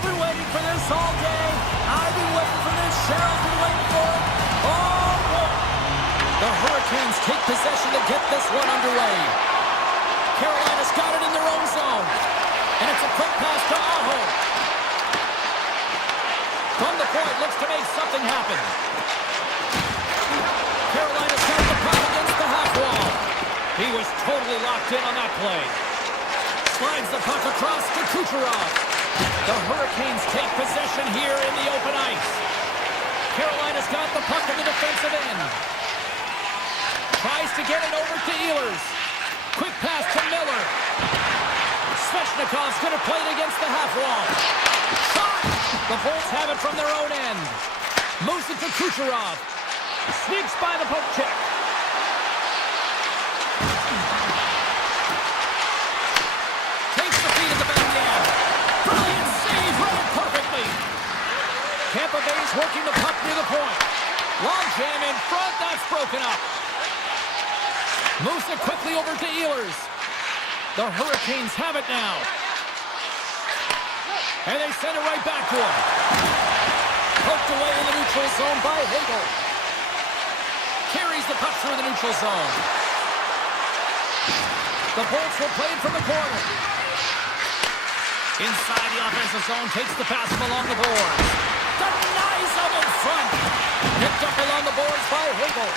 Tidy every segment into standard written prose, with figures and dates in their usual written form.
You've been waiting for this all day. I've been waiting for this. Cheryl's been waiting for it. Oh, boy. The Hurricanes take possession to get this one underway. Carolina's got it in their own zone. And it's a quick pass to Aho. From the point, looks to make something happen. Carolina's got the puck against the half wall. He was totally locked in on that play. Slides the puck across to Kucherov. The Hurricanes take possession here in the open ice. Carolina's got the puck in the defensive end. Tries to get it over to Ehlers. Quick pass to Miller. Svechnikov's going to play it against the half wall. Shot! The Bolts have it from their own end. Moves it to Kucherov. Sneaks by the poke check. Takes the feed at the backhand. Brilliant save, read it perfectly. Tampa Bay's working the puck near the point. Long jam in front, that's broken up. Moves it quickly over to Ehlers. The Hurricanes have it now. And they send it right back to him. Poked away in the neutral zone by Hagel. Carries the puck through the neutral zone. The Bolts will play it from the corner. Inside the offensive zone, takes the pass from along the boards. Denies him in front. Picked up along the boards by Hagel.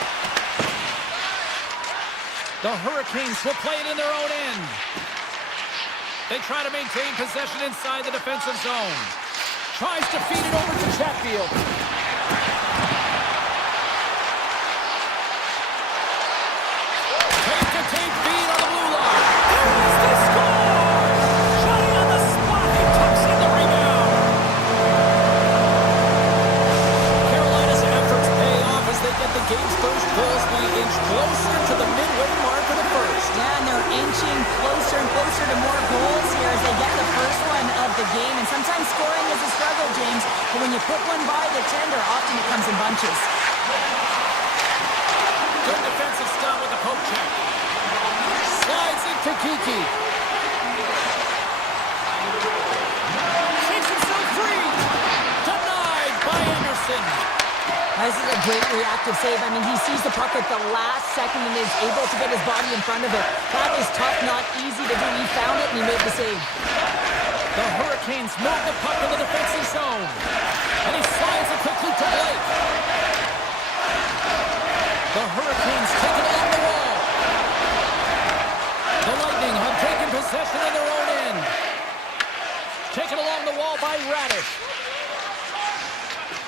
The Hurricanes will play it in their own end. They try to maintain possession inside the defensive zone. Tries to feed it over to Chatfield. Tape-to-tape feed on the blue line. There is the score! Johnny on the spot. He tucks in the rebound. Carolina's efforts pay off as they get the game's first goals by an inch closer to the midway mark of the first. Yeah, and they're inching closer and closer to more goals here as they get the first one of the game. And sometimes scoring is a struggle, James. But when you put one by the tender, often it comes in bunches. Good defensive stop with the poke check. Slides it to Kiki. Shakes himself free. Denied by Anderson. This is a great reactive save. I mean, he sees the puck at the last second and is able to get his body in front of it. That is tough, not easy to do. He found it and he made the save. The Hurricanes move the puck in the defensive zone. And he slides it quickly to Blake. The Hurricanes take it along the wall. The Lightning have taken possession of their own end. Taken along the wall by Radish.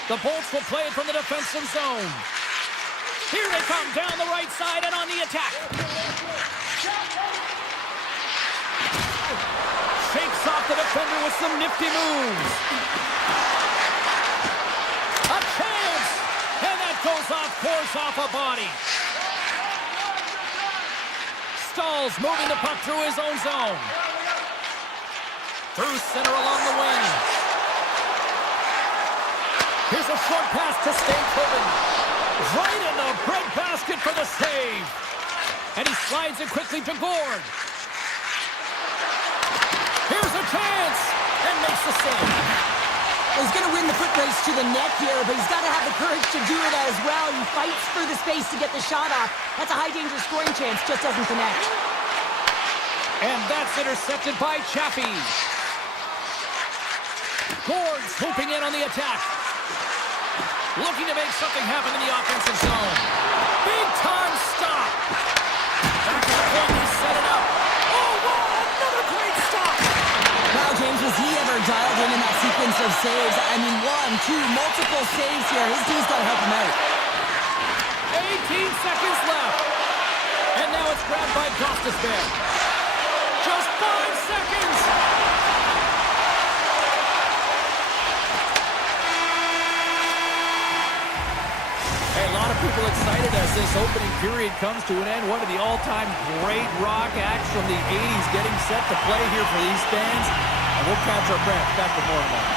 The Bolts will play it from the defensive zone. Here they come down the right side and on the attack. Shakes off the defender with some nifty moves. A chance! And that goes off course off a body. Stahls moving the puck through his own zone. Through center along the wing. Here's a short pass to Stankoven. Right in the breadbasket for the save. And he slides it quickly to Gord. Here's a chance. And makes the save. He's going to win the foot race to the net here, but he's got to have the courage to do it as well. He fights for the space to get the shot off. That's a high-danger scoring chance. Just doesn't connect. And that's intercepted by Chappie. Gord swooping in on the attack. Looking to make something happen in the offensive zone. Big time stop. Back to the point, he set it up. Oh, wow, another great stop. Wow, James, was he ever dialed in that sequence of saves? I mean, 1, 2, multiple saves here. His team's got to help him out. 18 seconds left. And now it's grabbed by Gostisbehere. Just 5 seconds. A lot of people excited as this opening period comes to an end. One of the all-time great rock acts from the 80s getting set to play here for these fans. And we'll catch our breath. Back with more of that.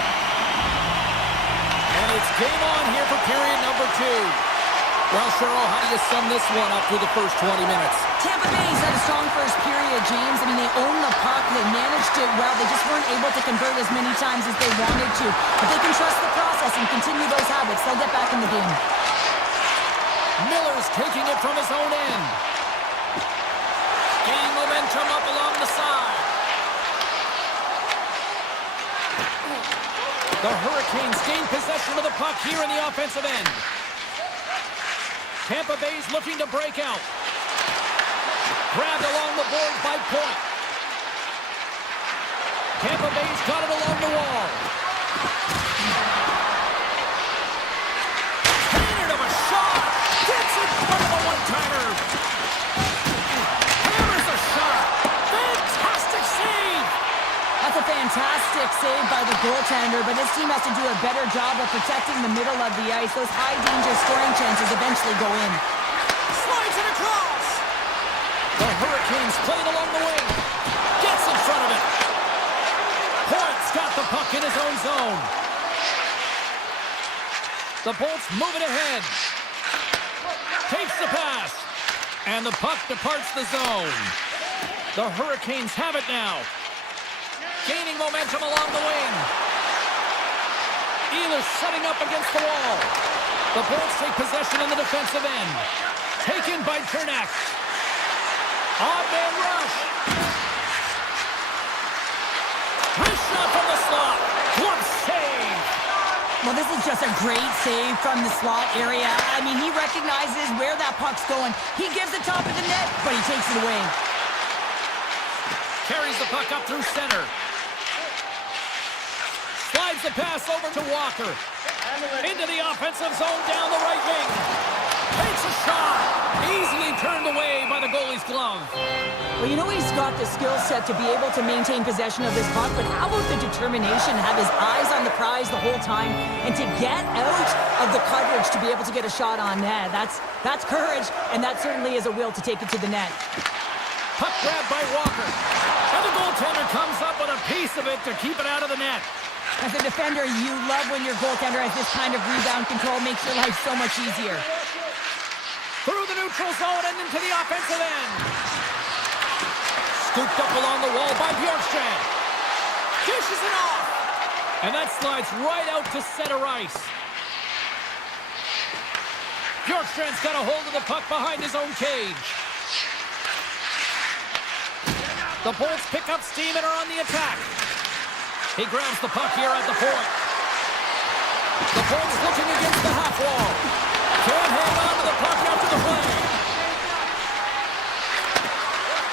And it's game on here for period number 2. Well, Cheryl, how do you sum this one up through the first 20 minutes? Tampa Bay's had a strong first period, James. I mean, they owned the puck. They managed it well. They just weren't able to convert as many times as they wanted to. But they can trust the process and continue those habits. They'll get back in the game. Miller's taking it from his own end. Gaining momentum up along the side. The Hurricanes gain possession of the puck here in the offensive end. Tampa Bay's looking to break out. Grabbed along the boards by Point. Tampa Bay's got it along the wall. Cannon of a shot. Gets in front of a one-timer. Hammers a shot. Fantastic save. That's a fantastic save by the goaltender, but this team has to do a better job of protecting the middle of the ice. Those high-danger scoring chances eventually go in. Slides it across. The Hurricanes playing along the wing. Gets in front of it. Point's got the puck in his own zone. The Bolts moving ahead. Takes the pass. And the puck departs the zone. The Hurricanes have it now. Gaining momentum along the wing. Ehlers setting up against the wall. The Bolts take possession in the defensive end. Taken by Chernak. Odd man rush. Wrist shot from the slot. What save. Well, this is just a great save from the slot area. I mean, he recognizes where that puck's going. He gives the top of the net, but he takes it away. Carries the puck up through center. Slides the pass over to Walker. Into the offensive zone down the right wing. Takes a shot. Easily turned away by the goalie's glove. Well, you know he's got the skill set to be able to maintain possession of this puck, but how about the determination to have his eyes on the prize the whole time and to get out of the coverage to be able to get a shot on net? That's courage, and that certainly is a will to take it to the net. Puck grabbed by Walker. And the goaltender comes up with a piece of it to keep it out of the net. As a defender, you love when your goaltender has this kind of rebound control. Makes your life so much easier. Through the neutral zone and into the offensive end. Scooped up along the wall by Bjorkstrand. Dishes it off. And that slides right out to center ice. Bjorkstrand's got a hold of the puck behind his own cage. The Bolts pick up steam and are on the attack. He grabs the puck here at the point. The Bolts looking against the half wall. Can't hang on to the puck after the play.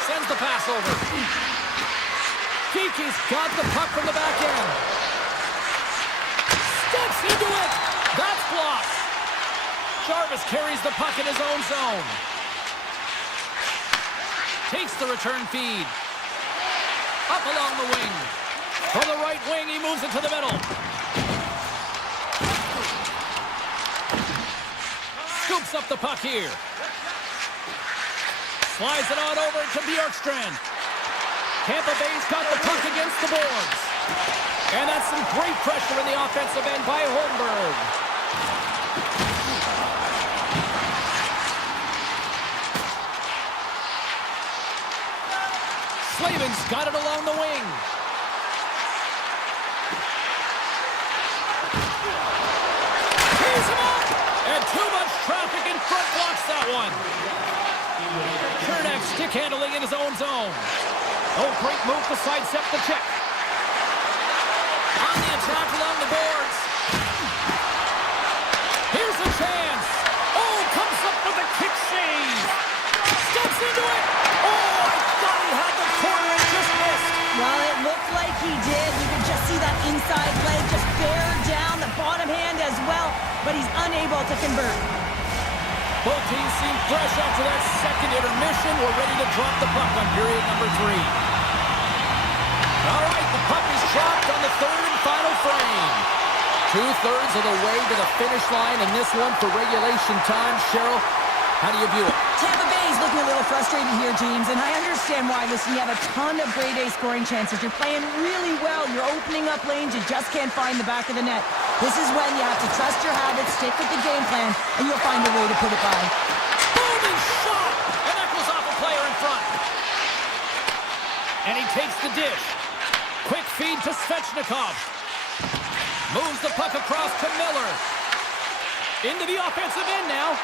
Sends the pass over. Kiki's got the puck from the back end. Steps into it. That's blocked. Jarvis carries the puck in his own zone. Takes the return feed. Up along the wing. From the right wing, he moves it to the middle. Scoops up the puck here. Slides it on over to Bjorkstrand. Tampa Bay's got the puck against the boards. And that's some great pressure in the offensive end by Holmberg. Slavin's got it along the wing. Tees him up! And too much traffic in front blocks that one. Chernak stick handling in his own zone. Oh, great move to sidestep the check. On the attack along the boards. Here's a chance. Oh, comes up with a kick save. Steps into it. Oh, I thought he had the corner and just missed. Well, it looked like he did. You could just see that inside leg just bear down the bottom hand as well, but he's unable to convert. Both teams seem fresh after that second intermission. We're ready to drop the puck on period number 3. All right, the puck is dropped on the third and final frame. 2/3 of the way to the finish line in this one for regulation time. Cheryl, How do you view it? Tampa Bay is looking a little frustrated here, James, and I understand why. Listen, you have a ton of grade A scoring chances. You're playing really well. You're opening up lanes. You just can't find the back of the net. This is when you have to trust your habits, stick with the game plan, and you'll find a way to put it by. Booming shot! And that goes off a player in front. And he takes the dish. Quick feed to Svechnikov. Moves the puck across to Miller. Into the offensive end now.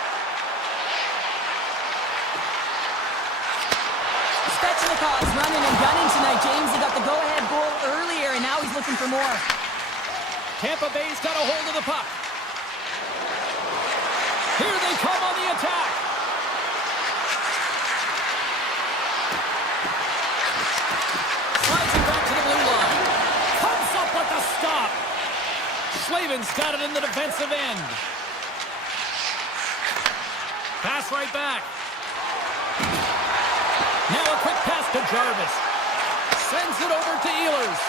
Svechnikov's running and gunning tonight, James. He got the go-ahead goal earlier, and now he's looking for more. Tampa Bay's got a hold of the puck. Here they come on the attack. Slides it back to the blue line. Comes up with the stop. Slavin's got it in the defensive end. Pass right back. Now a quick pass to Jarvis. Sends it over to Ehlers.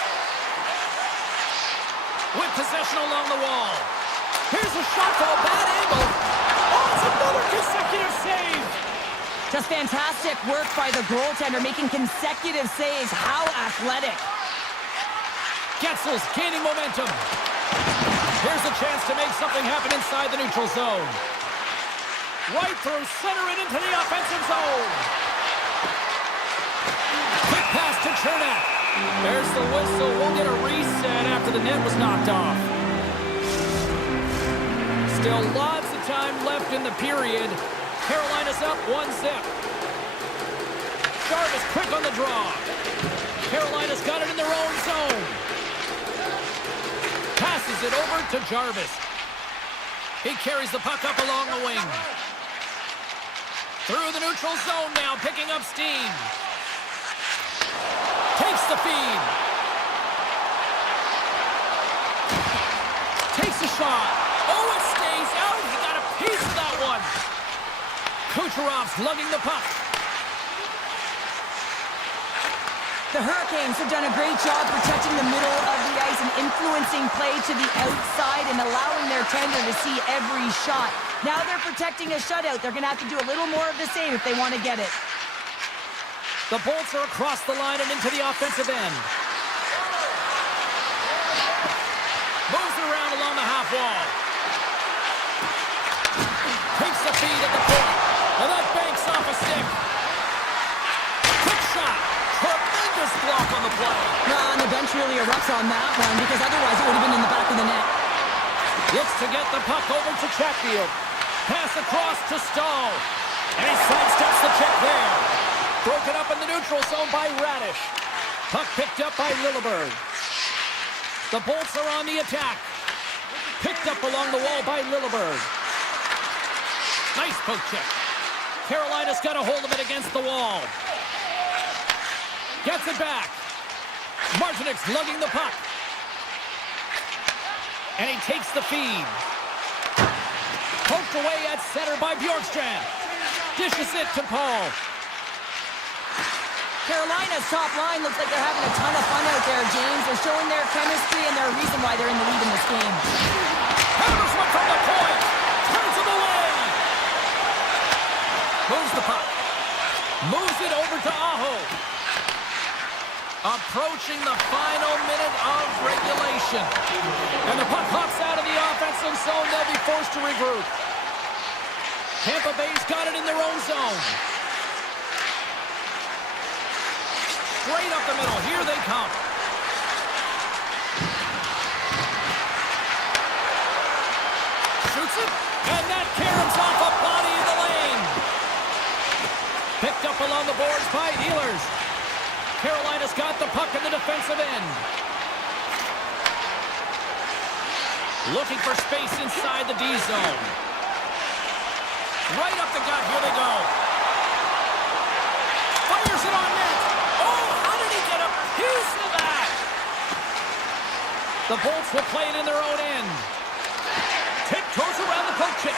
With possession along the wall. Here's a shot from a bad angle. Oh, it's another consecutive save. Just fantastic work by the goaltender, making consecutive saves. How athletic. Getzel's gaining momentum. Here's a chance to make something happen inside the neutral zone. Right through center and into the offensive zone. Quick pass to Chernak. There's the whistle. We'll get a reset after the net was knocked off. Still lots of time left in the period. Carolina's up 1-0. Jarvis quick on the draw. Carolina's got it in their own zone. Passes it over to Jarvis. He carries the puck up along the wing. Through the neutral zone now, picking up steam. Takes the feed. Takes a shot. Oh, it stays out. He got a piece of that one. Kucherov's lugging the puck. The Hurricanes have done a great job protecting the middle of the ice and influencing play to the outside and allowing their tender to see every shot. Now they're protecting a shutout. They're going to have to do a little more of the same if they want to get it. The Bolts are across the line and into the offensive end. Moves it around along the half wall. Takes the feed at the point. And that banks off a stick. Quick shot. Tremendous block on the play. And the bench really erupts on that one because otherwise it would have been in the back of the net. Looks to get the puck over to Chatfield. Pass across to Stahl. And he sidesteps the check there. Broken up in the neutral zone by Radish. Puck picked up by Lilleberg. The Bolts are on the attack. Picked up along the wall by Lilleberg. Nice poke check. Carolina's got a hold of it against the wall. Gets it back. Martinik's lugging the puck. And he takes the feed. Poked away at center by Bjorkstrand. Dishes it to Paul. Carolina's top line looks like they're having a ton of fun out there, James. They're showing their chemistry and their reason why they're in the lead in this game. Hammers one from the point. Turns him away. Moves the puck. Moves it over to Aho. Approaching the final minute of regulation. And the puck hops out of the offensive zone. They'll be forced to regroup. Tampa Bay's got it in their own zone. Straight up the middle. Here they come. Shoots it. And that caroms off a body in the lane. Picked up along the boards by Ehlers. Carolina's got the puck in the defensive end. Looking for space inside the D zone. Right up the gut. Here they go. Fires it on net. Oh, how did he get a piece of that? The Bolts will play it in their own end. Tiptoes around the poke check.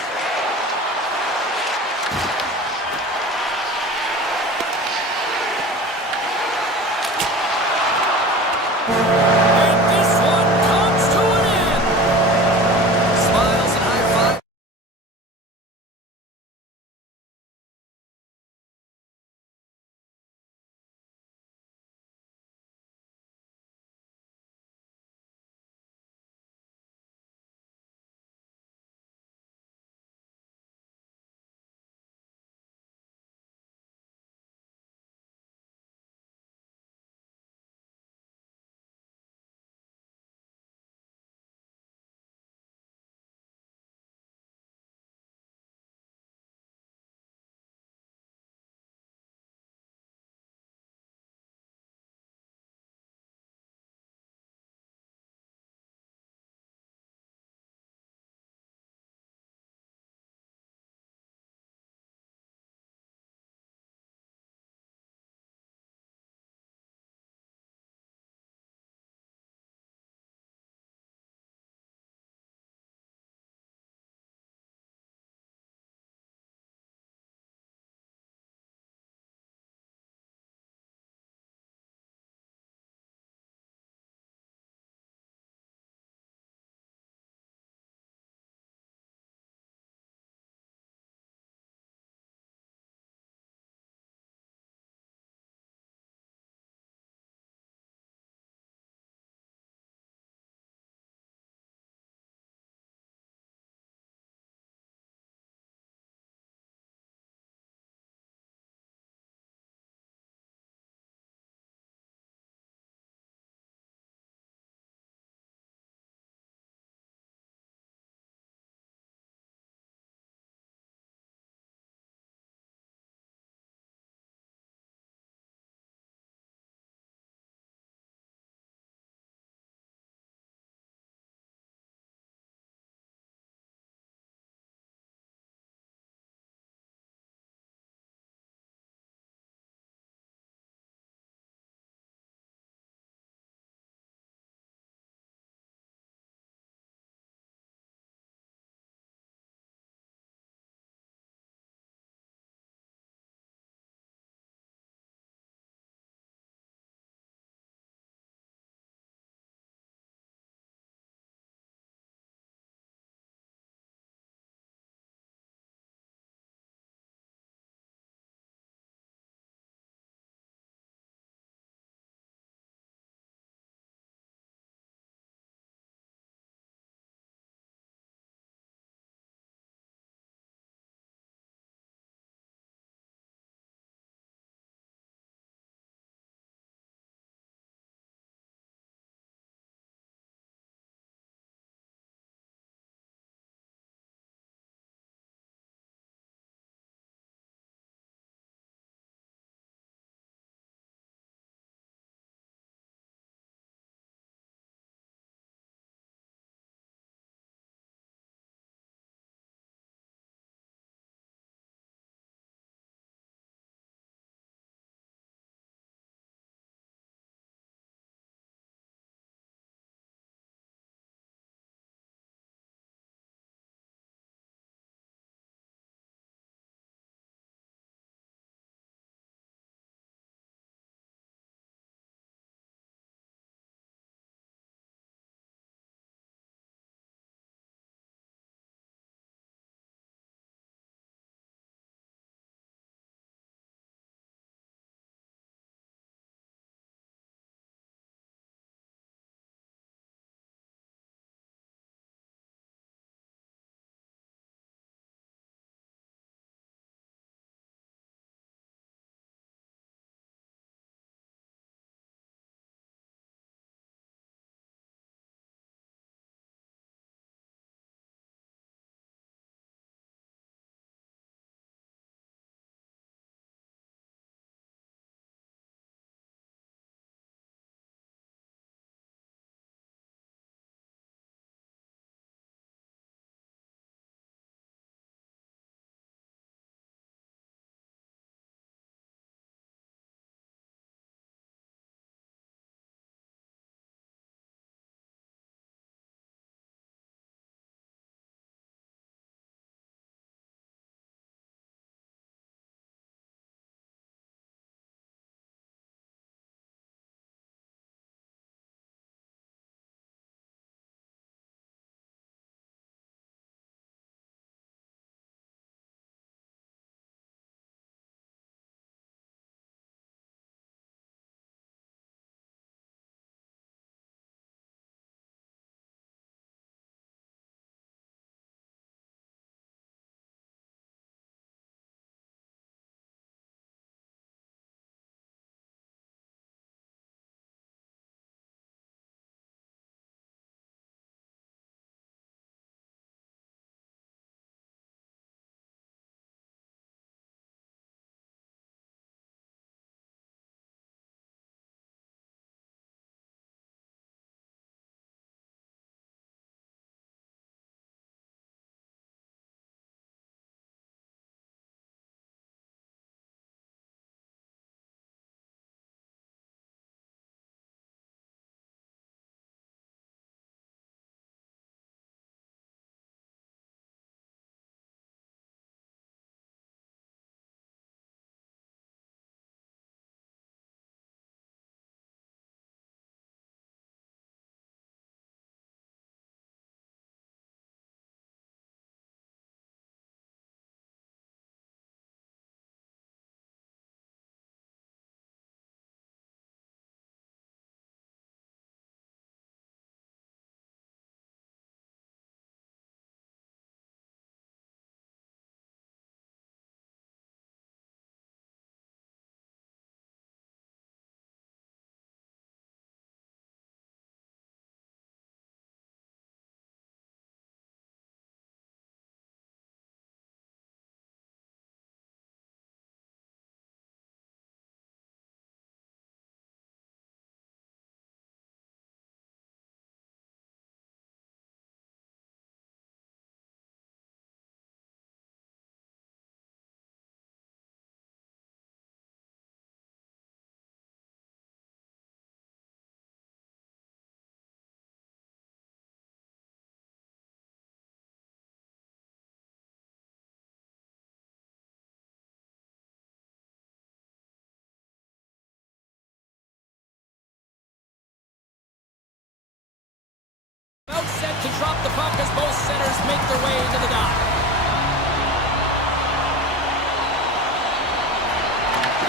set to drop the puck as both centers make their way into the dot.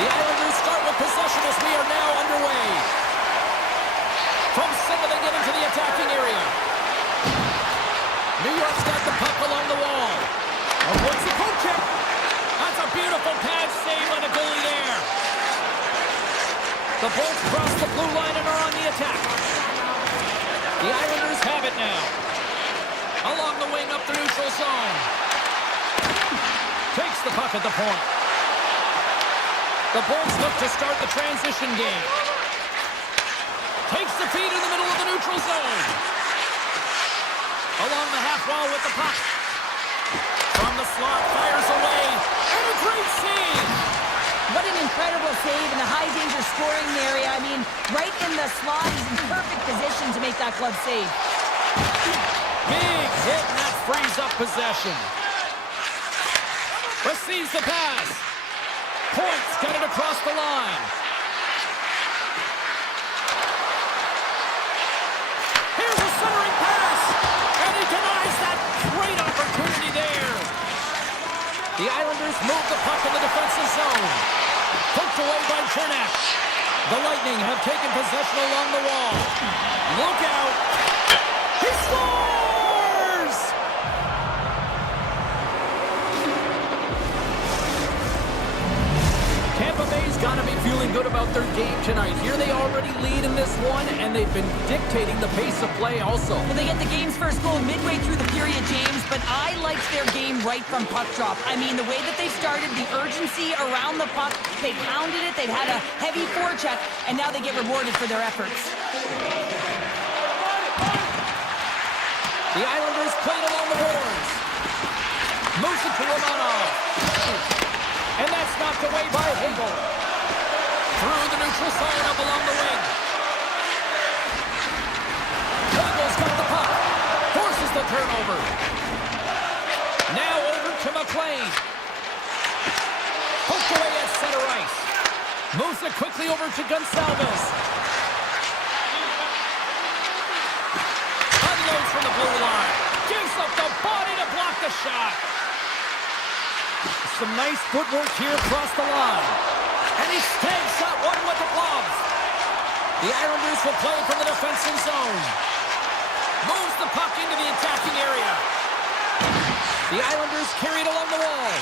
The Islanders start with possession as we are now underway. From center, they get into the attacking area. New York's got the puck along the wall. Avoids the poke check. That's a beautiful pad save by the goalie there. The Bolts cross the blue line and are on the attack. The Islanders have it now. Along the wing up the neutral zone. Takes the puck at the point. The Bolts look to start the transition game. Takes the feed in the middle of the neutral zone. Along the half wall with the puck. From the slot, fires away. And a great save. What an incredible save in the high-danger scoring area. I mean, right in the slot, he's in perfect position to make that club save. Big hit, and that frees up possession. Receives the pass. Points, get it across the line. Here's a centering pass, and he denies that great opportunity there. The Islanders move the puck in the defensive zone. Poked away by Chernak. The Lightning have taken possession along the wall. Look out. He scores! Tampa Bay's got to be feeling good about their game tonight. Here they already lead in this one, and they've been dictating the pace of play also. Well, they get the game's first goal midway through the period, James, but I liked their game right from puck drop. I mean, the way that they started, the urgency around the puck, they pounded it, they've had a heavy forecheck, and now they get rewarded for their efforts. The Islanders played along the boards. Moves it to Romanov. And that's knocked away by Hagel. Through the neutral zone up along the wing. Hagel's got the puck. Forces the turnover. Now over to McLean. Poked away at center ice. Moves it quickly over to Gonsalves. Unloads from the blue line. Gives up the body to block the shot. Some nice footwork here across the line. And he stays shot one with the gloves. The Islanders will play from the defensive zone. Moves the puck into the attacking area. The Islanders carry it along the wall.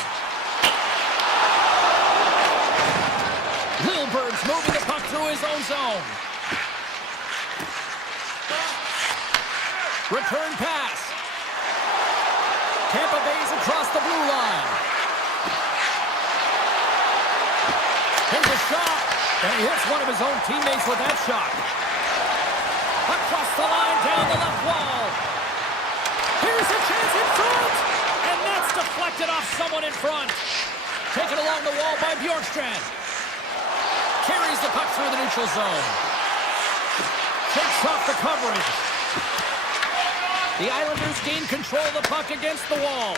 Lilburg's moving the puck through his own zone. Return pass. Tampa Bay's across the blue line. Here's a shot, and he hits one of his own teammates with that shot. Across the line, down the left wall. Here's a chance in front, and that's deflected off someone in front. Taken along the wall by Bjorkstrand. Carries the puck through the neutral zone. Takes off the coverage. The Islanders gain control of the puck against the wall.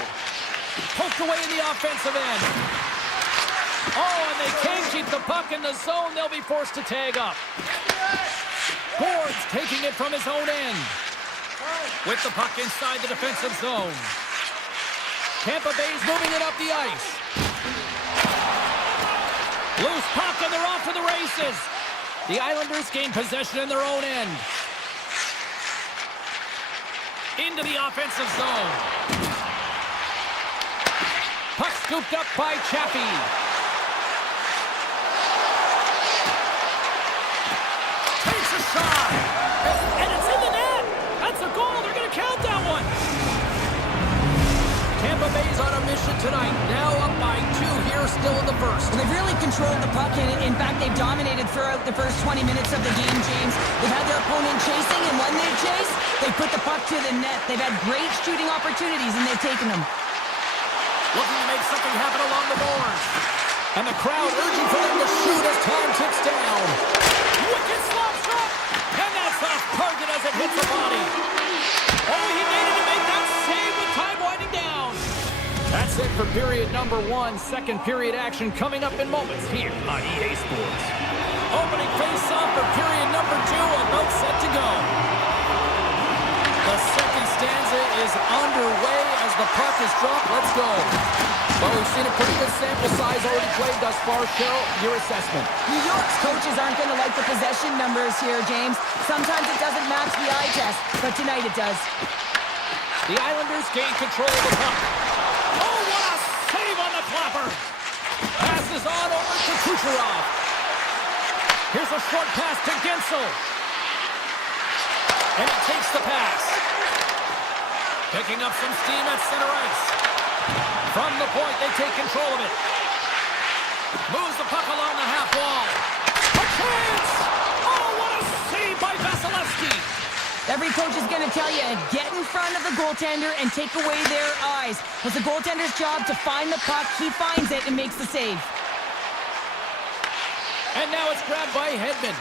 Poked away in the offensive end. Oh, and they can't keep the puck in the zone. They'll be forced to tag up. Gord's taking it from his own end. With the puck inside the defensive zone. Tampa Bay's moving it up the ice. Loose puck, and they're off to the races. The Islanders gain possession in their own end. Into the offensive zone. Puck scooped up by Chaffee. Takes a shot. And it's in the net. That's a goal. They're going to count that one. Tampa Bay's on a mission tonight. Now up by 2 here, still in the first. Well, they've really controlled the puck, and in fact, they've dominated throughout the first 20 minutes of the game, James. They've had their opponent chasing, and when they chase, they put the puck to the net. They've had great shooting opportunities, and they've taken them. Looking to make something happen along the boards. And the crowd urging for them to shoot as time ticks down. Wicked slap shot, and that's off target as it hits the body. Oh, he made it to make that save with time winding down. That's it for period number 1. Second period action coming up in moments here on EA Sports. Opening face-off for period number 2, about set to go. The second stanza is underway as the puck is dropped. Let's go. Well, we've seen a pretty good sample size already played thus far. Cheryl, your assessment. New York's coaches aren't going to like the possession numbers here, James. Sometimes it doesn't match the eye test, but tonight it does. The Islanders gain control of the puck. Oh, what a save on the clapper! Passes on over to Kucherov. Here's a short pass to Gensel. And he takes the pass. Picking up some steam at center ice. From the point, they take control of it. Moves the puck along the half wall. A chance! Oh, what a save by Vasilevsky! Every coach is going to tell you, get in front of the goaltender and take away their eyes. It's the goaltender's job to find the puck. He finds it and makes the save. And now it's grabbed by Hedman.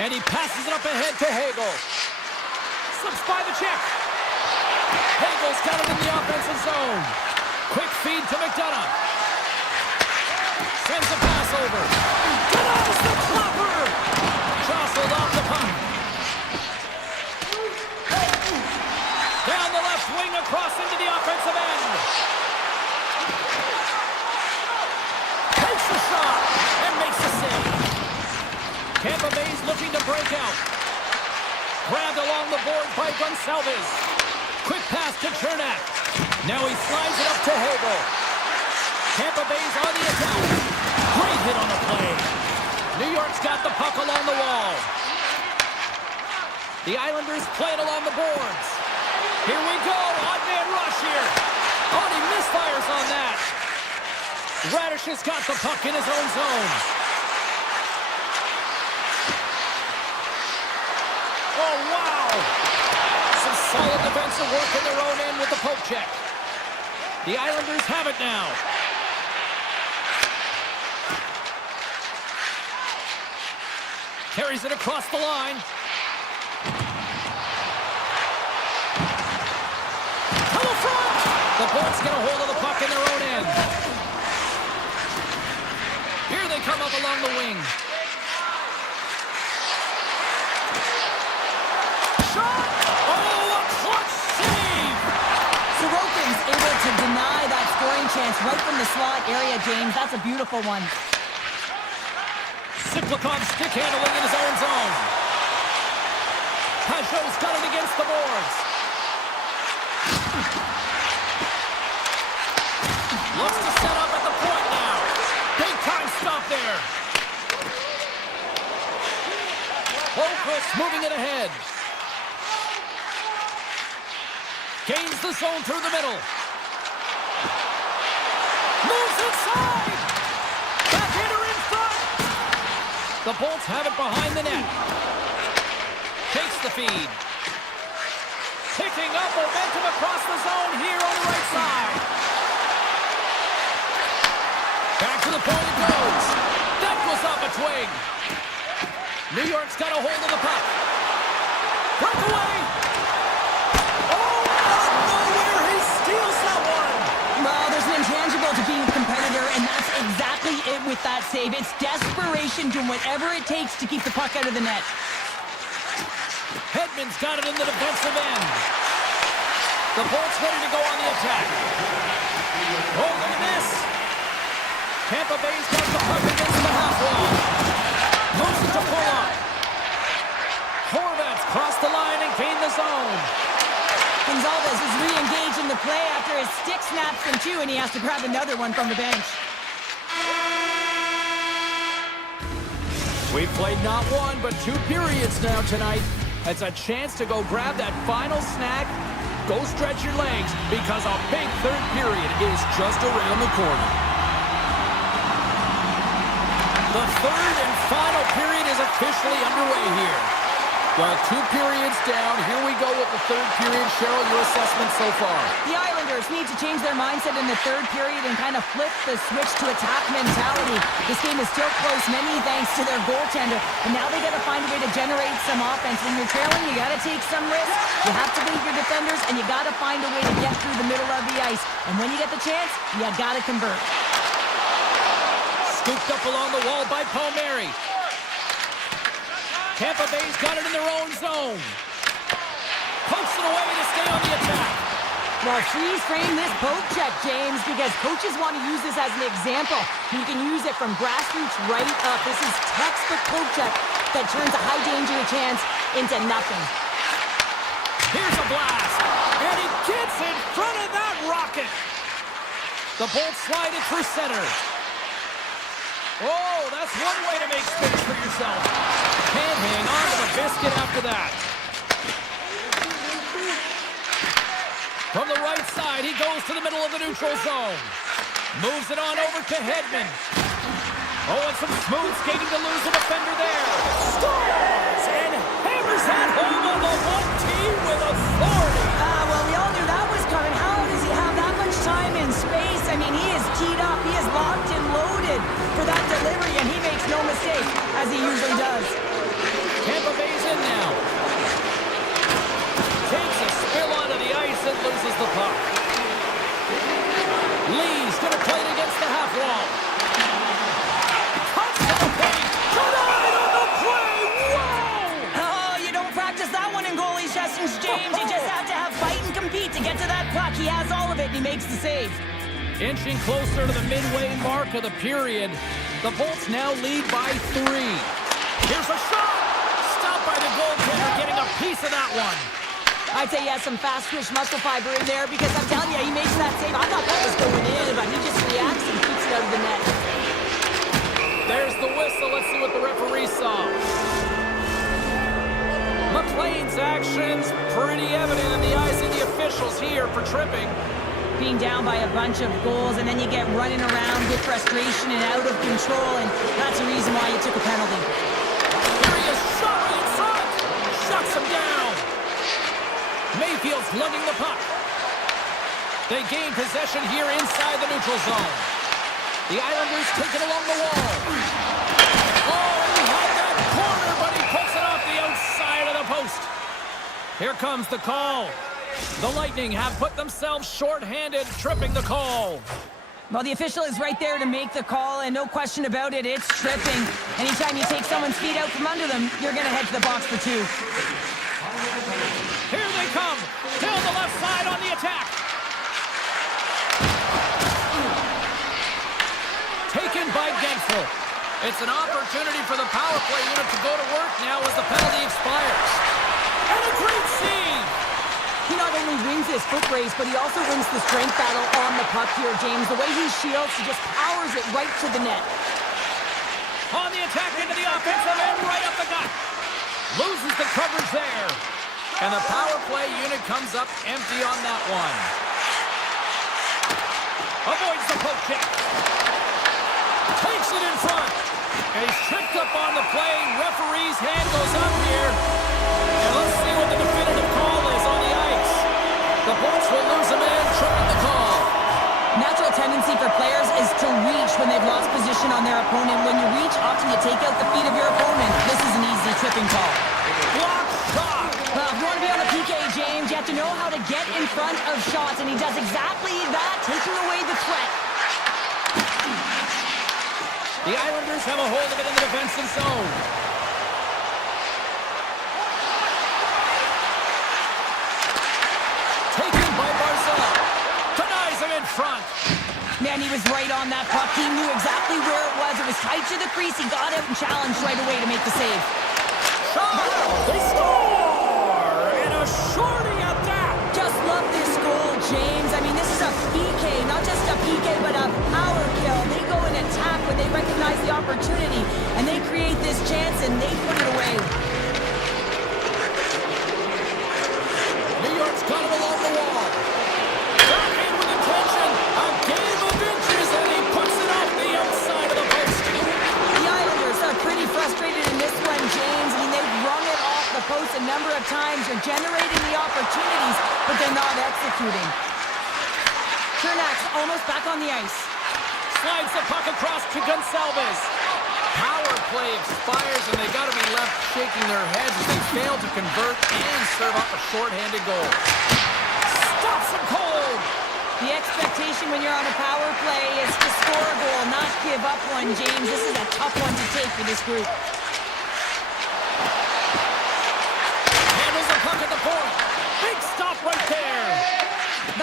And he passes it up ahead to Hagel. Slips by the check. Hagel's got it in the offensive zone. Quick feed to McDonough. Sends a pass over. Denies the clapper! Jostled off the puck. Down the left wing across into the offensive end. Takes the shot and makes the save. Tampa Bay's looking to break out. Grabbed along the board by Gonçalves. Quick pass to Chernak. Now he slides it up to Hagel. Tampa Bay's on the attack. Great hit on the play. New York's got the puck along the wall. The Islanders play it along the boards. Here we go. Odd man rush here. Oh, he misfires on that. Radish has got the puck in his own zone. Oh, wow. Some solid defensive work in their own end with the poke check. The Islanders have it now. Carries it across the line. Tunnel front! The Bolts get a hold of the puck in their own end. Here they come up along the wing. Shot! Oh, a clutch save! Sorokin's able to deny that scoring chance right from the slot area, James. That's a beautiful one. Siplikov stick handling in his own zone. Pajot's got it against the boards. Looks to set up at the point now. Big time stop there. Holmquist moving it ahead. Gains the zone through the middle. Moves inside. Backhander in front. The Bolts have it behind the net. Takes the feed. Picking up momentum across the zone here on the right side. Back to the point it goes. That was off a twig. New York's got a hold of the puck. Breakaway. Oh, out of nowhere, he steals that one. Well, there's an intangible to being a competitor, and that's exactly it with that save. It's desperation, doing whatever it takes to keep the puck out of the net. Hedman's got it in the defensive end. The Bolts ready to go on the attack. Oh, look at this. Tampa Bay's got the puck against the half wall. Moves it to pull up. Horvats cross the line and gain the zone. Gonçalves is re-engaged in the play after his stick snaps in two, and he has to grab another one from the bench. We've played not one, but 2 periods now tonight. It's a chance to go grab that final snack. Go stretch your legs, because a big third period is just around the corner. The third and final period is officially underway here. Well, 2 periods down. Here we go with the third period. Cheryl, your assessment so far? The Islanders need to change their mindset in the third period and kind of flip the switch to attack mentality. This game is still close, many thanks to their goaltender. And now they got to find a way to generate some offense. When you're trailing, you got to take some risks. You have to beat your defenders, and you got to find a way to get through the middle of the ice. And when you get the chance, you got to convert. Scooped up along the wall by Palmieri. Tampa Bay's got it in their own zone. Pokes it away to Well, freeze frame this poke check, James, because coaches want to use this as an example. You can use it from grassroots right up. This is textbook poke check that turns a high danger chance into nothing. Here's a blast, and he gets in front of that rocket. The Bolts slide it through center. Oh, that's one way to make space for yourself. Can't hang on to the biscuit after that. From the right side, he goes to the middle of the neutral zone. Moves it on over to Hedman. Oh, and some smooth skating to lose a defender there. Scores! And hammers that home on the 1T with authority. Well, we all knew that was coming. How does he have that much time and space? I mean, he is teed up. He is locked and loaded for that delivery, and he makes no mistake, as he usually does. Tampa Bay's in now. Takes a spill onto the ice and loses the puck. Lee's going to play it against the half wall. Cuts to the paint. Denied on the play. Whoa! Oh, you don't practice that one in goalie sessions, James. You just have to have fight and compete to get to that puck. He has all of it, and he makes the save. Inching closer to the midway mark of the period. The Bolts now lead by 3. Here's a shot. Stopped by the goaltender, getting a piece of that one. I'd say he has some fast twitch muscle fiber in there because I'm telling you, he makes that save. I thought that was going in, but he just reacts and keeps it out of the net. There's the whistle. Let's see what the referee saw. McLean's actions pretty evident in the eyes of the officials here for tripping. Being down by a bunch of goals, and then you get running around with frustration and out of control, and that's the reason why you took a penalty. Here he is, shot in front. Shuts him down. Mayfield's lugging the puck. They gain possession here inside the neutral zone. The Islanders take it along the wall. Oh, he had that corner, but he puts it off the outside of the post. Here comes the call. The Lightning have put themselves short-handed, tripping the call. Well, the official is right there to make the call, and no question about it, it's tripping. Anytime you take someone's feet out from under them, you're going to head to the box for 2. Here they come. Down the left side on the attack. Taken by Gensel. It's an opportunity for the power play unit to go to work now as the penalty expires. And a great save. He not only wins this foot race, but he also wins the strength battle on the puck here, James. The way he shields, he just powers it right to the net. On the attack into the offensive end, right up the gut. Loses the coverage there. And the power play unit comes up empty on that one. Avoids the poke check. Takes it in front. And he's tripped up on the play. Referee's hand goes up here. And let's see what the definitive call is on the ice. The Bolts will lose a man, tripping the call. Natural tendency for players is to reach when they've lost position on their opponent. When you reach, often you take out the feet of your opponent. This is an easy tripping call. Block shot. Well, if you want to be on the PK, James, you have to know how to get in front of shots, and he does exactly that, taking away the threat. The Islanders have a hold of it in the defensive zone. Taken by Barzal. Denies him in front. Man, he was right on that puck. He knew exactly where it was. It was tight to the crease. He got out and challenged right away to make the save. Shot! They score! And a shorty at that! Just love this goal, James. I mean, this is a PK, not just a PK, but a power kill. They go and attack when they recognize the opportunity, and they create this chance, and they put it away. New York's got him along the wall. Got in with attention. A game of inches, and he puts it off the outside of the post. The Islanders are pretty frustrated in this one, James. I mean, they've rung it off the post a number of times. They're generating the opportunities, but they're not executing. Chernak's almost back on the ice. Slides the puck across to Gonsalves. Power play expires, and they got to be left shaking their heads as they fail to convert and serve up a shorthanded goal. Stops him cold. The expectation when you're on a power play is to score a goal, not give up one, James. This is a tough one to take for this group. Handles the puck at the point. Big stop right there.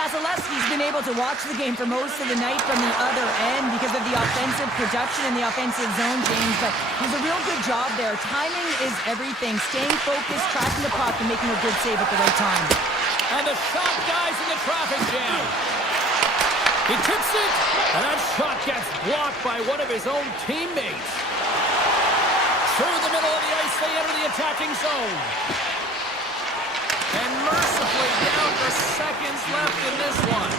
Vasilevsky's been able to watch the game for most of the night from the other end because of the offensive production and the offensive zone, James, but he's a real good job there. Timing is everything. Staying focused, tracking the puck, and making a good save at the right time. And the shot dies in the traffic jam. He tips it, and that shot gets blocked by one of his own teammates. Through the middle of the ice, they enter the attacking zone. And mercifully down to seconds left in this one.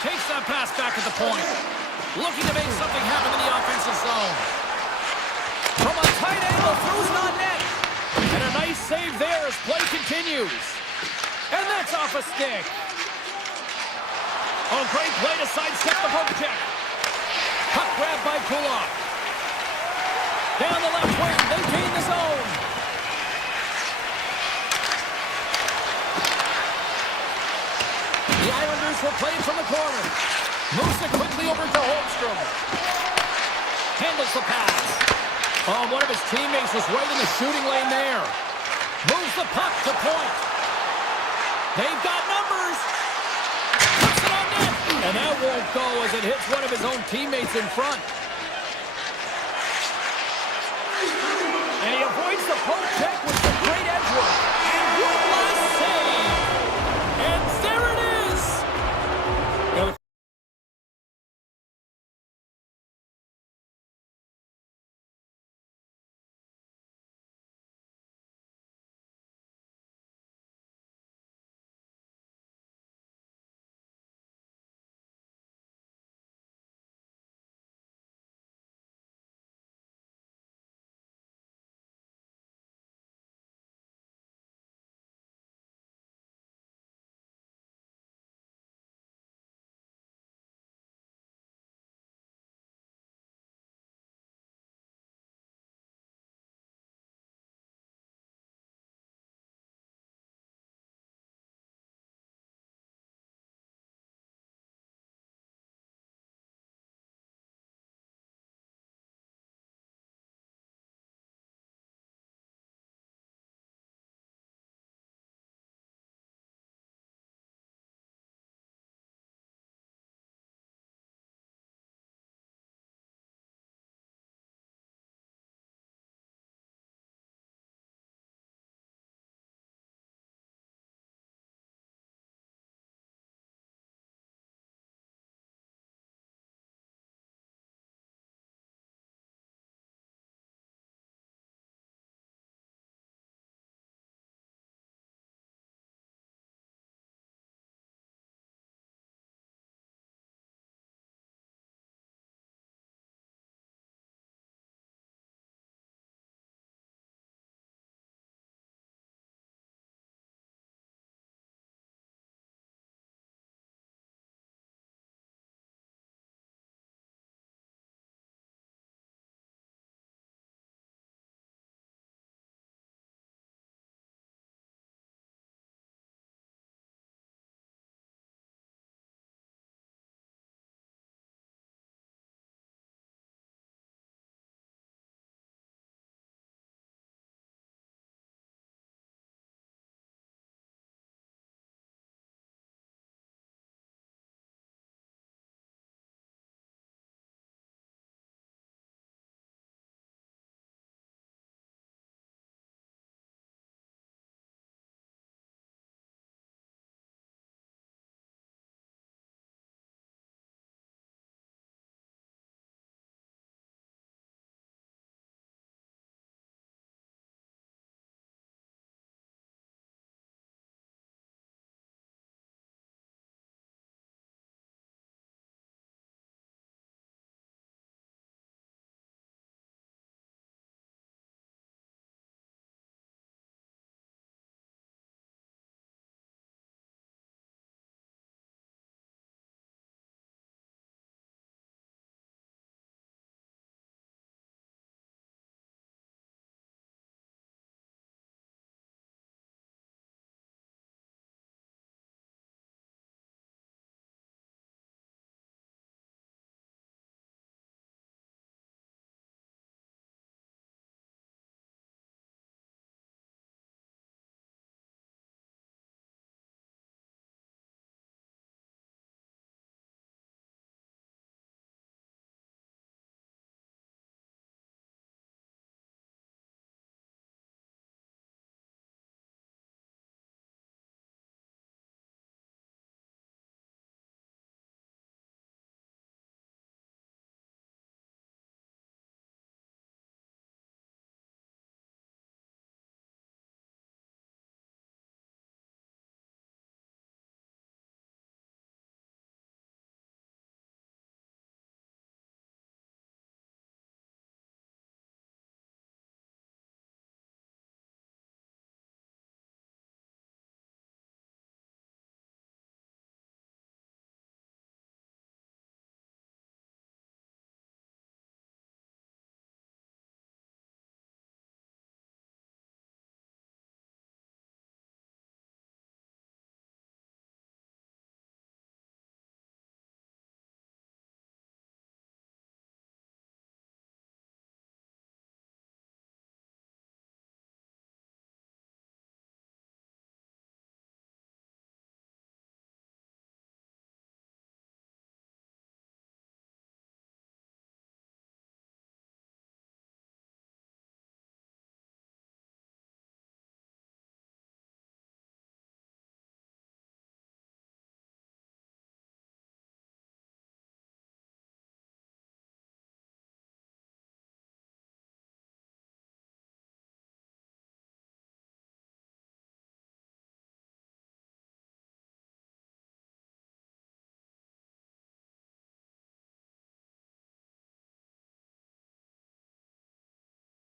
Takes that pass back at the point. Looking to make something happen in the offensive zone. From a tight angle, throws it on net. And a nice save there as play continues. And that's off a stick. Oh, great play to sidestep the poke check. Puck grab by Kulak. Down the left wing, they gain the zone. The Islanders will play it from the corner. Moves it quickly over to Holmstrom. Handles the pass. Oh, one of his teammates was right in the shooting lane there. Moves the puck to point. They've got numbers. Puts it on net. And that won't go as it hits one of his own teammates in front. And he avoids the poke check with some great edge work. And one last save. And there it is.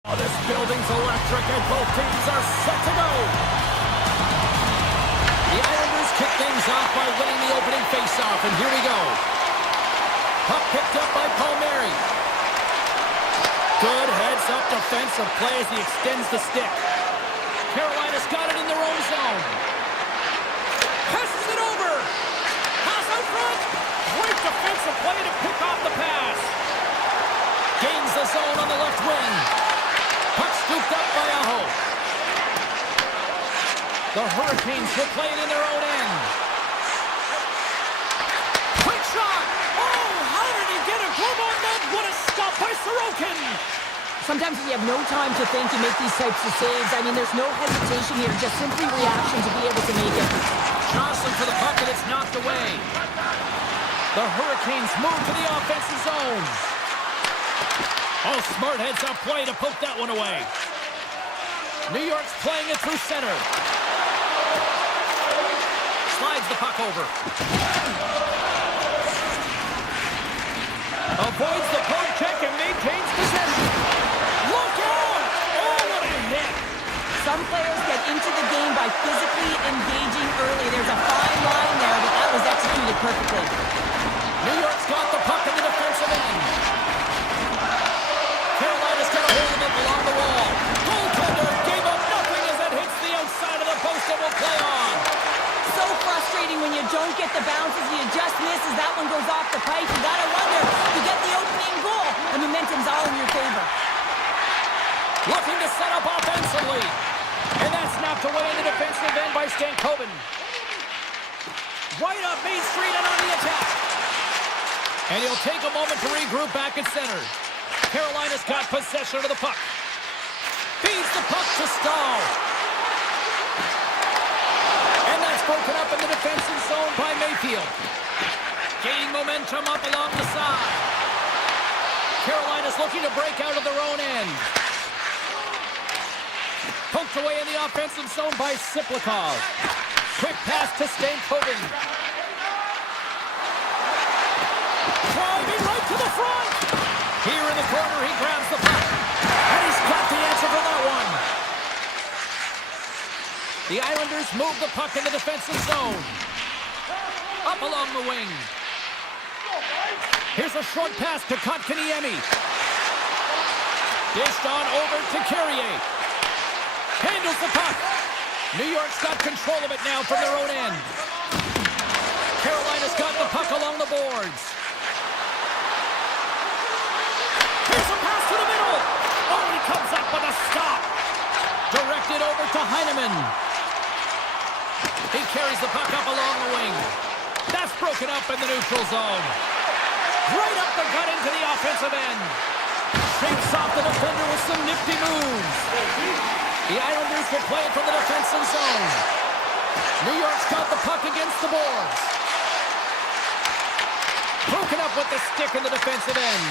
Oh, this building's electric and both teams are set to go. The Islanders kick things off by winning the opening faceoff, and here we go. Puck picked up by Palmieri. Good heads-up defensive play as he extends the stick. Carolina's got it in their own zone. Passes it over. Pass out front. Great defensive play to pick off the pass. Gains the zone on the left wing. Puck scooped up by Aho. The Hurricanes will play it in their own end. Quick shot. Oh, how did he get a glove on that? What a stop by Sorokin. Sometimes when you have no time to think, you make these types of saves. I mean, there's no hesitation here, just simply reaction to be able to make it. Johnson for the puck, and it's knocked away. The Hurricanes move to the offensive zone. Oh, smart heads-up play to poke that one away. New York's playing it through center. Slides the puck over. Avoids the poke check and maintains possession. Look out! Oh, what a hit! Some players get into the game by physically engaging early. There's a fine line there, but that was executed perfectly. New York's got the puck in the defensive end. Carolina's got a hold of it along the wall. Goaltender gave up nothing as it hits the outside of the post and will play on. So frustrating when you don't get the bounces, you just miss as that one goes off the pipe. You gotta wonder, you get the opening goal, and momentum's all in your favor. Looking to set up offensively. And that's snapped away in the defensive end by Stankoven. Right up Main Street and on the attack. And he'll take a moment to regroup back at center. Carolina's got possession of the puck. Feeds the puck to Stahl. And that's broken up in the defensive zone by Mayfield. Gaining momentum up along the side. Carolina's looking to break out of their own end. Poked away in the offensive zone by Siplikov. Quick pass to Stankoven. Driving right to the front. Here in the corner, he grabs the puck. And he's got the answer for that one. The Islanders move the puck in the defensive zone. Up along the wing. Here's a short pass to Kotkaniemi. Dished on over to Carrier. Handles the puck. New York's got control of it now from their own end. Carolina's got the puck along the boards. Here's a pass to the middle. Oh, he comes up with a stop. Directed over to Heineman. He carries the puck up along the wing. That's broken up in the neutral zone. Right up the gut into the offensive end. Shapes off the defender with some nifty moves. The Islanders will play it from the defensive zone. New York's got the puck against the boards. Broken up with the stick in the defensive end.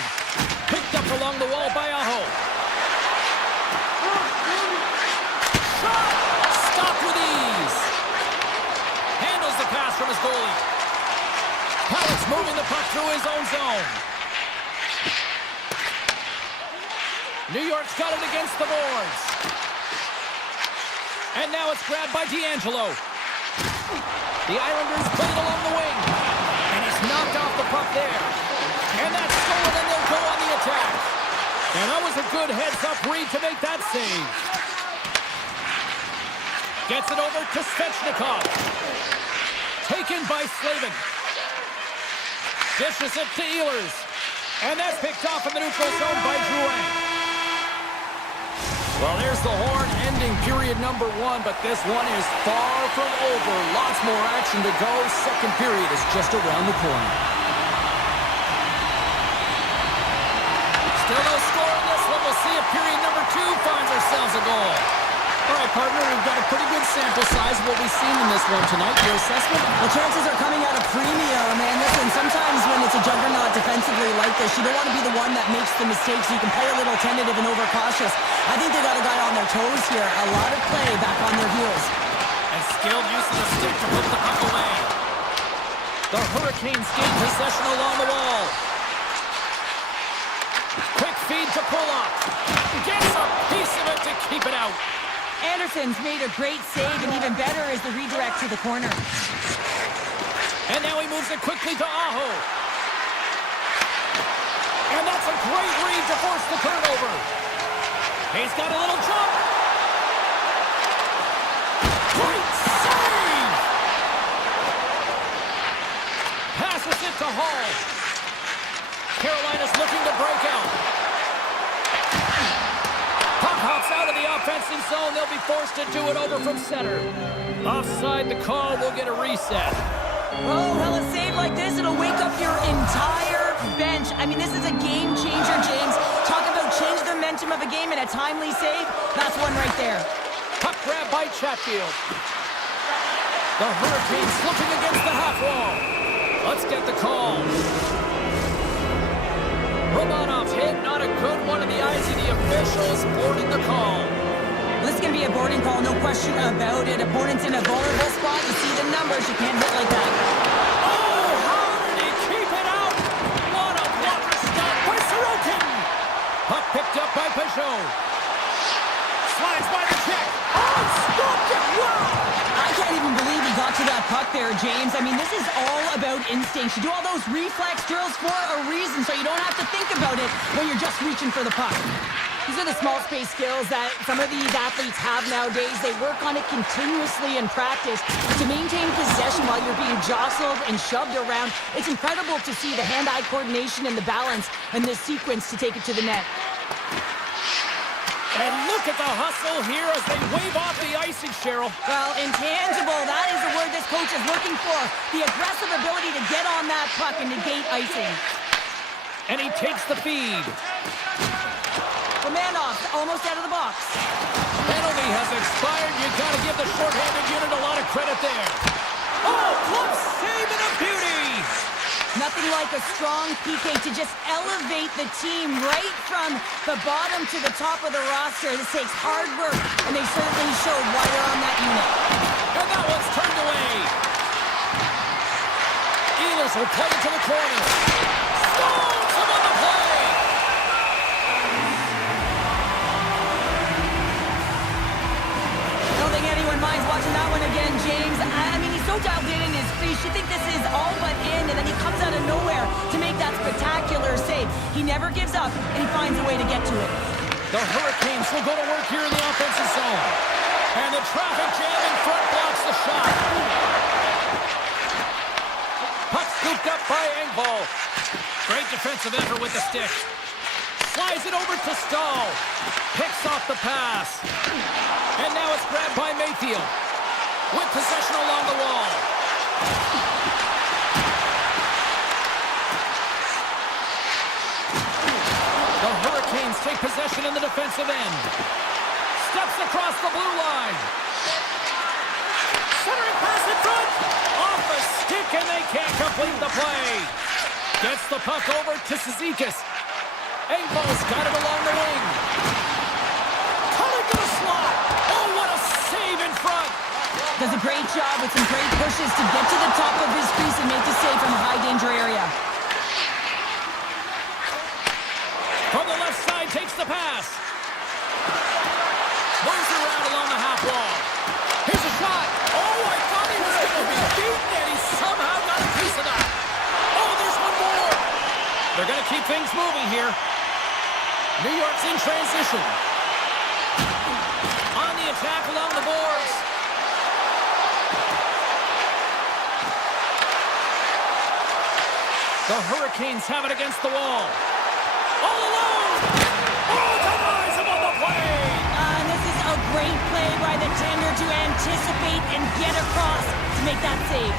Picked up along the wall by Aho. Shot! Stopped with ease. Handles the pass from his goalie. Pallets moving the puck through his own zone. New York's got it against the boards. And now it's grabbed by D'Angelo. The Islanders play it along the wing. And he's knocked off the puck there. And that's stolen, and they'll go on the attack. And that was a good heads-up read to make that save. Gets it over to Svechnikov. Taken by Slavin. Dishes it to Ehlers. And that's picked off in the neutral zone by Drouin. Well, there's the horn ending period number 1, but this one is far from over. Lots more action to go. Second period is just around the corner. Still no score in this one. We'll see if period number 2 finds ourselves a goal. All right, partner, we've got a pretty good sample size of what we've seen in this one tonight. Your assessment? The chances are coming at a premium, and listen, sometimes when it's a juggernaut defensively like this, you don't want to be the one that makes the mistakes. You can play a little tentative and overcautious. I think they got a guy on their toes here. A lot of play back on their heels. And skilled use of the stick to put the puck away. The Hurricanes gain possession along the wall. Quick feed to pull up. Gets a piece of it to keep it out. Anderson's made a great save, and even better is the redirect to the corner. And now he moves it quickly to Aho. And that's a great read to force the turnover. He's got a little jump. Great save! Passes it to Hall. Carolina's looking to break out. Puck hops out of the offensive zone. They'll be forced to do it over from center. Offside the call. Will get a reset. Oh, well, a save like this, it'll wake up your entire bench. I mean, this is a game changer, James. Talk about change the momentum of a game and a timely save. That's one right there. Puck grab by Chatfield. The Hurricanes looking against the half wall. Let's get the call. Romanov's hit, not a good one in the eyes of the officials, boarding the call. This is going to be a boarding call, no question about it. Opponent's in a vulnerable spot. You see the numbers. You can't hit like that. Oh, how did he keep it out? What a blocker stop by Sorokin. Puck picked up by Peugeot. Slides by the check. Oh, stopped it. Wow. I can't even believe he got to that puck there, James. I mean, this is all about instinct. You do all those reflex drills for a reason, so you don't have to think about it when you're just reaching for the puck. These are the small space skills that some of these athletes have nowadays. They work on it continuously in practice to maintain possession while you're being jostled and shoved around. It's incredible to see the hand-eye coordination and the balance in this sequence to take it to the net. And look at the hustle here as they wave off the icing, Cheryl. Well, intangible, that is the word this coach is looking for. The aggressive ability to get on that puck and negate icing. And he takes the feed. Romanov almost out of the box. Penalty has expired. You got to give the shorthanded unit a lot of credit there. Oh, glove save and a beauty. Nothing like a strong PK to just elevate the team right from the bottom to the top of the roster. This takes hard work, and they certainly showed why they're on that unit. And that one's turned away. Ehlers will play it to the corner. Stones him on the play. I don't think anyone minds watching that one again, James. I mean, he's so dialed in his crease. You think this is all but in, and then he comes out of nowhere to make that spectacular save. He never gives up, and he finds a way to get to it. The Hurricanes will go to work here in the offensive zone. And the traffic jam in front blocks the shot. Puck scooped up by Engvall. Great defensive effort with the stick. Slides it over to Stahl. Picks off the pass. And now it's grabbed by Mayfield. With possession along the wall. The Hurricanes take possession in the defensive end. Steps across the blue line. Centering pass in front. Off a stick, and they can't complete the play. Gets the puck over to Cizikas. Engvall's got it along the wing. Coming to the slot. Oh, what a save in front. Does a great job with some great pushes to get to the top of his crease and make the save from a high-danger area. From the left side, takes the pass. Moves around along the half wall. Here's a shot. Oh, I thought he was going to be beaten, and he somehow got a piece of that. Oh, there's one more. They're going to keep things moving here. New York's in transition. On the attack along the boards. The Hurricanes have it against the wall. All alone! Oh, denies him on the play! And this is a great play by the tender to anticipate and get across to make that save.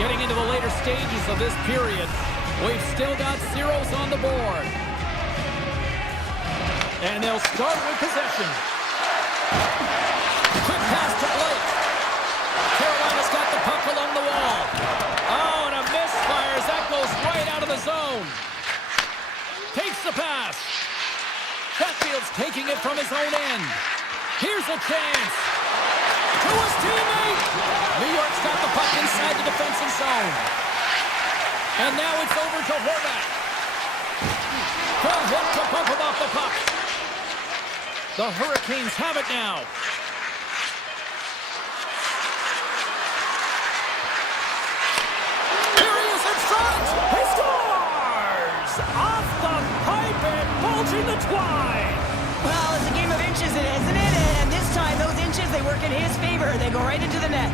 Getting into the later stages of this period, we've still got zeros on the board. And they'll start with possession. Quick pass to Blake. Carolina's got the puck along the wall. Oh, and a misfire as that goes right out of the zone. Takes the pass. Chatfield's taking it from his own end. Here's a chance. To his teammate. New York's got the puck inside the defensive zone. And now it's over to Horvat. From hit to bump him off the puck. The Hurricanes have it now. Here he is in front. He scores! Off the pipe and bulging the twine. Well, it's a game of inches, isn't it? And this time, those inches, they work in his favor. They go right into the net.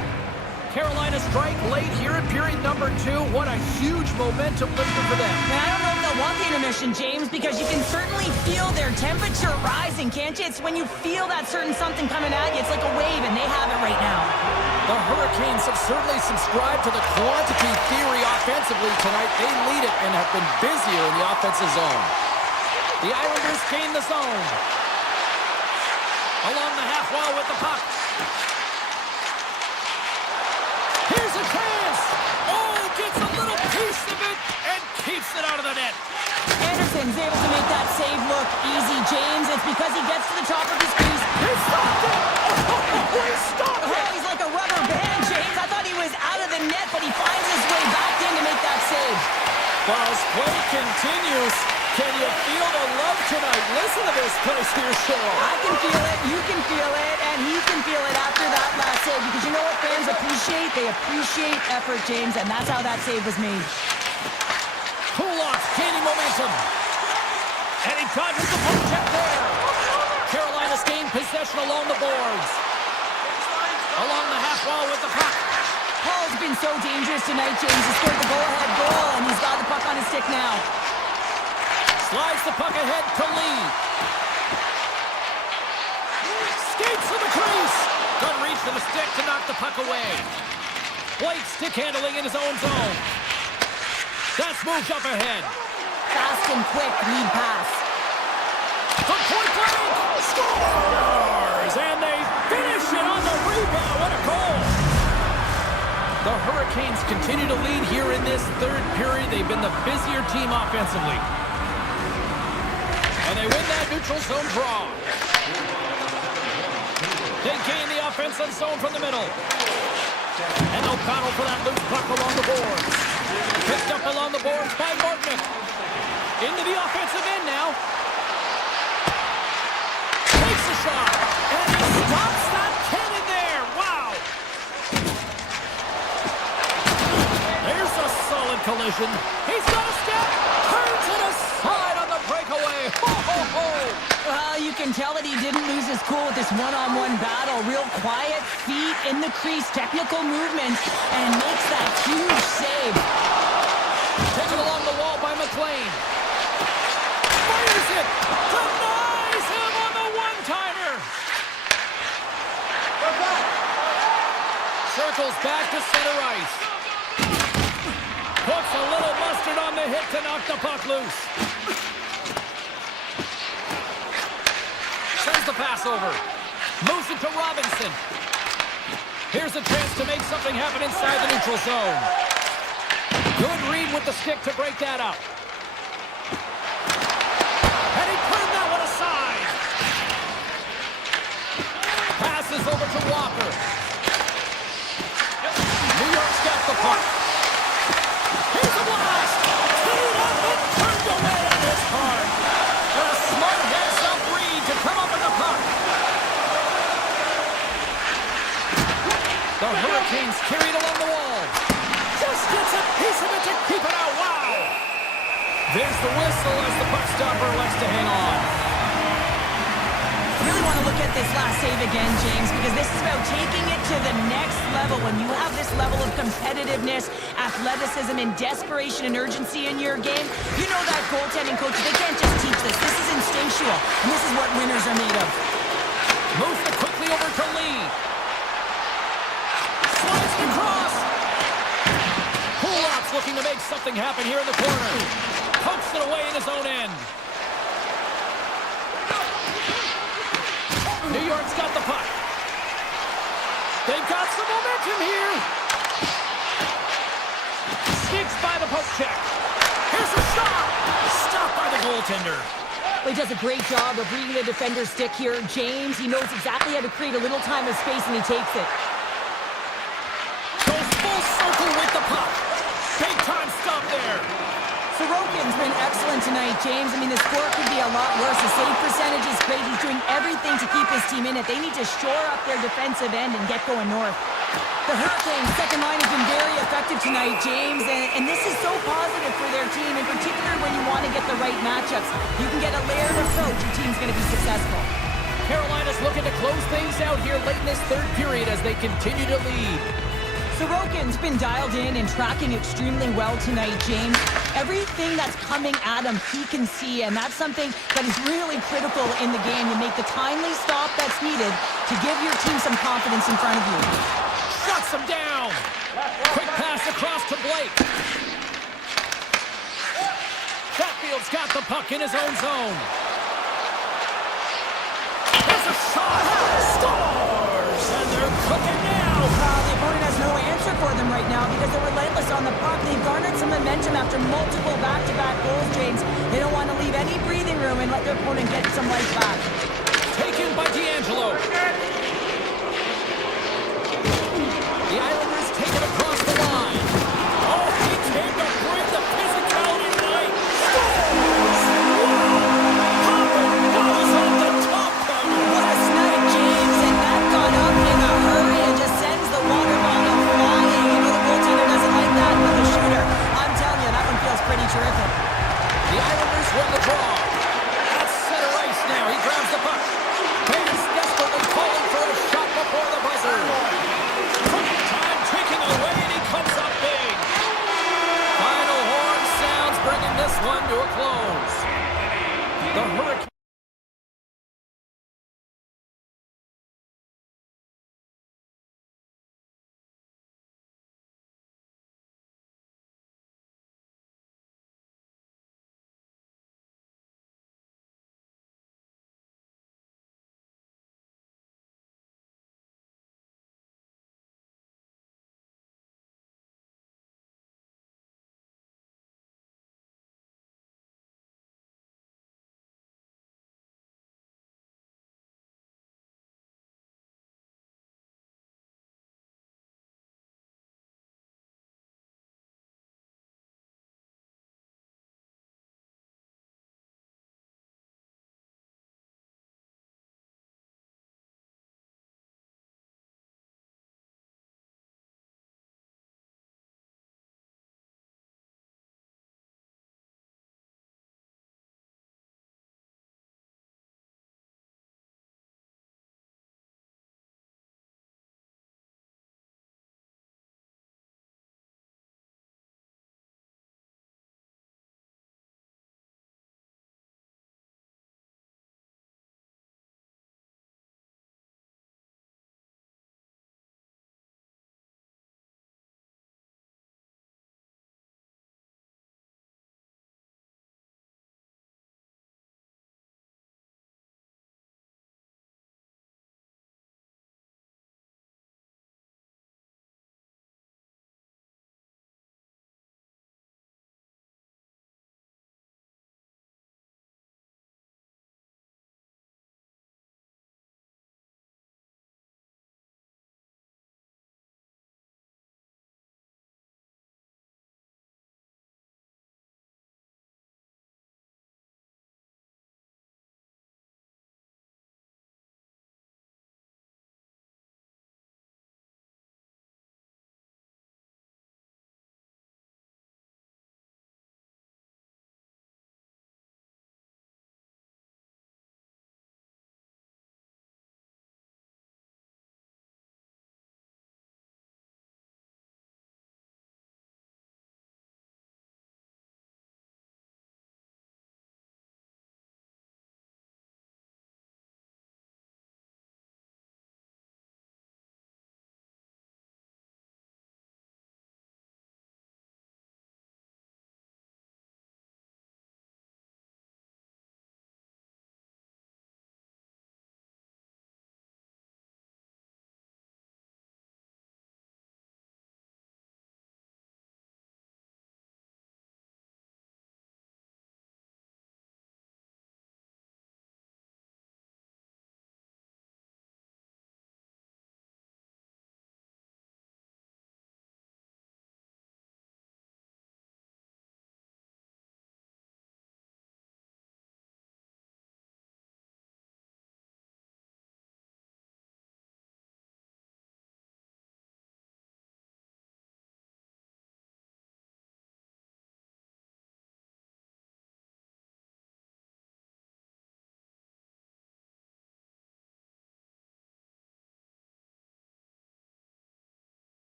Carolina strike late here in period number 2. What a huge momentum lifter for them. And I don't know if they'll want the intermission, James, because you can certainly feel their temperature rising, can't you? It's when you feel that certain something coming at you. It's like a wave, and they have it right now. The Hurricanes have certainly subscribed to the quantity theory offensively tonight. They lead it and have been busier in the offensive zone. The Islanders gain the zone. Along the half wall with the puck. Here's a chance! Oh, gets a little piece of it and keeps it out of the net. Anderson's able to make that save look easy, James. It's because he gets to the top of his crease. He stopped it! Oh, he stopped it! Oh, he's like a rubber band, James. I thought he was out of the net, but he finds his way back in to make that save. While play continues, can you feel the love tonight? Listen to this place here, Cheryl. I can feel it, you can feel it, and he can feel it after that last save. Because you know what fans appreciate? They appreciate effort, James, and that's how that save was made. Pull-off, gaining momentum. And he dodges the puck check there. Carolina's gained possession along the boards. Along the half wall with the puck. Paul's been so dangerous tonight, James. He scored the go-ahead goal, and he's got the puck on his stick now. Slides the puck ahead to Lee. Skates to the crease. Good reach to the stick to knock the puck away. Blake stick handling in his own zone. That's moved up ahead. Fast and quick lead pass. From point blank. Scores! And they finish it on the rebound. What a goal! The Hurricanes continue to lead here in this third period. They've been the busier team offensively. And they win that neutral zone draw. They gain the offensive zone from the middle. And O'Connell for that loose puck along the boards. Picked up along the boards by Martin. Into the offensive end now. Takes a shot. And he stops that cannon there. Wow. There's a solid collision. He's got a step. Turns it aside on the breakaway. Ho, ho, ho. Well, you can tell that he didn't lose his cool with this one-on-one battle. Real quiet, feet in the crease, technical movement, and makes that huge save. Taken along the wall by McLean. Fires it. Denies him on the one-timer. Circles back to center ice. Puts a little mustard on the hit to knock the puck loose. Sends the pass over. Moves it to Robinson. Here's a chance to make something happen inside the neutral zone. Good read with the stick to break that up. And he turned that one aside. Passes over to Walker. New York's got the puck. Here's a blast. Teed up and turned away on his part. And a smart heads-up read to come up with the puck. The Hurricanes carried along the wall. Just gets a piece of it to keep it out. Wow! There's the whistle as the puck stopper elects to hang on. I really want to look at this last save again, James, because this is about taking it to the next level. When you have this level of competitiveness, athleticism, and desperation and urgency in your game, you know that goaltending coaches, they can't just teach this. This is instinctual, and this is what winners are made of. Moves it quickly over to Lee. Slides it across. Pull-off's looking to make something happen here in the corner. Pokes it away in his own end. New York's got the puck. They've got some momentum here. Sneaks by the poke check. Here's a shot. Stopped by the goaltender. He does a great job of reading the defender's stick here. James, he knows exactly how to create a little time and space, and he takes it. Goes full circle with the puck. Big time stop there. Sorokin's been excellent excellent tonight, James. I mean, the score could be a lot worse. The save percentage is great. He's doing everything to keep his team in it. They need to shore up their defensive end and get going north. The Hurricanes' second line has been very effective tonight, James, and this is so positive for their team, in particular when you want to get the right matchups. You can get a layered approach, your team's going to be successful. Carolina's looking to close things out here late in this third period as they continue to lead. Sorokin's been dialed in and tracking extremely well tonight, James. Everything that's coming at him, he can see, and that's something that is really critical in the game. You make the timely stop that's needed to give your team some confidence in front of you. Shuts him down. Quick pass across to Blake. Chatfield's got the puck in his own zone. There's a shot. Scores! And they're cooking now. The opponent has no answer for them right now because they're relentless on the puck. They've garnered some momentum after multiple back-to-back goals, James. They don't want to leave any breathing room and let their opponent get some life back. Taken by D'Angelo. The Islanders take it across the line. Oh, he came to bring the physicality tonight. Scores! Hoppin goes on the top corner. What a snipe, James, and that got up in a hurry and just sends the water bottle flying. You know the goaltender doesn't like that with a shooter. I'm telling you, that one feels pretty terrific. The Islanders win the draw. That's center ice now. He grabs the puck. Vegas desperately calling for a shot before the buzzer. Quick time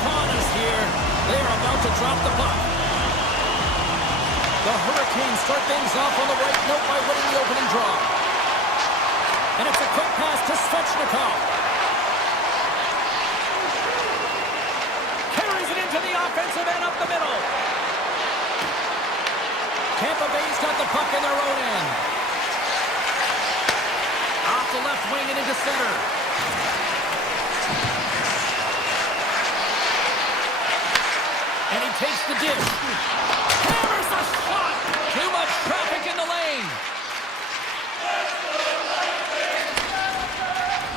upon us here. They are about to drop the puck. The Hurricanes start things off on the right note by winning the opening draw. And it's a quick pass to Svechnikov. Carries it into the offensive end up the middle. Tampa Bay's got the puck in their own end. Off the left wing and into center. And he takes the dish. Hammers the shot. Too much traffic in the lane.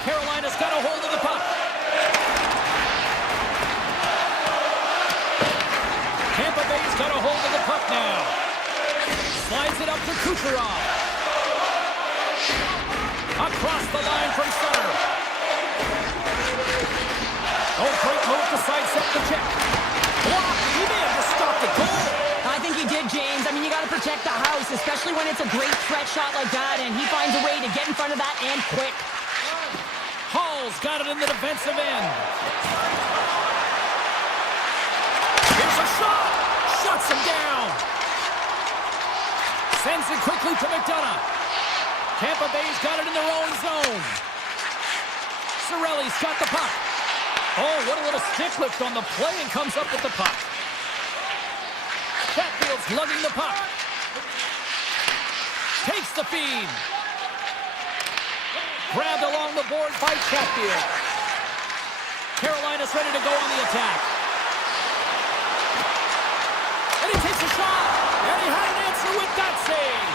Carolina's got a hold of the puck. Tampa Bay's got a hold of the puck now. Slides it up to Kucherov. Across the line from center. Oh, great move to sidestep the check. Block. He may have just stopped the goal. I think he did, James. I mean, you got to protect the house, especially when it's a great threat shot like that, and he finds a way to get in front of that and quick. Hall's got it in the defensive end. Here's a shot. Shuts him down. Sends it quickly to McDonough. Tampa Bay's got it in their own zone. Cirelli's got the puck. Oh, what a little stick lift on the play and comes up with the puck. Chatfield's lugging the puck. Takes the feed. Grabbed along the board by Chatfield. Carolina's ready to go on the attack. And he takes a shot. And he had an answer with that save.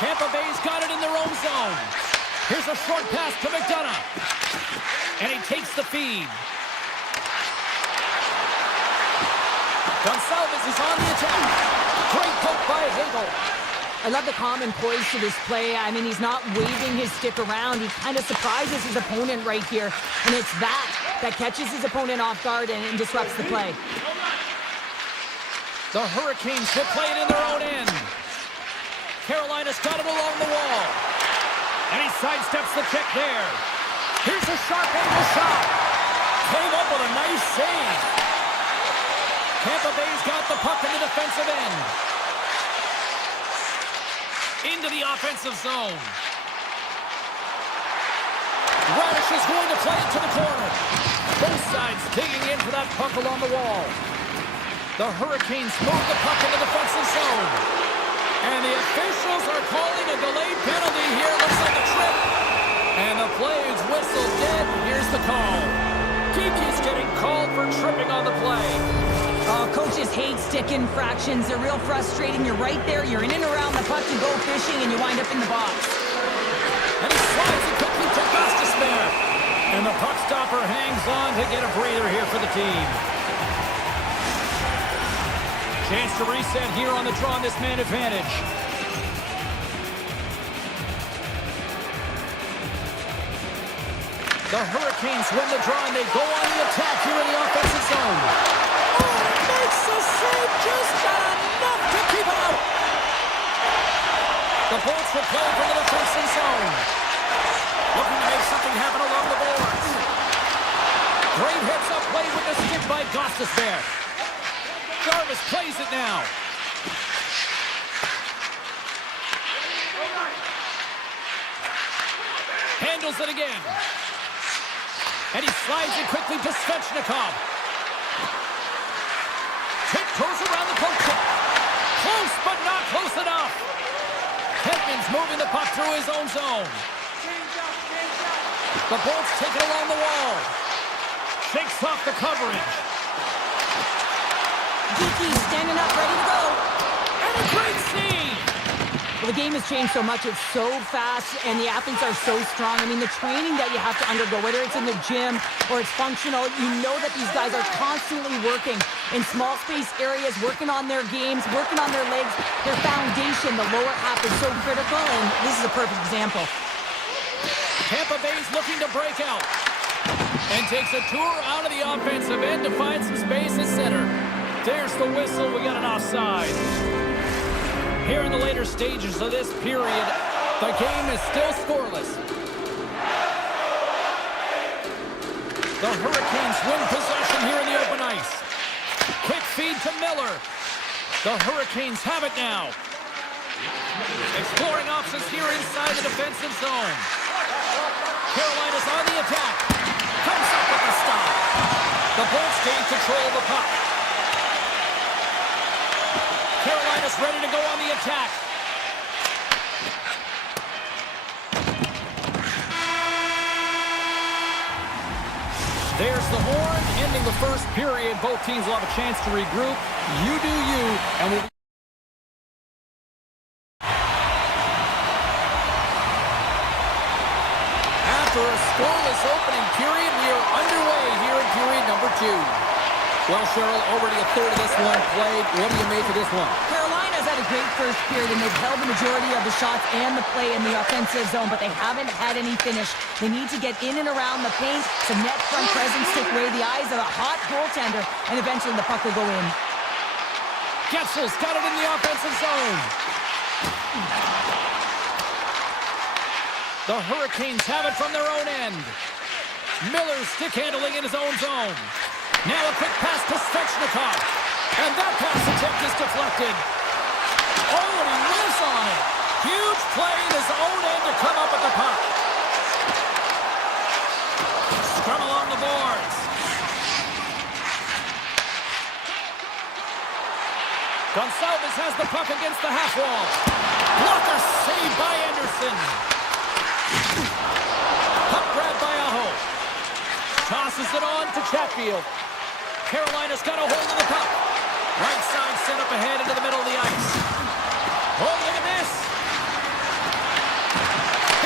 Tampa Bay's got it in their own zone. Here's a short pass to McDonough. And he takes the feed. Gonsalves is on the attack. Great poke by Hagel. I love the calm and poise to this play. I mean, he's not waving his stick around. He kind of surprises his opponent right here. And it's that catches his opponent off guard and disrupts the play. The Hurricanes will play it in their own end. Carolina's got it along the wall. And he sidesteps the kick there. Here's a sharp angle shot. Came up with a nice save. Tampa Bay's got the puck in the defensive end. Into the offensive zone. Radish is going to play it to the corner. Both sides digging in for that puck along the wall. The Hurricanes move the puck in the defensive zone. And the officials are calling a delayed penalty here. Looks like a trip. And the play is whistled dead. Here's the call. Kiki's getting called for tripping on the play. Coaches hate stick infractions. They're real frustrating. You're right there. You're in and around the puck. You go fishing and you wind up in the box. And he slides it quickly to Gostisbehere. And the puck stopper hangs on to get a breather here for the team. Chance to reset here on the draw on this man advantage. The Hurricanes win the draw and they go on the attack here in the offensive zone. Oh, makes the save, just got enough to keep out. The Bolts will play from the defensive zone. Looking to make something happen along the boards. Great heads-up play with the stick by Gostisbehere. Jarvis plays it now. Handles it again. And he slides it quickly to Svechnikov. Tiptoes around the poke check. Close, but not close enough. Hedman's moving the puck through his own zone. The Bolts take it along the wall. Shakes off the coverage. Geeky's standing up, ready to go. And a great save. Well, the game has changed so much. It's so fast, and the athletes are so strong. I mean, the training that you have to undergo, whether it's in the gym or it's functional, you know that these guys are constantly working in small space areas, working on their games, working on their legs. Their foundation, the lower half, is so critical, and this is a perfect example. Tampa Bay's looking to break out and takes a tour out of the offensive end to find some space at center. There's the whistle. We got an offside. Here in the later stages of this period, the game is still scoreless. The Hurricanes win possession here in the open ice. Quick feed to Miller. The Hurricanes have it now. Exploring options here inside the defensive zone. Carolina's on the attack. Comes up with a stop. The Bolts gain control of the puck. Carolina's ready to go on the attack. There's the horn, ending the first period. Both teams will have a chance to regroup. You do you, and we'll be... After a scoreless opening period, we are underway here in period number 2. Well, Cheryl, already a third of this one played. What do you make of this one? Carolina's had a great first period, and they've held the majority of the shots and the play in the offensive zone, but they haven't had any finish. They need to get in and around the paint, some net front presence, take away the eyes of a hot goaltender, and eventually the puck will go in. Getzel's got it in the offensive zone. The Hurricanes have it from their own end. Miller stick handling in his own zone. Now a quick pass to Svechnikov. And that pass attempt is deflected. Oh, and he whiffs on it. Huge play in his own end to come up with the puck. Scrum along the boards. Gonçalves has the puck against the half wall. Blocker saved by Anderson. Puck grab by Aho. Tosses it on to Chatfield. Carolina's got a hold of the puck. Right side set up ahead into the middle of the ice. Oh, look at this.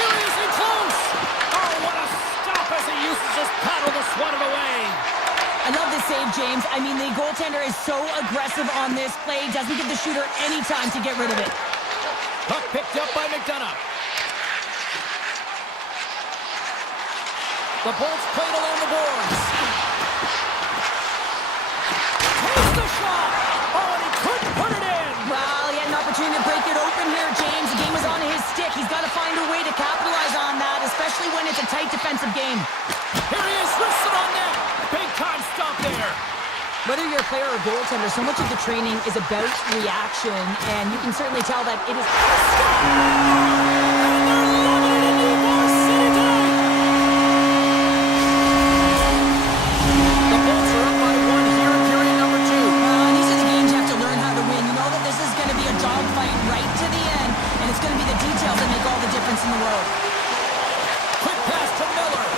Here he is in close. Oh, what a stop as he uses his paddle to swat it away. I love this save, James. I mean, the goaltender is so aggressive on this play. Doesn't give the shooter any time to get rid of it. Puck picked up by McDonough. The Bolts played along the boards. Takes the shot. Oh, and he couldn't put it in. Well, he had an opportunity to break it open here, James. The game was on his stick. He's got to find a way to capitalize on that, especially when it's a tight defensive game. Here he is, wristed on net. Big time stop there. Whether you're a player or goaltender, so much of the training is about reaction, and you can certainly tell that it is... in the world. Quick pass to Miller.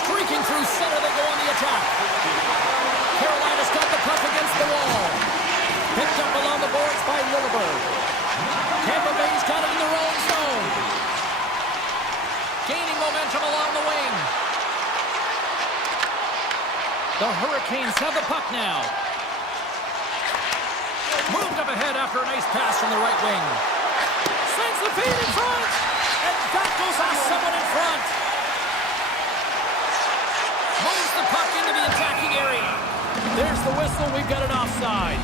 Streaking through center, they go on the attack. Carolina's got the puck against the wall. Picked up along the boards by Lilleberg. Tampa Bay's got it in their own zone. Gaining momentum along the wing. The Hurricanes have the puck now. Moved up ahead after a nice pass from the right wing. Sends the feed in front, and that goes off someone in front. Moves the puck into the attacking area. There's the whistle, we've got an offside.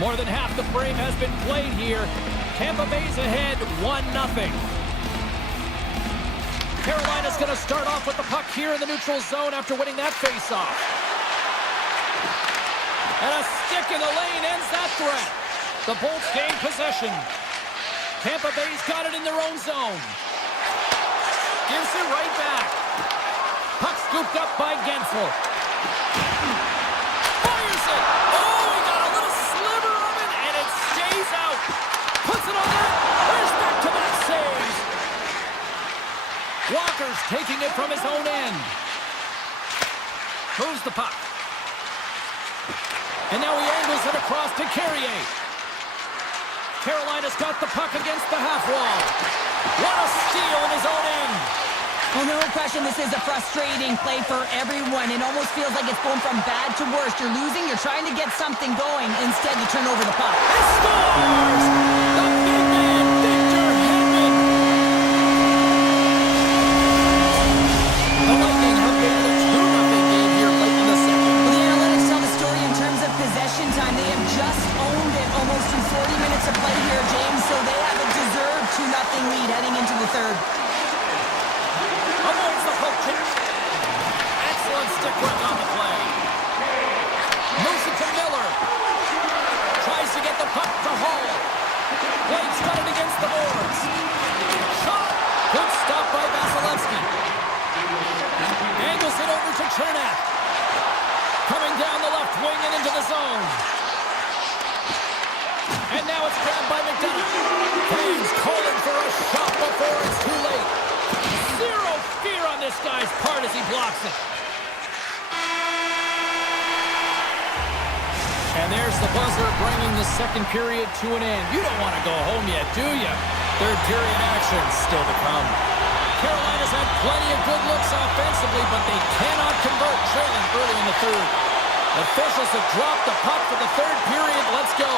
More than half the frame has been played here. Tampa Bay's ahead 1-0. Carolina's going to start off with the puck here in the neutral zone after winning that faceoff. And a stick in the lane ends that threat. The Bolts gain possession. Tampa Bay's got it in their own zone. Gives it right back. Puck scooped up by Gensel. Fires it. Oh, he got a little sliver of it, and it stays out. Puts it on net. There's back-to-back saves. Walker's taking it from his own end. Moves the puck. And now he angles it across to Carrier. Carolina's got the puck against the half wall. What a steal in his own end. Well, no question, this is a frustrating play for everyone. It almost feels like it's going from bad to worse. You're losing, you're trying to get something going. Instead, you turn over the puck. He scores! The big man, Victor Hedman. The Lightning have made a 2-0 game here late in the second. Well, the analytics tell the story in terms of possession time. They have just owned it almost in 40 minutes of play here, James, so they have a deserved 2-0 lead heading into the third. Avoids the poke check. Excellent stick work on the play. Moves it to Miller. Tries to get the puck to Hall. Blake's got it against the boards. Shot. Good stop by Vasilevsky. Angles it over to Chernak. Coming down the left wing and into the zone. And now it's grabbed by McDonough. Kane's calling for a shot before it's too late. Zero fear on this guy's part as he blocks it. And there's the buzzer bringing the second period to an end. You don't want to go home yet, do you? Third period action still to come. Carolina's had plenty of good looks offensively, but they cannot convert, trailing early in the third. Officials have dropped the puck for the third period. Let's go.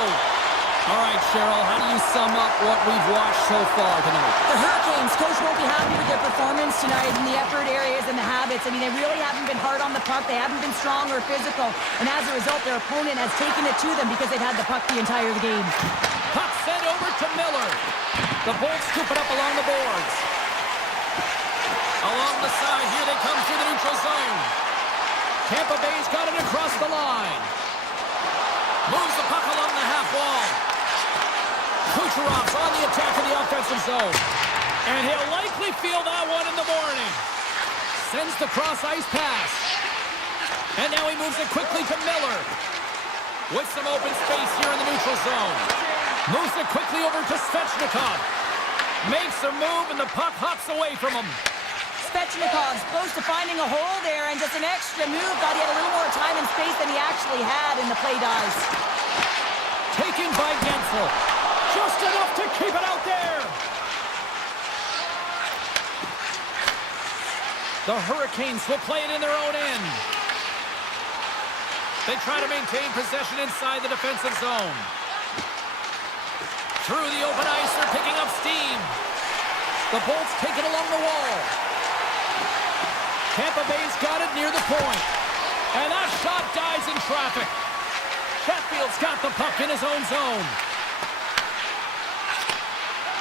All right, Cheryl, how do you sum up what we've watched so far tonight? The Hurricanes, coach won't be happy with their performance tonight in the effort areas and the habits. I mean, they really haven't been hard on the puck. They haven't been strong or physical. And as a result, their opponent has taken it to them because they've had the puck the entire game. Puck sent over to Miller. The Bolts scoop it up along the boards. Along the side, here they come through the neutral zone. Tampa Bay's got it across the line. Moves the puck along the half wall. Kucherov's on the attack in the offensive zone. And he'll likely feel that one in the morning. Sends the cross-ice pass. And now he moves it quickly to Miller. With some open space here in the neutral zone. Moves it quickly over to Svechnikov. Makes a move and the puck hops away from him. Svechnikov's close to finding a hole there, and just an extra move. Thought he had a little more time and space than he actually had, and the play dies. Taken by Gensel. Just enough to keep it out there. The Hurricanes will play it in their own end. They try to maintain possession inside the defensive zone. Through the open ice, they're picking up steam. The Bolts take it along the wall. Tampa Bay's got it near the point. And that shot dies in traffic. Chatfield's got the puck in his own zone.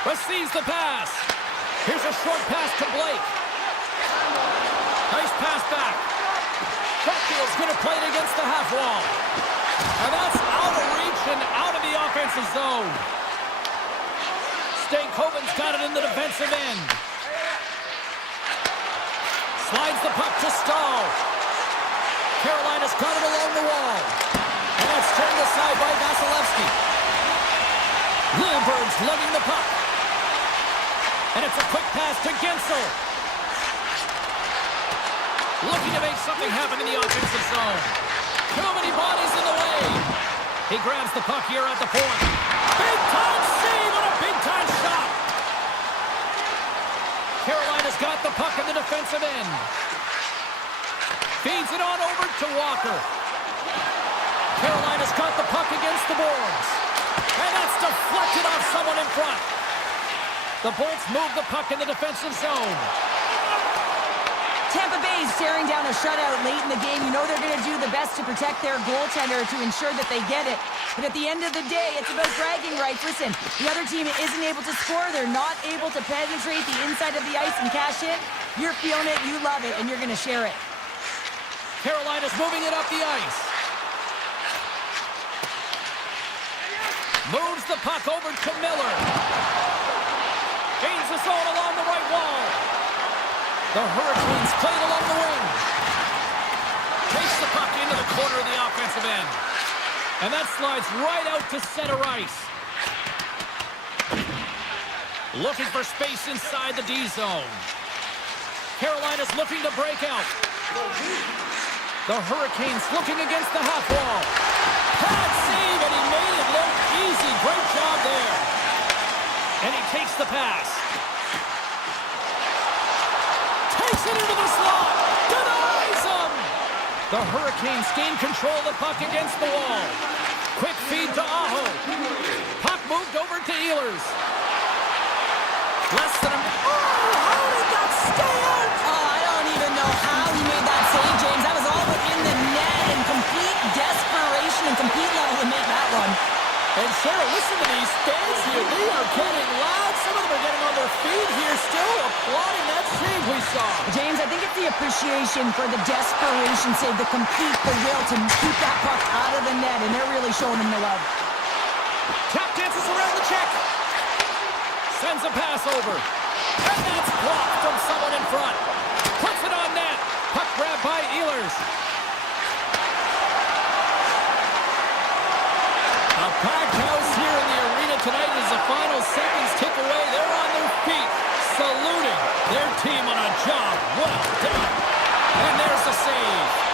Receives the pass. Here's a short pass to Blake. Nice pass back. Chatfield's going to play it against the half wall. And that's out of reach and out of the offensive zone. Stankoven's got it in the defensive end. Slides the puck to Stahl. Carolina's got it along the wall. And that's turned aside by Vasilevsky. Lilliberg's lugging the puck. And it's a quick pass to Gensel. Looking to make something happen in the offensive zone. Too many bodies in the way. He grabs the puck here at the point. Big time save and a big time shot. Carolina's got the puck in the defensive end. Feeds it on over to Walker. Carolina's got the puck against the boards. And that's deflected off someone in front. The Bolts move the puck in the defensive zone. Tampa Bay's staring down a shutout late in the game. You know they're going to do the best to protect their goaltender to ensure that they get it. But at the end of the day, it's about bragging rights. Listen, the other team isn't able to score. They're not able to penetrate the inside of the ice and cash in. You're feeling it, you love it, and you're going to share it. Carolina's moving it up the ice. Moves the puck over to Miller. Gains the zone along the right wall. The Hurricanes play it along the wing. Takes the puck into the corner of the offensive end. And that slides right out to center ice. Looking for space inside the D zone. Carolina's looking to break out. The Hurricanes looking against the half wall. Pad save, and he made it look easy. Great job there. And he takes the pass. Takes it into the slot. Denies him. The Hurricanes gain control of the puck against the wall. Quick feed to Aho. Puck moved over to Ehlers. Less than a minute. Oh, how did that stay out? Oh, I don't even know how he made that save, James. That was all within the net and complete desperation and complete level to make that one. And Cheryl, listen to these fans here. They are getting loud. Some of them are getting on their feet here still. we saw. James, I think it's the appreciation for the desperation, say, the compete, the will to keep that puck out of the net, and they're really showing him the love. Tap dances around the check. Sends a pass over. And that's blocked from someone in front. Puts it on net. Puck grab by Ehlers. A packed house here in the arena tonight as the final seconds tick away. They're on their feet, saluting their team on a job well done. And there's the save.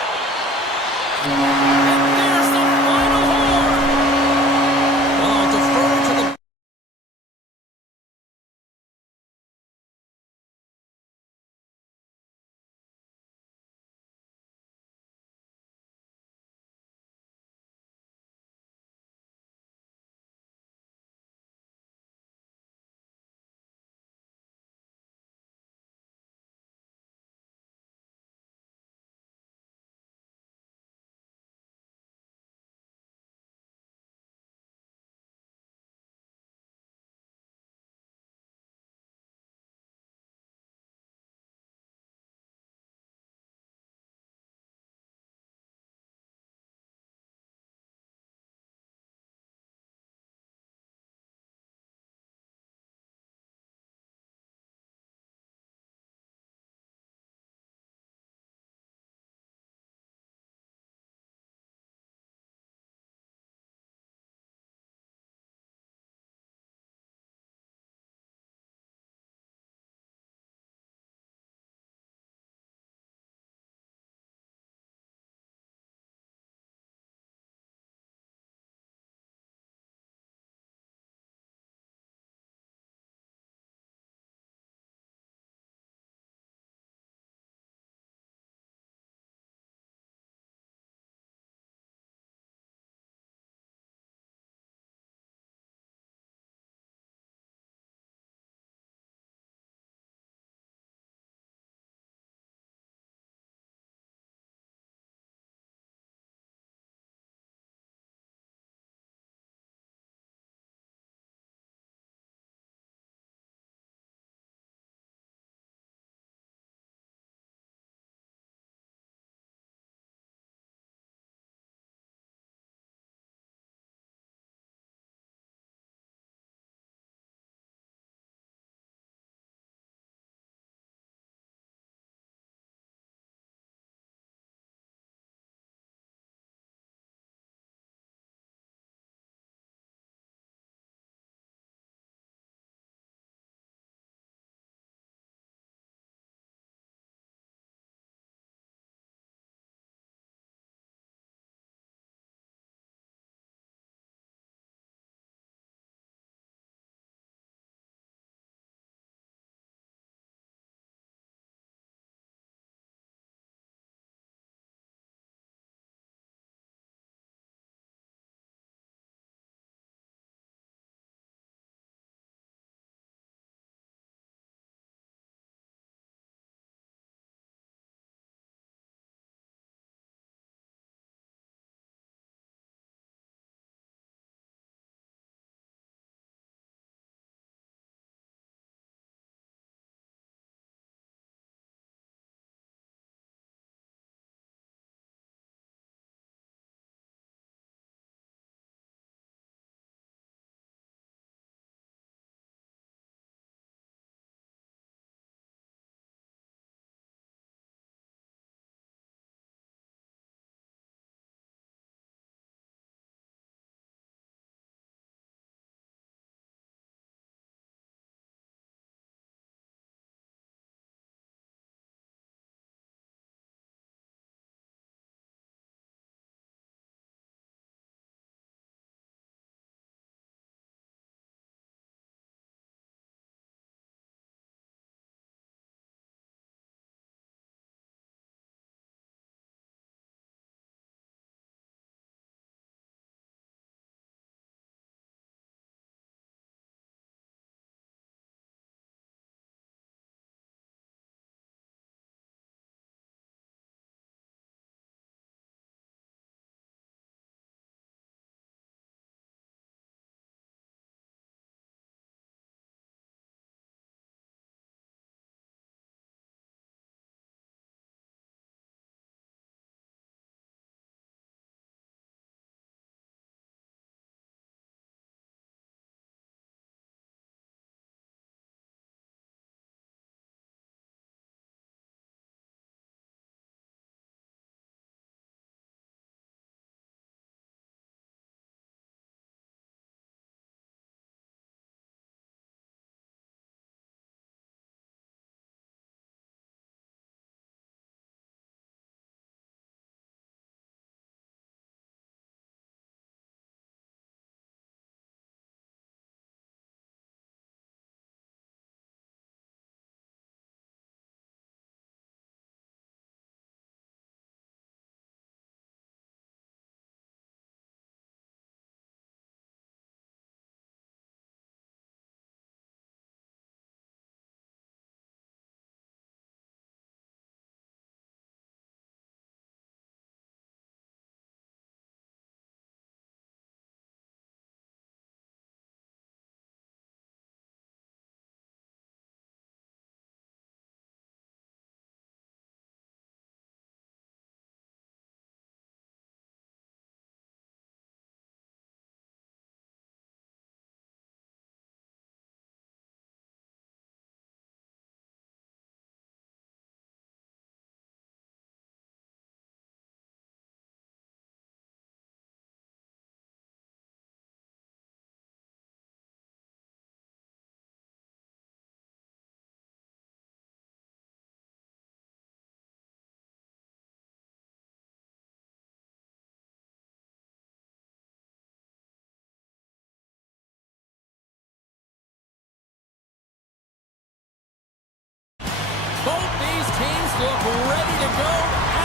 Both these teams look ready to go,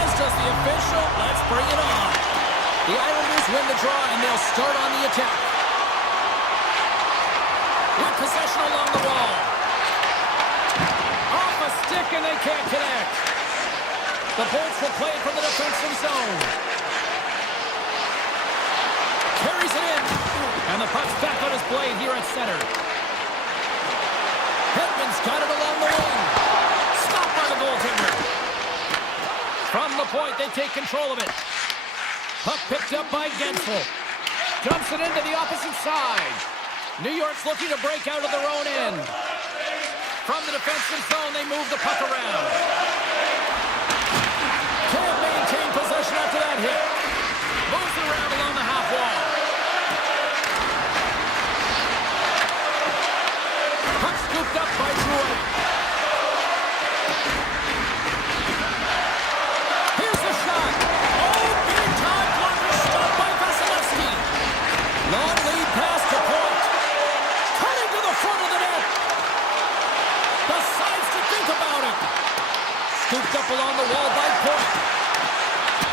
as does the official. Let's bring it on. The Islanders win the draw, and they'll start on the attack. With possession along the wall. Off a stick, and they can't connect. The Bolts will play it from the defensive zone. Carries it in. And the puck's back on his blade here at center. Hedman's got it along the wing. Stopped by the goaltender. From the point, they take control of it. Puck picked up by Gensel. Dumps it into the opposite side. New York's looking to break out of their own end. From the defensive zone, they move the puck around. Can't maintain possession after that hit. Moves it around along the half wall. Puck scooped up by Troy. Here's the shot. Oh, big time blocker stopped by Vasilevsky. Long lead pass to Point. Cutting to the front of the net. Decides to think about it. Scooped up along the wall by Point.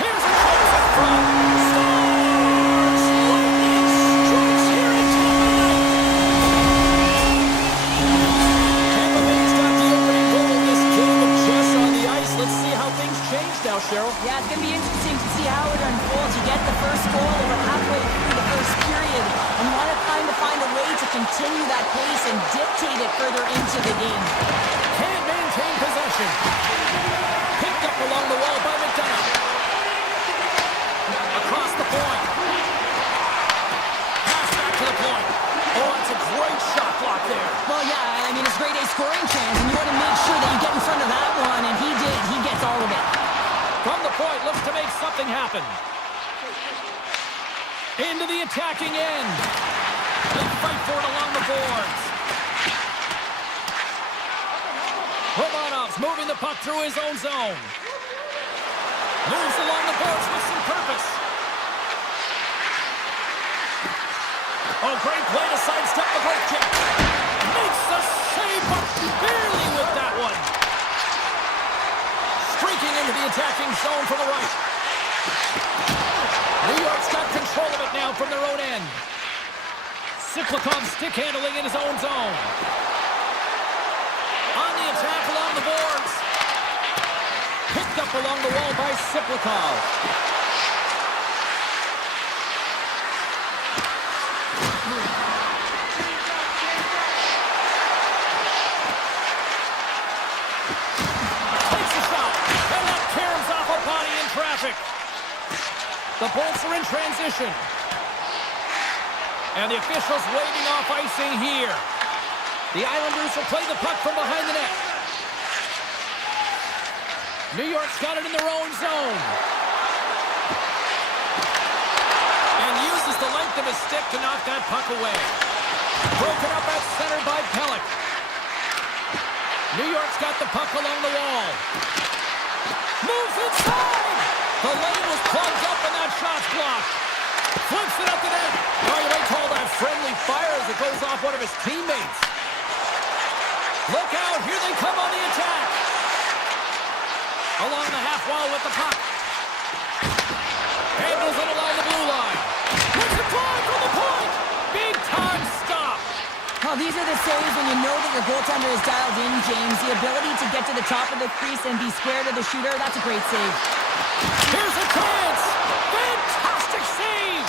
Here's a chance in front. Scores! Lightning strikes here in Tampa. Tampa Bay's got the opening goal in this game of chess on the ice. Let's see how things change now, Cheryl. Yeah, it's going to be interesting to see how it unfolds. You get the first goal over halfway through the first period and want to kind of find a way to continue that pace and dictate it further into the game. Can't maintain possession. Picked up along the wall by McDonough. Across the point. Pass back to the point. Oh, that's a great shot block there. Well, yeah, I mean, it's grade A scoring chance, and you want to make sure that you get in front of that one, and he did. He gets all of it. From the point, looks to make something happen. Into the attacking end. They fight for it along the boards. Romanov's moving the puck through his own zone. Moves along the boards with some purpose. Oh, great play to sidestep the break check. Makes the save, but barely with that one. Streaking into the attacking zone from the right. New York's got control of it now from their own end. Siklikov stick handling in his own zone. On the attack along the boards. Picked up along the wall by Siklikov. Takes a shot. And that caroms off a body in traffic. The Bolts are in transition. And the officials waving off icing here. The Islanders will play the puck from behind the net. New York's got it in their own zone. And uses the length of his stick to knock that puck away. Broken up at center by Pellick. New York's got the puck along the wall. Moves inside! The lane was plugged up and that shot's blocked. Flips it up the net. Oh, you may call that friendly fire as it goes off one of his teammates. Look out, here they come on the attack. Along the half wall with the puck. Handles it along the blue line. Lets it fly from the point. Big time stop. Well, these are the saves when you know that your goaltender is dialed in, James. The ability to get to the top of the crease and be square to the shooter, that's a great save. Here's a chance. Fantastic save.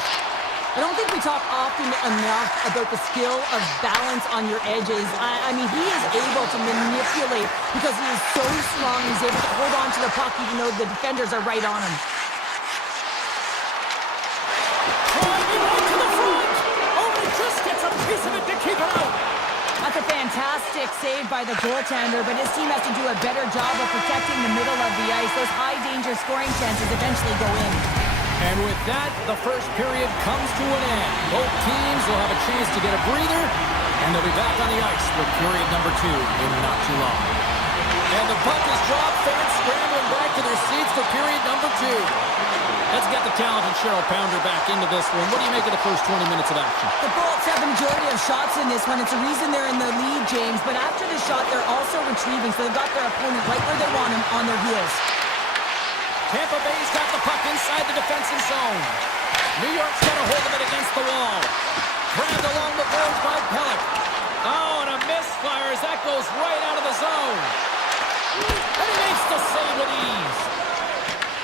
I don't think we talk often enough about the skill of balance on your edges. I mean, he is able to manipulate because he is so strong. He's able to hold on to the puck even though the defenders are right on him. Driving right to the front. Oh, he just gets a piece of it to keep it out. That's a fantastic save by the goaltender, but his team has to do a better job of protecting the middle of the ice. Those high-danger scoring chances eventually go in. And with that, the first period comes to an end. Both teams will have a chance to get a breather, and they'll be back on the ice for period number 2 in not too long. And the puck is dropped, fans scrambling back to their seats for period number 2. Let's get the talented Cheryl Pounder back into this one. What do you make of the first 20 minutes of action? The Bolts have the majority of shots in this one. It's a reason they're in the lead, James. But after the shot, they're also retrieving, so they've got their opponent right where they want him, on their heels. Tampa Bay's got the puck inside the defensive zone. New York's got a hold of it against the wall. Grabbed along the boards by Pellick. Oh, and a misfire as that goes right out of the zone. And he makes the save with ease.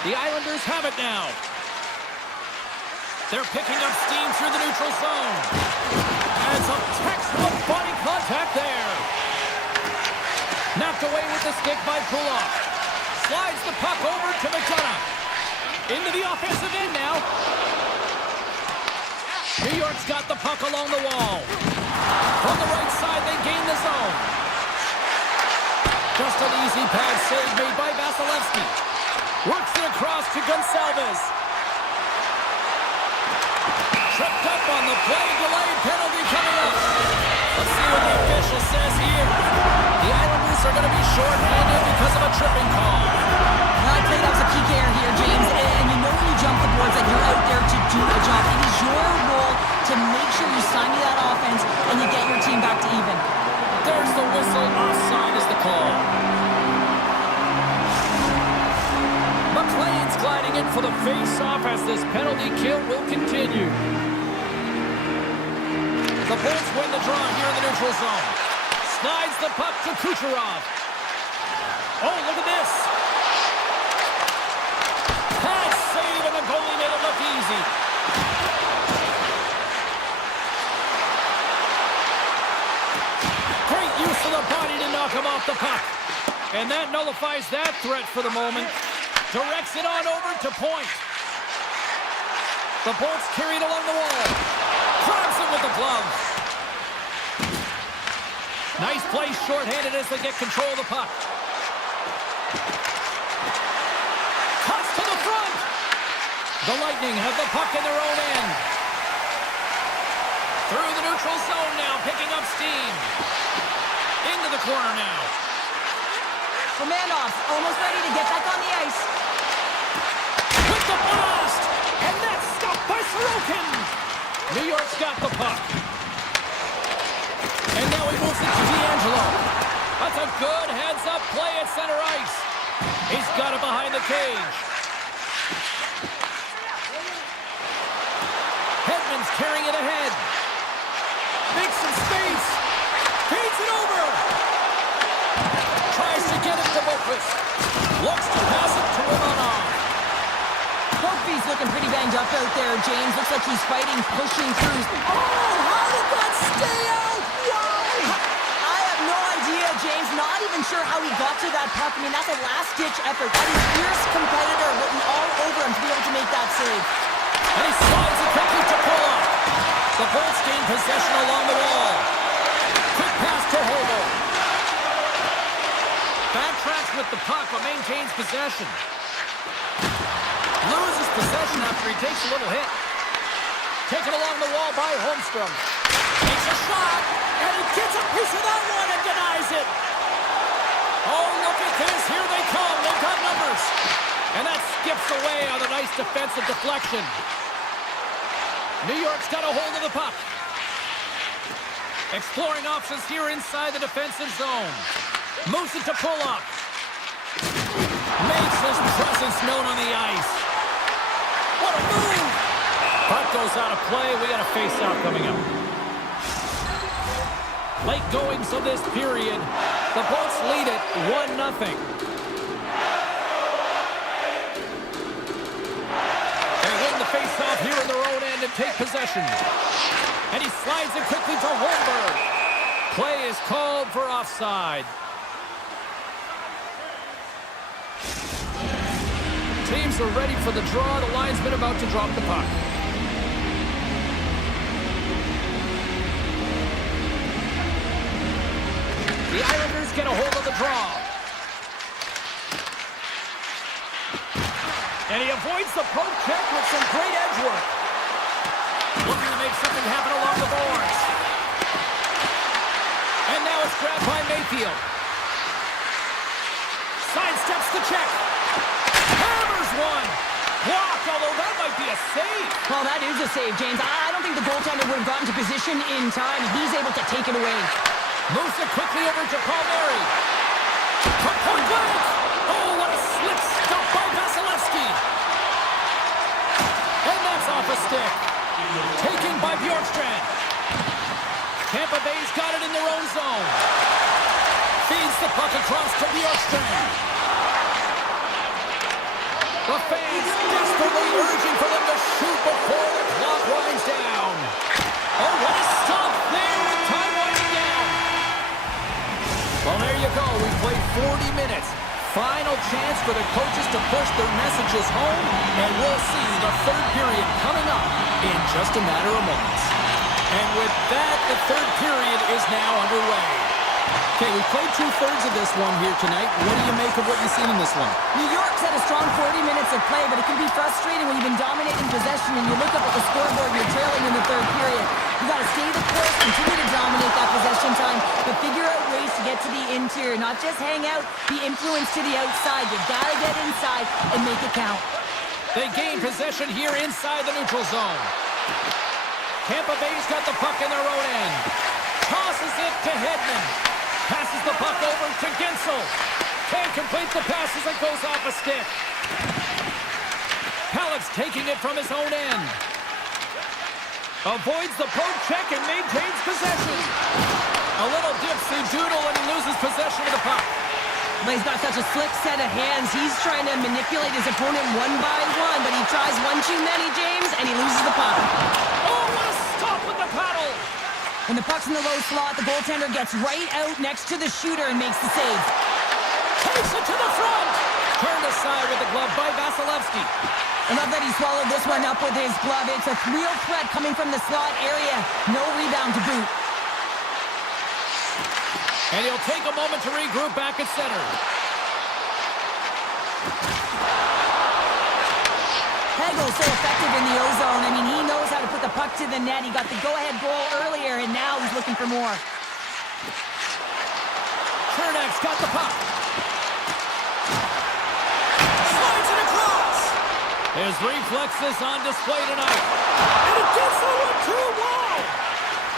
The Islanders have it now. They're picking up steam through the neutral zone. And some textbook body contact there. Knocked away with the stick by Pulloff. Slides the puck over to McDonough. Into the offensive end now. New York's got the puck along the wall. From the right side, they gain the zone. Just an easy pad save made by Vasilevsky. Works it across to Gonçalves. Tripped up on the play, delayed penalty coming up. Let's see what the official says here. The Islanders are going to be short-handed because of a tripping call. Well, I played as a PKer here, James, and you know when you jump the boards that you're out there to do a job. It is your role to make sure you stymie that offense and you get your team back to even. There's the whistle. Offside is the call. McLean's gliding in for the face-off as this penalty kill will continue. The Bolts win the draw here in the neutral zone. Slides the puck to Kucherov. Oh, look at this. Pass save, and the goalie made it look easy. Great use of the body to knock him off the puck. And that nullifies that threat for the moment. Directs it on over to point. The Bolts carried along the wall. Grabs it with the glove. Nice play short-handed as they get control of the puck. Cuts to the front. The Lightning have the puck in their own end. Through the neutral zone now, picking up steam. Into the corner now. Romanov's almost ready to get back on the ice. With the blast! And that's stopped by Sorokin! New York's got the puck. And now he moves it to D'Angelo. That's a good heads-up play at center ice. He's got it behind the cage. Hedman's carrying it ahead. Makes some space. Feeds it over. Tries to get it to Boqvist. Looks to pass it to Romanov. Boqvist's looking pretty banged up out there, James. Looks like he's fighting, pushing through. Oh, how did that stay out? Why? I have no idea, James. Not even sure how he got to that puck. I mean, that's a last-ditch effort. That is fierce competitor written all over him to be able to make that save. And he slides it quickly to Pulloff. The Bolts gain possession along the wall. Quick pass to Hobo. Backtracks with the puck but maintains possession. Loses possession after he takes a little hit. Taken along the wall by Holmstrom. Takes a shot, and he gets a piece of that one and denies it. Oh, look at this. Here they come. They've got numbers. And that skips away on a nice defensive deflection. New York's got a hold of the puck. Exploring options here inside the defensive zone. Moves it to Pulloff. Makes his presence known on the ice. What a move! Puck goes out of play. We got a face-off coming up. Late goings of this period. The Bolts lead it 1-0. They win the face-off here in their own end and take possession. And he slides it quickly to Holmberg. Play is called for offside. Teams are ready for the draw. The linesman about to drop the puck. The Islanders get a hold of the draw. And he avoids the poke check with some great edge work. Looking to make something happen along the boards. And now it's grabbed by Mayfield. Sidesteps the check. Hammers one. Blocked, although that Well, that is a save, James. I don't think the goaltender would have gotten to position in time. He's able to take it away. Moves it quickly over to Palmieri. From point blank! Oh, what a slick stop by Vasilevsky! And that's off a stick. Taken by Bjorkstrand. Tampa Bay's got it in their own zone. Feeds the puck across to Bjorkstrand. The fans desperately urging for them to shoot before the clock winds down. Oh, what a stop there! Time winding down. Well, there you go. We played 40 minutes. Final chance for the coaches to push their messages home, and we'll see the third period coming up in just a matter of moments. And with that, the third period is now underway. Okay, we played two-thirds of this one here tonight. What do you make of what you've seen in this one? New York's had a strong 40 minutes of play, but it can be frustrating when you've been dominating possession and you look up at the scoreboard and you're trailing in the third period. You got to stay the course, continue to dominate that possession time, but figure out ways to get to the interior, not just hang out, be influenced to the outside. You got to get inside and make it count. They gain possession here inside the neutral zone. Tampa Bay's got the puck in their own end. Tosses it to Hedman. Passes the puck over to Gensel. Can't complete the pass as it goes off a stick. Pallett's taking it from his own end. Avoids the poke check and maintains possession. A little dipsy doodle and he loses possession of the puck. But he's got such a slick set of hands. He's trying to manipulate his opponent one by one, but he tries one too many, James, and he loses the puck. Oh, what a stop with the paddle! When the puck's in the low slot, the goaltender gets right out next to the shooter and makes the save. Takes it to the front! Turned aside with the glove by Vasilevsky. I love that he swallowed this one up with his glove. It's a real threat coming from the slot area. No rebound to boot. And he'll take a moment to regroup back at center. Hegel's so effective in the O-zone. I mean, he knows how to put the puck to the net. He got the go-ahead goal earlier, and now he's looking for more. Chernak's got the puck. Slides it across. His reflexes on display tonight. And it gets the 1-2 wall.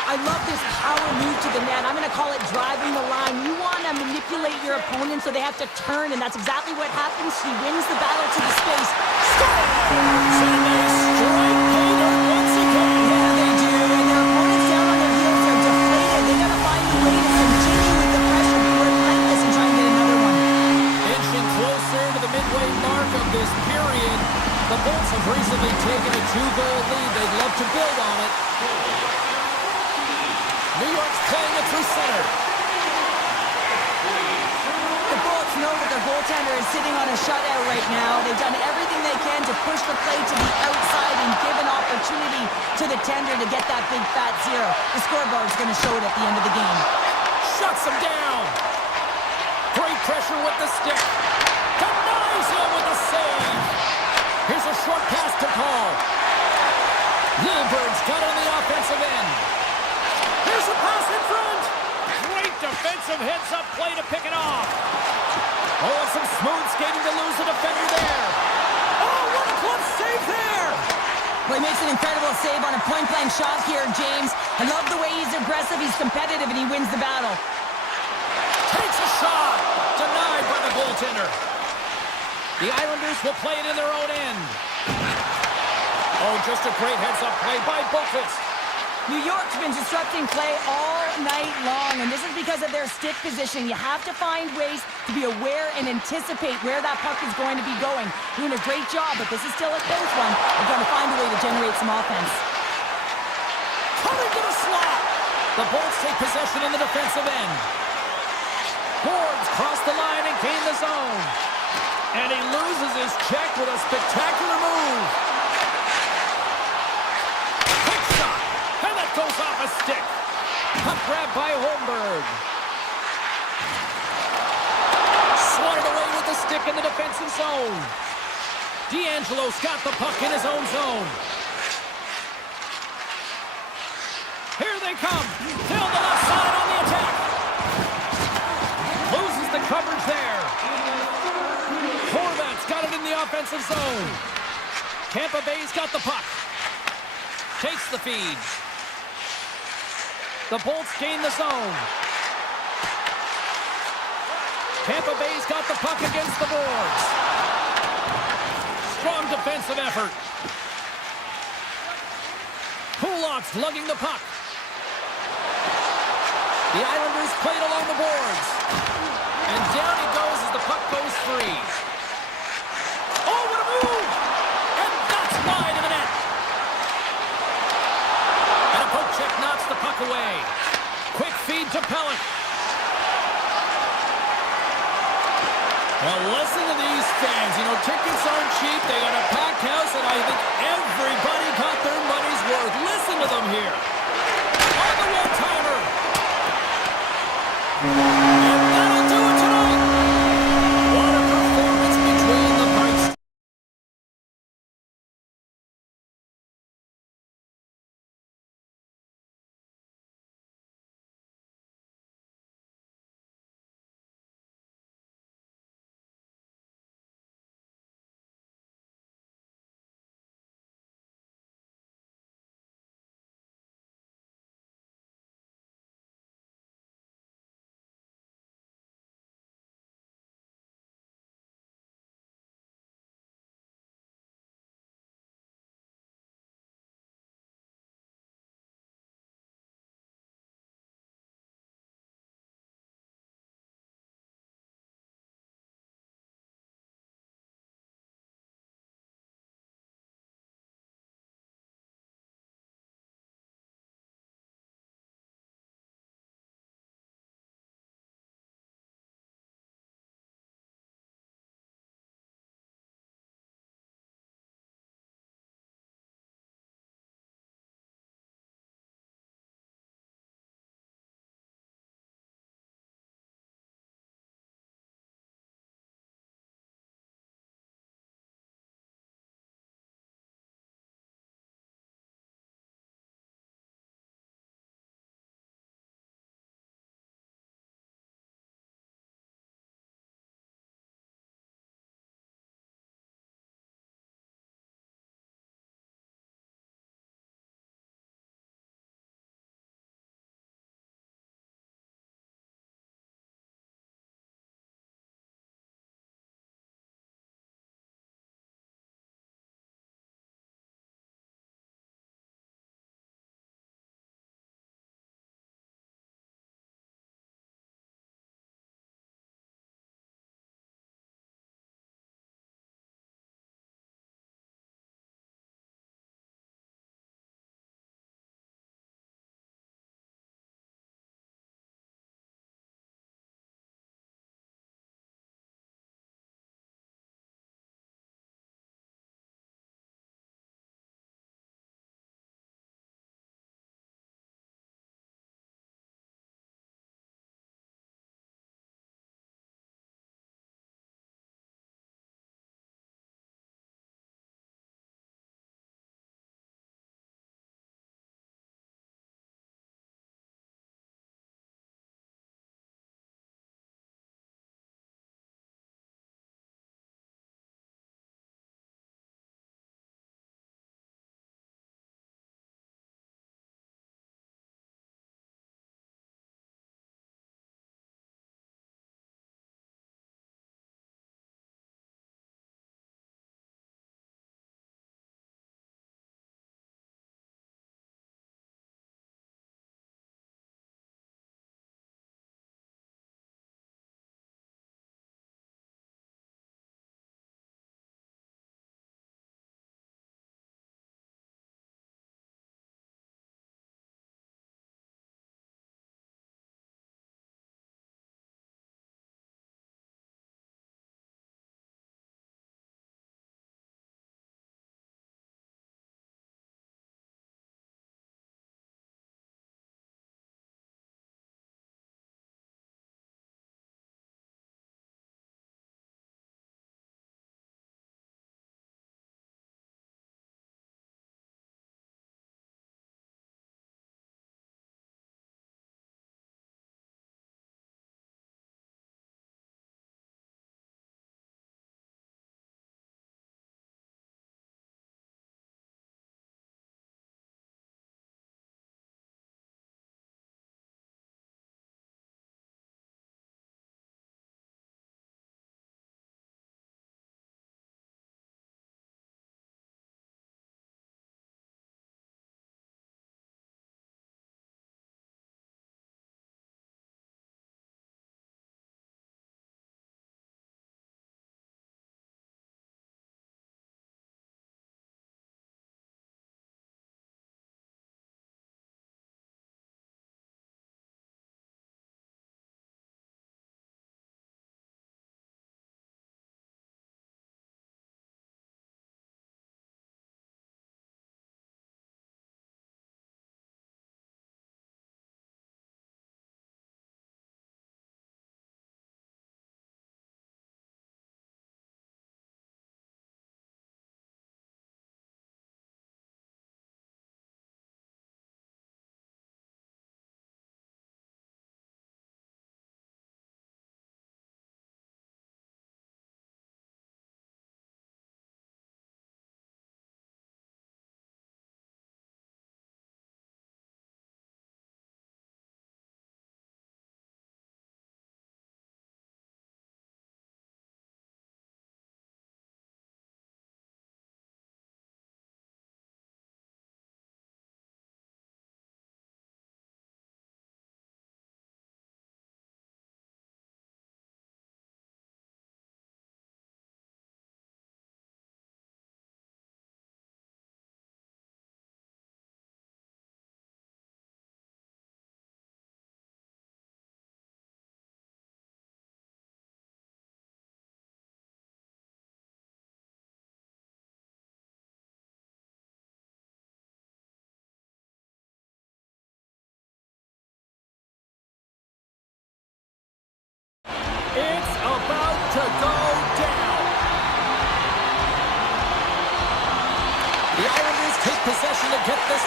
I love this power move to the net. I'm going to call it driving the line. You want to manipulate your opponent so they have to turn, and that's exactly what happens. He wins the battle to the space. Score! So they strike Hader once again. Yeah, they do, and their opponents down on their heels are deflated. They got to find a way to continue with the pressure, be relentless, and try and get another one. Inching closer to the midway mark of this period, the Bolts have recently taken a 2-goal lead. They'd love to build on it. New York's playing it through center. The Bolts know that their goaltender is sitting on a shutout right now. They've done everything they can to push the play to the outside and give an opportunity to the tender to get that big fat zero. The scoreboard is going to show it at the end of the game. Shuts him down. Great pressure with the stick. Denies him with a save. Here's a short pass to Paul. Lilbert's got it on the offensive end. Here's a pass in front. Great defensive heads-up play to pick it off. Oh, and some smooth skating to lose the defender there. Oh, what a glove save there. Well, he makes an incredible save on a point-blank shot here, James. I love the way he's aggressive, he's competitive, and he wins the battle. Takes a shot. Denied by the goaltender. The Islanders will play it in their own end. Oh, just a great heads-up play by Boqvist. New York's been disrupting play all night long, and this is because of their stick position. You have to find ways to be aware and anticipate where that puck is going to be going. Doing a great job, but this is still a close one. They're going to find a way to generate some offense. Coming to the slot. The Bolts take possession in the defensive end. Boards cross the line and gain the zone. And he loses his check with a spectacular move. Quick shot. And that goes off a stick. Puck grab by Holmberg. Swatted away with the stick in the defensive zone. D'Angelo's got the puck in his own zone. Here they come. Down the left side on the attack. Loses the coverage there. Horvat's got it in the offensive zone. Tampa Bay's got the puck. takes the feed. The Bolts gain the zone. Tampa Bay's got the puck against the boards. Strong defensive effort. Kulak's lugging the puck. The Islanders played along the boards. And down he goes as the puck goes free. Oh, what a move! And that's wide of the net. And a poke check knocks the puck away. Quick feed to Pellick. Well, listen to these fans. You know, tickets aren't cheap. They got a packed house, and I think everybody got their money's worth. Listen to them here. On the one-timer.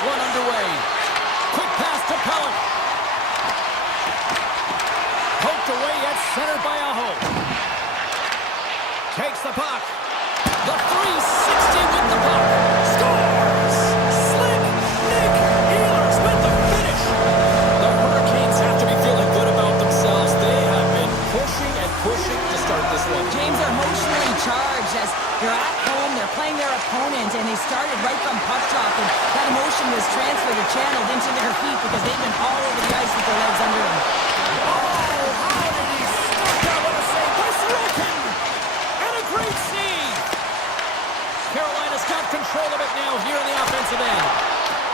one underway. Quick pass to Pellick. Poked away at center by Aho. Takes the puck. The 360 with the puck. Scores! Slick Nick Ehlers with the finish. The Hurricanes have to be feeling good about themselves. They have been pushing and pushing to start this one. James are emotionally charged as they're at home, they're playing their opponent, and they started right from puck drop, and that emotion was transferred or channeled into their feet because they've been all over the ice with their legs under them. Oh, how did he stop that? What a save by Sorokin! And a great save! Carolina's got control of it now here in the offensive end.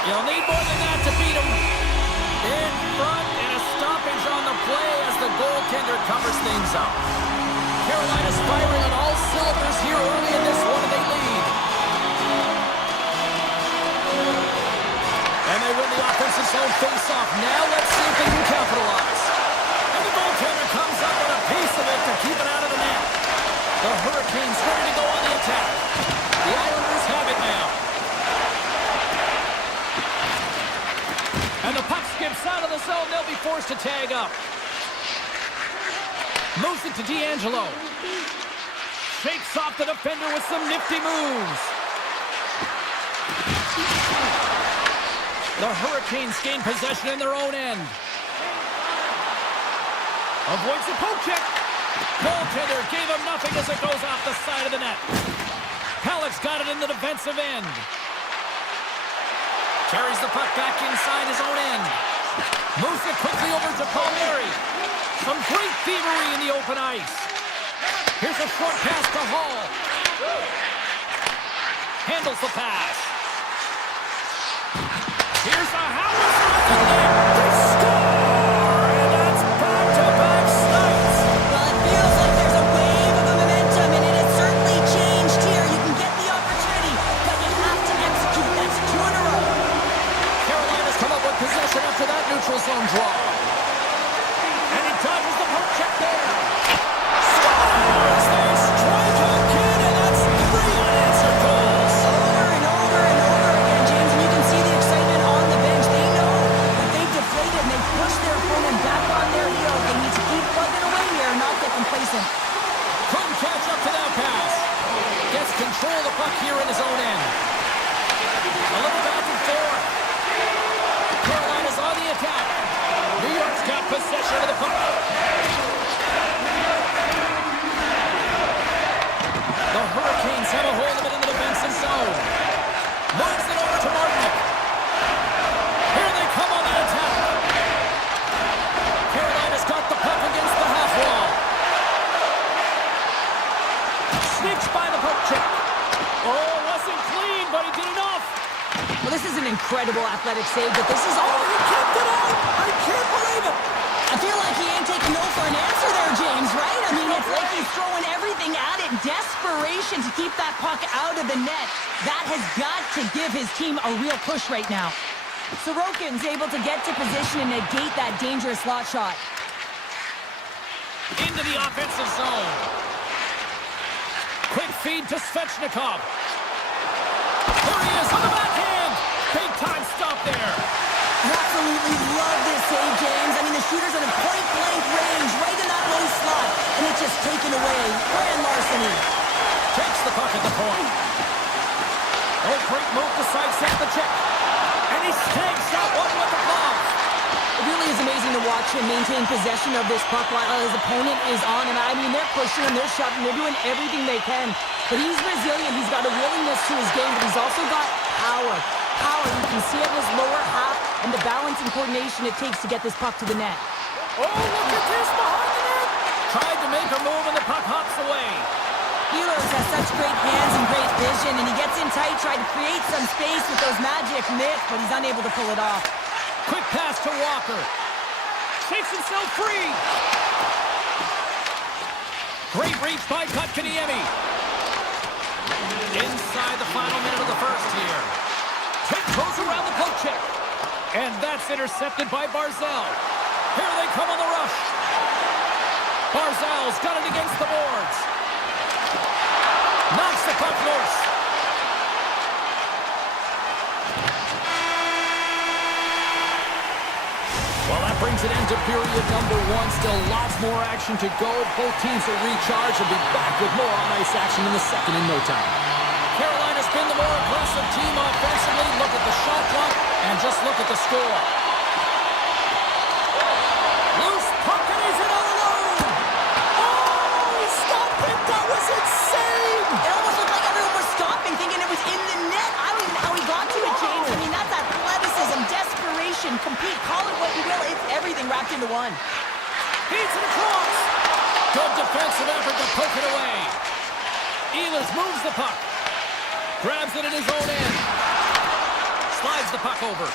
You'll need more than that to beat them. In front, and a stoppage on the play as the goaltender covers things up. Carolina's firing on all cylinders here early in this one, and they lead. And they win the offensive zone face-off. Now let's see if they can capitalize. And the goaltender comes up with a piece of it to keep it out of the net. The Hurricanes ready to go on the attack. The Islanders have it now. And the puck skips out of the zone. They'll be forced to tag up. Moves it to D'Angelo. Shakes off the defender with some nifty moves. The Hurricanes gain possession in their own end. Avoids a poke check. Goaltender gave him nothing as it goes off the side of the net. Pellick's got it in the defensive end. Carries the puck back inside his own end. Moves it quickly over to Palmieri. Some great thievery in the open ice. Here's a short pass to Hall. Handles the pass. Here's a howitzer at the net. They score! And that's back-to-back snites. Well, it feels like there's a wave of momentum, and it has certainly changed here. You can get the opportunity, but you have to execute. That's 2 in a row. Carolina's come up with possession after that neutral zone draw. And he dodges the poke check there. Scores! They strike again, and that's 3 unanswered goals. Over and over and over again, James, and you can see the excitement on the bench. They know that they've deflated and they've pushed their opponent back on their heels. They need to keep plugging away here and not get complacent. Couldn't catch up to that pass. Gets control of the puck here in his own end. A little back and forth. Carolina's on the attack. New York's got possession of the puck. The Hurricanes have a hold of it in the defensive zone. Moves it over to Martin. Here they come on the attack. Carolina's got the puck against the half wall. Sneaks by the poke check. Oh, wasn't clean, but he did enough. Well, this is an incredible athletic save, but this is all... He kept it out. I can't believe it. I feel like he ain't taking no for an answer there, James, right? I mean, it's like he's throwing everything at it. Desperation to keep that puck out of the net. That has got to give his team a real push right now. Sorokin's able to get to position and negate that dangerous slot shot. Into the offensive zone. Quick feed to Svechnikov. There he is on the backhand. Big time stop there. Absolutely love this save, James. I mean, the shooter's at a point-blank range, right in that low slot, and it's just taken away. Grand larceny. Takes the puck at the point. Oh, great move to sidestep the check. And he snags that one with the glove. It really is amazing to watch him maintain possession of this puck while his opponent is on him. I mean, they're pushing him, they're shoving, they're doing everything they can. But he's resilient, he's got a willingness to his game, but he's also got power. Power, you can see it in his lower half and the balance and coordination it takes to get this puck to the net. Oh, look at this behind the net. Tried to make a move and the puck hops away. Ehlers has such great hands and great vision, and he gets in tight, trying to create some space with those magic mitts, but he's unable to pull it off. Quick pass to Walker. Shakes himself free. Great reach by Kotkaniemi. Inside the final minute of the first here. Tick goes around the poke check. And that's intercepted by Barzal. Here they come on the rush. Barzal's got it against the boards. Knocks the puck loose. brings an end to period number one. Still lots more action to go. Both teams will recharge and be back with more on-ice action in the second in no time. Carolina's been the more aggressive team offensively. Look at the shot clock and just look at the score. Loose puck and he's in all alone. Oh, he stopped it. That was insane. It almost looked like everyone was stopping, thinking it was in the net. I don't even know how he got to it, James. I mean, that's athleticism, desperation, compete, call it what you will. It's everything wrapped into one. Feeds it across. Good defensive effort to poke it away. Ehlers moves the puck. Grabs it in his own end. Slides the puck over.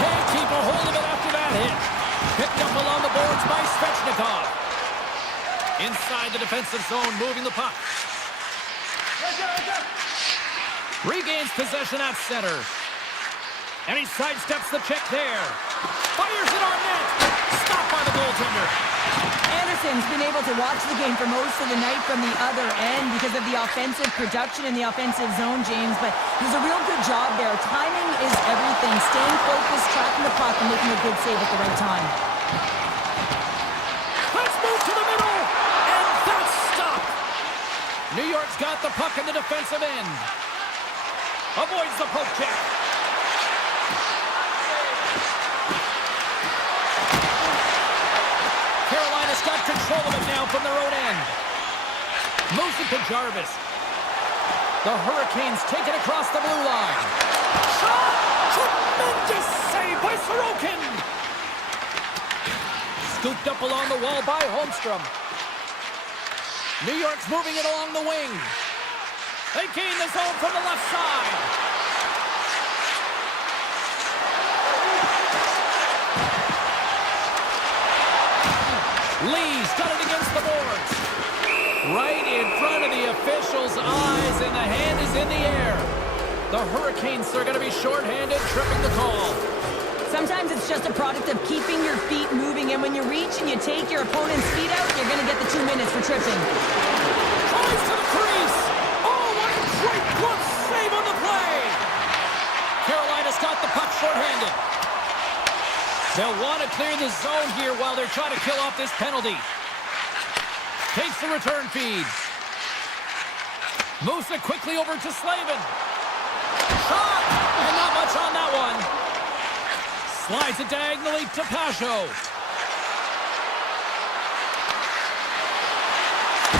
Can't keep a hold of it after that hit. Picked up along the boards by Svechnikov. Inside the defensive zone, moving the puck. Regains possession at center. And he sidesteps the check there. Fires it on net. Stopped by the goaltender. Anderson's been able to watch the game for most of the night from the other end because of the offensive production in the offensive zone, James. But he does a real good job there. Timing is everything. Staying focused, tracking the puck, and making a good save at the right time. Let's move to the middle. And that's stopped. New York's got the puck in the defensive end. Avoids the poke check. Carolina's got control of it now from their own end. Moves it to Jarvis. The Hurricanes take it across the blue line. Shot! Tremendous save by Sorokin! Scooped up along the wall by Holmstrom. New York's moving it along the wing. They gain the zone from the left side. Lee's got it against the boards. Right in front of the official's eyes, and the hand is in the air. The Hurricanes are going to be shorthanded, tripping the call. Sometimes it's just a product of keeping your feet moving, and when you reach and you take your opponent's feet out, you're going to get the 2 minutes for tripping. Tries to the crease. Oh, what a great glove save on the play. Carolina's got the puck shorthanded. They'll want to clear the zone here while they're trying to kill off this penalty. Takes the return feed. Moves it quickly over to Slavin. Shot! And not much on that one. Slides it diagonally to Pasho.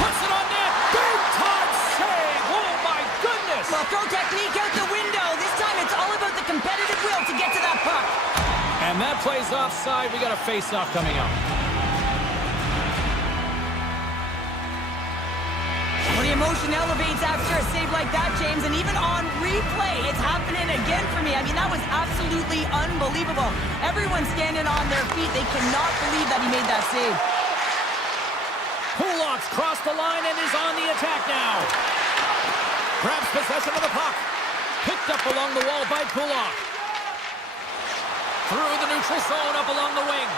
Puts it on net. Big time save. Oh my goodness. Well, throw technique out the window. This time it's all about the competitive will to get to that puck. And that plays offside. We got a face-off coming up. Well, the emotion elevates after a save like that, James, and even on replay, it's happening again for me. I mean, that was absolutely unbelievable. Everyone's standing on their feet. They cannot believe that he made that save. Kulak's crossed the line and is on the attack now. Grabs possession of the puck. Picked up along the wall by Kulak. Through the neutral zone, up along the wing.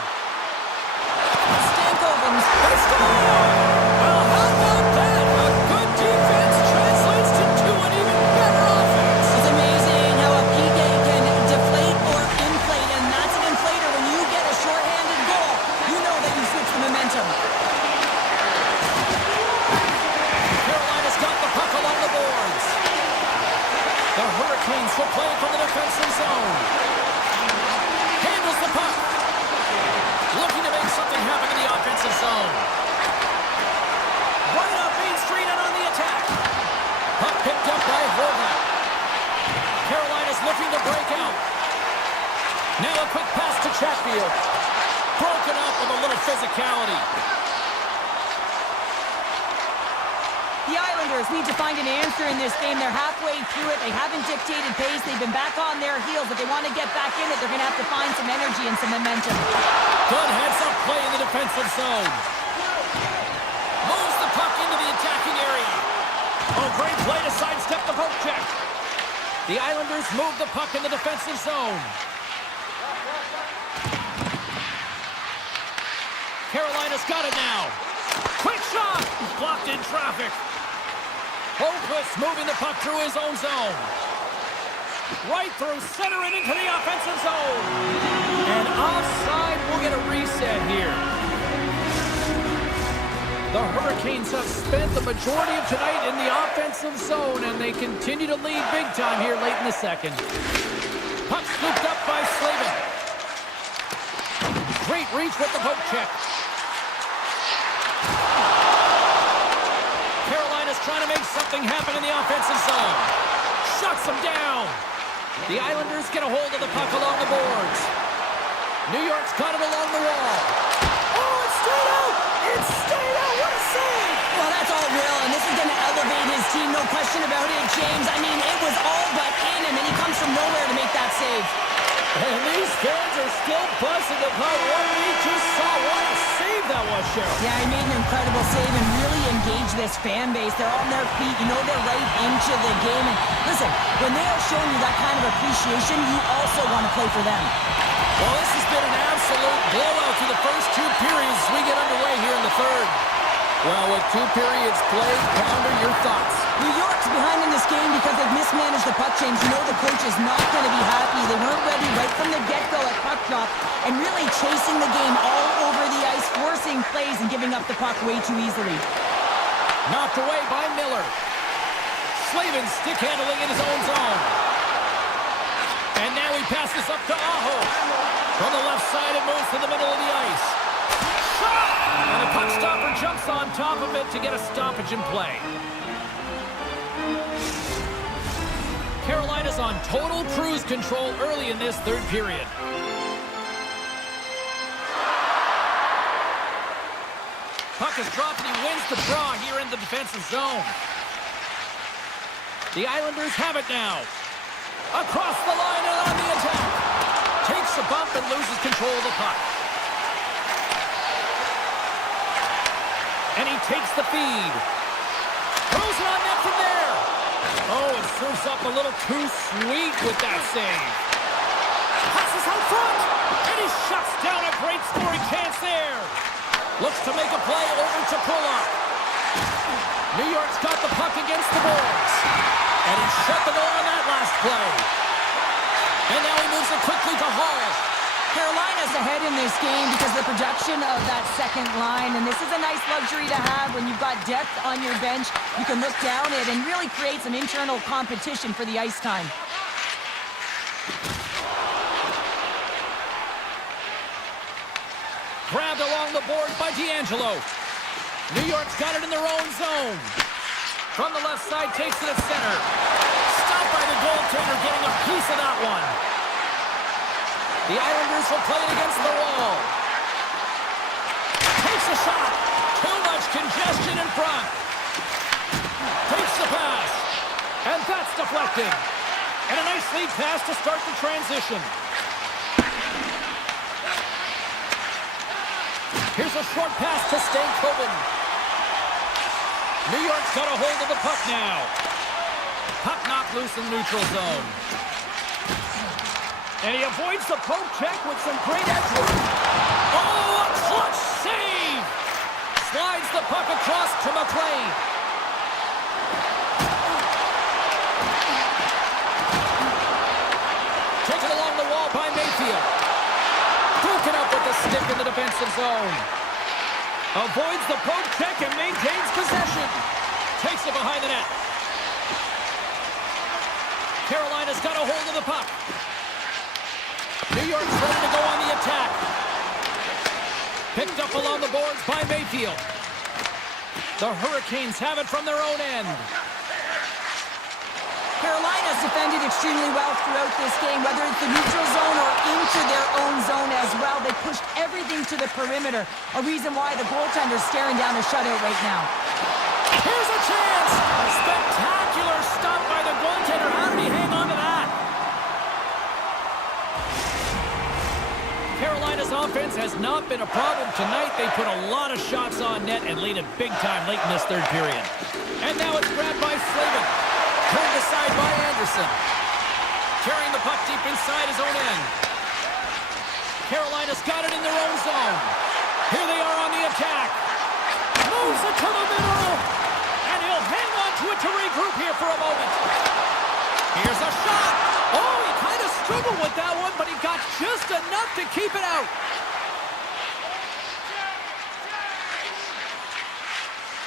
Stankovens. They score! Well, how about that? A good defense translates to an even better offense. It's amazing how a PK can deflate or inflate, and that's an inflator. When you get a shorthanded goal, you know that you switch the momentum. Carolina's got the puck along the boards. The Hurricanes will play from the defensive zone. Handles the puck. Looking to make something happen in the offensive zone. Right up Main Street and on the attack. Puck picked up by Horvath. Carolina's looking to break out. Now a quick pass to Chatfield. Broken up with a little physicality. The Islanders need to find an answer in this game. They're halfway through it. They haven't dictated pace. They've been back on their heels. If they want to get back in it, they're going to have to find some energy and some momentum. Good heads-up play in the defensive zone. Moves the puck into the attacking area. Oh, great play to sidestep the poke check. The Islanders move the puck in the defensive zone. Carolina's got it now. Quick shot! Blocked in traffic. Holmquist moving the puck through his own zone. Right through center and into the offensive zone. And offside, we'll get a reset here. The Hurricanes have spent the majority of tonight in the offensive zone, and they continue to lead big time here late in the second. Puck scooped up by Slavin. Great reach with the poke check. Carolina's trying to make something happen in the offensive zone. Shuts them down. The Islanders get a hold of the puck along the boards. New York's got it along the wall. Oh, it's straight out! It's straight out! What a save! Well, that's all real, and this is going to elevate his team, no question about it, James. I mean, it was all but in him, and he comes from nowhere to make that save. And these fans are still buzzing about what we just saw. What a save that was, Cheryl. Yeah, he made an incredible save and really engaged this fan base. They're on their feet. You know they're right into the game. And listen, when they are showing you that kind of appreciation, you also want to play for them. Well, this has been an absolute blowout through the first two periods as we get underway here in the third. Well, with 2 periods played, Pounder, your thoughts? New York's behind in this game because they've mismanaged the puck change. You know the coach is not going to be happy. They weren't ready right from the get-go at puck drop and really chasing the game all over the ice, forcing plays and giving up the puck way too easily. Knocked away by Miller. Slavin stick handling in his own zone. And now he passes up to Aho. From the left side, it moves to the middle of the ice. Shot! And the puck stopper jumps on top of it to get a stoppage in play. Carolina's on total cruise control early in this third period. Puck is dropped and he wins the draw here in the defensive zone. The Islanders have it now. Across the line and on the attack. Takes a bump and loses control of the puck. And he takes the feed. Throws it on net from there. Oh, it serves up a little too sweet with that save. Passes out front. And he shuts down a great scoring chance there. Looks to make a play over to Pulock. New York's got the puck against the boards. And he shut the door on that last play. And now he moves it quickly to Hall. Carolina's ahead in this game because of the production of that second line, and this is a nice luxury to have when you've got depth on your bench. You can look down it and really create some internal competition for the ice time. Grabbed along the board by D'Angelo. New York's got it in their own zone. From the left side, takes it at center. Stopped by the goaltender, getting a piece of that one. The Islanders will play it against the wall. Takes a shot. Too much congestion in front. Takes the pass. And that's deflected. And a nice lead pass to start the transition. Here's a short pass to Stankoven. New York's got a hold of the puck now. Puck knocked loose in the neutral zone. And he avoids the poke check with some great edge work. Oh, a clutch save! Slides the puck across to McLean. Taken along the wall by Mayfield. Broken up with the stick in the defensive zone. Avoids the poke check and maintains possession. Takes it behind the net. Carolina's got a hold of the puck. New York's ready to go on the attack. Picked up along the boards by Mayfield. The Hurricanes have it from their own end. Carolina's defended extremely well throughout this game, whether it's the neutral zone or into their own zone as well. They pushed everything to the perimeter, a reason why the goaltender's staring down a shutout right now. Here's a chance! Spectacular stop by the goaltender. How did he hang on to that? Carolina's offense has not been a problem tonight. They put a lot of shots on net and lead it big time late in this third period. And now it's grabbed by Slavin. Turned aside by Anderson. Carrying the puck deep inside his own end. Carolina's got it in their own zone. Here they are on the attack. Moves it to the middle. And he'll hang on to it to regroup here for a moment. Here's a shot. Oh! enough to keep it out.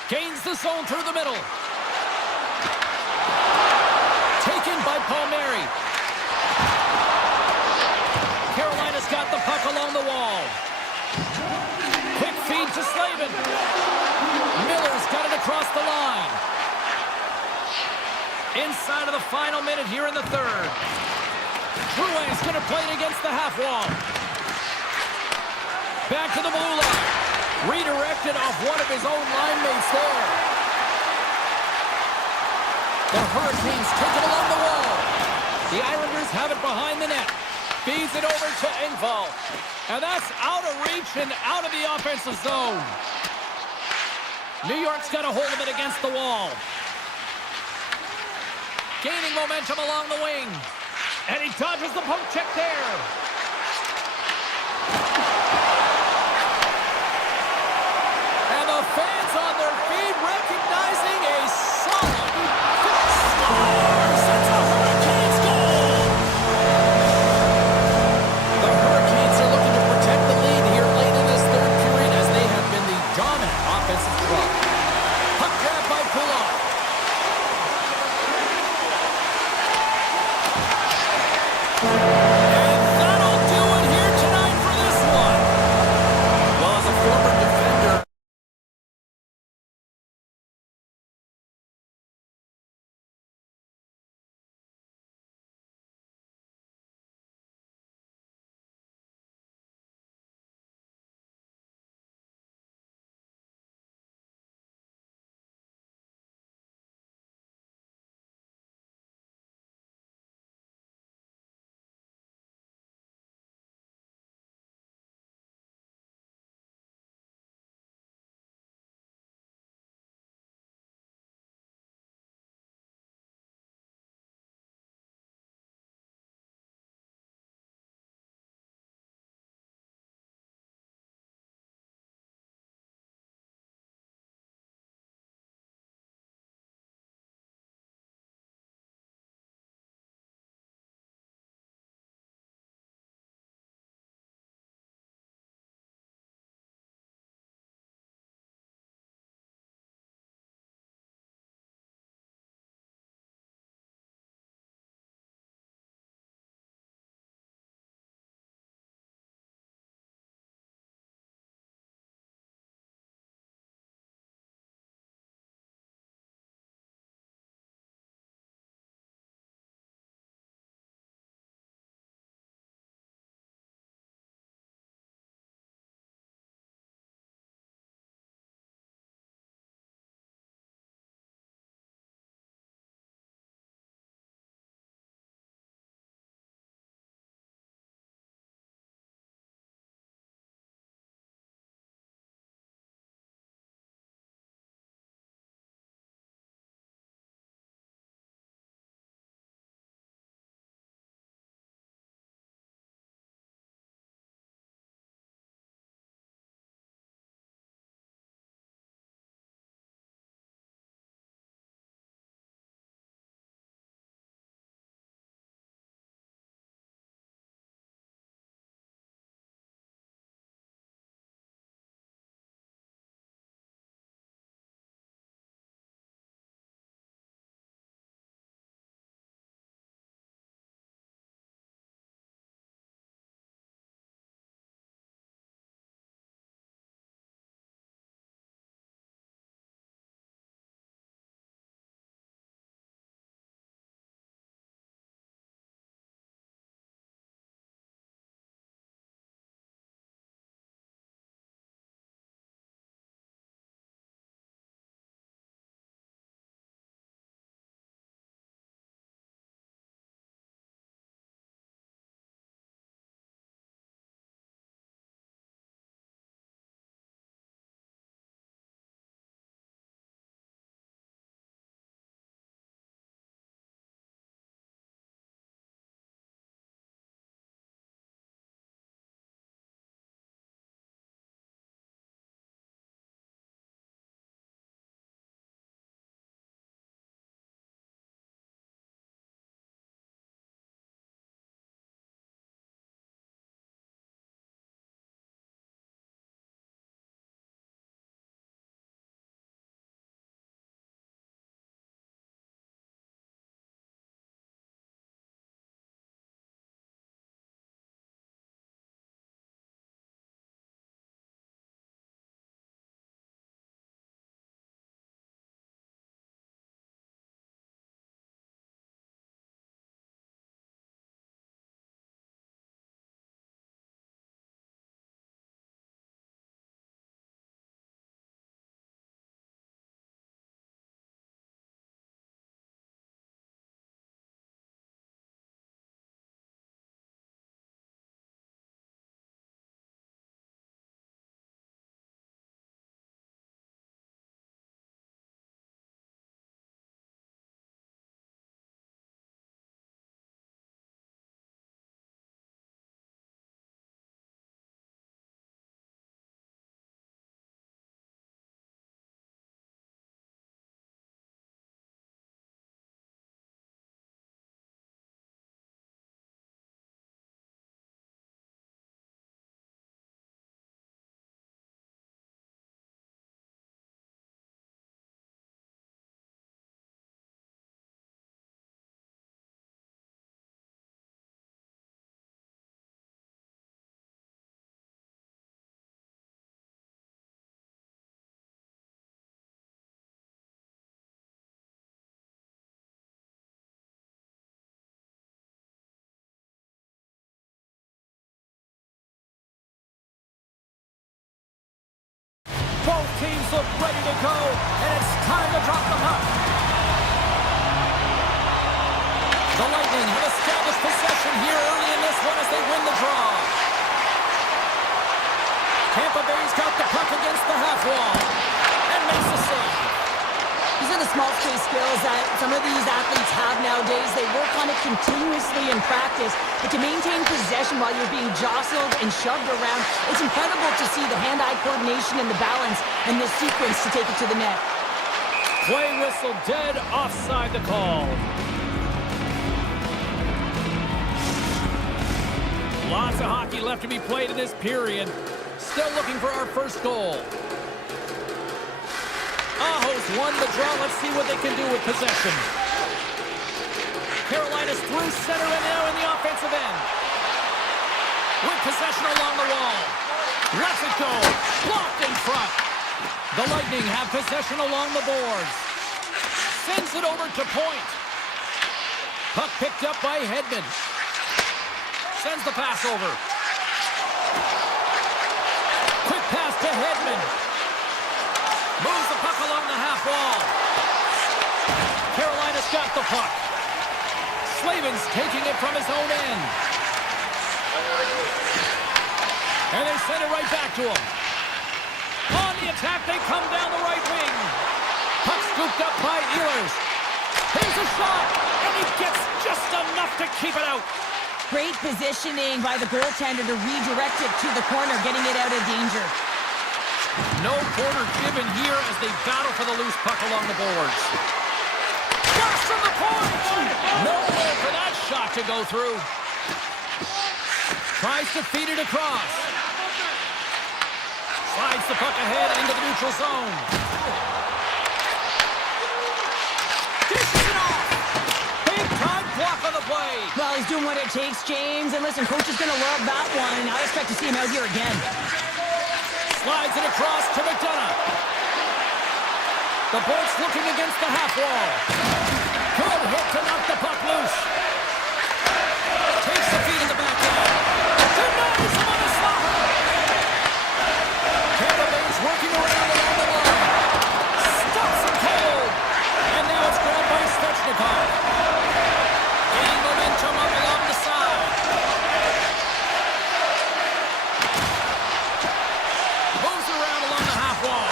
Gains the zone through the middle. Taken by Palmieri. Carolina's got the puck along the wall. Quick feed to Slavin. Miller's got it across the line. Inside of the final minute here in the third. Drouin's going to play it against the half wall. Back to the blue line. Redirected off one of his own line mates there. The Hurricanes take it along the wall. The Islanders have it behind the net. Feeds it over to Engvall. And that's out of reach and out of the offensive zone. New York's got a hold of it against the wall. Gaining momentum along the wing. And he dodges the poke check there. And the fans on their feet recognizing a solid scores! It's a Hurricanes goal! The Hurricanes are looking to protect the lead here late in this third period as they have been the dominant offensive club. Puck grab by Pulloff. And that establish possession here early in this one as they win the draw. Tampa Bay's got the puck against the half wall and makes the save. These are the small space skills that some of these athletes have nowadays. They work on it continuously in practice, but to maintain possession while you're being jostled and shoved around, it's incredible to see the hand-eye coordination and the balance in this sequence to take it to the net. Play whistle dead, offside the call. Lots of hockey left to be played in this period. Still looking for our first goal. Aho's won the draw. Let's see what they can do with possession. Carolina's through center and now in the offensive end. With possession along the wall. Lets it go. Blocked in front. The Lightning have possession along the boards. Sends it over to point. Puck picked up by Hedman. Sends the pass over. Quick pass to Hedman. Moves the puck along the half wall. Carolina's got the puck. Slavin's taking it from his own end. And they send it right back to him. On the attack, they come down the right wing. Puck scooped up by Ehlers. Here's a shot, and he gets just enough to keep it out. Great positioning by the goaltender to redirect it to the corner, getting it out of danger. No corner given here as they battle for the loose puck along the boards. Blast from the point! Nowhere for that shot to go through. Tries to feed it across. Slides the puck ahead into the neutral zone. Dishes it off! Big time block on the play. Well, he's doing what it takes, James. And listen, coach is going to love that one. I expect to see him out here again. Slides it across to McDonough. The Bolts looking against the half wall. Good hit to knock the puck loose. Takes the feed in the back end. Denies him on the slot. Tampa Bay's working around the line. Stops him cold. And now it's grabbed by Svechnikov. Gaining momentum up along the side. Moves around along the half wall.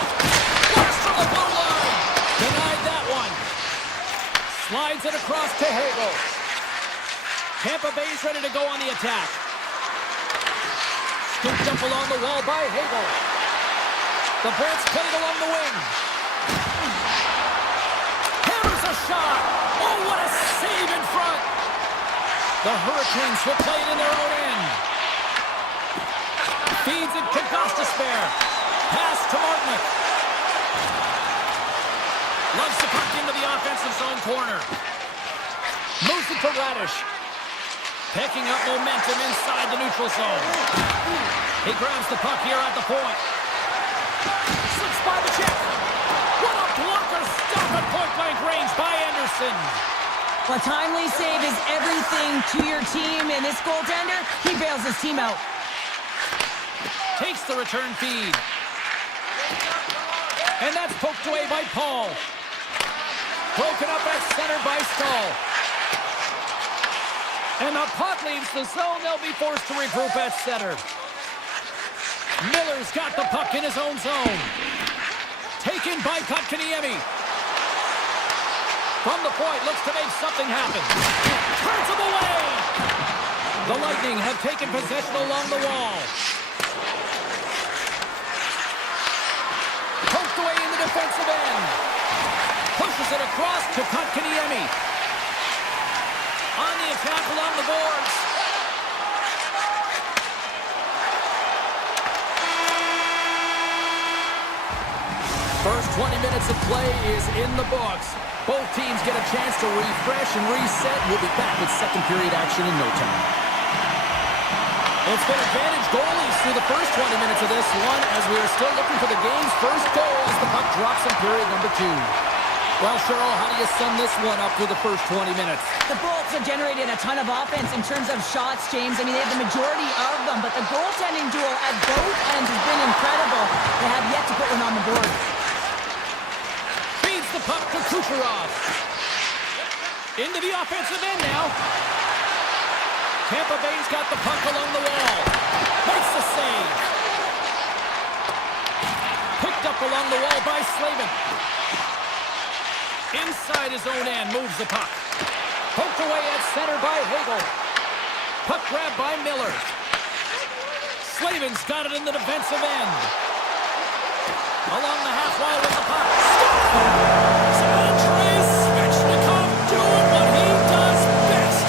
Blast from the blue line. Denied that one. Slides it across to Hagel. Tampa Bay's ready to go on the attack. Scooped up along the wall by Hagel. The Bolts played along the wing. Hammers a shot. Oh, what a save in front. The Hurricanes will play it in their own end. Feeds it to Gostisbehere. Pass to Martinic. Loves the puck into the offensive zone corner. Moves it to Radish. Picking up momentum inside the neutral zone. He grabs the puck here at the point. Slips by the check. What a blocker stop at point-blank range by Anderson. A timely save is everything to your team, and this goaltender, he bails his team out. Takes the return feed. And that's poked away by Paul. Broken up at center by Stahl. And the puck leaves the zone. They'll be forced to regroup at center. Miller's got the puck in his own zone. Taken by Kotkaniemi. From the point, looks to make something happen. Turns him away. The Lightning have taken possession along the wall. Poked away in the defensive end. Pushes it across to Kotkaniemi. On the attack along the boards. First 20 minutes of play is in the books. Both teams get a chance to refresh and reset. We'll be back with second period action in no time. It's been advantage goalies through the first 20 minutes of this one as we are still looking for the game's first goal as the puck drops in period number 2. Well, Cheryl, how do you sum this one up through the first 20 minutes? The Bolts have generated a ton of offense in terms of shots, James. I mean, they have the majority of them, but the goaltending duel at both ends has been incredible. They have yet to put one on the board. The puck to Kucherov. Into the offensive end now. Tampa Bay's got the puck along the wall. Makes the save. Picked up along the wall by Slavin. Inside his own end, moves the puck. Poked away at center by Hagel. Puck grab by Miller. Slavin's got it in the defensive end. Along the half wall with the puck. Andrei Svechnikov doing what he does best.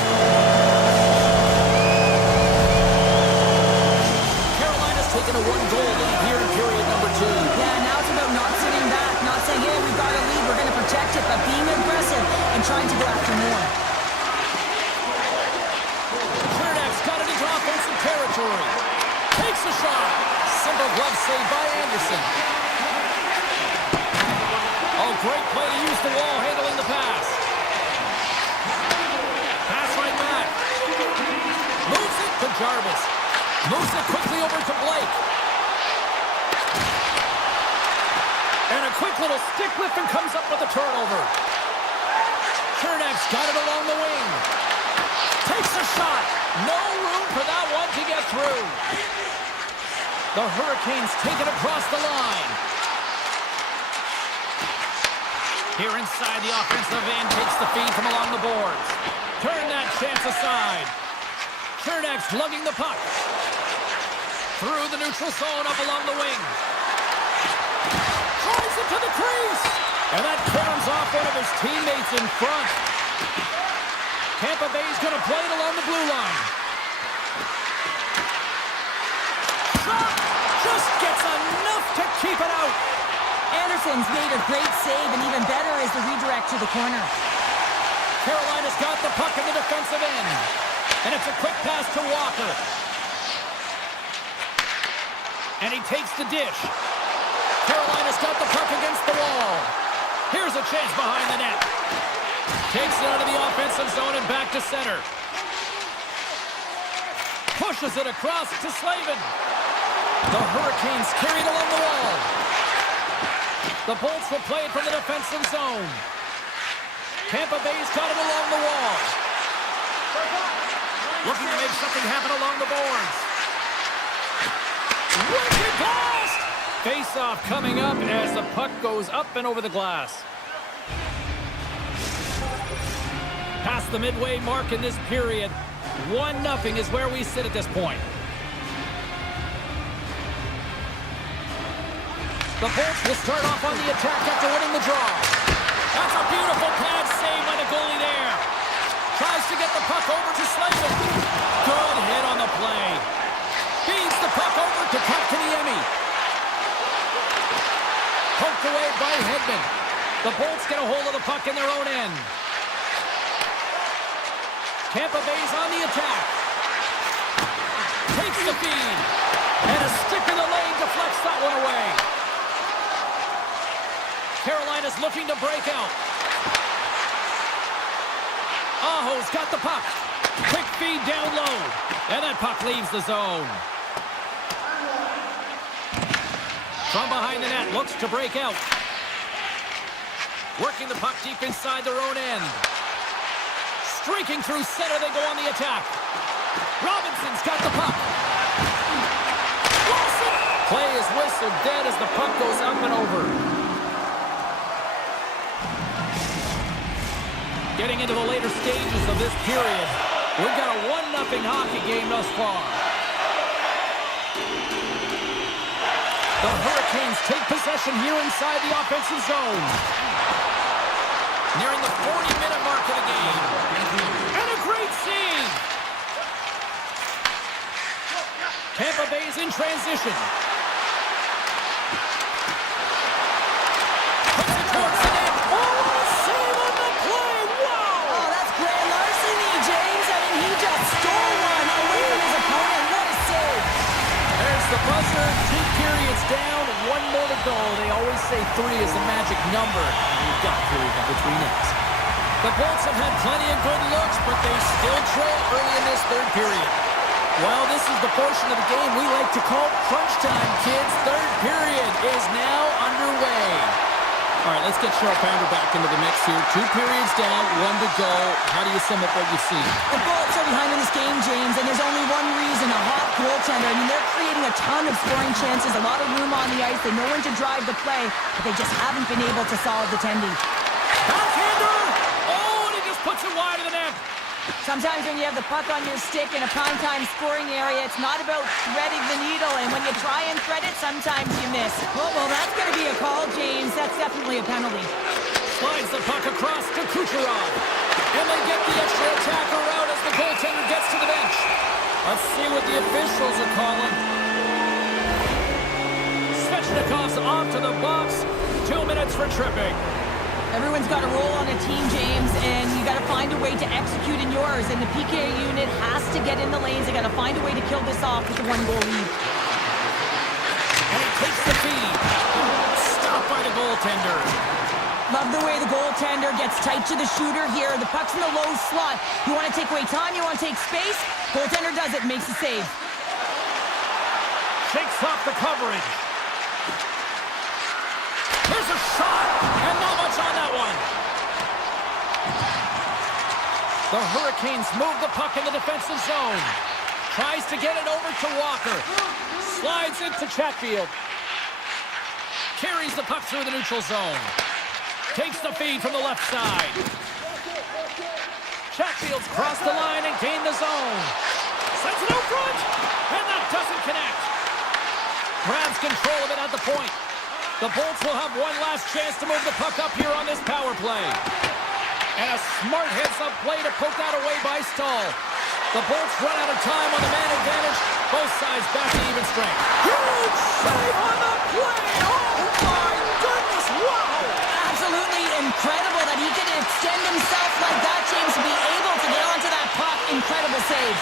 Carolina's taken a one-goal lead here in period number 2. Yeah, now it's about not sitting back, not saying, hey, we've got a lead, we're going to protect it, but being aggressive and trying to go after more. Chernak's got it into offensive territory. Takes a shot. Simple glove save by Anderson. Oh, great play to use the wall, handling the pass. Pass right back. Moves it to Jarvis. Moves it quickly over to Blake. And a quick little stick lift and comes up with a turnover. Chernak's got it along the wing. Takes a shot. No room for that one to get through. The Hurricanes take it across the line. Here inside the offensive end, takes the feed from along the boards. Turn that chance aside. Chernak's lugging the puck. Through the neutral zone, up along the wing. Drives it to the crease. And that caroms off one of his teammates in front. Tampa Bay's going to play it along the blue line. Shot! Just gets enough to keep it out. Anderson's made a great save, and even better is the redirect to the corner. Carolina's got the puck in the defensive end. And it's a quick pass to Walker. And he takes the dish. Carolina's got the puck against the wall. Here's a chance behind the net. Takes it out of the offensive zone and back to center. Pushes it across to Slavin. The Hurricanes carry it along the wall. The Bolts will play it from the defensive zone. Tampa Bay's got it along the wall. Looking to make something happen along the boards. Wicked blast! Face-off coming up as the puck goes up and over the glass. Past the midway mark in this period, 1-0 is where we sit at this point. The Bolts will start off on the attack after winning the draw. That's a beautiful pad save by the goalie there. Tries to get the puck over to Slavin. Good hit on the play. Feeds the puck over to Kotkaniemi. Poked away by Hedman. The Bolts get a hold of the puck in their own end. Tampa Bay's on the attack. Takes the feed. And a stick in the lane deflects that one away. Carolina's looking to break out. Aho's got the puck. Quick feed down low. And that puck leaves the zone. From behind the net, looks to break out. Working the puck deep inside their own end. Streaking through center, they go on the attack. Robinson's got the puck. Wilson! Play is whistled dead as the puck goes up and over. Getting into the later stages of this period, we've got a 1-0 hockey game thus far. The Hurricanes take possession here inside the offensive zone. Nearing the 40-minute mark of the game. And a great save! Tampa Bay's in transition. Puts it towards the net. Oh, what a save on the play! Wow! Oh, that's grand larceny, James. I mean, he just stole one away from his opponent. What a save! There's the buzzer. 2 periods down. 1 more to go. They always say 3 is the magic number. You've got period number 3 next. The Bolts have had plenty of good looks, but they still trail early in this third period. Well, this is the portion of the game we like to call crunch time, kids. Third period is now underway. All right, let's get Sharpander back into the mix here. 2 periods down, 1 to go. How do you sum up what you see? The Bullets are behind in this game, James, and there's only one reason, a hot goaltender. I mean, they're creating a ton of scoring chances, a lot of room on the ice. They know when to drive the play, but they just haven't been able to solve the tendy. Backhander! Oh, and he just puts it wide of the net. Sometimes when you have the puck on your stick in a primetime scoring area, it's not about threading the needle, and when you try and thread it, sometimes you miss. Well, that's going to be a call, James. That's definitely a penalty. Slides the puck across to Kucherov. And they get the extra attacker out as the goaltender gets to the bench. Let's see what the officials are calling. Svechnikov's off to the box. 2 minutes for tripping. Everyone's got a role on a team, James, and you got to find a way to execute in yours. And the PK unit has to get in the lanes. They got to find a way to kill this off with the 1-goal lead. And he takes the feed. Stopped by the goaltender. Love the way the goaltender gets tight to the shooter here. The puck's in the low slot. You want to take away time, you want to take space. Goaltender does it, makes the save. Shakes off the coverage. Here's a shot, and not much on that one. The Hurricanes move the puck in the defensive zone. Tries to get it over to Walker. Slides into Chatfield. Carries the puck through the neutral zone. Takes the feed from the left side. Chatfield's crossed the line and gained the zone. Sends it out front, and that doesn't connect. Grabs control of it at the point. The Bolts will have one last chance to move the puck up here on this power play. And a smart heads-up play to poke that away by Stahl. The Bolts run out of time on the man advantage. Both sides back to even strength. Huge save on the play! Oh my goodness, wow! Absolutely incredible that he can extend himself like that, James, to be able to get onto that puck. Incredible save.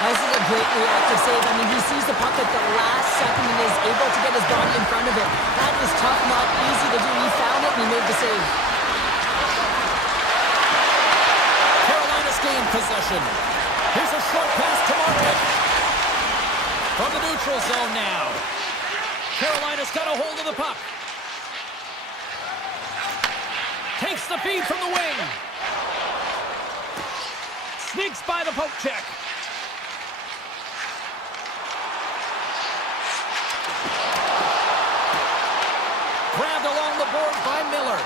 This is a great reactive save. I mean, he sees the puck at the last second and is able to get his body in front of it. That is tough, not easy to do. He found it and he made the save. Carolina's gained possession. Here's a short pass to Martin. From the neutral zone now. Carolina's got a hold of the puck. Takes the feed from the wing. Sneaks by the poke check. Grabbed along the board by Miller.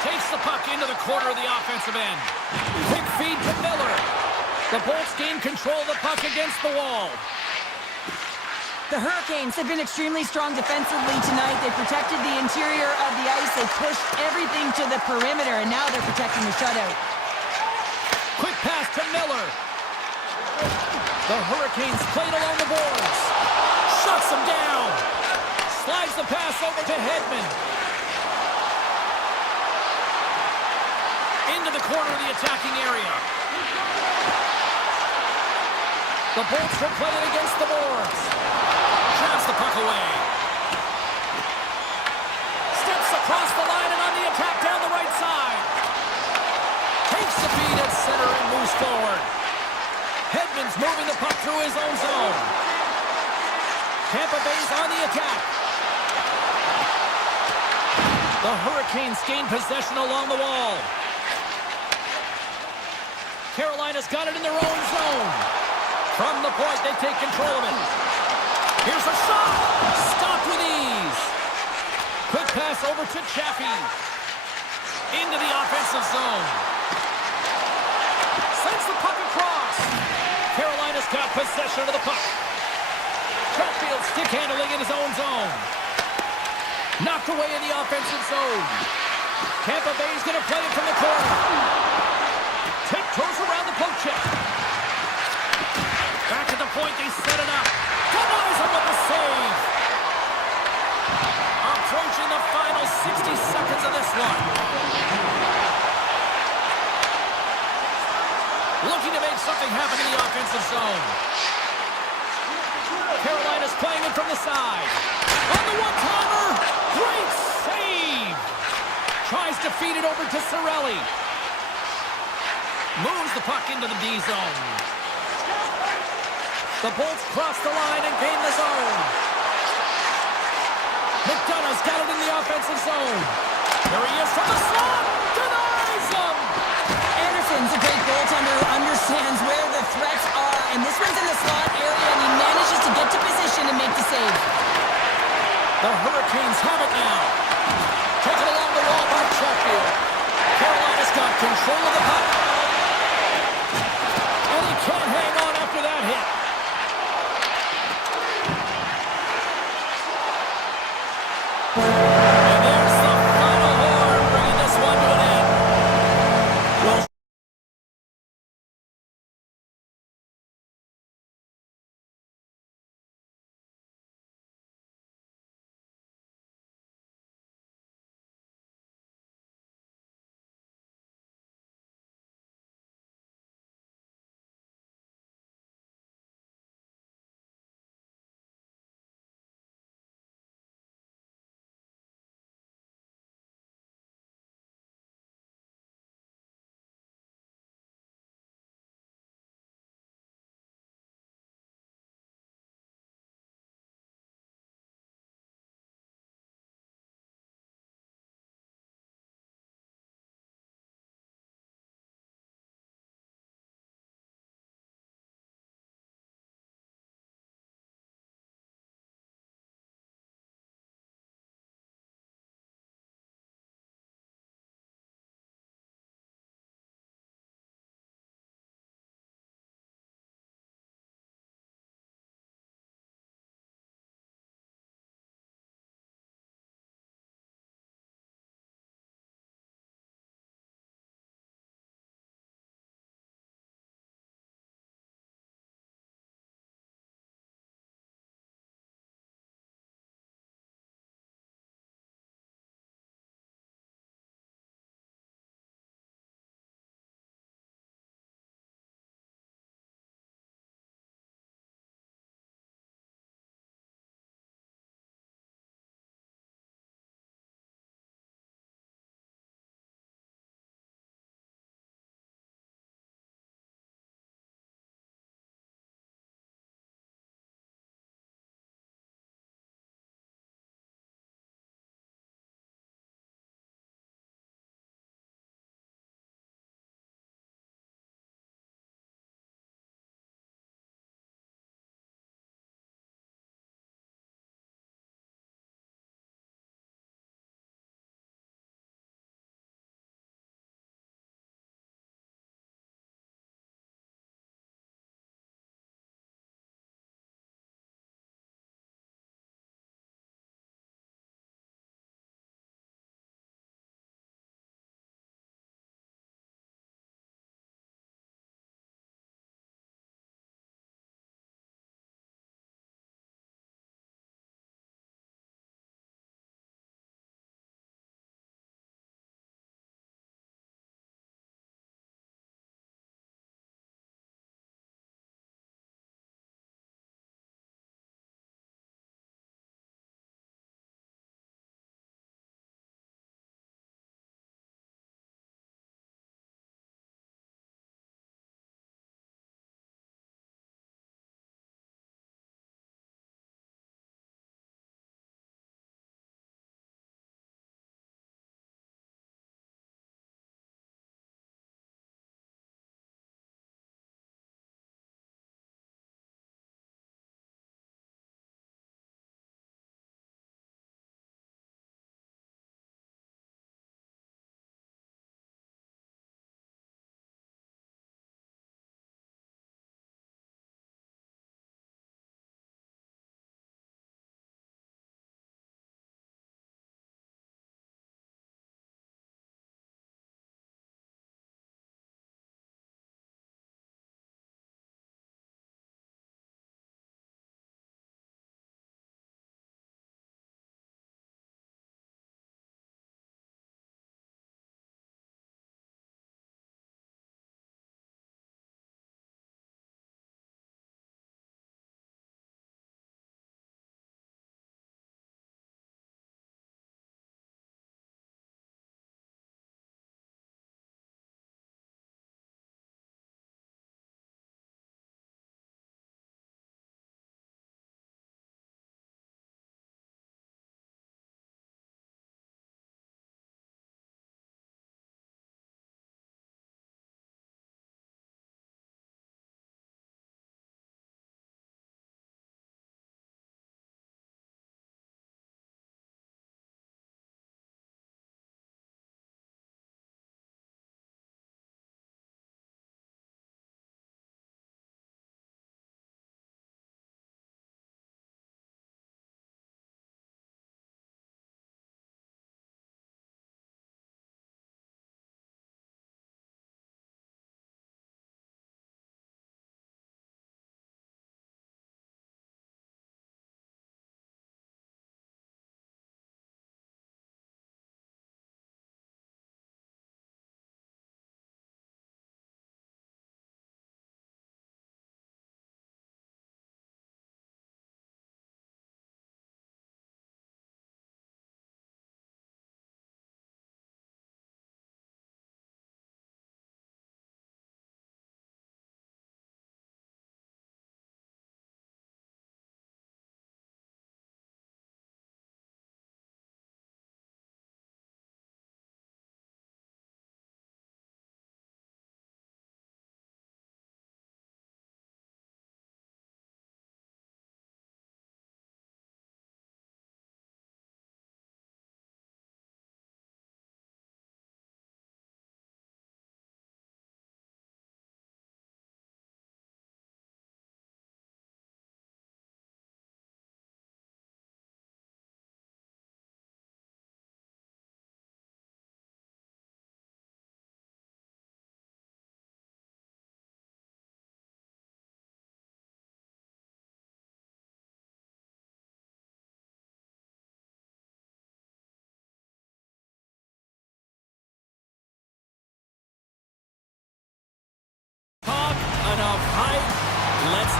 Takes the puck into the corner of the offensive end. Quick feed to Miller. The Bolts gain control of the puck against the wall. The Hurricanes have been extremely strong defensively tonight. They protected the interior of the ice. They pushed everything to the perimeter, and now they're protecting the shutout. Quick pass to Miller. The Hurricanes played along the boards. Shuts them down. Slides the pass over to Hedman. Into the corner of the attacking area. The Bolts will play it against the boards. Grabs the puck away. Steps across the line and on the attack down the right side. Takes the feed at center and moves forward. Hedman's moving the puck through his own zone. Tampa Bay's on the attack. The Hurricanes gain possession along the wall. Carolina's got it in their own zone. From the point, they take control of it. Here's a shot. Stopped with ease. Quick pass over to Chaffee. Into the offensive zone. Sends the puck across. Carolina's got possession of the puck. Chatfield stick handling in his own zone. Knocked away in the offensive zone. Tampa Bay's going to play it from the corner. Tiptoes around the poke check. Back at the point, they set it up. Denies him with the save. Approaching the final 60 seconds of this one. Looking to make something happen in the offensive zone. Carolina's playing it from the side. On the one-timer. Great save. Tries to feed it over to Cirelli. Moves the puck into the D zone. The Bolts cross the line and gain the zone. McDonough's got it in the offensive zone. There he is from the slot. Denies him. Anderson's a great goaltender who understands where the threats are, and this one's in the slot area, and he manages to get to position and make the save. The Hurricanes have it now. Taken along the wall by Sheffield. Carolina's got control of the puck. And he can't hang on after that hit.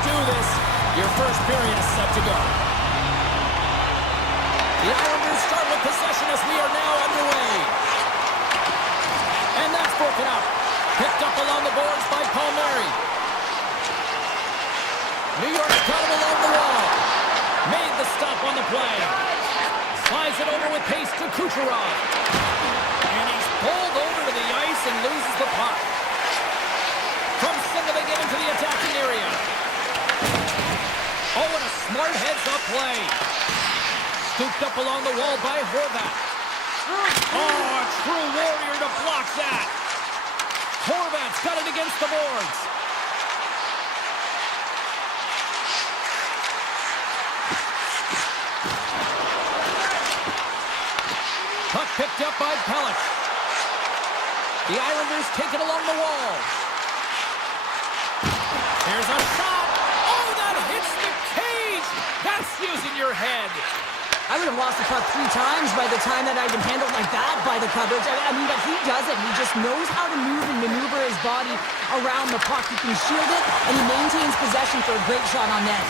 do this. Your first period is set to go. The Islanders start with possession as we are now underway. And that's broken up. Picked up along the boards by Palmieri. New York's got him along the wall. Made the stop on the play. Slides it over with pace to Kucherov. And he's pulled over to the ice and loses the puck. From center they get into the attacking area. Oh, and a smart heads-up play. Scooped up along the wall by Horvat. Oh, a true warrior to block that. Horvat's got it against the boards. Puck picked up by Pelech. The Islanders take it along the wall. Here's a shot. Oh, that hits the cage. That's using your head. I would have lost the puck 3 times by the time that I'd been handled like that by the coverage. I mean, but he doesn't. He just knows how to move and maneuver his body around the puck. He can shield it, and he maintains possession for a great shot on net.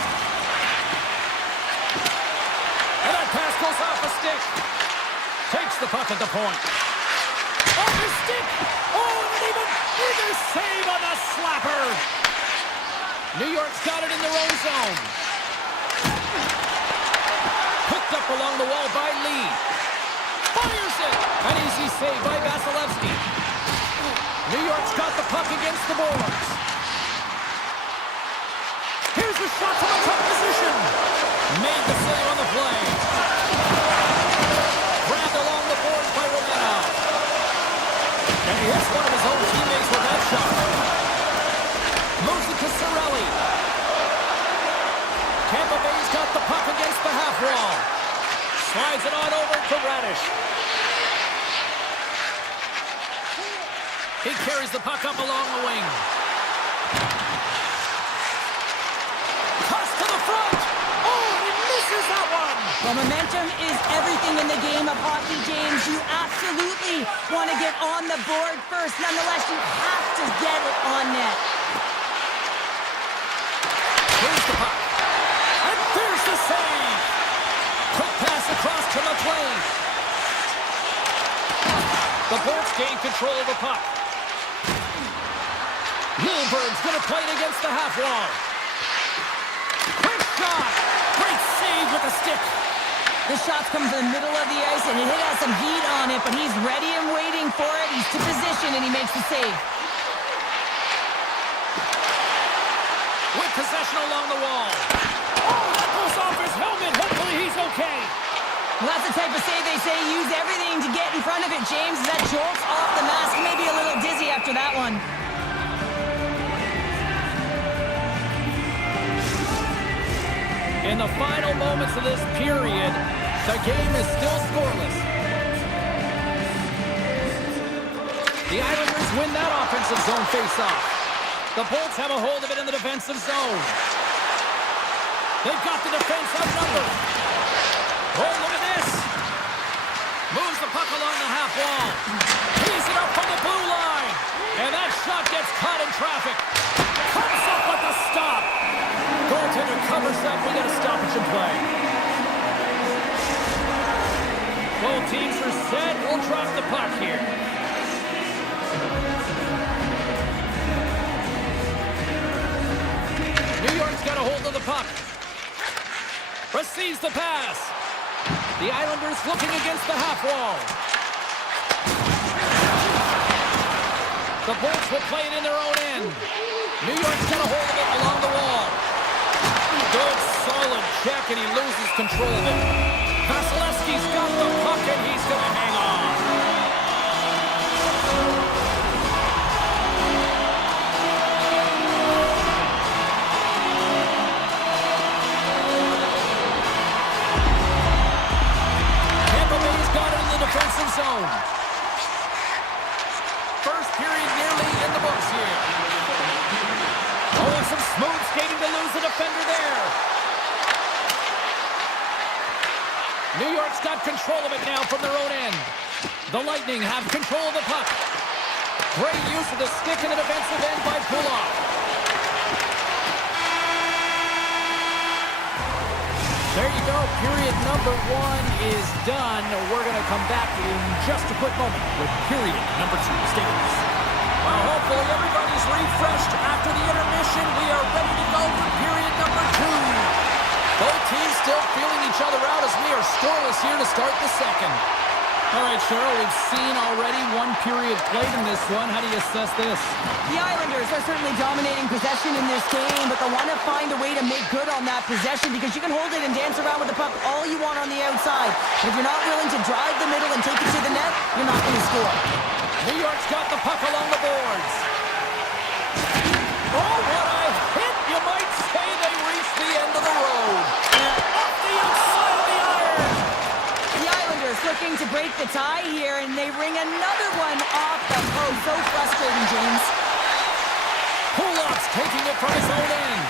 And that pass goes off the stick. Takes the puck at the point. Off his stick. Oh, and even bigger save on the slapper. New York's got it in their own zone. Picked up along the wall by Lee. Fires it. An easy save by Vasilevsky. New York's got the puck against the boards. Here's a shot from a tough position. Made the save on the play. Grabbed along the boards by Romanov. And he hits one of his own teammates with that shot. Moves it to Cirelli. Tampa Bay's got the puck against the half wall. Slides it on over to Radish. He carries the puck up along the wing. Cuts to the front. Oh, he misses that one. Well, momentum is everything in the game of hockey, James. You absolutely want to get on the board first. Nonetheless, you have to get it on net. Here's the puck. And there's the save. Quick pass across to McLean. The Bolts gain control of the puck. Milberg's going to play it against the half wall. Quick shot. Great save with the stick. The shot's come to the middle of the ice, and it has some heat on it, but he's ready and waiting for it. He's to position, and he makes the save. With possession along the wall. Oh, that goes off his helmet. Hopefully he's okay. Well, that's the type of save they say use everything to get in front of it, James. That jolts off the mask. Maybe a little dizzy after that one. In the final moments of this period, the game is still scoreless. The Islanders win that offensive zone face-off. The Bolts have a hold of it in the defensive zone. They've got the defense outnumbered. Oh, look at this. Moves the puck along the half wall. Tees it up from the blue line. And that shot gets caught in traffic. Comes up with the stop. Goaltender covers up. We got a stoppage in play. Both teams are set. We'll drop the puck here. New York's got a hold of the puck. Receives the pass. The Islanders looking against the half wall. The Bolts will play it in their own end. New York's got a hold of it along the wall. Good, solid check, and he loses control of it. Vasilevsky's got the puck, and he's going to hang on. Tampa Bay's got it in the defensive zone. First period nearly in the books here. Oh, and some smooth skating to lose the defender there. New York's got control of it now from their own end. The Lightning have control of the puck. Great use of the stick in the defensive end by Pulloff. go. Period number 1 is done. We're going to come back in just a quick moment with period number 2. Stay with us. Well, hopefully everybody's refreshed after the intermission. We are ready to go for period number 2. Both teams still feeling each other out as we are scoreless here to start the second. All right, Cheryl, we've seen already 1 period played in this one. How do you assess this? The Islanders are certainly dominating possession in this game, but they want to find a way to make good on that possession because you can hold it and dance around with the puck all you want on the outside. But if you're not willing to drive the middle and take it to the net, you're not going to score. New York's got the puck along the boards. Oh, what a hit! You might say they reached the end of the road. Off the outside of the iron. The Islanders looking to break the tie here, and they ring another one off the post. So frustrating, James. Kulak's taking it from his own end.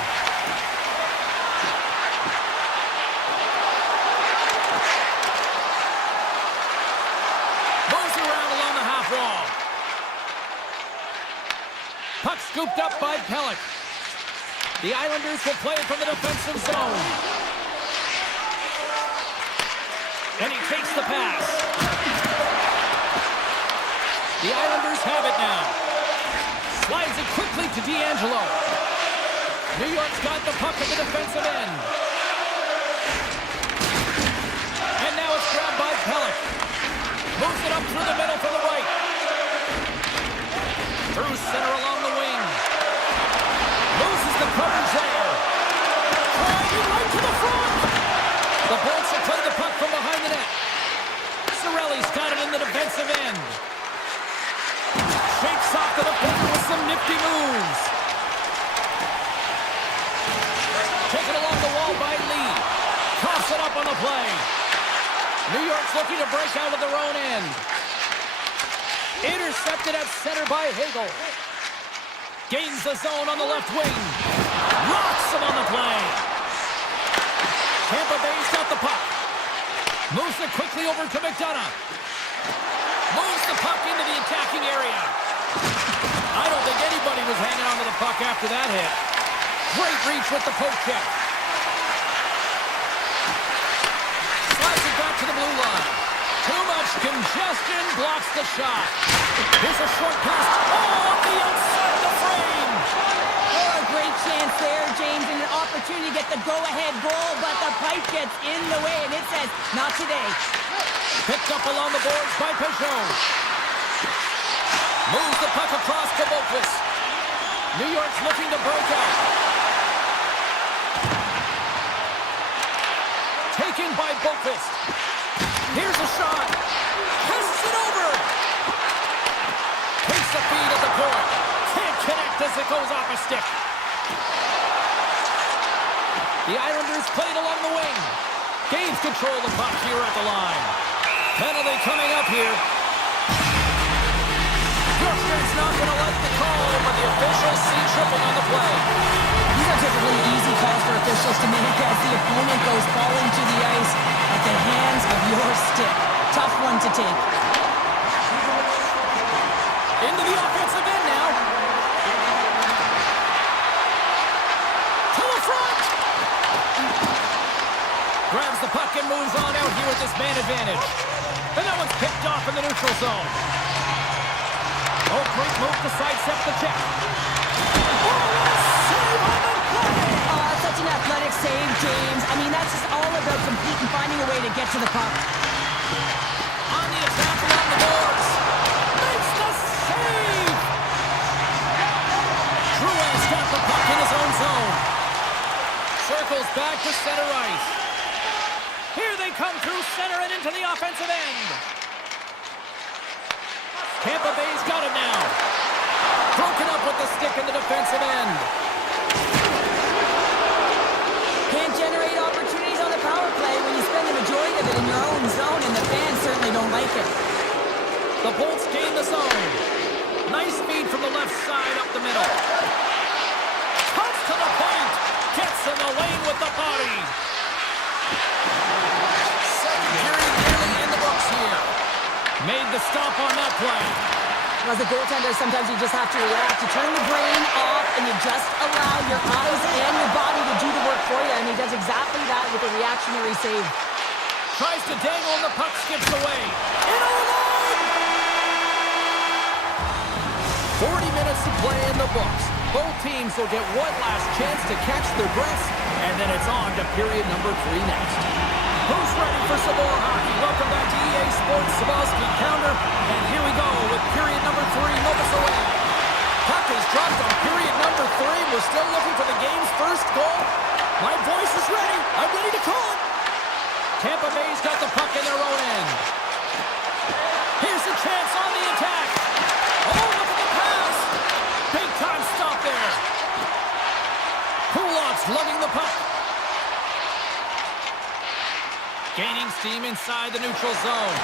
Moves around along the half wall. Puck scooped up by Pellick. The Islanders will play it from the defensive zone. And he takes the pass. The Islanders have it now. Slides it quickly to D'Angelo. New York's got the puck at the defensive end. And now it's grabbed by Pellick. Moves it up through the middle for the right. Through center along the wing. Loses the coverage there. Driving right to the front. The Bolts will play the puck from behind the net. Cirelli's got it in the defensive end. Shakes off the defender with some nifty moves. Taken along the wall by Lee. Coughs it up on the play. New York's looking to break out of their own end. Intercepted at center by Hagel. Gains the zone on the left wing. Rocks him on the play. Tampa Bay's got the puck. Moves it quickly over to McDonough. Moves the puck into the attacking area. I don't think anybody was hanging on to the puck after that hit. Great reach with the poke check. Slides it back to the blue line. Too much congestion blocks the shot. Here's a short pass. Oh, on the outside of the frame. Oh, a great chance there, James, and an opportunity to get the go-ahead goal, but the pipe gets in the way, and it says, not today. Picked up along the boards by Peugeot. Moves the puck across to Boqvist. New York's looking to break out. Taken by Boqvist. Here's a shot. Passes it over. Takes the feed at the point. Can't connect as it goes off a stick. The Islanders played along the wing. Gains control of the puck here at the line. Penalty coming up here. Bjorkstrand's not going to like the call, but the officials see tripping on the play. These are typically easy calls for officials to make as the opponent goes falling to the ice at the hands of your stick. Tough one to take. Into the offensive end now. To the front. Grabs the puck and moves on out here with this man advantage. And that one's picked off in the neutral zone. Oh, great move to sidestep the check. Oh, what a save on the play! Such an athletic save, James. I mean, that's just all about competing, finding a way to get to the puck. On the attack along the boards. Makes the save! Drouin's got the puck in his own zone. Circles back to center ice. Here they come through center and into the offensive end. Tampa Bay's got it now. Broken up with the stick in the defensive end. Can't generate opportunities on the power play when you spend the majority of it in your own zone, and the fans certainly don't like it. The Bolts gain the zone. Nice feed from the left side up the middle. Cuts to the point. Gets in the lane with the body. Second period nearly in the books here. Made the stop on that play. As a goaltender, sometimes you just have to react. You turn the brain off and you just allow your eyes and your body to do the work for you. And he does exactly that with a reactionary save. Tries to dangle and the puck skips away. In over the line! 40 minutes to play in the books. Both teams will get one last chance to catch their breaths, and then it's on to period number 3 next. Who's ready for some more hockey? Welcome back to EA Sports Sabalski Counter, and here we go with period number 3, Novus away. Puck is dropped on period number 3. We're still looking for the game's first goal. My voice is ready. I'm ready to call it. Tampa Bay's got the puck in their own end. Here's a chance on the attack. Oh, look at the pass. Big time stop there. Kulov's lugging the puck. Gaining steam inside the neutral zone.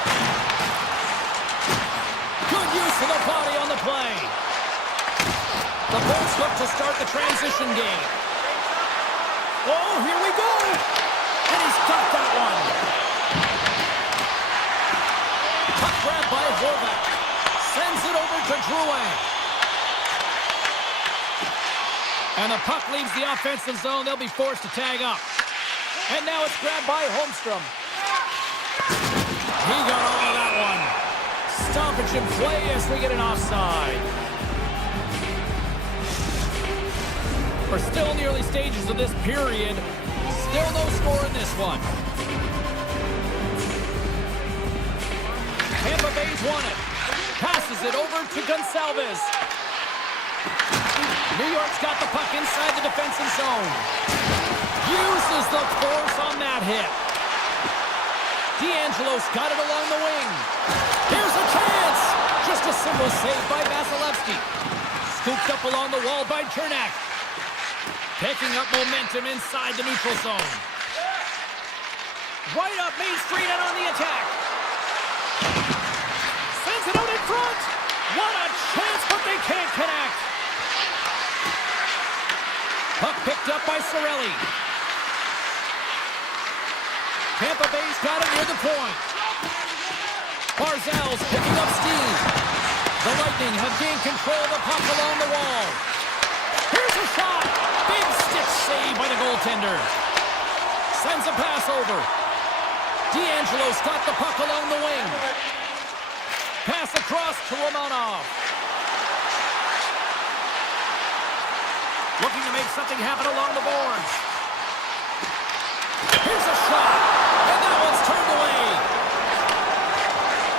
Good use of the body on the play. The Bulls look to start the transition game. Oh, here we go. And he's got that one. Puck grabbed by Horvath. Sends it over to Drouin. And the puck leaves the offensive zone. They'll be forced to tag up. And now it's grabbed by Holmstrom. He got all of that one. Stoppage in play as we get an offside. We're still in the early stages of this period. Still no score in this one. Tampa Bay's won it. Passes it over to Gonçalves. New York's got the puck inside the defensive zone. Uses the force on that hit. D'Angelo's got it along the wing. Here's a chance. Just a simple save by Vasilevsky. Scooped up along the wall by Chernak. Picking up momentum inside the neutral zone. Right up Main Street and on the attack. Sends it out in front. What a chance, but they can't connect. Puck picked up by Cirelli. Tampa Bay's got it near the point. Barzal's picking up steam. The Lightning have gained control of the puck along the wall. Here's a shot. Big stick save by the goaltender. Sends a pass over. D'Angelo's got the puck along the wing. Pass across to Romanov. Looking to make something happen along the boards. Here's a shot. And that one's turned away.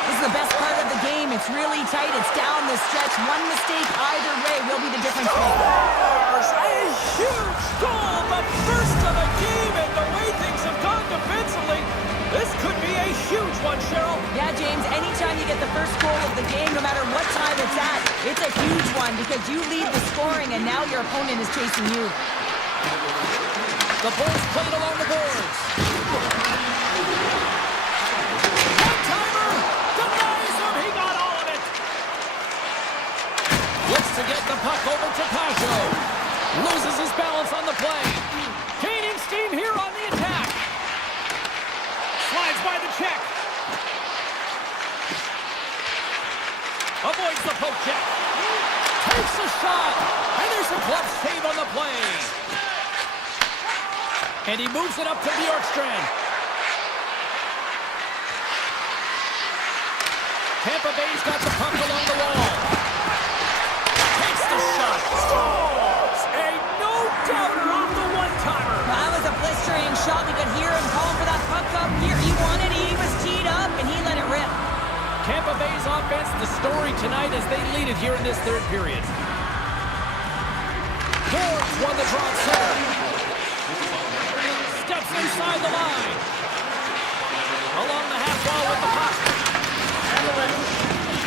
This is the best part of the game. It's really tight. It's down the stretch. One mistake either way will be the difference maker. A huge goal, the first of the game, and the way things have gone defensively, this could be a huge one, Cheryl. Yeah, James, anytime you get the first goal of the game, no matter what time it's at, it's a huge one because you lead the scoring and now your opponent is chasing you. The Bulls played along the boards. One-timer! Denies him! He got all of it! Looks to get the puck over to Pajot. Loses his balance on the play. Gaining steam here on the attack. Slides by the check. Avoids the poke check. Takes a shot. And there's a glove save on the play. And he moves it up to Bjorkstrand. Tampa Bay's got the puck along the wall. Takes the shot. Scores! A no-doubter off the one-timer. That was a blistering shot. You could hear him calling for that puck up here. He wanted it. He was teed up, and he let it rip. Tampa Bay's offense, the story tonight as they lead it here in this third period. Forbes won the draw center. Steps inside the line. Along the half wall with the puck.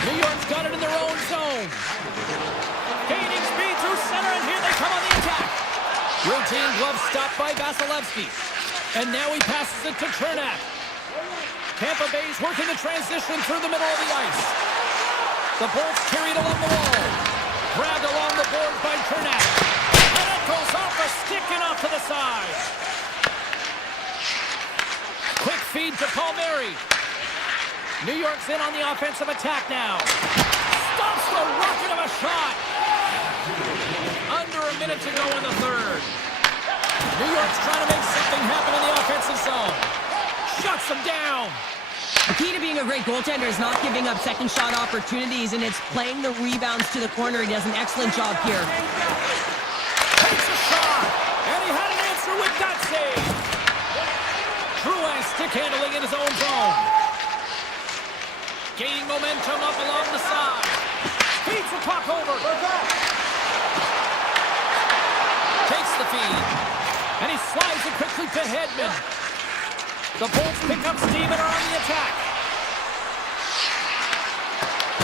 New York's got it in their own zone. Gaining speed through center, and here they come on the attack. Routine glove stopped by Vasilevsky. And now he passes it to Chernak. Tampa Bay's working the transition through the middle of the ice. The Bulls carried along the wall. Grabbed along the board by Chernak. And it goes off a stick and off to the side. Quick feed to Palmieri. New York's in on the offensive attack now. Stops the rocket of a shot. Under a minute to go in the third. New York's trying to make something happen in the offensive zone. Shuts them down. The key to being a great goaltender is not giving up second shot opportunities, and it's playing the rebounds to the corner. He does an excellent job here. Takes a shot, and he had an answer with that save. Drouin stick handling in his own zone. Gaining momentum up along the side. Feeds the puck over. Takes the feed, and he slides it quickly to Hedman. The Bolts pick up steam and are on the attack.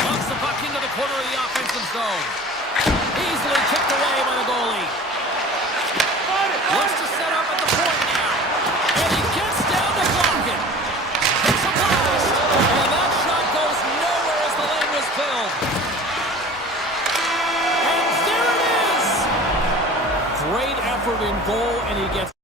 Knocks the puck into the corner of the offensive zone. Easily kicked away by the goalie. Wants to set up at the point now. And he gets down to block it. Takes a blast. And that shot goes nowhere as the lane was filled. And there it is. Great effort in goal, and he gets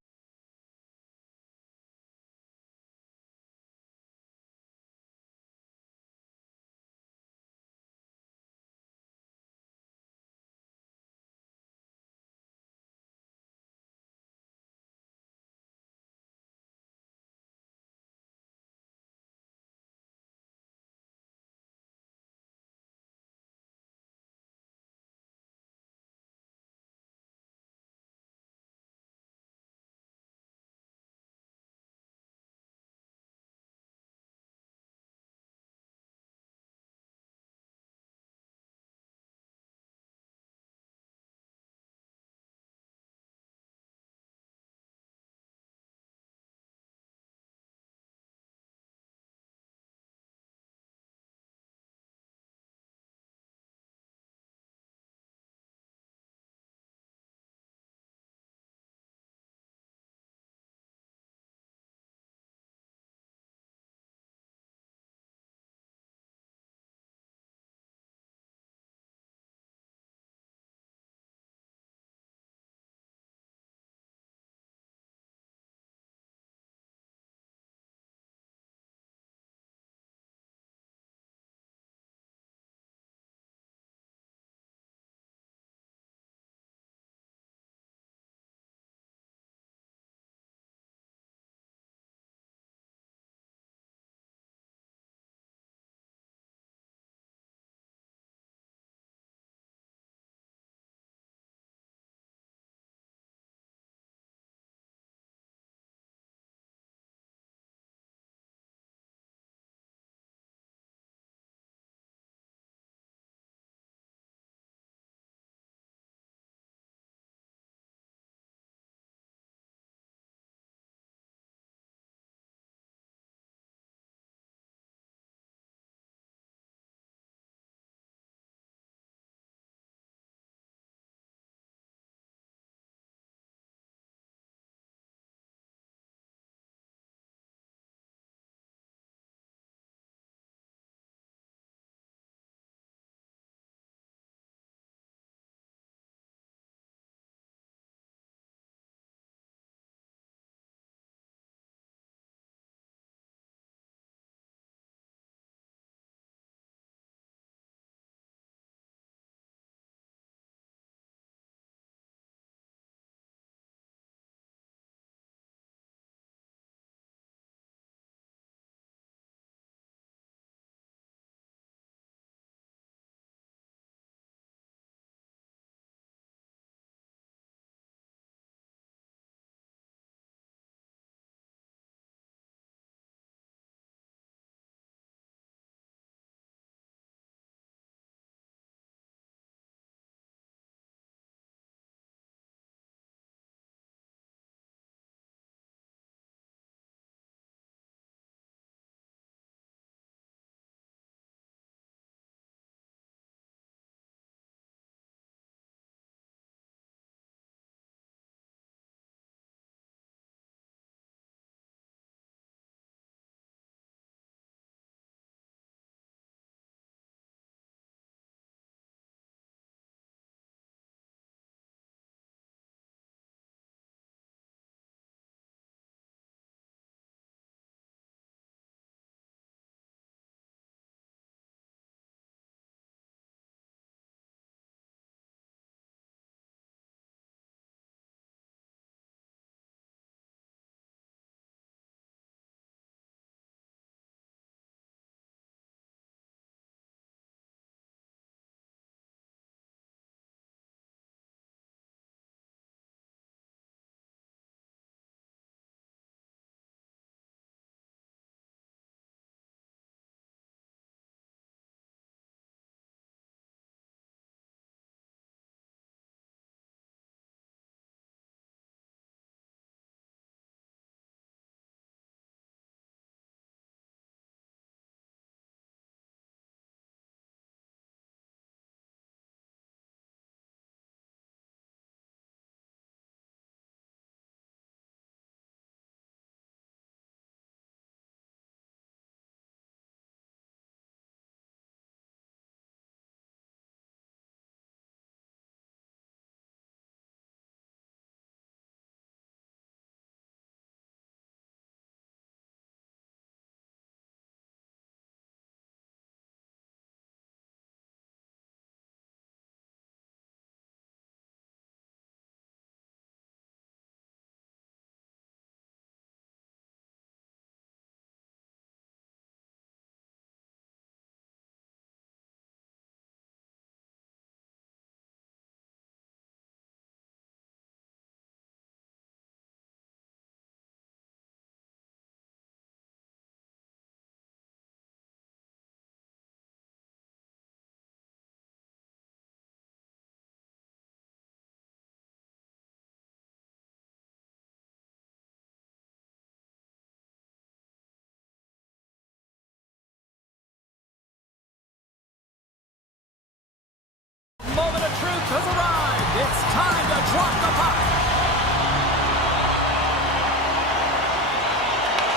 It's time to drop the puck.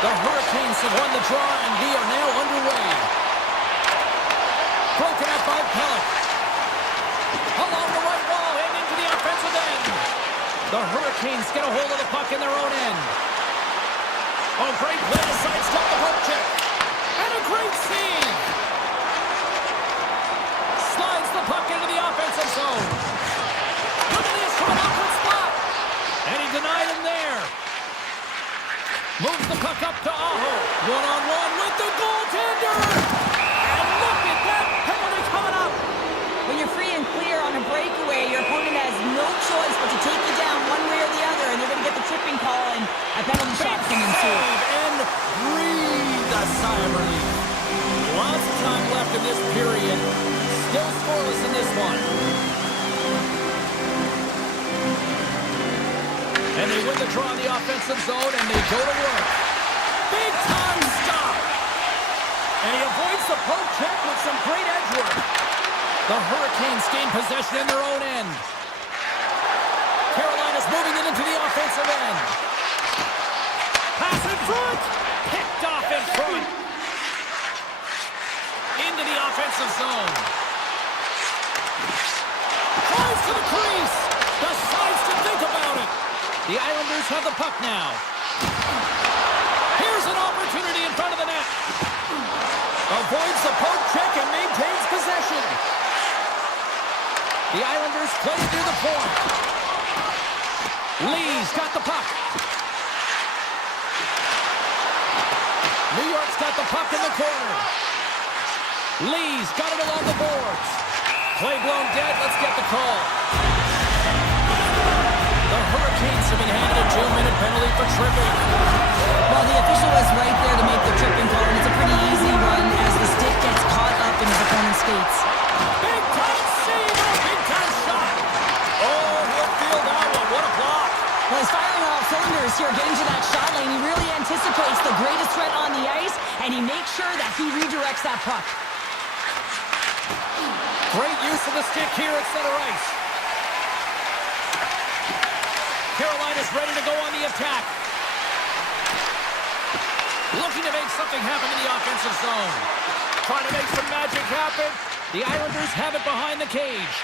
The Hurricanes have won the draw, and we are now underway. Broken up by Pellet. Along the right wall and into the offensive end. The Hurricanes get a hold of the puck in their own end. Oh, great play to sidestep the poke check. And a great save. Slides the puck into the offensive zone. Look at this from an awkward spot. And he denied him there. Moves the puck up to Aho. One-on-one with the goaltender. And look at that penalty coming up. When you're free and clear on a breakaway, your opponent has no choice but to take you down one way or the other, and they're going to get the tripping call, and a penalty shot can ensue. And breathe a sigh of relief. Lots of time left in this period. Still scoreless in this one. And they win the draw in the offensive zone, and they go to work. Big time stop. And he avoids the poke check with some great edge work. The Hurricanes gain possession in their own end. Carolina's moving it into the offensive end. Pass in front. Picked off in front. Into the offensive zone. Drives to the crease. Decides to think about it. The Islanders have the puck now. Here's an opportunity in front of the net. Avoids the poke check and maintains possession. The Islanders play it near the point. Lee's got the puck. New York's got the puck in the corner. Lee's got it along the boards. Play blown dead. Let's get the call. The Hurricanes have been handed a 2-minute penalty for tripping. Well, the official was right there to make the tripping call, and it's a pretty easy run as the stick gets caught up in his opponent's skates. Big time save and a big time shot. Oh, he'll feel that one. What a block. Well, he's firing on all cylinders here, getting to that shot lane. He really anticipates the greatest threat on the ice, and he makes sure that he redirects that puck. Great use of the stick here at center ice. Carolina's ready to go on the attack. Looking to make something happen in the offensive zone. Trying to make some magic happen. The Islanders have it behind the cage.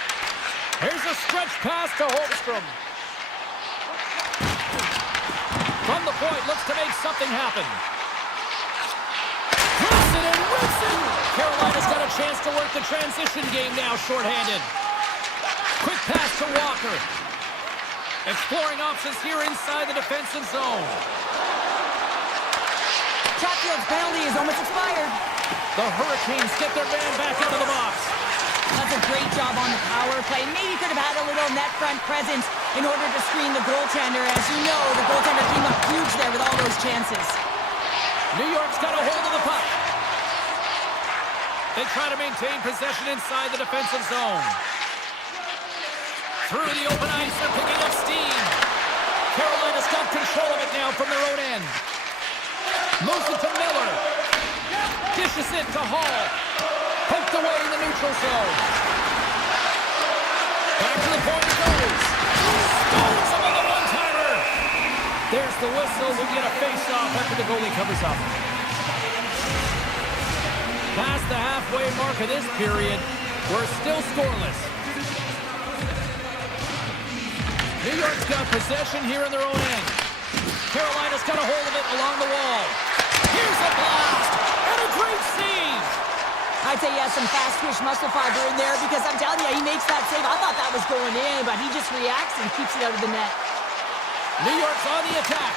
Here's a stretch pass to Holmstrom. From the point, looks to make something happen. Rips it and rips it. Carolina's got a chance to work the transition game now, shorthanded. Quick pass to Walker. Exploring options here inside the defensive zone. Chatfield's penalty is almost expired. The Hurricanes get their man back into the box. That's a great job on the power play. Maybe could have had a little net front presence in order to screen the goaltender. As you know, the goaltender came up huge there with all those chances. New York's got a hold of the puck. They try to maintain possession inside the defensive zone. Through the open ice, they're picking up steam. Carolina's got control of it now from their own end. Moves it to Miller. Dishes it to Hall. Poked away in the neutral zone. Back to the point it goes. Scores him on the one-timer. There's the whistle. We'll get a face-off after the goalie covers up. Past the halfway mark of this period, we're still scoreless. New York's got possession here in their own end. Carolina's got a hold of it along the wall. Here's a blast and a great save. I'd say he has some fast-twitch muscle fiber in there because I'm telling you, he makes that save. I thought that was going in, but he just reacts and keeps it out of the net. New York's on the attack.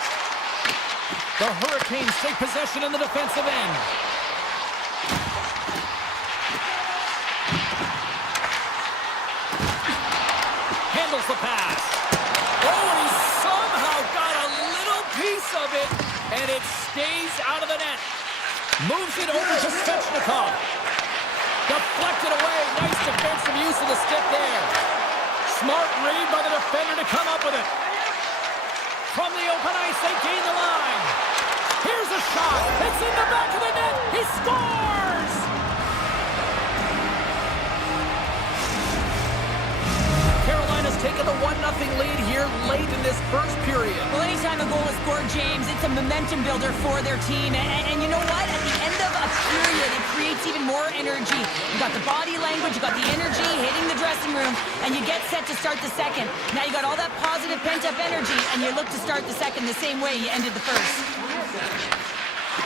The Hurricanes take possession in the defensive end. Handles the pass. Oh, and he somehow got a little piece of it, and it stays out of the net. Moves it over to Svechnikov. Deflected away. Nice defensive use of the stick there. Smart read by the defender to come up with it. From the open ice, they gain the line. Here's a shot. It's in the back of the net. He scores! Carolina's taken the 1-0 lead here late in this first period. Well, anytime a goal is scored, James, it's a momentum builder for their team. And you know what? At the end of a period, it creates even more energy. You got the body language, you got the energy hitting the dressing room, and you get set to start the second. Now you got all that positive pent-up energy, and you look to start the second the same way you ended the first.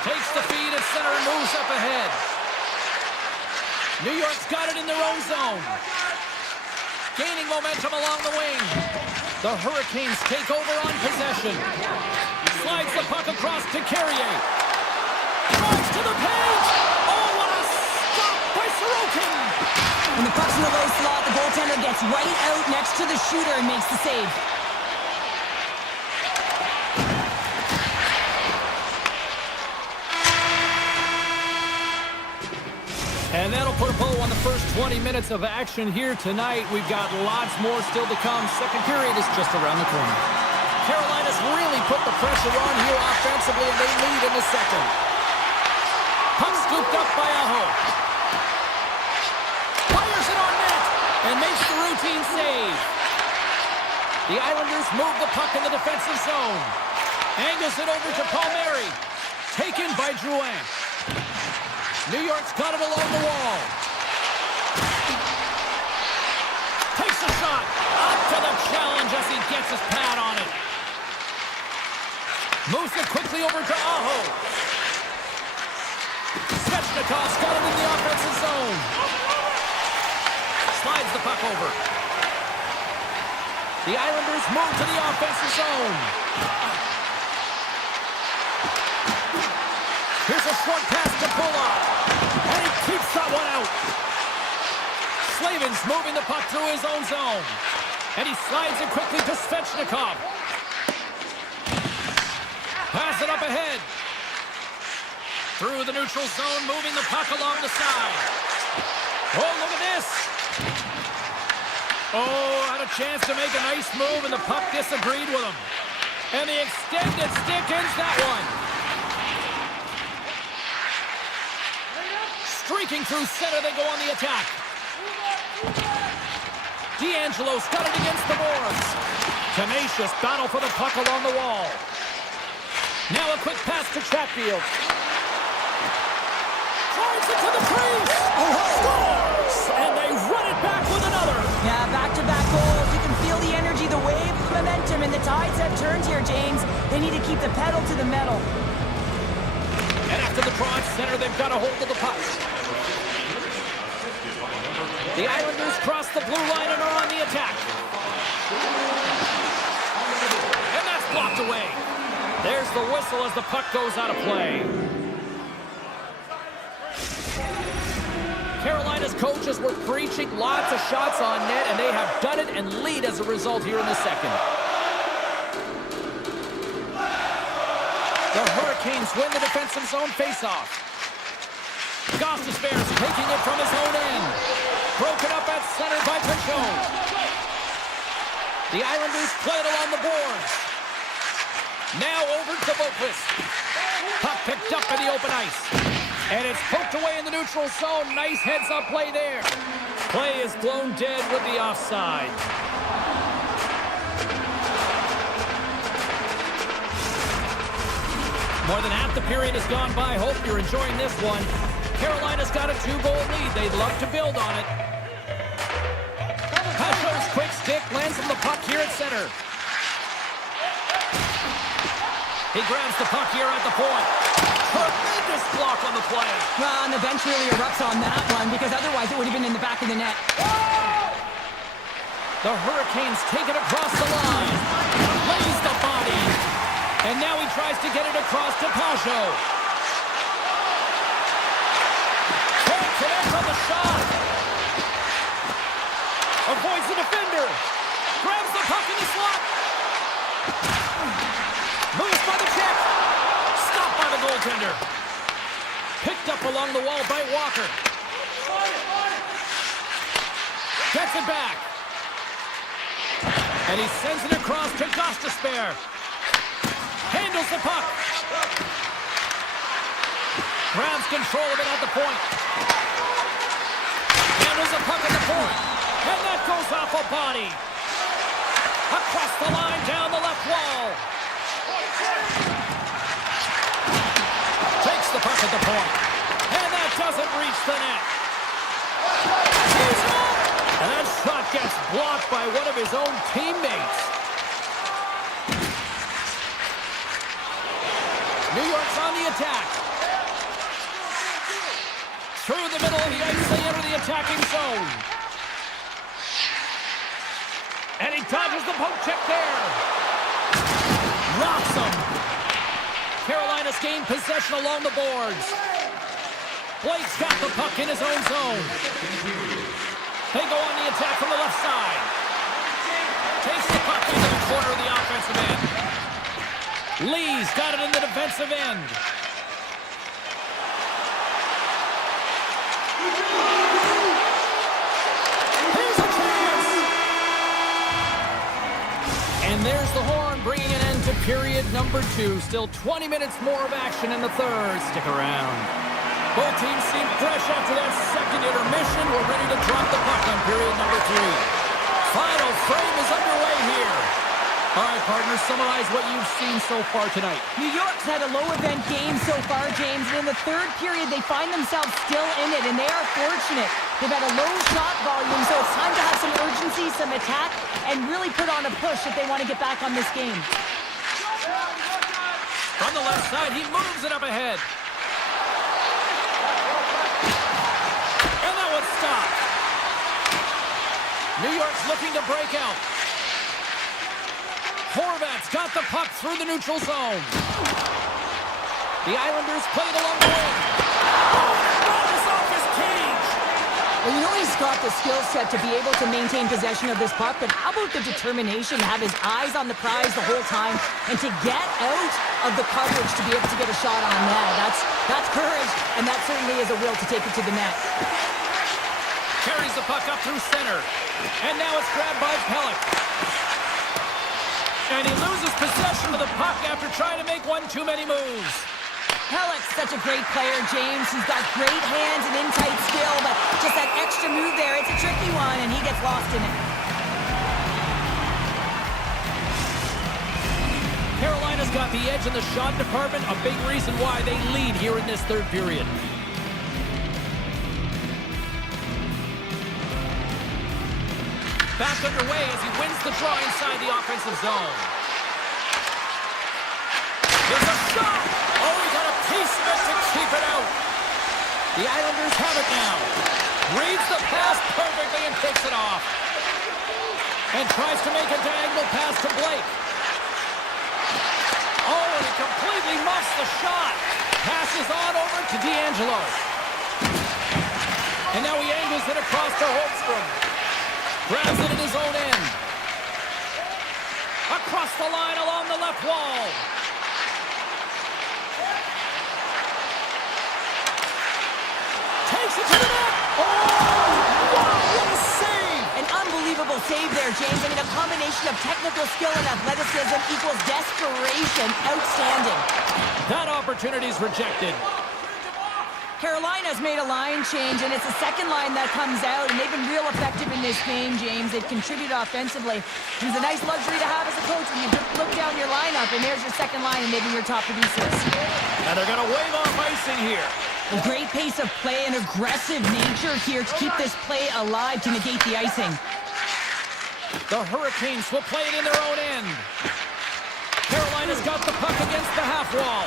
Takes the feed at center and moves up ahead. New York's got it in their own zone. Gaining momentum along the wing. The Hurricanes take over on possession. Slides the puck across to Carrier. Drives to the page. Oh, what a stop by Sorokin. When the puck's in the low slot, the goaltender gets right out next to the shooter and makes the save. And that'll put a bow on the first 20 minutes of action here tonight. We've got lots more still to come. Second period is just around the corner. Carolina's really put the pressure on here offensively, and they lead in the second. Puck scooped up by Aho. Fires it on net and makes the routine save. The Islanders move the puck in the defensive zone. Angles it over to Palmieri. Taken by Drouin. New York's got it along the wall. Takes a shot. Up to the challenge as he gets his pad on it. Moves it quickly over to Aho. Svechnikov's got it in the offensive zone. Slides the puck over. The Islanders move to the offensive zone. Here's a short pass to Bullock. And he keeps that one out. Slavin's moving the puck through his own zone. And he slides it quickly to Svechnikov. Pass it up ahead. Through the neutral zone, moving the puck along the side. Oh, look at this. Oh, had a chance to make a nice move, and the puck disagreed with him. And the extended stick ends that one. Streaking through center, they go on the attack. D'Angelo's got it against the boards. Tenacious battle for the puck along the wall. Now a quick pass to Chatfield. Drives it to the crease. Scores! And they run it back with another. Yeah, back-to-back goals. You can feel the energy, the wave, the momentum, and the tides have turned here, James. They need to keep the pedal to the metal. And after the draw at center, they've got a hold of the puck. The Islanders cross the blue line and are on the attack. And that's blocked away. There's the whistle as the puck goes out of play. Carolina's coaches were preaching lots of shots on net, and they have done it and lead as a result here in the second. The Hurricanes win the defensive zone faceoff. Gostisbehere's taking it from his own end. Broken up at center by Pichon. The Islanders play it along the boards. Now over to Boquist. Puck picked up in the open ice. And it's poked away in the neutral zone. Nice heads-up play there. Play is blown dead with the offside. More than half the period has gone by. Hope you're enjoying this one. Carolina's got a 2-goal lead. They'd love to build on it. Pacho's quick stick lands on the puck here at center. He grabs the puck here at the point. Tremendous block on the play. Well, and the bench really erupts on that one, because otherwise it would have been in the back of the net. The Hurricanes take it across the line. Lays the body. And now he tries to get it across to Pacho. Can't connect on the shot. Avoids the defender. Grabs the puck in the slot. Moves by the check. Stopped by the goaltender. Picked up along the wall by Walker. Gets it back. And he sends it across to Gostisbehere. Handles the puck. Grabs control of it at the point. Handles the puck at the point. And that goes off a body. doesn't reach the net. And that shot gets blocked by one of his own teammates. New York's on the attack. Through the middle of the ice, they enter the attacking zone. And he dodges the poke check there. Rocks him. Carolina's gained possession along the boards. Blake's got the puck in his own zone. They go on the attack from the left side. Takes the puck into the corner of the offensive end. Lee's got it in the defensive end. Here's a chance! And there's the horn, bringing an end to period number 2. Still 20 minutes more of action in the third. Stick around. Both teams seem fresh after that second intermission. We're ready to drop the puck on period number 3. Final frame is underway here. All right, partners, summarize what you've seen so far tonight. New York's had a low-event game so far, James, and in the third period, they find themselves still in it, and they are fortunate. They've had a low shot volume, so it's time to have some urgency, some attack, and really put on a push if they want to get back on this game. From the left side, he moves it up ahead. And that one stopped. New York's looking to break out. Horvat's got the puck through the neutral zone. The Islanders play it along the wing. Ball is off his cage. Well, you know he's got the skill set to be able to maintain possession of this puck, but how about the determination to have his eyes on the prize the whole time and to get out of the coverage to be able to get a shot on net? That's courage, and that certainly is a will to take it to the net. Carries the puck up through center. And now it's grabbed by Pellick. And he loses possession of the puck after trying to make one too many moves. Pellick's such a great player, James. He's got great hands and in-tight skill, but just that extra move there, it's a tricky one, and he gets lost in it. Carolina's got the edge in the shot department, a big reason why they lead here in this third period. Back underway as he wins the draw inside the offensive zone. Here's a shot! Oh, he got a piece of it to keep it out. The Islanders have it now. Reads the pass perfectly and takes it off. And tries to make a diagonal pass to Blake. Oh, and he completely muffs the shot. Passes on over to D'Angelo. And now he angles it across to Holmstrom. Grabs it in his own end. Across the line along the left wall. Takes it to the net. Oh, wow, what a save. An unbelievable save there, James. I mean, a combination of technical skill and athleticism equals desperation. Outstanding. That opportunity's rejected. Carolina's made a line change, and it's the second line that comes out, and they've been real effective in this game, James. They've contributed offensively. It's a nice luxury to have as a coach when you look down your lineup, and there's your second line and maybe your top producers. And they're going to wave off icing here. A great pace of play and aggressive nature here to keep this play alive to negate the icing. The Hurricanes will play it in their own end. Carolina's got the puck against the half wall.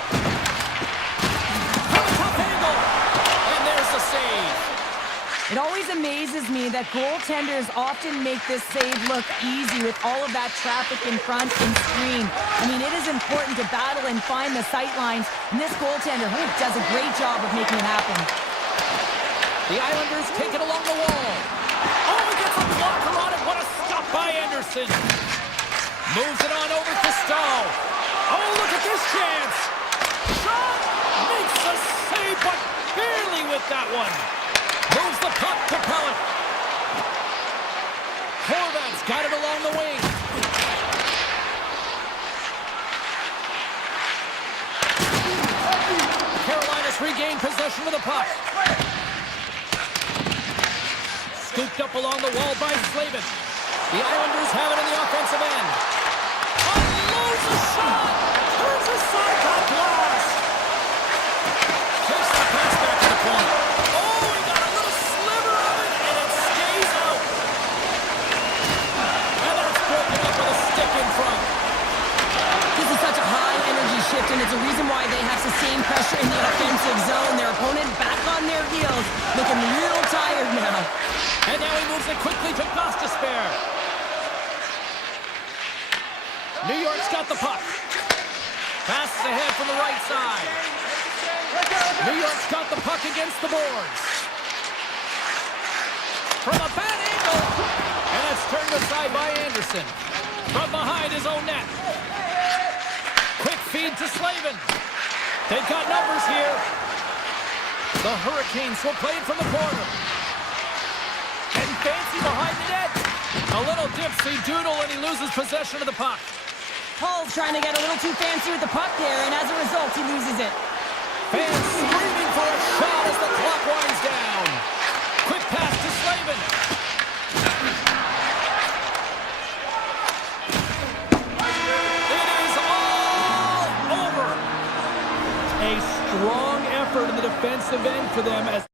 From a tough angle. And there's the save. It always amazes me that goaltenders often make this save look easy with all of that traffic in front and screen. I mean, it is important to battle and find the sight lines, and this goaltender does a great job of making it happen. The Islanders take it along the wall. Oh, he gets a blocker on it. What a stop by Anderson. Moves it on over to Stahl. Oh, look at this chance. Shot! Makes the save, but barely with that one. Moves the puck to Pellick. Horvat's got it along the wing. Carolina's regained possession of the puck. Scooped up along the wall by Slavin. The Islanders have it in the offensive end. Unloads a shot! Turns aside, got lost! Takes the pass back to the point. and it's a reason why they have sustained pressure in the offensive zone. Their opponent back on their heels, looking real tired now. And now he moves it quickly to Gostisbehere. New York's got the puck. Passes ahead from the right side. New York's got the puck against the boards. From a bad angle. And it's turned aside by Anderson. From behind his own net. Quick feed to Slavin. They've got numbers here. The Hurricanes will play it from the corner. And fancy behind the net. A little dipsy doodle and he loses possession of the puck. Hull's trying to get a little too fancy with the puck there, and as a result, he loses it. Fans screaming for a shot as the clock winds down. Quick pass to Slavin. It is all over. A strong effort in the defensive end for them as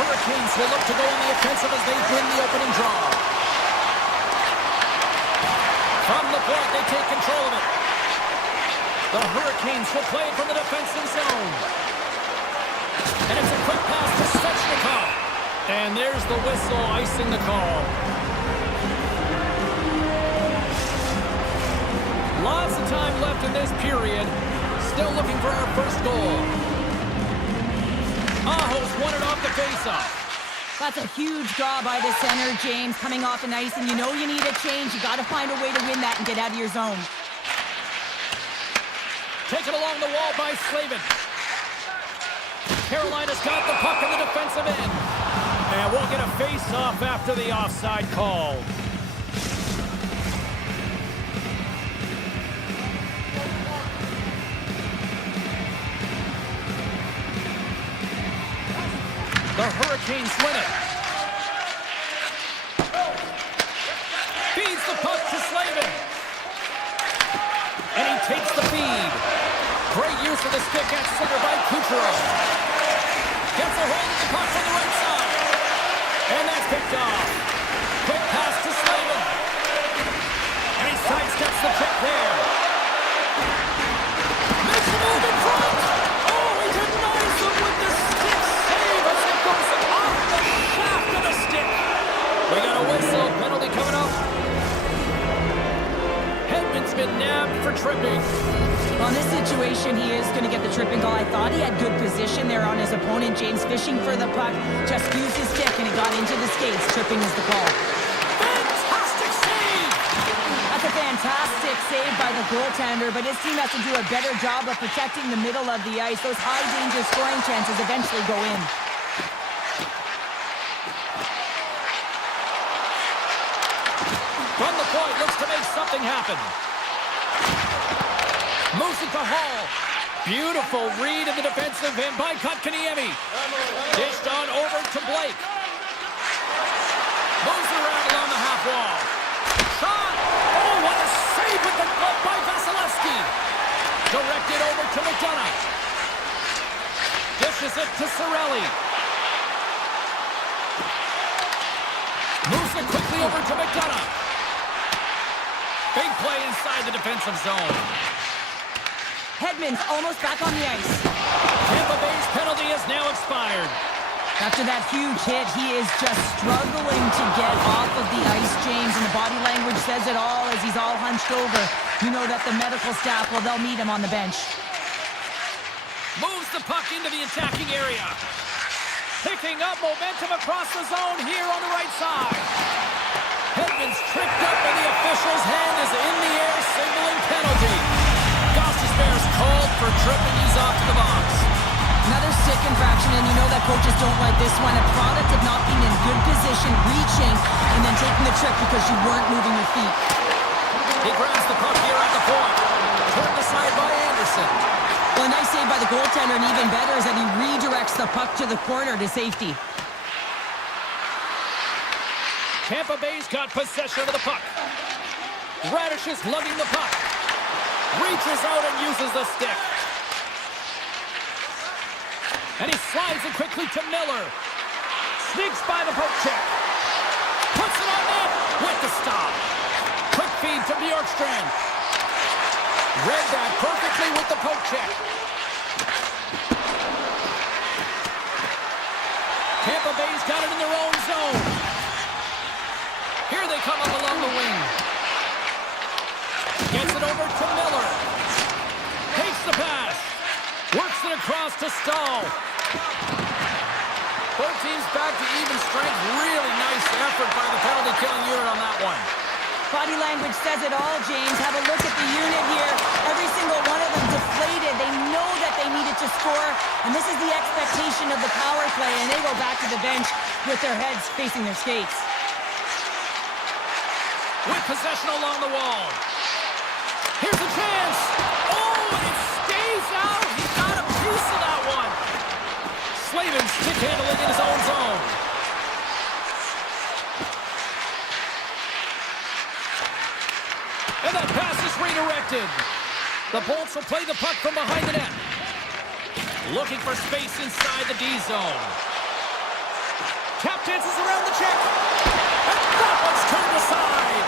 Hurricanes will look to go on the offensive as they win the opening draw. From the point, they take control of it. The Hurricanes will play it from the defensive zone. And it's a quick pass to Svechnikov. And there's the whistle icing the call. Lots of time left in this period. Still looking for our first goal. Aho's won it off the faceoff. That's a huge draw by the center, James, coming off an ice, and you know you need a change. You got to find a way to win that and get out of your zone. Taken along the wall by Slavin. Carolina's got the puck in the defensive end. And we'll get a face-off after the offside call. The Hurricanes win it. Feeds the puck to Slavin. And he takes the feed. Great use of the stick at center by Kucherov. Gets a hold of the puck on the right side. And that's picked off. Quick pass to Slavin. And he sidesteps the trick there. Makes a move in front. Oh, he denies him with the stick save as it goes off the shaft of the stick. We got a whistle. Penalty coming up. Hedman's been nabbed for tripping. Well, in this situation, he is going to get the tripping goal. I thought he had good position there on his opponent. James fishing for the puck, just used his stick, and it got into the skates. Tripping is the call. Fantastic save! That's a fantastic save by the goaltender, but his team has to do a better job of protecting the middle of the ice. Those high-danger scoring chances eventually go in. From the point, looks to make something happen. Moves it to Hall. Beautiful read in the defensive end by Kotkaniemi. Dished on over to Blake. Moves around along the half wall. Shot! Oh, what a save with the glove by Vasilevsky. Directed over to McDonough. Dishes it to Cirelli. Moves it quickly over to McDonough. Big play inside the defensive zone. Hedman's almost back on the ice. Tampa Bay's penalty has now expired. After that huge hit, he is just struggling to get off of the ice, James, and the body language says it all as he's all hunched over. You know that the medical staff, well, they'll meet him on the bench. Moves the puck into the attacking area. Picking up momentum across the zone here on the right side. Hedman's tripped up and the official's hand is in the air, signaling penalty. Goss's Bears called for tripping. He's off to the box. Another stick infraction, and you know that coaches don't like this one. A product of not being in good position, reaching, and then taking the trick because you weren't moving your feet. He grabs the puck here at the point. Turned aside by Anderson. Well, a nice save by the goaltender, and even better is that he redirects the puck to the corner to safety. Tampa Bay's got possession of the puck. Radish is lugging the puck. Reaches out and uses the stick. And he slides it quickly to Miller. Sneaks by the poke check. Puts it on net with the stop. Quick feed to Bjorkstrand. Read that perfectly with the poke check. Tampa Bay's got it in their own zone. Here they come up along the wing. Gets it over to Miller. Takes the pass. Works it across to Stahl. Both teams back to even strength. Really nice effort by the penalty-killing unit on that one. Body language says it all, James. Have a look at the unit here. Every single one of them deflated. They know that they needed to score, and this is the expectation of the power play, and they go back to the bench with their heads facing their skates. With possession along the wall. Here's a chance. Oh, and it stays out. He got a piece of that one. Slavin stick handling in his own zone. And that pass is redirected. The Bolts will play the puck from behind the net. Looking for space inside the D zone. dances around the check. And that one's turned aside.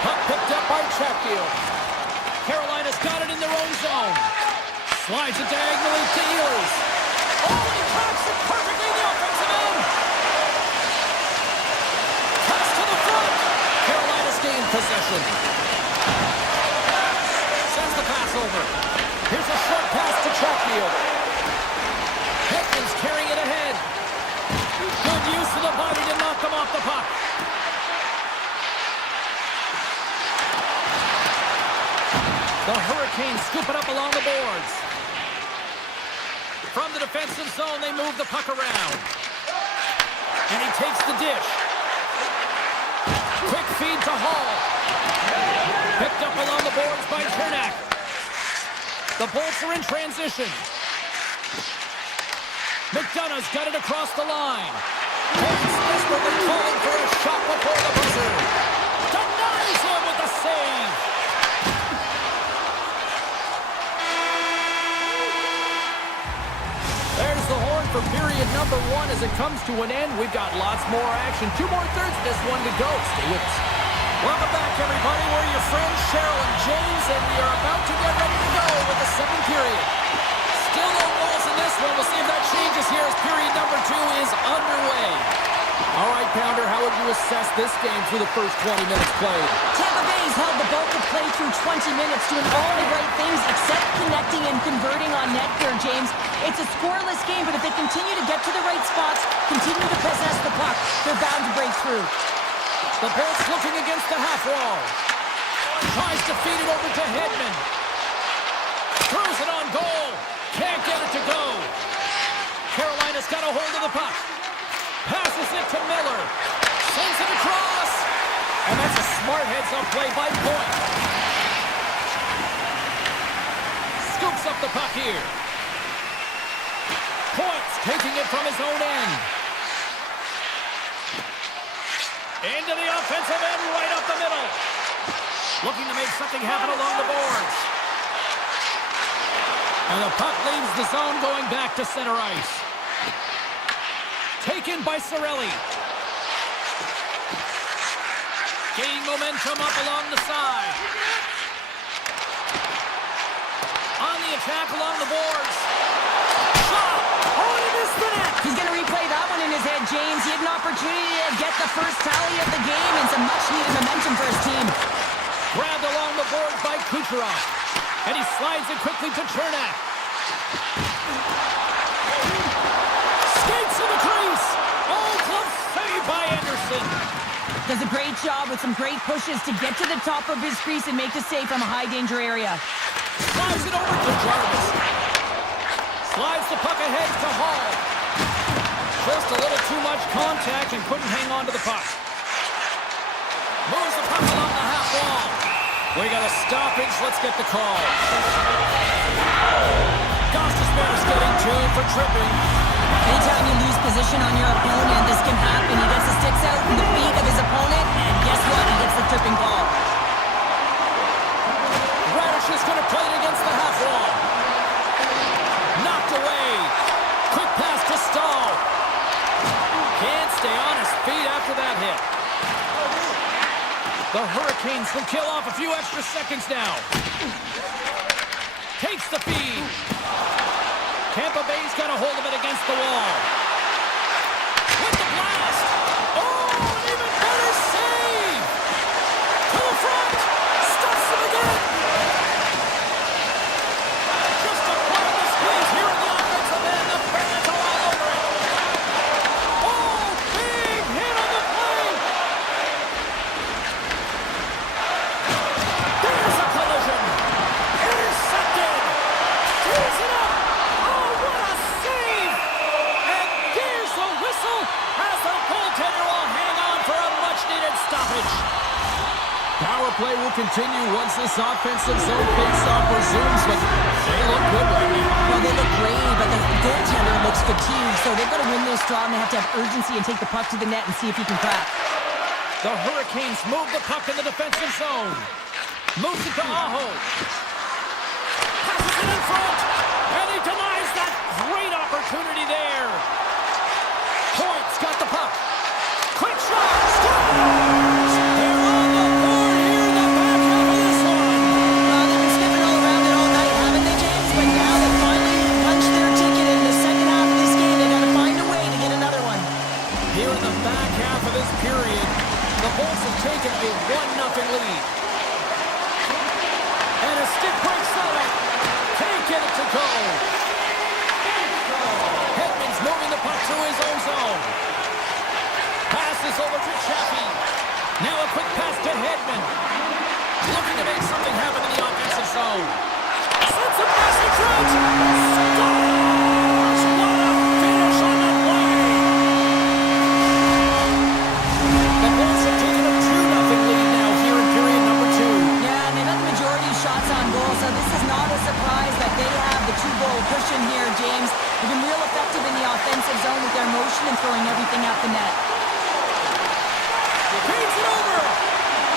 Puck picked up by Chatfield. Carolina's got it in their own zone. Slides it diagonally to Ehlers. Oh, he tracks it perfectly in the offensive end. Pass to the front. Carolina's gained possession. Sends the pass over. Here's a short pass to Chatfield. Hedman's carrying it ahead. Good use of the body to knock him off the puck. The Hurricanes scoop it up along the boards. From the defensive zone, they move the puck around. And he takes the dish. Quick feed to Hall. Picked up along the boards by Chernak. The Bolts are in transition. McDonough's got it across the line. Hayes desperately calling for a shot before the buzzer. Denies him with the save. There's the horn for period number 1 as it comes to an end. We've got lots more action. 2 more thirds of this one to go. Stay with us. Welcome back, everybody. We're your friends, Cheryl and James, and we are about to get ready to go with the second period. Still no goals in this one. We'll see if that changes here as period number 2 is underway. All right, Pounder, how would you assess this game through the first 20 minutes played? Tampa Bay's held the bulk of play through 20 minutes, doing all the right things except connecting and converting on net here, James. It's a scoreless game, but if they continue to get to the right spots, continue to possess the puck, they're bound to break through. The Bolts looking against the half wall. Tries to feed it over to Hedman. Throws it on goal. Can't get it to go. Carolina's got a hold of the puck. Passes it to Miller. Sends it across. And that's a smart heads-up play by Point. Scoops up the puck here. Point's taking it from his own end. Into the offensive end, right up the middle. Looking to make something happen along the boards. And the puck leaves the zone going back to center ice. Taken by Cirelli. Gaining momentum up along the side. On the attack along the boards. Shot! Oh, he missed the net! He's going to replay that one in his head, James. He had an opportunity to get the first tally of the game and some much-needed momentum for his team. Grabbed along the boards by Kucherov. And he slides it quickly to Chernak. Skates to the crease. Oh, close save by Anderson. Does a great job with some great pushes to get to the top of his crease and make the save from a high-danger area. Slides it over to Jarvis. Slides the puck ahead to Hall. Just a little too much contact and couldn't hang on to the puck. Moves the puck along the half wall. We got a stoppage. Let's get the call. Gostisbehere's getting tuned for tripping. Anytime you lose position on your opponent, this can happen. He gets the sticks out in the feet of his opponent, and guess what? He gets the tripping call. Radish is going to play it against the half wall. Knocked away. Quick pass to Stahl. Can't stay on his feet after that hit. The Hurricanes will kill off a few extra seconds now. Takes the feed. Tampa Bay's got a hold of it against the wall. With the blast. Oh, an even better save. To the front. Stuffs him again. Just a part of the squeeze here in the offensive end. The Barons are all over it. Oh, big hit on the play. There's a collision. Intercepted. Tears it up. Oh, what a save. And there's the whistle as the goaltender will hang on for a much-needed stoppage. Power play will continue once this offensive zone face-off resumes, but they look good right now. Well, they look great, but the goaltender looks fatigued, so they've got to win this draw, and they have to have urgency and take the puck to the net and see if he can crack. The Hurricanes move the puck in the defensive zone. Moves it to Aho. Passes it in front. And he denies that great opportunity there. Point's got the puck. through his own zone. Passes over to Chappie. Now a quick pass to Hedman. Looking to make something happen in the offensive zone. Sends a passing through. Scores! What a finish on the play! The Bulls have taken a 2-0 lead now here in period number 2. Yeah, and they got the majority of shots on goal, so this is not a surprise that they have the 2-goal cushion here, James. They've been real effective in the offensive zone with their motion and throwing everything at the net. Feeds it over!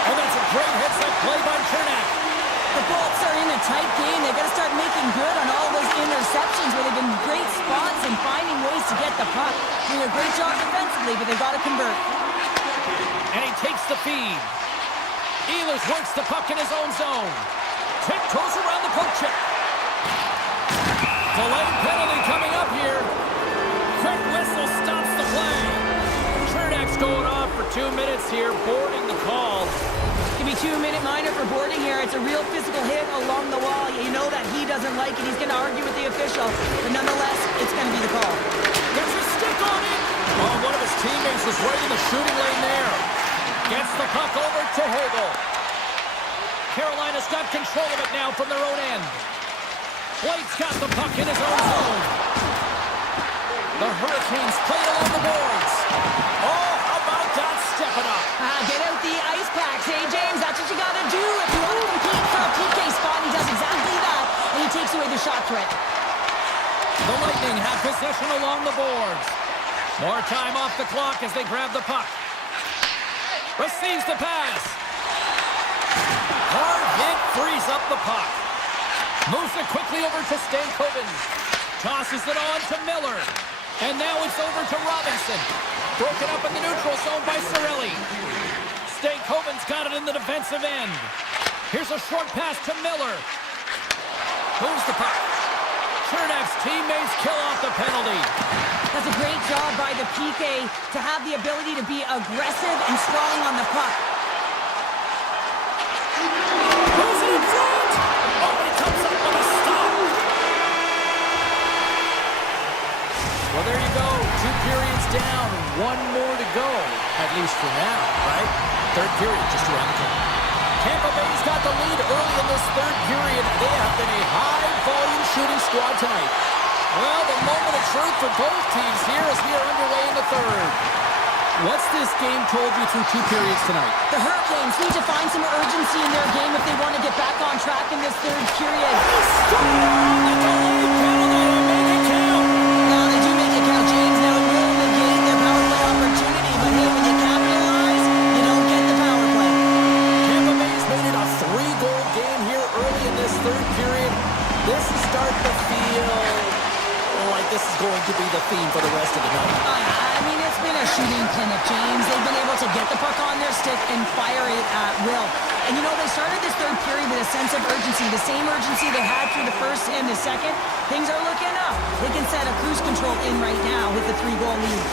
Oh, that's a great heads-up play by Chernak. The Bolts are in a tight game. They've got to start making good on all those interceptions where they've been great spots and finding ways to get the puck. Doing a great job defensively, but they've got to convert. And he takes the feed. Ehlers works the puck in his own zone. Tiptoes around the poke check. Delayed penalty coming up here. Quick whistle stops the play. Chernak's going off for 2 minutes here, boarding the call. Give me 2-minute minor for boarding here. It's a real physical hit along the wall. You know that he doesn't like it. He's going to argue with the official. But nonetheless, it's going to be the call. Gets a stick on it. Oh, one of his teammates was right in the shooting lane there. Gets the puck over to Hagel. Carolina's got control of it now from their own end. Blake's got the puck in his own zone. The Hurricanes play it along the boards. Oh, how about that stepping up? Get out the ice packs, hey, James? That's what you got to do if you want to compete for a PK spot. He does exactly that, and he takes away the shot threat. The Lightning have possession along the boards. More time off the clock as they grab the puck. Receives the pass. Hard hit frees up the puck. Moves it quickly over to Stankoven. Tosses it on to Miller. And now it's over to Robinson. Broken up in the neutral zone by Cirelli. Stankoven's got it in the defensive end. Here's a short pass to Miller. Moves the puck. Chernak's teammates kill off the penalty. That's a great job by the PK to have the ability to be aggressive and strong on the puck. Moves it in front. Oh, he comes up with a stop. Well, there you go. 2 periods down. 1 more to go. At least for now, right? Third period just around the corner. Tampa Bay's got the lead early in this third period. They have been a high-volume shooting squad tonight. Well, the moment of truth for both teams here as we are underway in the third. What's this game told you through 2 periods tonight? The Hurricanes need to find some urgency in their game if they want to get back on track in this third period. Well, they do make it count, James. Now it will negate their power play opportunity, but hey, when you capitalize, you don't get the power play. Tampa Bay's made it a 3-goal game here early in this third period. This is starting to feel like this is going to be the theme for the rest of the night. I mean, it's been a shooting clinic, James. They've been able to get the puck on their stick and fire it at will. And, you know, they started this third period with a sense of urgency, the same urgency they had through the first and the second. Things are looking up. They can set a cruise control in right now with the 3-goal lead.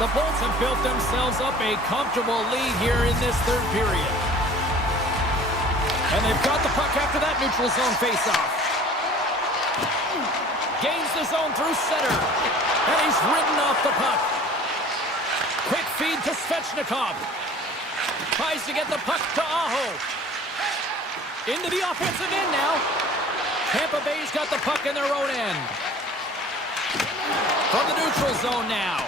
The Bolts have built themselves up a comfortable lead here in this third period. And they've got the puck after that neutral zone faceoff. Gains the zone through center. And he's ridden off the puck. Quick feed to Svechnikov. Tries to get the puck to Aho. Into the offensive end now. Tampa Bay's got the puck in their own end. From the neutral zone now.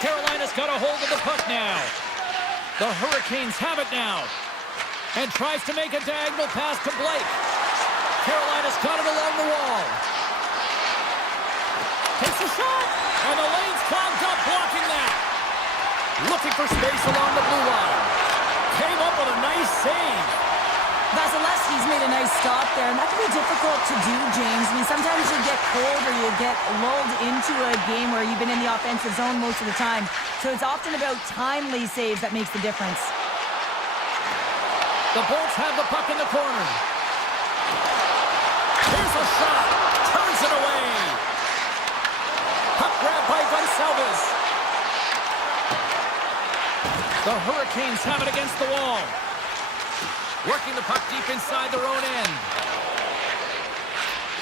Carolina's got a hold of the puck now. The Hurricanes have it now. And tries to make a diagonal pass to Blake. Carolina's got it along the wall. Takes a shot. And the lane's clogged up, blocking that. Looking for space along the blue line. Came up with a nice save. Vasilevsky's made a nice stop there, and that can be difficult to do, James. I mean, sometimes you get cold or you get lulled into a game where you've been in the offensive zone most of the time. So it's often about timely saves that makes the difference. The Bolts have the puck in the corner. Here's a shot. Turns it away. Puck grab by Gonçalves. The Hurricanes have it against the wall. Working the puck deep inside their own end.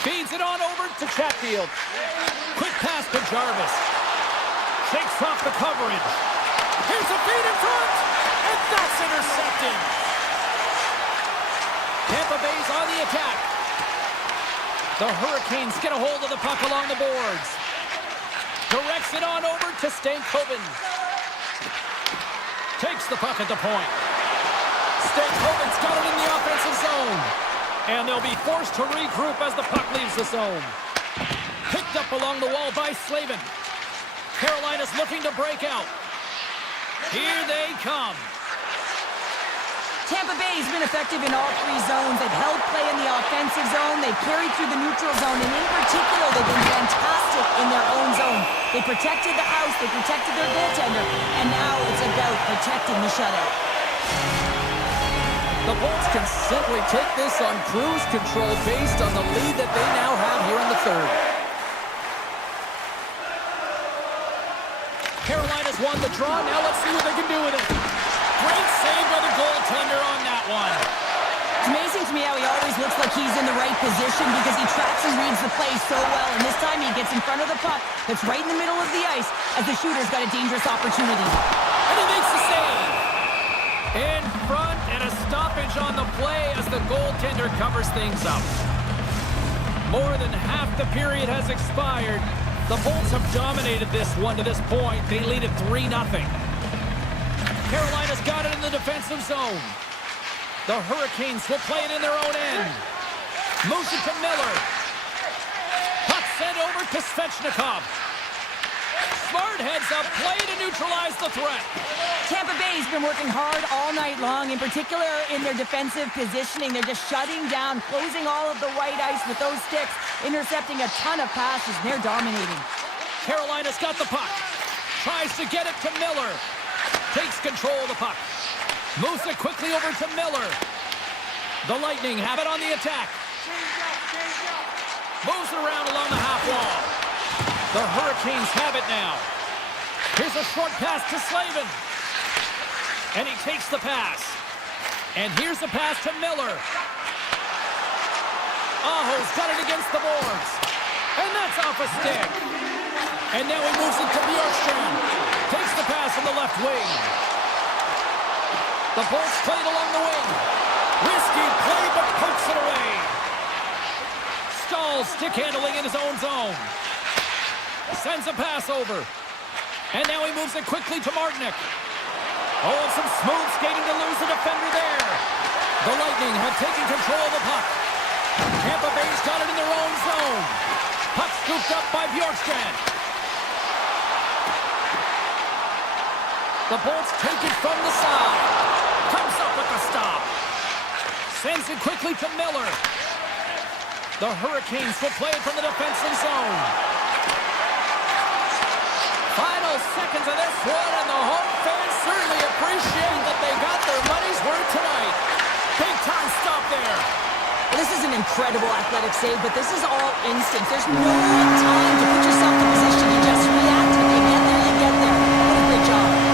Feeds it on over to Chatfield. Quick pass to Jarvis. Shakes off the coverage. Here's a feed in front, and that's intercepted. Tampa Bay's on the attack. The Hurricanes get a hold of the puck along the boards. Directs it on over to Stankoven. Takes the puck at the point. Stankoven's got it in the offensive zone. And they'll be forced to regroup as the puck leaves the zone. Picked up along the wall by Slavin. Carolina's looking to break out. Here they come. Tampa Bay's been effective in all three zones. They've held play in the offensive zone. They've carried through the neutral zone. And in particular, they've been fantastic in their own zone. They protected the house. They protected their goaltender. And now it's about protecting the shutout. The Bolts can simply take this on cruise control based on the lead that they now have here in the third. Carolina's won the draw. Now let's see what they can do with it. Great save by the goaltender on that one. It's amazing to me how he always looks like he's in the right position because he tracks and reads the play so well. And this time he gets in front of the puck that's right in the middle of the ice as the shooter's got a dangerous opportunity. And he makes the save. In front, and a stoppage on the play as the goaltender covers things up. More than half the period has expired. The Bolts have dominated this one to this point. They lead at 3-0. Carolina's got it in the defensive zone. The Hurricanes will play it in their own end. Moves it to Miller. Puck sent over to Svechnikov. Smart heads up play to neutralize the threat. Tampa Bay's been working hard all night long, in particular in their defensive positioning. They're just shutting down, closing all of the white ice with those sticks, intercepting a ton of passes, and they're dominating. Carolina's got the puck. Tries to get it to Miller. Takes control of the puck. Moves it quickly over to Miller. The Lightning have it on the attack. Moves it around along the half wall. The Hurricanes have it now. Here's a short pass to Slavin. And he takes the pass. And here's the pass to Miller. Aho's got it against the boards. And that's off a stick. And now he moves it to Bjorkstrand. Takes the pass from the left wing. The Bolts played along the wing. Risky play, but pokes it away. Stahl stick handling in his own zone. Sends a pass over. And now he moves it quickly to Martinick. Oh, and some smooth skating to lose the defender there. The Lightning have taken control of the puck. Tampa Bay's got it in their own zone. Puck scooped up by Bjorkstrand. The Bolts take it from the side. Comes up with the stop. Sends it quickly to Miller. The Hurricanes will play it from the defensive zone. Final seconds of this one, and the home fans certainly appreciate that they got their money's worth tonight. Big time stop there. This is an incredible athletic save, but this is all instinct. There's no time to put yourself in position. You just react. If you get there, you get there. What a great job.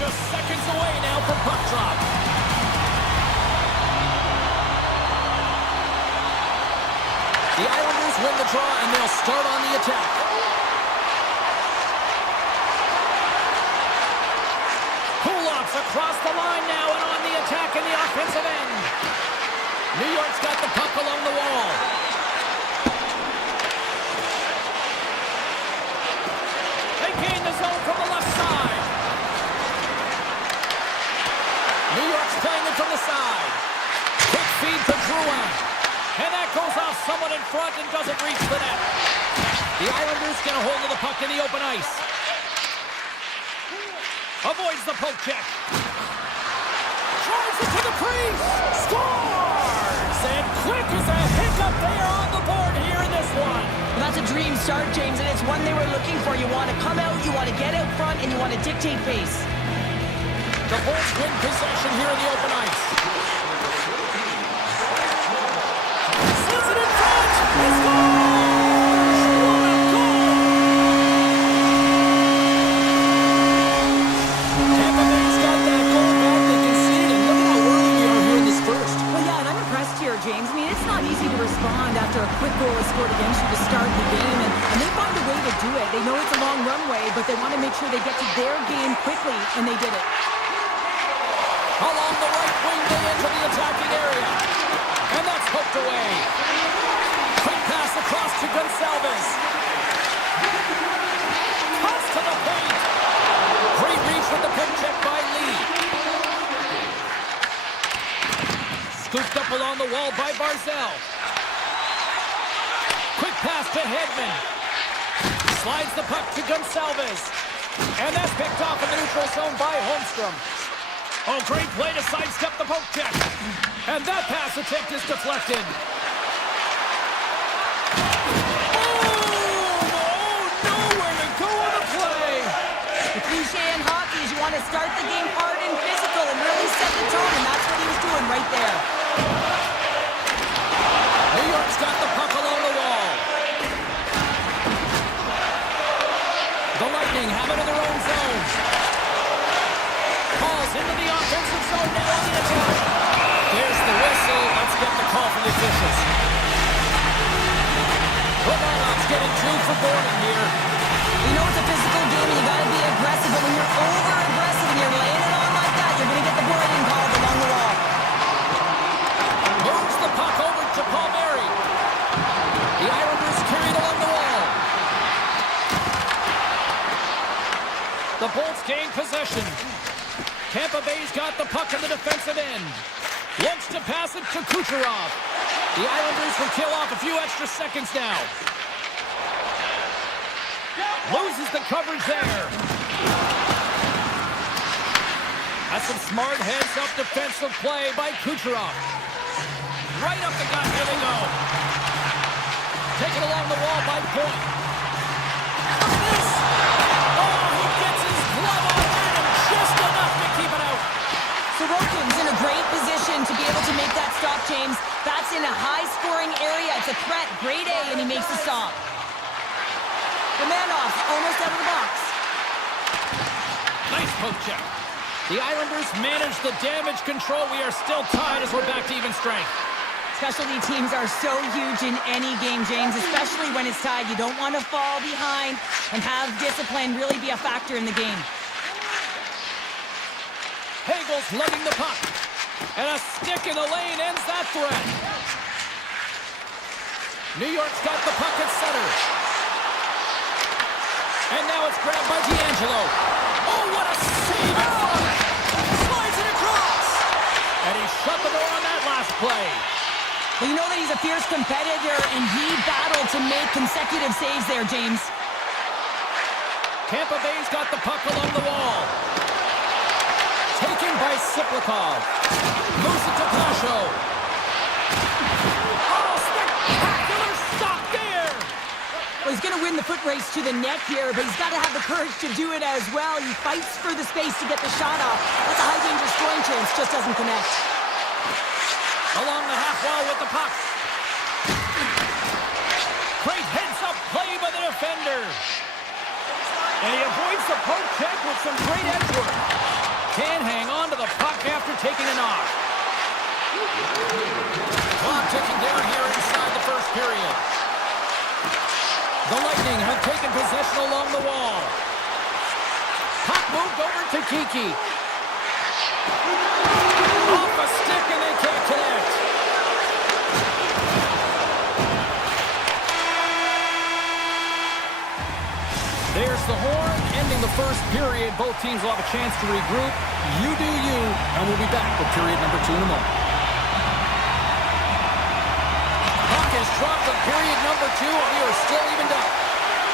just seconds away now from puck drop. The Islanders win the draw, and they'll start on the attack. Pull-ups across the line now, and on the attack in the offensive end. New York's got the puck along the wall. They gain the zone from the left side. New York's playing it from the side. Quick feed to Drouin. And that goes off someone in front and doesn't reach the net. The Islanders get a hold of the puck in the open ice. Avoids the poke check. Drives it to the crease. Scores! And quick as a hiccup, they are on the board here in this one. Well, that's a dream start, James, and it's one they were looking for. You want to come out, you want to get out front, and you want to dictate pace. The Bolts win possession here in the open ice. Sees it in front. He scores! What a goal! Tampa Bay's got that goal back they conceded. Look at how early we are here in this first. Well, yeah, and I'm impressed here, James. I mean, it's not easy to respond after a quick goal is scored against you to start the game, and they find a way to do it. They know it's a long runway, but they want to make sure they get to their game quickly, and they did it. Along the right wing, they enter the attacking area. And that's poked away. Quick pass across to Gonçalves. Toss to the paint. Great reach with the poke check by Lee. Scooped up along the wall by Barzell. Quick pass to Hedman. Slides the puck to Gonçalves. And that's picked off in the neutral zone by Holmstrom. Oh, great play to sidestep the poke check. And that pass attempt is deflected. Oh, nowhere to go on the play. The cliche in hockey is you want to start the game hard and physical and really set the tone, and that's what he was doing right there. New York's got the puck along the wall. The Lightning have it in their own zone. Calls into the offensive zone now on the attack. There's the whistle. Let's get the call from the officials. Romanov's getting two for Gordon here. You know it's a physical game and you got to be aggressive, but when you're over-aggressive and you're laying it on like that, you're going to get the boarding called along the wall. Moves the puck over to Palmieri. The Islanders carried along the wall. The Bolts gain possession. Tampa Bay's got the puck in the defensive end. Looks to pass it to Kucherov. The Islanders will kill off a few extra seconds now. Loses the coverage there. That's some smart heads-up defensive play by Kucherov. Right up the gut, here they go. Taken along the wall by Point. This! Oh, he gets his glove on that and just enough to keep it out. Sorokin's in a great position to be able to make that stop, James. That's in a high-scoring area. It's a threat, grade A, and he makes the stop. Romanov's almost out of the box. Nice poke check. The Islanders manage the damage control. We are still tied as we're back to even strength. Specialty teams are so huge in any game, James, especially when it's tied. You don't want to fall behind and have discipline really be a factor in the game. Hagel's lugging the puck. And a stick in the lane ends that threat. New York's got the puck at center. And now it's grabbed by D'Angelo. Oh, what a save in front. Slides it across. And he shut the door on that last play. Well, you know that he's a fierce competitor, and he battled to make consecutive saves there, James. Tampa Bay's got the puck along the wall. Taken by Siplikov. Moves it to Pasho. Oh, spectacular stop there! Well, he's going to win the foot race to the net here, but he's got to have the courage to do it as well. He fights for the space to get the shot off. That's a high-danger scoring chance, just doesn't connect. Along the half wall with the puck. Great heads-up play by the defender. And he avoids the poke check with some great edge work. the puck after taking a knock. Clock ticking down here inside the first period. The Lightning have taken possession along the wall. Puck moved over to Kiki. Off a stick and they can't connect. There's the horn, ending the first period. Both teams will have a chance to regroup. You do you, and we'll be back with period number 2 in a moment. Puck is dropped for period number 2, and we are still evened up.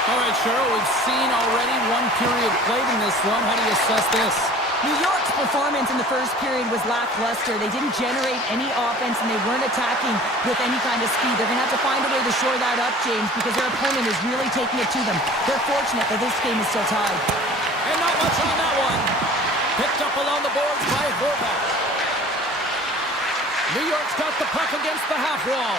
All right, Cheryl, we've seen already one period played in this one. How do you assess this? New York's performance in the first period was lackluster. They didn't generate any offense, and they weren't attacking with any kind of speed. They're going to have to find a way to shore that up, James, because their opponent is really taking it to them. They're fortunate that this game is still tied. And not much on that one. Picked up along the boards by Horvath. New York's got the puck against the half wall.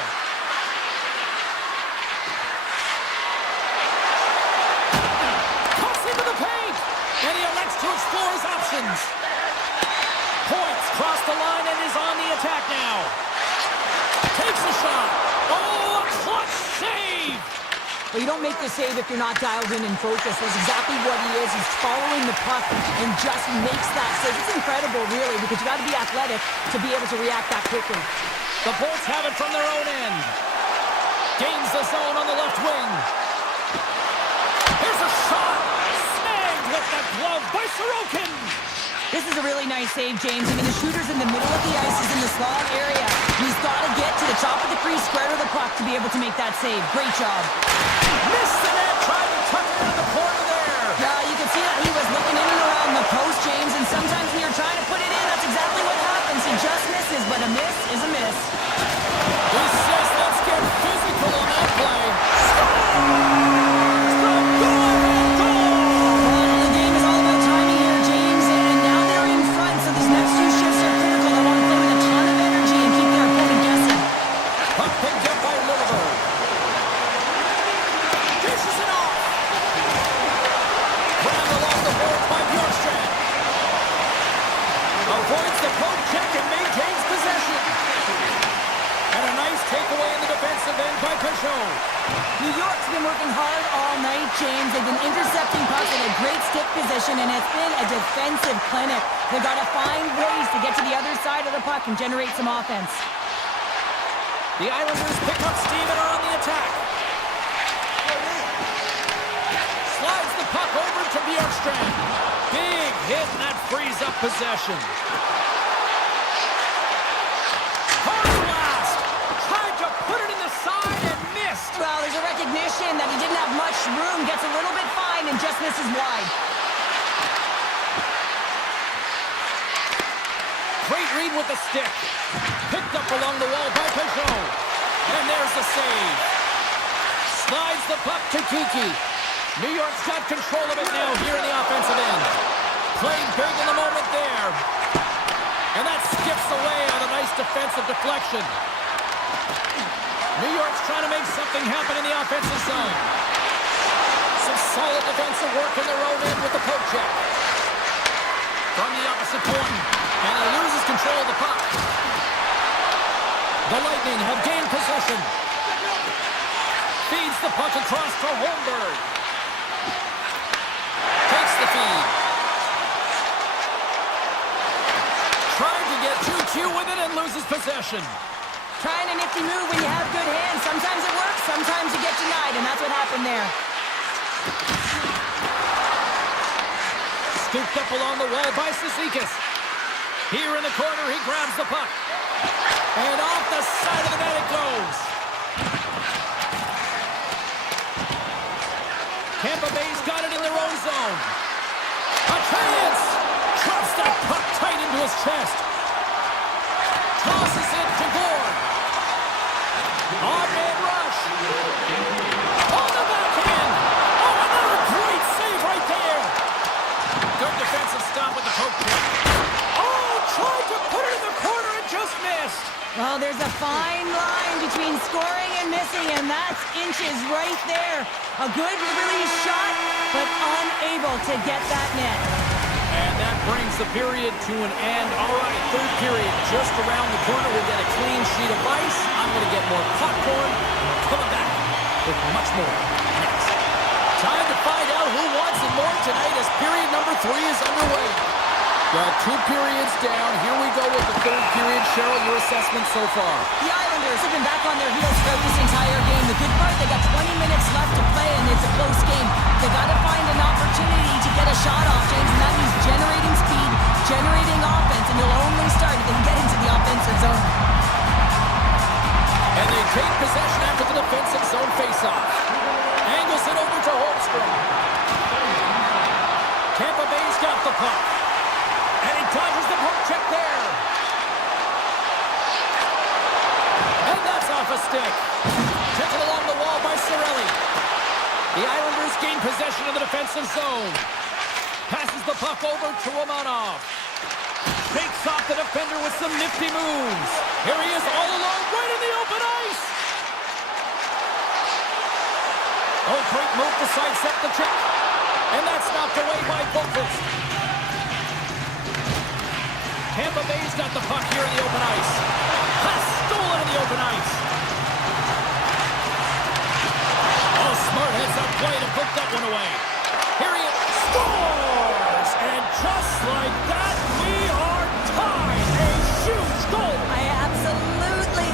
Cuts into the paint, and he elects to explore his options. Points cross the line and is on the attack now. Takes a shot. Oh, a clutch save! Well, you don't make the save if you're not dialed in and focused. That's exactly what he is. He's following the puck and just makes that save. It's incredible, really, because you got to be athletic to be able to react that quickly. The Bolts have it from their own end. Gains the zone on the left wing. Here's a shot. Snagged with the glove by Sorokin. This is a really nice save, James. I mean, the shooter's in the middle of the ice. He's in the slot area. He's got to get to the top of the crease, square to the puck to be able to make that save. Great job. Missed the net, tried to tuck it in the corner there. Yeah, you can see that he was looking in and around the post, James, and sometimes when you're trying to put it in, that's exactly what happens. He just misses, but a miss is a miss. He says, let's get physical on that play. The game is all about timing here, James, and now they're in front, so these next two shifts are critical. They want to play with a ton of energy and keep their opponent guessing. Puck picked up by Lilleberg. Dishes it off. Running along the board by Bjorkstrand. Avoids the poke check and maintains possession. And a nice takeaway in the defensive end by Peugeot. New York's been working hard all night, James. They've been intercepting pucks in a great stick position, and it's been a defensive clinic. They've got to find ways to get to the other side of the puck and generate some offense. The Islanders pick up steam and are on the attack. Slides the puck over to Bjorkstrand. Big hit, and that frees up possession. Hard blast. Tried to put it in the side and missed. Well, there's a recognition that he didn't have much room, gets a little bit fine, and just misses wide. Great read with the stick. Picked up along the wall by Peugeot. And there's the save. Slides the puck to Kiki. New York's got control of it now here in the offensive end. Playing big in the moment there. And that skips away on a nice defensive deflection. New York's trying to make something happen in the offensive zone. Some solid defensive work in their own end with the poke check. From the opposite corner. And he loses control of the puck. The Lightning have gained possession. Feeds the puck across to Holmberg. Takes the feed. Trying to get 2Q with it and loses possession. Trying a nifty move when you have good hands. Sometimes it works, sometimes you get denied, and that's what happened there. Scooped up along the wall by Cizikas. Here in the corner, he grabs the puck. And off the side of the net it goes. Tampa Bay's got it in their own zone. A chance! Drops that puck tight into his chest. Tosses it to Gord. On-man rush. On the backhand. Oh, another great save right there. Good defensive stop with the poke check. Oh, tried to put it in the corner and just missed. Well, there's a fine line between scoring and missing, and that's inches right there. A good release shot, but unable to get that net. And that brings the period to an end. All right, third period just around the corner. We'll get a clean sheet of ice. I'm going to get more popcorn. We're coming back with much more next. Time to find out who wants it more tonight as period number 3 is underway. Well, 2 periods down. Here we go with the third period. Cheryl, your assessment so far? The Islanders have been back on their heels throughout this entire game. The good part, they got 20 minutes left to play, and it's a close game. They got to find an opportunity to get a shot off, James, and that means generating speed, generating offense, and they'll only start if they can get into the offensive zone. And they take possession after the defensive zone faceoff. Angles it over to Holmstrom. Tampa Bay's got the puck. And he dodges the poke check there. And that's off a stick. Taken along the wall by Cirelli. The Islanders gain possession of the defensive zone. Passes the puck over to Romanov. Shakes off the defender with some nifty moves. Here he is all alone, right in the open ice. Oh, great move to sidestep the check. And that's knocked away by Boqvist. Tampa Bay's got the puck here in the open ice. Has stolen in the open ice. Oh, smart heads-up play to put that one away. Here he is. Scores! And just like that, we are tied. A huge goal. I absolutely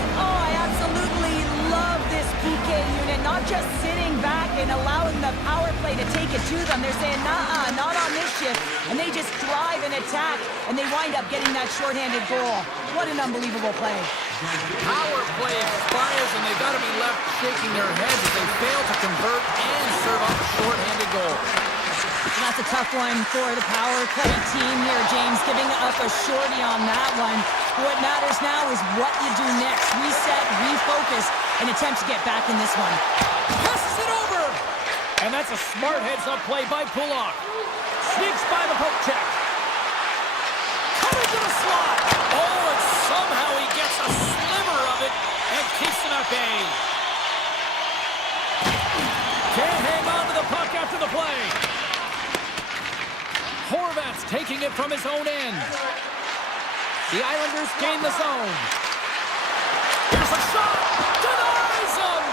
love this PK unit. Not just sitting back and allowing the power play to take it to them. They're saying, nah, not on this shift. And they just drive and attack, and they wind up getting that shorthanded goal. What an unbelievable play. Power play expires, and they've got to be left shaking their heads as they fail to convert and serve up a shorthanded goal. And that's a tough one for the power play team here, James, giving up a shorty on that one. What matters now is what you do next. Reset, refocus, and attempt to get back in this one. Passes it over! And that's a smart heads-up play by Pulak. Sneaks by the poke check. Coming to the slot. Oh, and somehow he gets a sliver of it and keeps it at bay. Can't hang on to the puck after the play. Horvat's taking it from his own end. The Islanders gain the zone. Here's a shot. Denies him.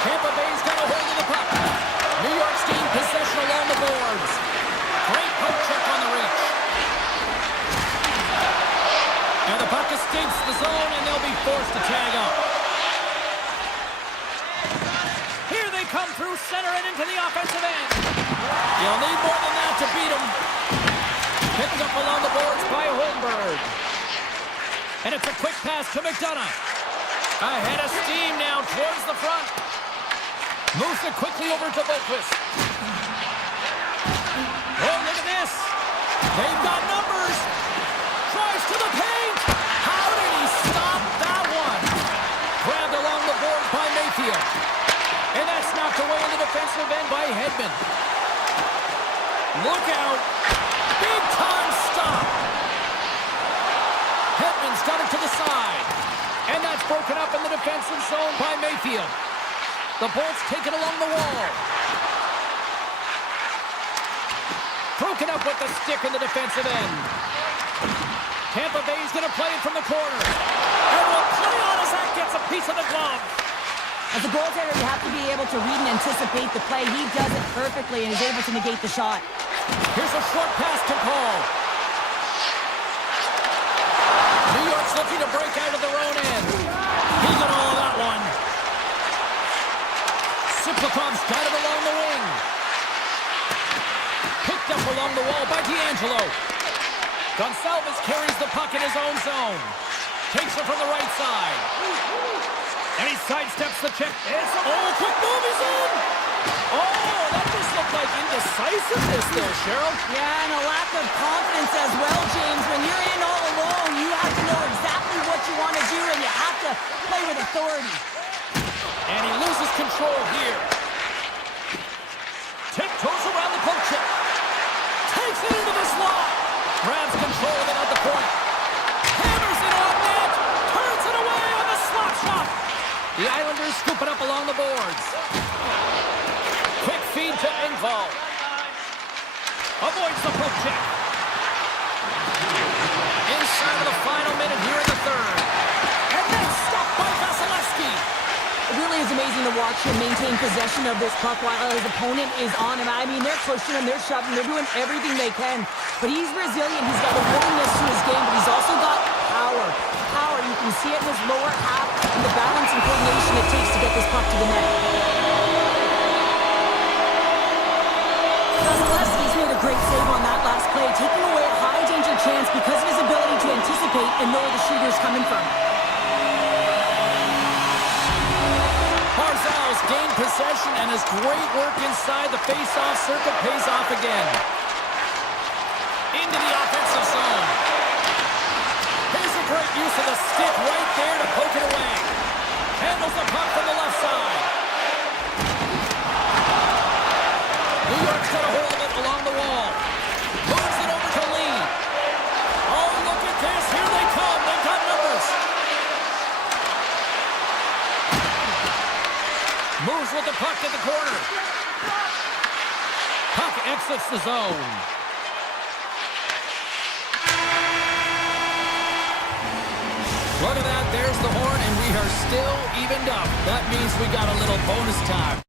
Tampa Bay's got a hold of the puck. New York's gained possession along the boards. Great poke check on the reach. And the puck escapes the zone, and they'll be forced to tag up. Here they come through center and into the offensive end. You'll need more than that to beat them. Picked up along the boards by Holmberg. And it's a quick pass to McDonough. Ahead of steam now towards the front. Moves it quickly over to Boqvist. Oh, look at this. They've got numbers. Drives to the paint. How did he stop that one? Grabbed along the boards by Mayfield. And that's knocked away in the defensive end by Hedman. Look out. Big time stop. Hedman's got it to the side. And that's broken up in the defensive zone by Mayfield. The Bolts taken along the wall. Broken up with the stick in the defensive end. Tampa Bay's going to play it from the corner. And will play on as that gets a piece of the glove. As a goaltender, you have to be able to read and anticipate the play. He does it perfectly and is able to negate the shot. Here's a short pass to Paul. New York's looking to break out of their own end. He got all of that one. Siplikov's got it along the wing. Picked up along the wall by D'Angelo. Gonçalves carries the puck in his own zone. Takes it from the right side. And he sidesteps the check. It's quick move, he's in! Oh, that just looked like indecisiveness there, Cheryl. Yeah, and a lack of confidence as well, James. When you're in all alone, you have to know exactly what you want to do, and you have to play with authority. And he loses control here. Tiptoes around the poke check. Takes it into the slot. Grabs control of it at the point. Hammers it on net. Turns it away on the slot shot. The Islanders scoop it up along the boards. Quick feed to Engvall. Takes the poke check. Inside of the final minute here in the third. And then stopped by Vasilevsky. It really is amazing to watch him maintain possession of this puck while his opponent is on him. I mean, they're pushing him, they're shoving, they're doing everything they can. But he's resilient, he's got a willingness to his game, but he's also got power. Power, you can see it in his lower half and the balance and coordination it takes to get this puck to the net. Vasilevsky's made a great save on that last play, taking away a high-danger chance because of his ability to anticipate and know where the shooter's coming from. Barzal's gained possession and his great work inside the face-off circle pays off again. Into the offensive zone. Here's a great use of the stick right there to poke it away. Handles the puck from the left side. New York's got a hold of it along the wall. Moves it over to Lee. Oh, look at this. Here they come. They've got numbers. Moves with the puck in the corner. Puck exits the zone. Look at that. There's the horn, and we are still evened up. That means we got a little bonus time.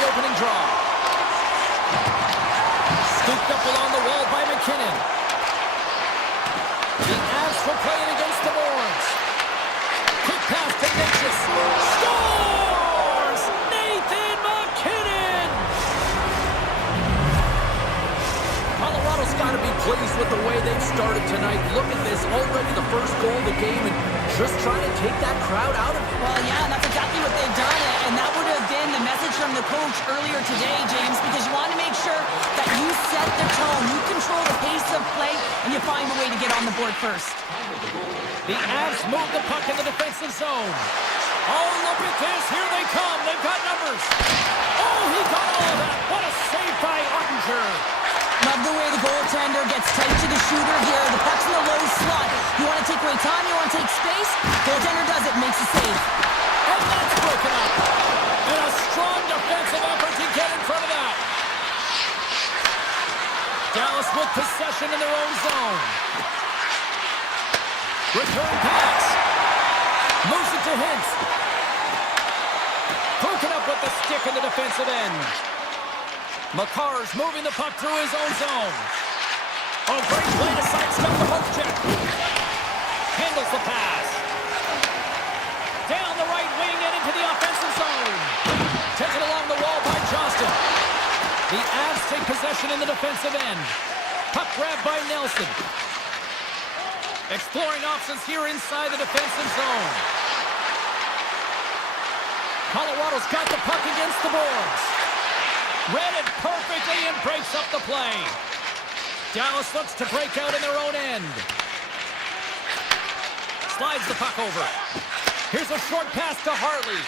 the opening draw. Scooped up along the wall by McKinnon. The Avs were playing against the boards. Quick pass to Natchez. Scores! Nathan McKinnon! Colorado's got to be pleased with the way they've started tonight. Look at this, already the first goal of the game, and just trying to take that crowd out of it. Well, yeah, that's exactly what they've done, and that would have been the message from the coach earlier today, James, because you want to make sure that you set the tone, you control the pace of play, and you find a way to get on the board first. The Avs move the puck in the defensive zone. Oh, look at this. Here they come. They've got numbers. Oh, he got all of that. What a save by Ottinger. Love the way the goaltender gets tight to the shooter here. The puck's in the low slot. You want to take away time, you want to take space. Goaltender does it, makes a save. And that's broken up. And a strong defensive effort to get in front of that. Dallas with possession in their own zone. Return pass. Moves it to Hintz. Broken up with the stick in the defensive end. Makar's moving the puck through his own zone. Oh, great play to sidestep the poke check. Handles the pass. Down the right wing and into the offensive zone. Taken along the wall by Johnston. The Avs take possession in the defensive end. Puck grab by Nelson. Exploring options here inside the defensive zone. Colorado's got the puck against the boards. Read it perfectly and breaks up the play. Dallas looks to break out in their own end. Slides the puck over. Here's a short pass to Hartley.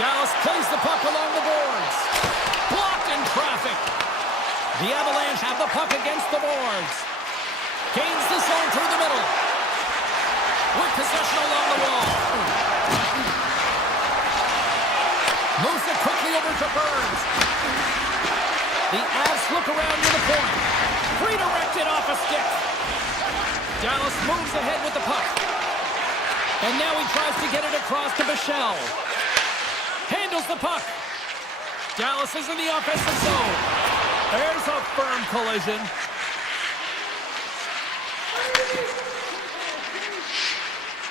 Dallas plays the puck along the boards. Blocked in traffic. The Avalanche have the puck against the boards. Gains the zone through the middle. With possession along the wall. Moves it quickly over to Burns. The Avs look around near the point. Redirected off a stick. Dallas moves ahead with the puck. And now he tries to get it across to Bichelle. Handles the puck. Dallas is in the offensive zone. There's a firm collision.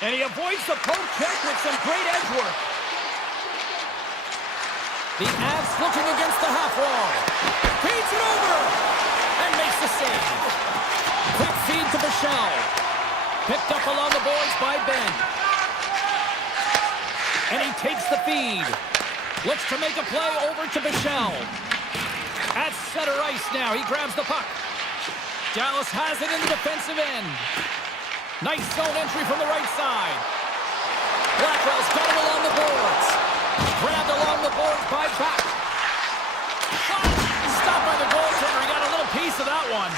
And he avoids the poke check with some great edge work. The Avs looking against the half wall. Feeds it over. And makes the save. Quick feed to Bichelle. Picked up along the boards by Ben. And he takes the feed. Looks to make a play over to Bichelle. At center ice now. He grabs the puck. Dallas has it in the defensive end. Nice zone entry from the right side. Blackwell's got it along the boards. Grabbed along the boards by Back. Stopped by the goaltender. He got a little piece of that one.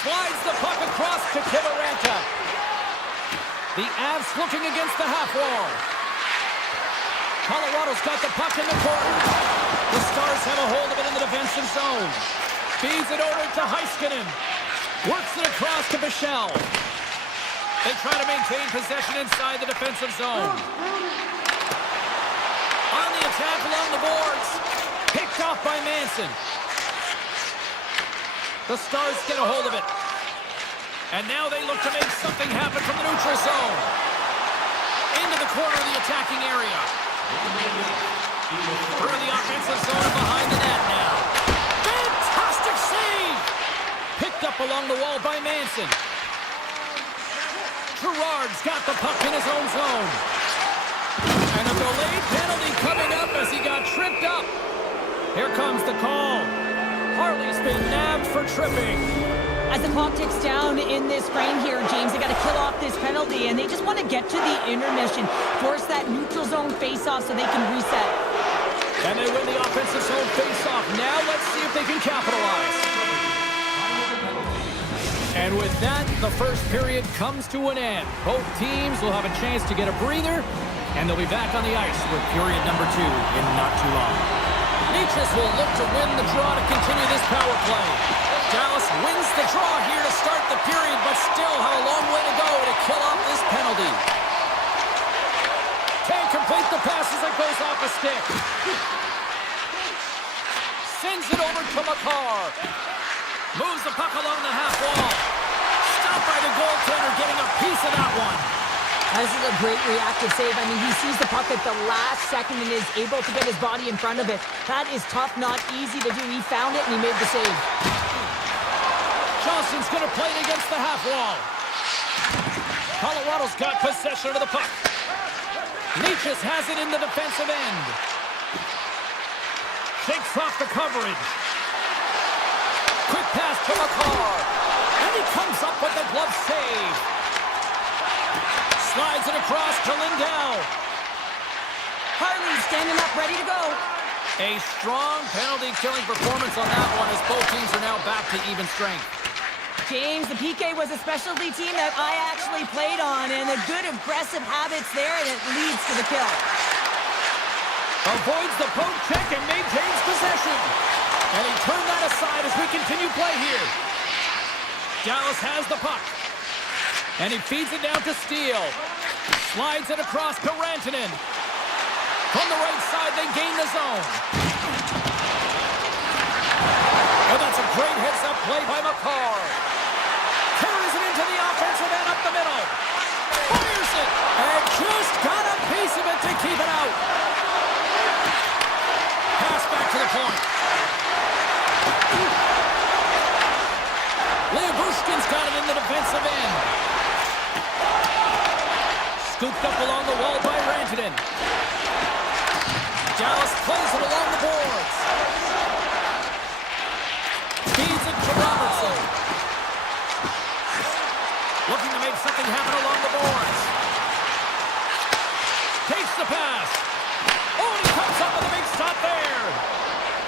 Slides the puck across to Kivaranta. The Avs looking against the half wall. Colorado's got the puck in the corner. The Stars have a hold of it in the defensive zone. Feeds it over to Heiskanen. Works it across to Bichelle. They try to maintain possession inside the defensive zone. On the attack along the boards. Picked off by Manson. The Stars get a hold of it. And now they look to make something happen from the neutral zone. Into the corner of the attacking area. Through the offensive zone and behind the net now. Fantastic save! Picked up along the wall by Manson. Gerard's got the puck in his own zone. And a delayed penalty coming up as he got tripped up. Here comes the call. Hartley's been nabbed for tripping. As the clock ticks down in this frame here, James, they got to kill off this penalty, and they just want to get to the intermission, force that neutral zone face-off so they can reset. And they win the offensive zone face-off. Now let's see if they can capitalize. And with that, the first period comes to an end. Both teams will have a chance to get a breather, and they'll be back on the ice with period number 2 in not too long. Natchez will look to win the draw to continue this power play. Dallas wins the draw here to start the period, but still have a long way to go to kill off this penalty. Can't complete the pass. stick. Sends it over to McCarr. Moves the puck along the half wall. Stopped by the goaltender, getting a piece of that one. This is a great reactive save. I mean, he sees the puck at the last second and is able to get his body in front of it. That is tough, not easy to do. He found it and he made the save. Johnson's going to play it against the half wall. Colorado's got possession of the puck. Leachus has it in the defensive end. Shakes off the coverage. Quick pass to McCarr. And he comes up with the glove save. Slides it across to Lindell. Harley standing up, ready to go. A strong penalty-killing performance on that one as both teams are now back to even strength. James, the PK was a specialty team that I actually played on, and the good aggressive habits there, and it leads to the kill. Avoids the poke check and maintains possession. And he turned that aside as we continue play here. Dallas has the puck. And he feeds it down to Steele. Slides it across to Rantanen. From the right side, they gain the zone. And that's a great heads-up play by McCarr. Carries it into the offensive end up the middle. Fires it. And just got a piece of it to keep it out. Pass back to the point. Leobushkin's got it in the defensive end. Scooped up along the wall by Rantanen. Dallas plays it along the boards. Feeds it to Robertson. Looking to make something happen along the boards. Takes the pass. Oh, and he comes up with a big stop there.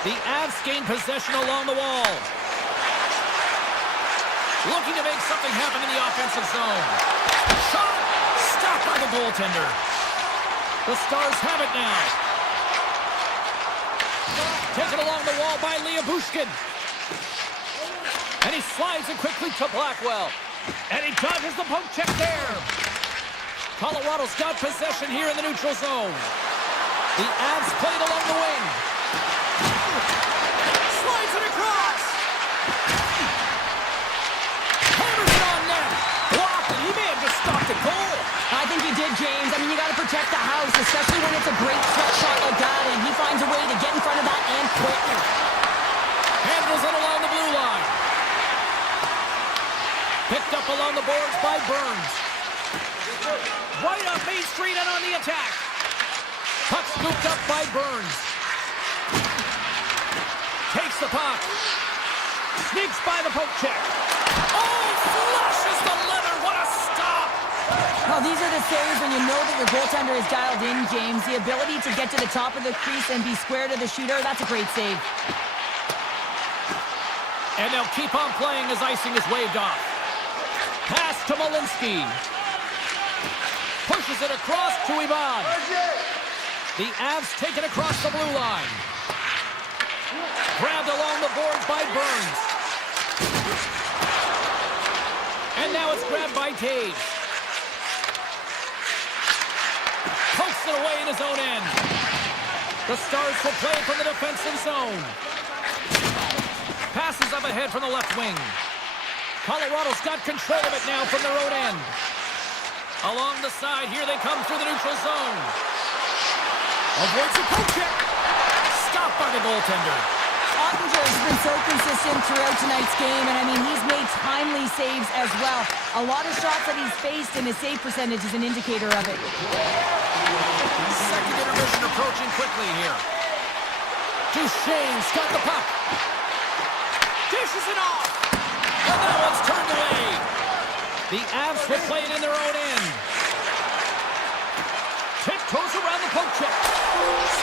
The Avs gain possession along the wall. Looking to make something happen in the offensive zone. Shot! Stopped by the goaltender. The Stars have it now. Taken along the wall by Leobushkin. And he slides it quickly to Blackwell. And he dodges the poke check there. Colorado's got possession here in the neutral zone. The Avs played along the wing. Slides it across. Hammers it on net. Blocked. He may have just stopped the goal. I think he did, James. I mean, you got to protect the house, especially when it's a great shot like that, and he finds a way to get in front of that and quick. Handles it along the blue line. Picked up along the boards by Burns. Right off Main Street and on the attack. Puck scooped up by Burns. Takes the puck. Sneaks by the poke check. Oh, flushes the leather. What a stop. Well, these are the saves when you know that your goaltender is dialed in, James. The ability to get to the top of the crease and be square to the shooter, that's a great save. And they'll keep on playing as icing is waved off. Pass to Malinsky. Pushes it across to Ivan. The Avs take it across the blue line. Grabbed along the boards by Burns. And now it's grabbed by Tage. Pokes it away in his own end. The Stars will play from the defensive zone. Passes up ahead from the left wing. Colorado's got control of it now from their own end. Along the side, here they come through the neutral zone. Avoids a poke check. Stopped by the goaltender. Ottinger has been so consistent throughout tonight's game, and I mean, he's made timely saves as well. A lot of shots that he's faced, and his save percentage is an indicator of it. Second intermission approaching quickly here. Duchesne's got the puck. Dishes it off. And that one's turned away. The Avs will play it in their own end. Tiptoes around the poke check.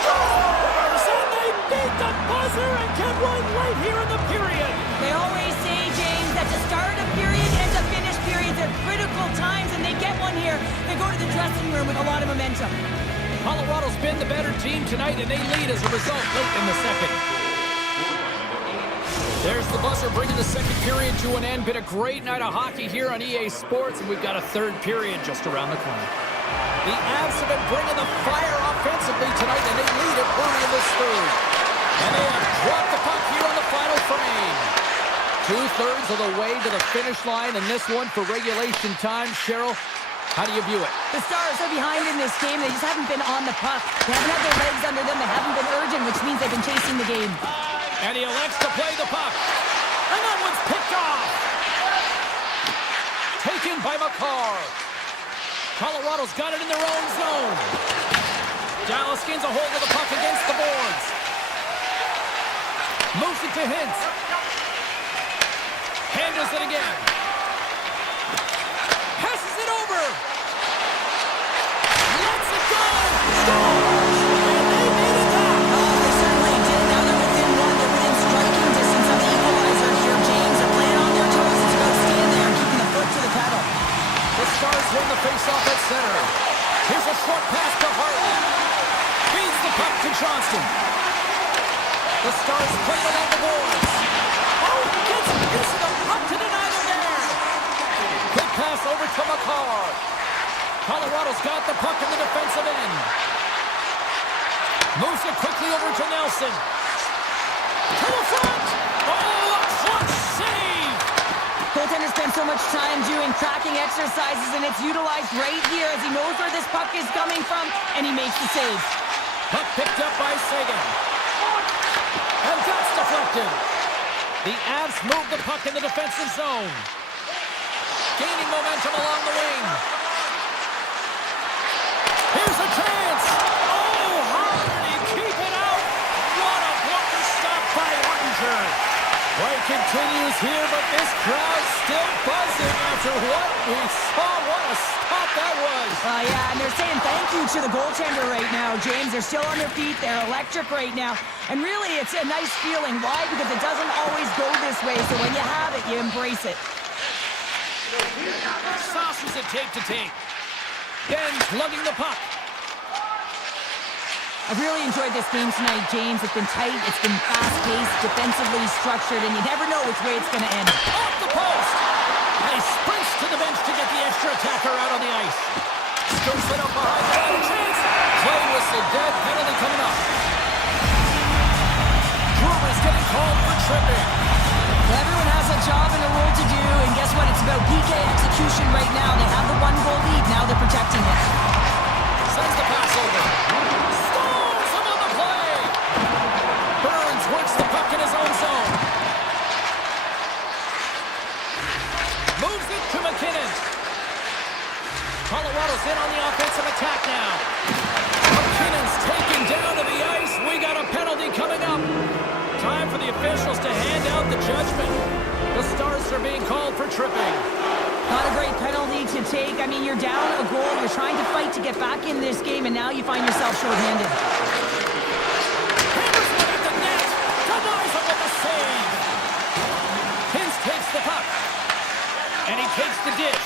Scores! And they beat the buzzer and get one right here in the period. They always say, James, that to start a period and to finish periods are critical times, and they get one here. They go to the dressing room with a lot of momentum. Colorado's been the better team tonight, and they lead as a result late in the second. There's the buzzer bringing the second period to an end. Been a great night of hockey here on EA Sports, and we've got a third period just around the corner. The Avs have been bringing the fire offensively tonight, and they lead it early in this third. And they have dropped the puck here on the final frame. 2/3 of the way to the finish line in this one for regulation time. Cheryl, how do you view it? The Stars are behind in this game. They just haven't been on the puck. They haven't had their legs under them. They haven't been urgent, which means they've been chasing the game. And he elects to play the puck. And that one's picked off. Taken by McCarr. Colorado's got it in their own zone. Dallas gains a hold of the puck against the boards. Moves it to Hintz. Handles it again. Passes it over. Lets it go. Scores! And they made it back. Oh, they certainly did. Now they're within one. They're within striking distance of the equalizer here. James, they're playing on their toes. It's about staying there and keeping the foot to the pedal. The Stars win the faceoff at center. Here's a short pass to Hartley. Feeds the puck to Johnston. The Stars play it on the boards. Oh, gets use of the puck to deny them there. Good pass over to McCarr. Colorado's got the puck in the defensive end. Moves it quickly over to Nelson. To the front. Oh, a clutch save. Goaltender spent so much time doing tracking exercises, and it's utilized right here as he knows where this puck is coming from, and he makes the save. Puck picked up by Sagan. And that's deflected. The Avs move the puck in the defensive zone. Gaining momentum along the wing. Here's a chance. Oh, Hardy, keep it out. What a blocker stop by Ottinger. Play continues here, but this crowd's still buzzing after what we saw. What a stop that was. Yeah, and they're saying thank you to the goaltender right now, James. They're still on their feet. They're electric right now. And really, it's a nice feeling. Why? Because it doesn't always go this way. So when you have it, you embrace it. Saucers it tape to tape. Ben's lugging the puck. I've really enjoyed this game tonight, James. It's been tight, it's been fast-paced, defensively structured, and you never know which way it's going to end. Off the post! And he sprints to the bench to get the extra attacker out on the ice. Scoops it up behind the line. Chance! Play whistle dead. Penalty coming up. Gruber's getting called for tripping. Everyone has a job and a role to do, and guess what? It's about PK execution right now. They have the one-goal lead. Now they're protecting it. Sends the pass over. Stalls him on the play. Burns works the puck in his own zone. Moves it to McKinnon. Colorado's in on the offensive attack now. McKinnon's taken down to the ice. We got a penalty coming up. Time for the officials to hand out the judgment. The Stars are being called for tripping. Not a great penalty to take. I mean, you're down a goal. You're trying to fight to get back in this game, and now you find yourself shorthanded. Hammers one at the net. Denies him with the save. Hintz takes the puck. And he takes the dish.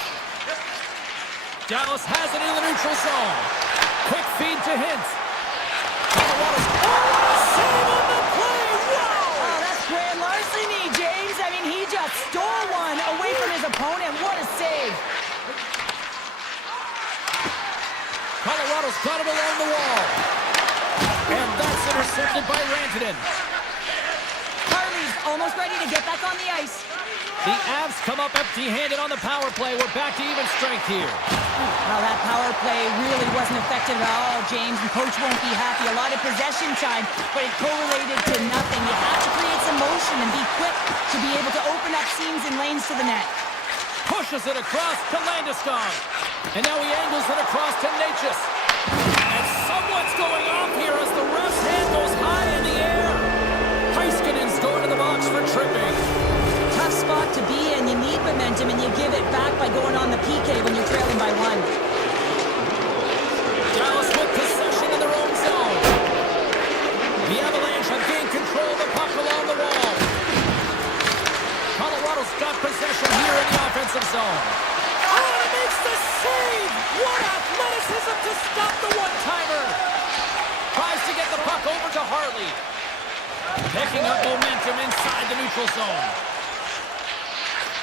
Dallas has it in the neutral zone. Quick feed to Hintz. Colorado's... Oh, save on the play! Wow! Oh, that's grand larceny, James. I mean, he just stole one away from his opponent. What a save. Colorado's got it along the wall. And that's intercepted by Rantanen. Harley's almost ready to get back on the ice. The Avs come up empty-handed on the power play. We're back to even strength here. Well, that power play really wasn't effective at all, James, and Coach won't be happy. A lot of possession time, but it correlated to nothing. You have to create some motion and be quick to be able to open up seams and lanes to the net. Pushes it across to Landeskog. And now he angles it across to Natchez. And someone's going off here as the ref's hand goes high in the air. Heiskanen's going to the box for tripping. Tough spot to be in. You need momentum, and you give it back by going on the PK when you're trailing by one. Dallas with possession in their own zone. The Avalanche have gained control of the puck along the wall. Colorado's got possession here in the offensive zone. Oh, and it makes the save! What athleticism to stop the one-timer! Tries to get the puck over to Hartley. Picking up momentum inside the neutral zone.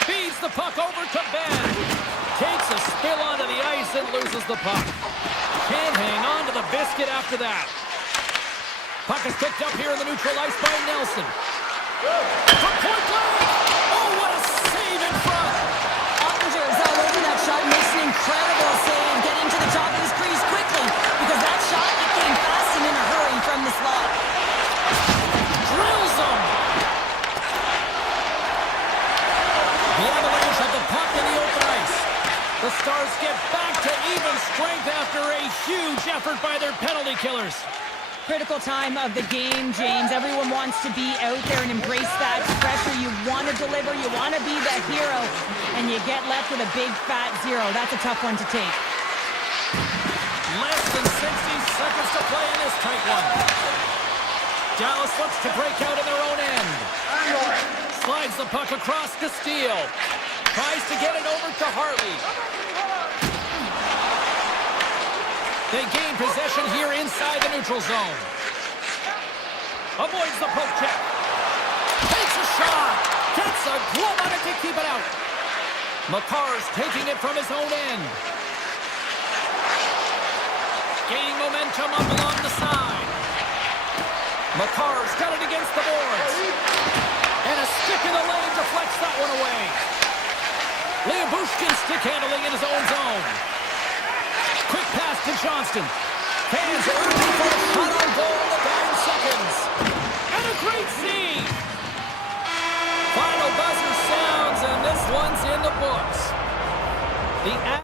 Feeds Gets the puck over to Ben. Takes a spill onto the ice and loses the puck. Can't hang on to the biscuit after that. Puck is picked up here in the neutral ice by Nelson. From point blank! Oh, what a save in front! Ottinger is all over that shot, makes an incredible save, getting to the top of his crease quickly, because that shot came fast and in a hurry from the slot. Drills him! The Avalanche have the puck in the open ice. The Stars get back to even strength after a huge effort by their penalty killers. Critical time of the game, James. Everyone wants to be out there and embrace that pressure. You want to deliver, you want to be the hero, and you get left with a big fat zero. That's a tough one to take. Less than 60 seconds to play in this tight one. Dallas looks to break out in their own end. Slides the puck across to Steele. Tries to get it over to Hartley. They gain possession here inside the neutral zone. Avoids the poke check. Takes a shot. Gets a glove on it to keep it out. McCarr's taking it from his own end. Gaining momentum up along the side. McCarr's got it against the boards. And a stick in the lane deflects that one away. Leobushkin stick handling in his own zone. Quick pass to Johnston. Fans are looking for a shot on goal in the dying seconds. And a great save. Final buzzer sounds, and this one's in the books. The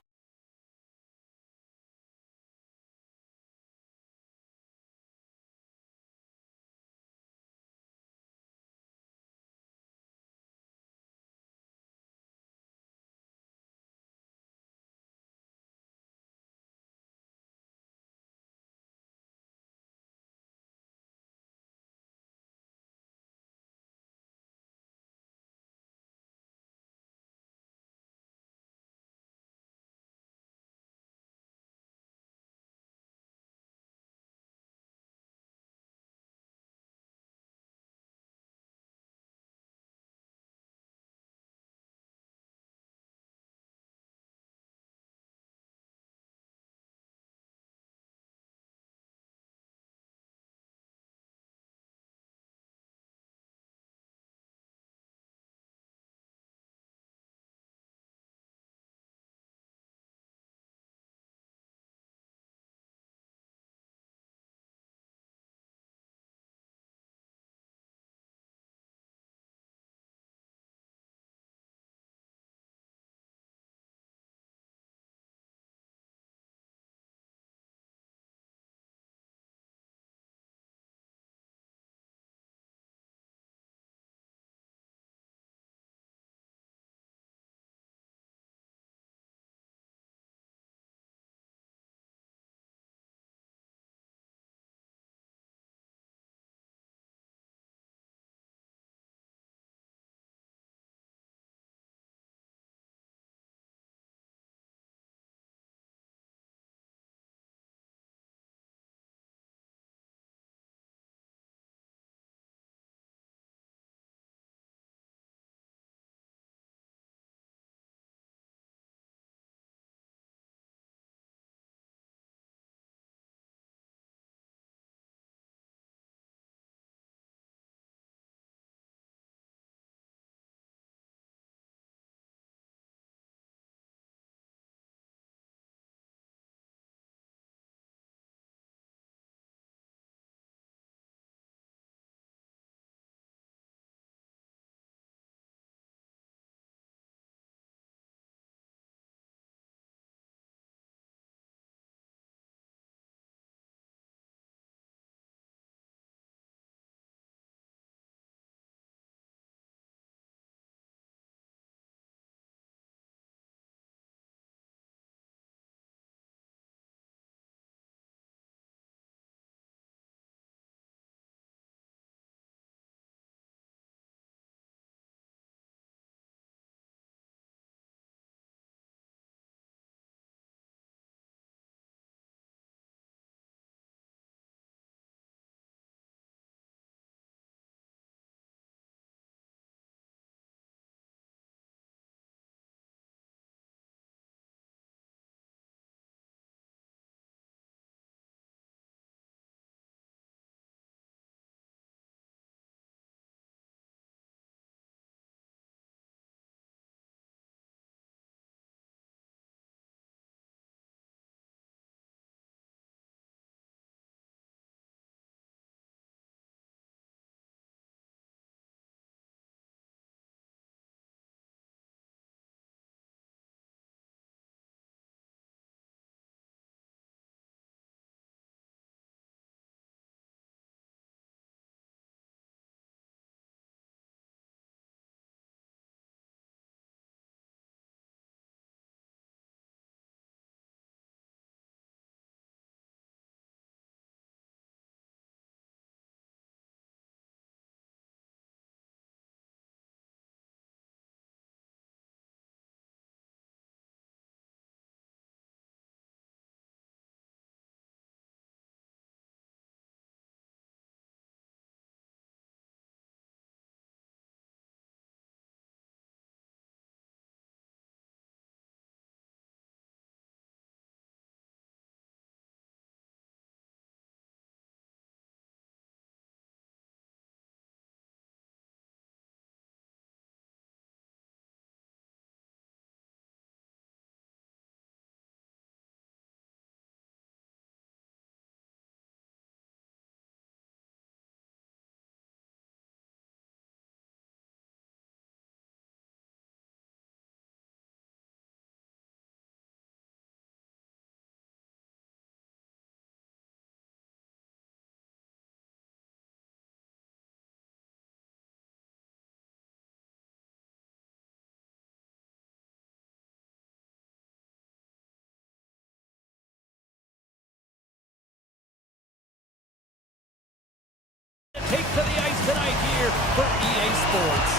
here for EA Sports.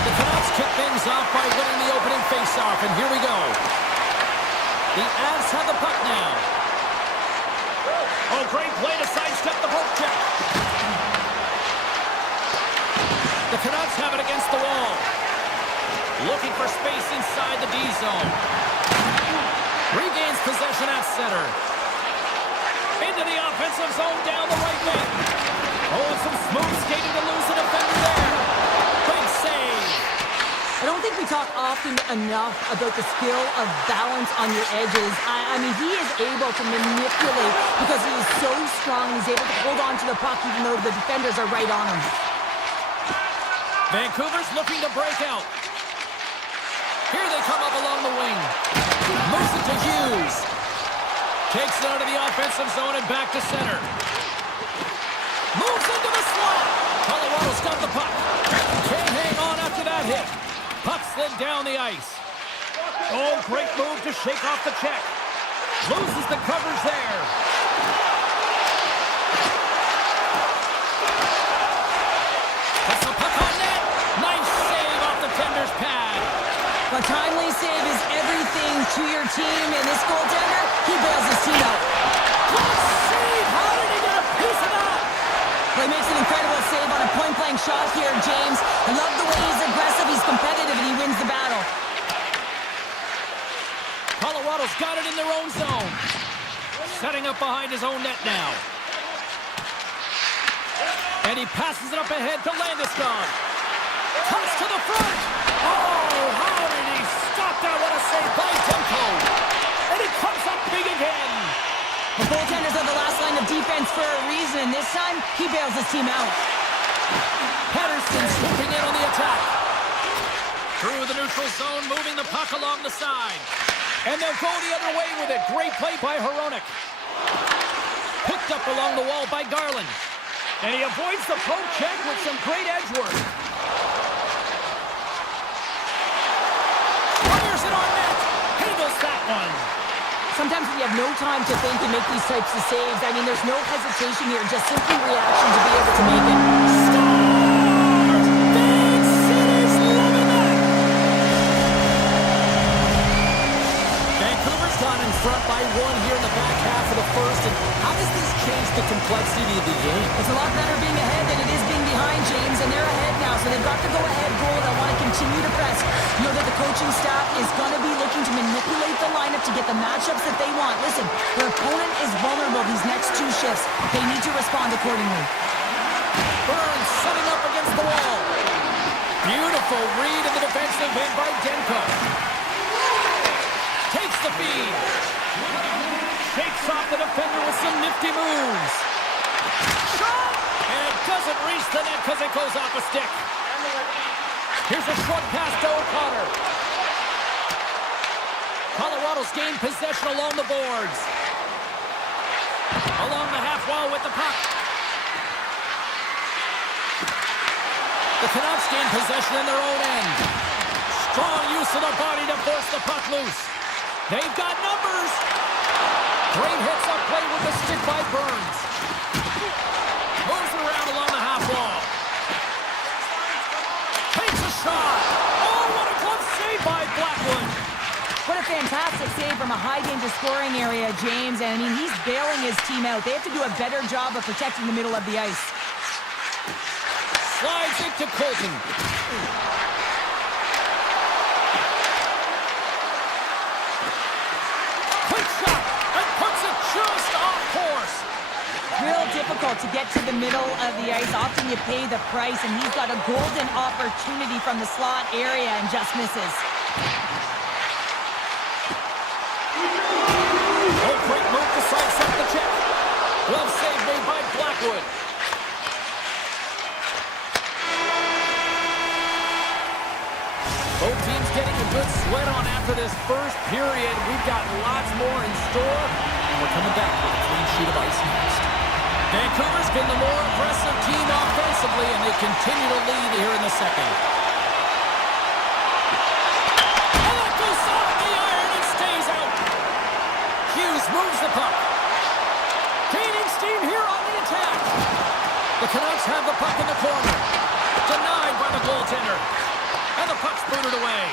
The Canucks kick things off by winning the opening faceoff, and here we go. The Avs have the puck now. Oh, great play to sidestep the poke check. The Canucks have it against the wall. Looking for space inside the D zone. Regains possession at center. Into the offensive zone down the right wing. Oh, and some smooth skating to lose the defender there. Big save. I don't think we talk often enough about the skill of balance on your edges. I mean, he is able to manipulate because he is so strong. He's able to hold on to the puck even though the defenders are right on him. Vancouver's looking to break out. Here they come up along the wing. Moves it to Hughes. Takes it out of the offensive zone and back to center. Moves into the slot. Colorado's got the puck. Can't hang on after that hit. Puck slid down the ice. Oh, great move to shake off the check. Loses the coverage there. Puts the puck on net. Nice save off the tender's pad. A timely save is everything to your team, and this goaltender, he bails his team out. Good save! How did he get a piece of that? Well, he makes an incredible save on a point-blank shot here, James. I love the way he's aggressive, he's competitive, and he wins the battle. Colorado's got it in their own zone. Setting up behind his own net now. And he passes it up ahead to Landeskog. Toss to the front. Oh, how did he stop that? What a save by Demko. And he comes up big again. The goaltenders are the last line of defense for a reason, and this time, he bails his team out. Patterson swooping in on the attack. Through the neutral zone, moving the puck along the side. And they'll go the other way with it. Great play by Hronek. Picked up along the wall by Garland. And he avoids the poke check with some great edge work. Fires it on net. Handles that one. Sometimes when you have no time to think and make these types of saves, I mean, there's no hesitation here, just simply reaction to be able to make it. Scores! Big City's loving that! Vancouver's gone in front by one here in the back half of the first, and how does this change the complexity of the game? It's a lot better being ahead than it is being behind, James, and they're ahead now, so they've got the go-ahead goal. They want to continue to press. Know that the coaching staff is going to be looking to manipulate the lineup to get the matchups that they want. Listen, their opponent is vulnerable these next two shifts. They need to respond accordingly. Burns setting up against the wall. Beautiful read in the defensive end by Demko. Takes the feed. Shakes off the defender with some nifty moves. Shot! And it doesn't reach the net because it goes off a stick. Here's a short pass to O'Connor. Colorado's gained possession along the boards. Along the half wall with the puck. The Canucks gain possession in their own end. Strong use of the body to force the puck loose. They've got numbers. Great hits up play with the stick by Burns. Moves it around along the half wall. Takes a shot. Oh, what a glove save by Blackwood. What a fantastic save from a high-danger scoring area, James. And, I mean, he's bailing his team out. They have to do a better job of protecting the middle of the ice. Slides it to Colton. Quick shot. And puts it just off course. Real difficult to get to the middle of the ice. Often you pay the price, and he's got a golden opportunity from the slot area and just misses. Oh, great move to sidestep the check. Glove save made by Blackwood. Both teams getting a good sweat on after this first period. We've got lots more in store, and we're coming back with a clean sheet of ice next. Vancouver's been the more aggressive team offensively, and they continue to lead here in the second. And that goes off the iron and stays out. Hughes moves the puck. Gaining Canucks have the puck in the corner. Denied by the goaltender. And the puck's booted away.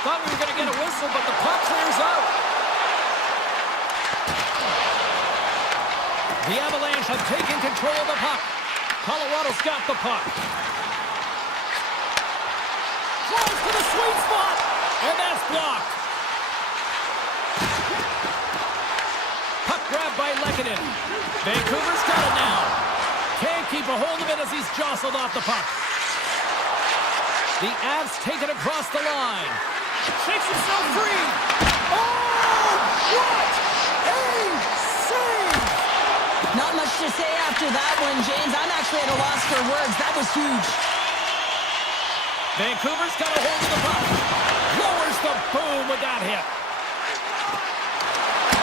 Thought we were going to get a whistle, but the puck clears out. The Avalanche have taken control of the puck. Colorado's got the puck. Drives to the sweet spot. And that's blocked. Puck grabbed by Lehkonen. Vancouver's got it now. Can't keep a hold of it as he's jostled off the puck. The Avs take it across the line. Shakes himself free. Oh, what a save! Not much to say after that one, James. I'm actually at a loss for words. That was huge. Vancouver's got a hold of the puck. Lowers the boom with that hit.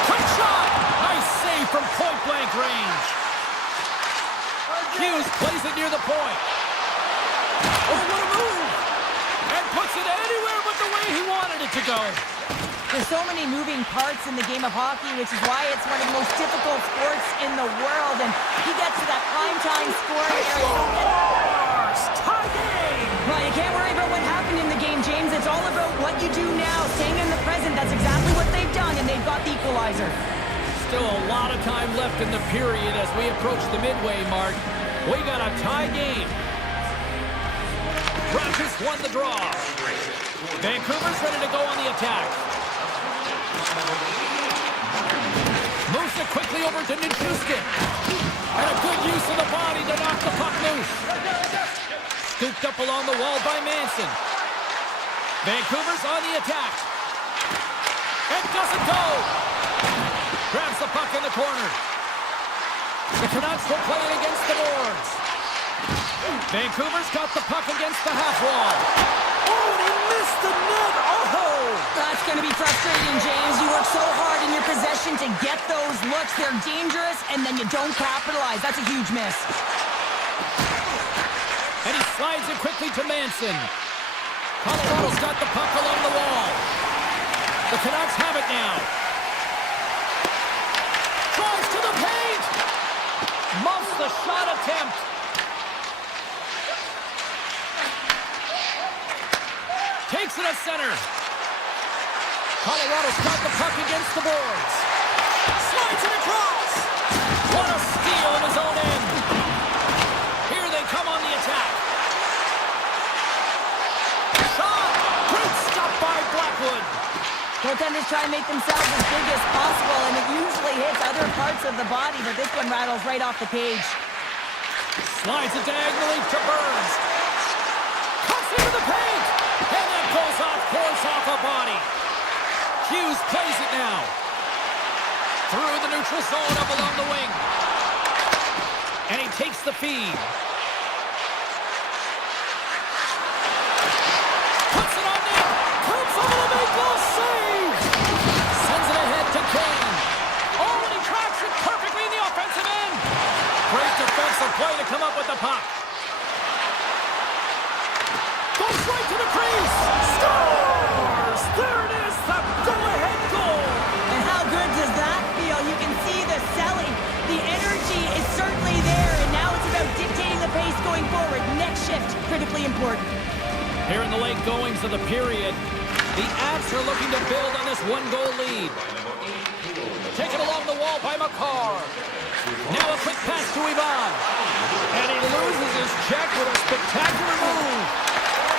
Quick shot! Nice save from point-blank range. Hughes plays it near the point. Oh, what a move! And puts it anywhere but the way he wanted it to go. There's so many moving parts in the game of hockey, which is why it's one of the most difficult sports in the world. And he gets to that prime-time scoring area. Tie game! Well, you can't worry about what happened in the game, James. It's all about what you do now, staying in the present. That's exactly what they've done, and they've got the equalizer. Still a lot of time left in the period as we approach the midway mark. We got a tie game. Rogers won the draw. Vancouver's ready to go on the attack. Moves it quickly over to Nichushkin. And a good use of the body to knock the puck loose. Scooped up along the wall by Manson. Vancouver's on the attack. It doesn't go. Grabs the puck in the corner. The Canucks will play it against the boards. Vancouver's got the puck against the half wall. Oh, and he missed the net. Oh! That's going to be frustrating, James. You work so hard in your possession to get those looks. They're dangerous, and then you don't capitalize. That's a huge miss. And he slides it quickly to Manson. Colorado's got the puck along the wall. The Canucks have it now. Drives to the paint. Muffs the shot attempt. Takes it at center. Colorado's got the puck against the boards. Slides it across. What a steal in his own end. Here they come on the attack. Shot. Great stop by Blackwood. Goaltenders try and make themselves as big as possible, and it usually hits other parts of the body, but this one rattles right off the page. Slides it diagonally to Burns. Cuts into the paint. And that goes off course off a body. Hughes plays it now. Through the neutral zone up along the wing. And he takes the feed. Puts it on net. Comes over the make goal save. Sends it ahead to Kane. Oh, and he tracks it perfectly in the offensive end. Great defensive play to come up with the puck. Goes right to the crease. Scores! There it is, the go-ahead goal. And how good does that feel? You can see the selling. The energy is certainly there, and now it's about dictating the pace going forward. Next shift, critically important. Here in the late goings of the period, the Avs are looking to build on this one-goal lead. Taken along the wall by Makar. Now a quick pass to Ivan. And he loses his check with a spectacular move.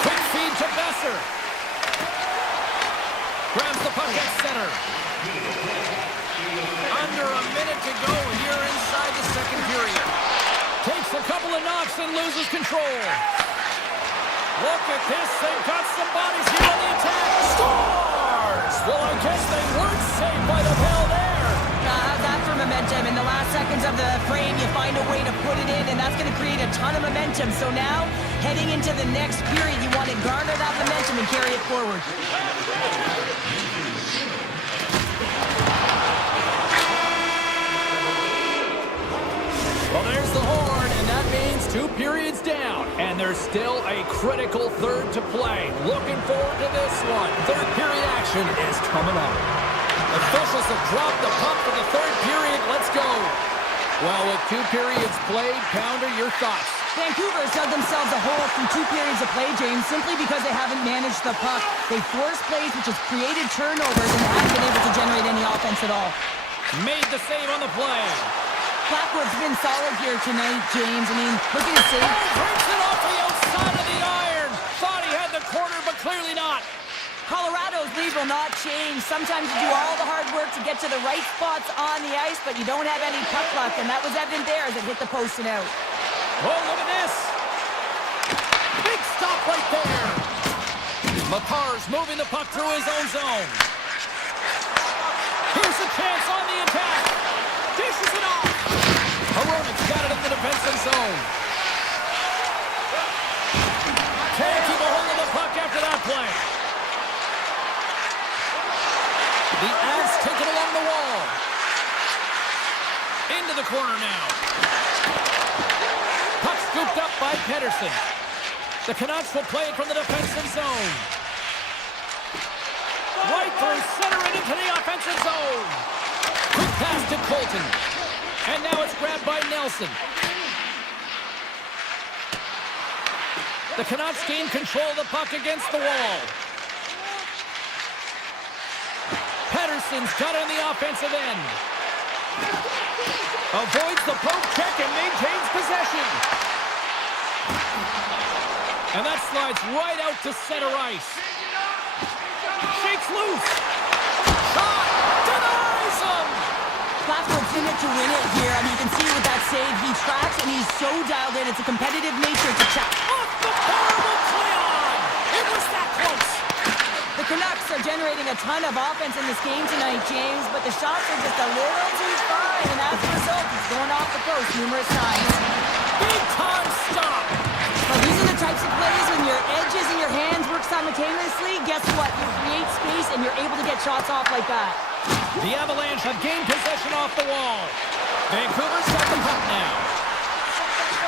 Quick feed to Besser. Grabs the puck at center. Under a minute to go here inside the second period. Takes a couple of knocks and loses control. Look at this. They've got some bodies here on the attack. Scores! Well, I guess they weren't saved by the bell there. How's that for momentum? In the last seconds of the frame, you find a way to put it in, and that's going to create a ton of momentum. So now, heading into the next period, you want to garner that momentum and carry it forward. Well, there's the horn, and that means 2 periods down. And there's still a critical third to play. Looking forward to this one. Third period action is coming up. Officials have dropped the puck for the third period. Let's go. Well, with 2 periods played, Pounder, your thoughts? Vancouver's dug themselves a hole through 2 periods of play, James, simply because they haven't managed the puck. They forced plays, which has created turnovers, and they haven't been able to generate any offense at all. Made the save on the play. Blackwood's been solid here tonight, James. I mean, look at his save. Breaks it off the outside of the iron. Thought he had the corner, but clearly not. Colorado's lead will not change. Sometimes you do all the hard work to get to the right spots on the ice, but you don't have any puck luck, and that was evident there as it hit the post and out. Oh, look at this. Big stop right there. Makar's moving the puck through his own zone. Here's a chance on the attack. Dishes it off. Hronik's got it in the defensive zone. Can't keep a hold of the puck after that play. The Avs take it along the wall. Into the corner now. Puck scooped up by Pettersson. The Canucks will play it from the defensive zone. Right through center and into the offensive zone. Quick pass to Colton. And now it's grabbed by Nelson. The Canucks gain control of the puck against the wall. Pettersson's got it on the offensive end. Avoids the poke check and maintains possession. And that slides right out to center ice. Shakes loose. Shot! Denies him! Blackwood's in it to win it here. I mean, you can see with that save, he tracks and he's so dialed in. It's a competitive nature to check. Off the horrible play on! It was that close! The Canucks are generating a ton of offense in this game tonight, James, but the shots are just a little too fine, and as a result, it's going off the post numerous times. Big time stop! Well, these are the types of plays when your edges and your hands work simultaneously. Guess what? You create space and you're able to get shots off like that. The Avalanche have gained possession off the wall. Vancouver's got the puck now.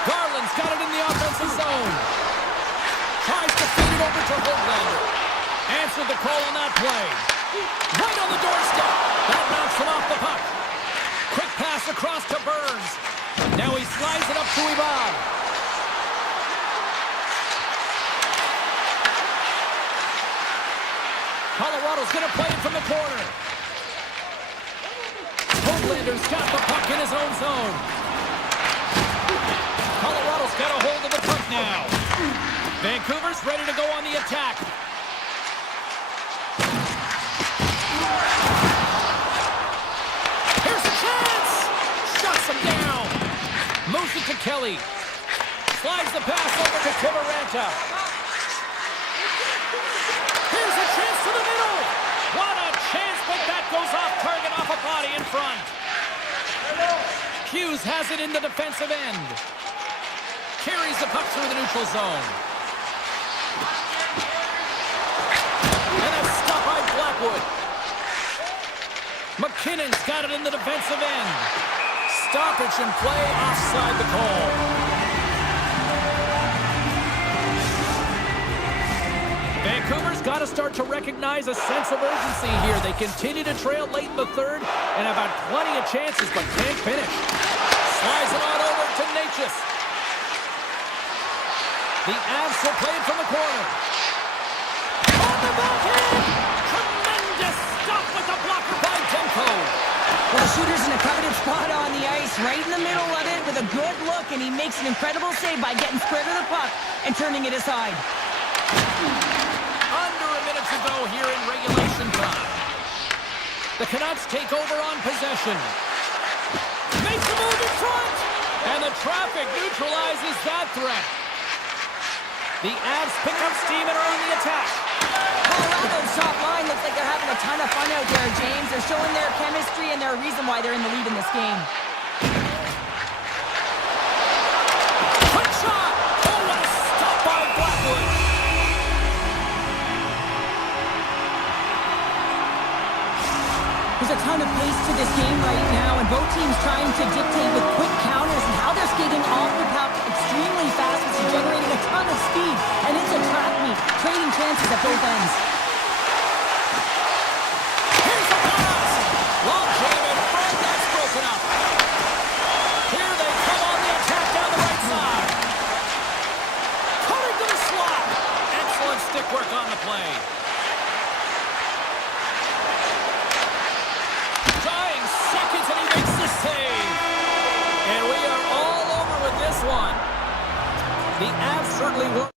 Garland's got it in the offensive zone. Tries to feed it over to Höglander. Answered the call on that play. Right on the doorstep. That knocks him off the puck. Quick pass across to Burns. Now he slides it up to Ivan. Colorado's going to play it from the corner. Höglander's got the puck in his own zone. Colorado's got a hold of the puck now. Vancouver's ready to go on the attack. Here's a chance! Shuts him down. Moves it to Kelly. Slides the pass over to Kivaranta. Here's a chance to the middle. What a chance, but that goes off target off a body in front. Hughes has it in the defensive end. Carries the puck through the neutral zone. And a stop by Blackwood. McKinnon's got it in the defensive end. Stoppage in play offside the call. Vancouver's got to start to recognize a sense of urgency here. They continue to trail late in the third and have had plenty of chances but can't finish. Slides it on over to Natchez. The Avs will play it from the corner. On the backhand! Tremendous stop with the blocker by Demko. Well, the shooter's in a coveted spot on the ice, right in the middle of it with a good look, and he makes an incredible save by getting square to the puck and turning it aside. Under a minute to go here in regulation time. The Canucks take over on possession. Makes a move in front! And the traffic neutralizes that threat. The Avs pick up steam and are on the attack. Colorado's top line looks like they're having a ton of fun out there, James. They're showing their chemistry and their reason why they're in the lead in this game. Quick shot! Oh, what a stop by Blackwood! There's a ton of pace to this game right now, and both teams trying to dictate with quick counters and how they're skating off the puck extremely fast, which is generating a ton of speed. And it's a track meet, trading chances at both ends. Here's the pass! Long jam in front, that's broken up. play. Dying seconds, and he makes the save. And we are all over with this one. The Avs certainly were.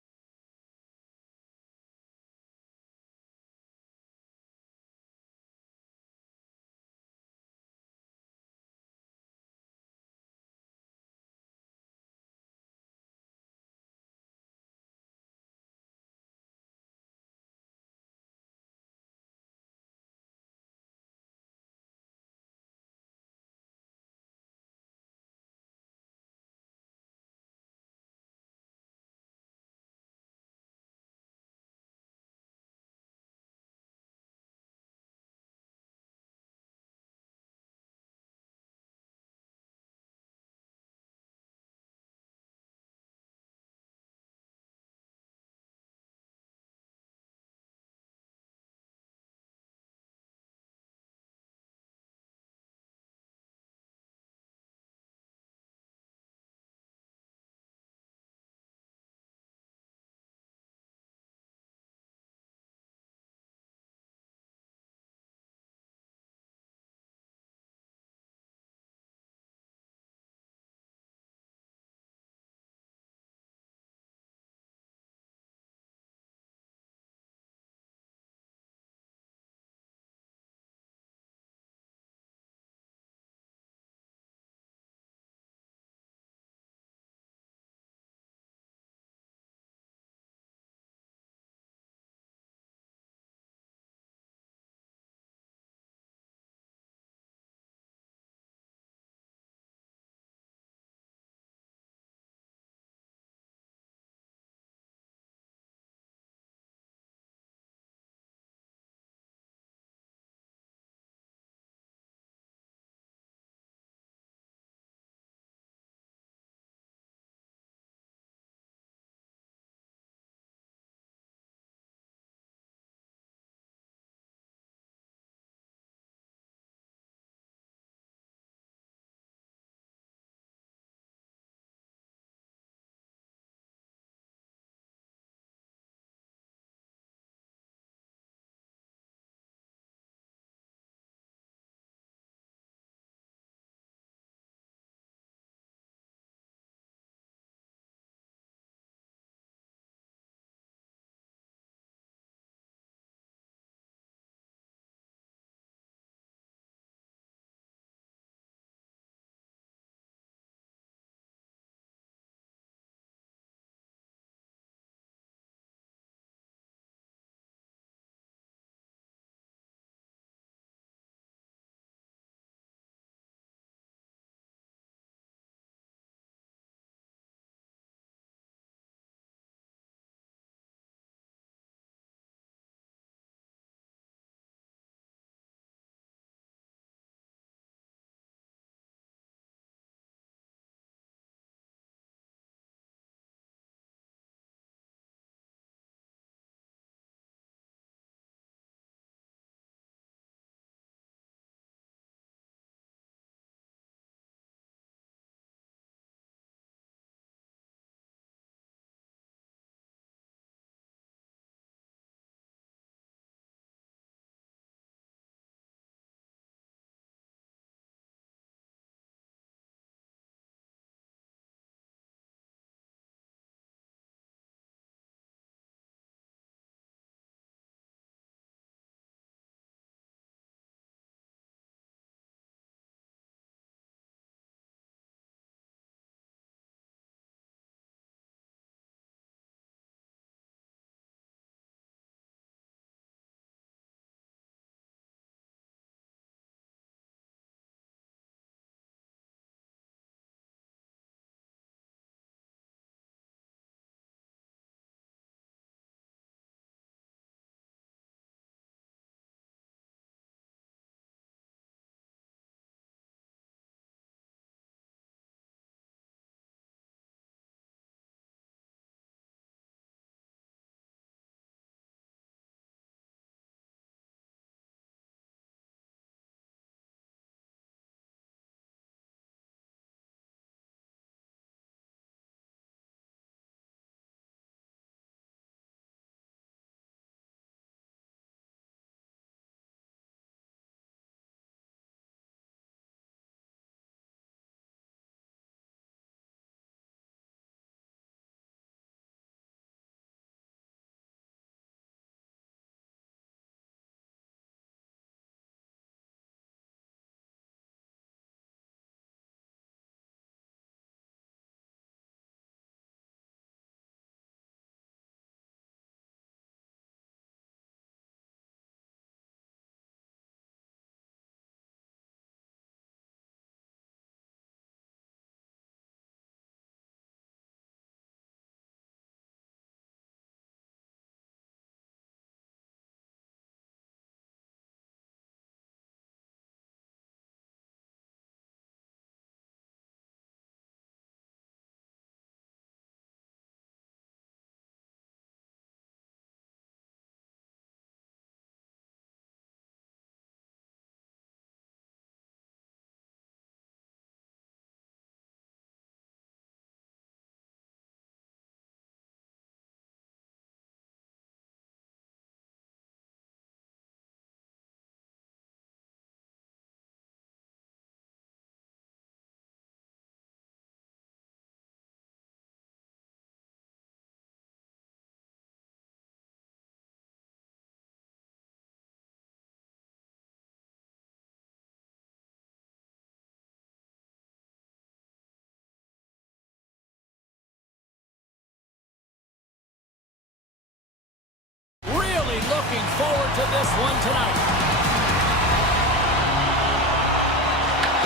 looking forward to this one tonight.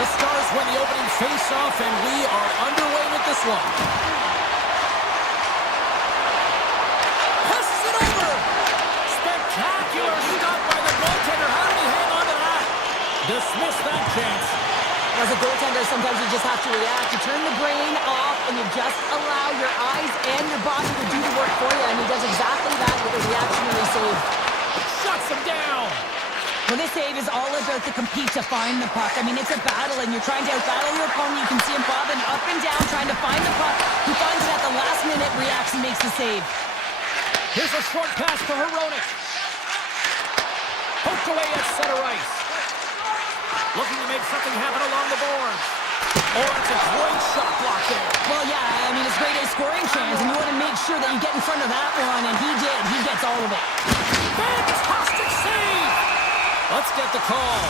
The Stars win the opening face-off, and we are underway with this one. Passes it over. Spectacular stop by the goaltender. How did he hang on to that? Dismiss that chance. As a goaltender, sometimes you just have to react. You turn the brain off, and you just allow your eyes and your body to do the work for you, and he does exactly that with a reactionary save. Shuts him down. Well, this save is all about the compete to find the puck. I mean, it's a battle, and you're trying to outbattle your opponent. You can see him bobbing up and down, trying to find the puck. He finds it at the last minute, reacts, and makes the save. Here's a short pass to Hronek. Poked away at center ice. Looking to make something happen along the boards. Oh, it's a great shot block there. Well, yeah, I mean, it's great a scoring chance, and you want to make sure that you get in front of that one, and he did. He gets all of it. Fantastic save! Let's get the call.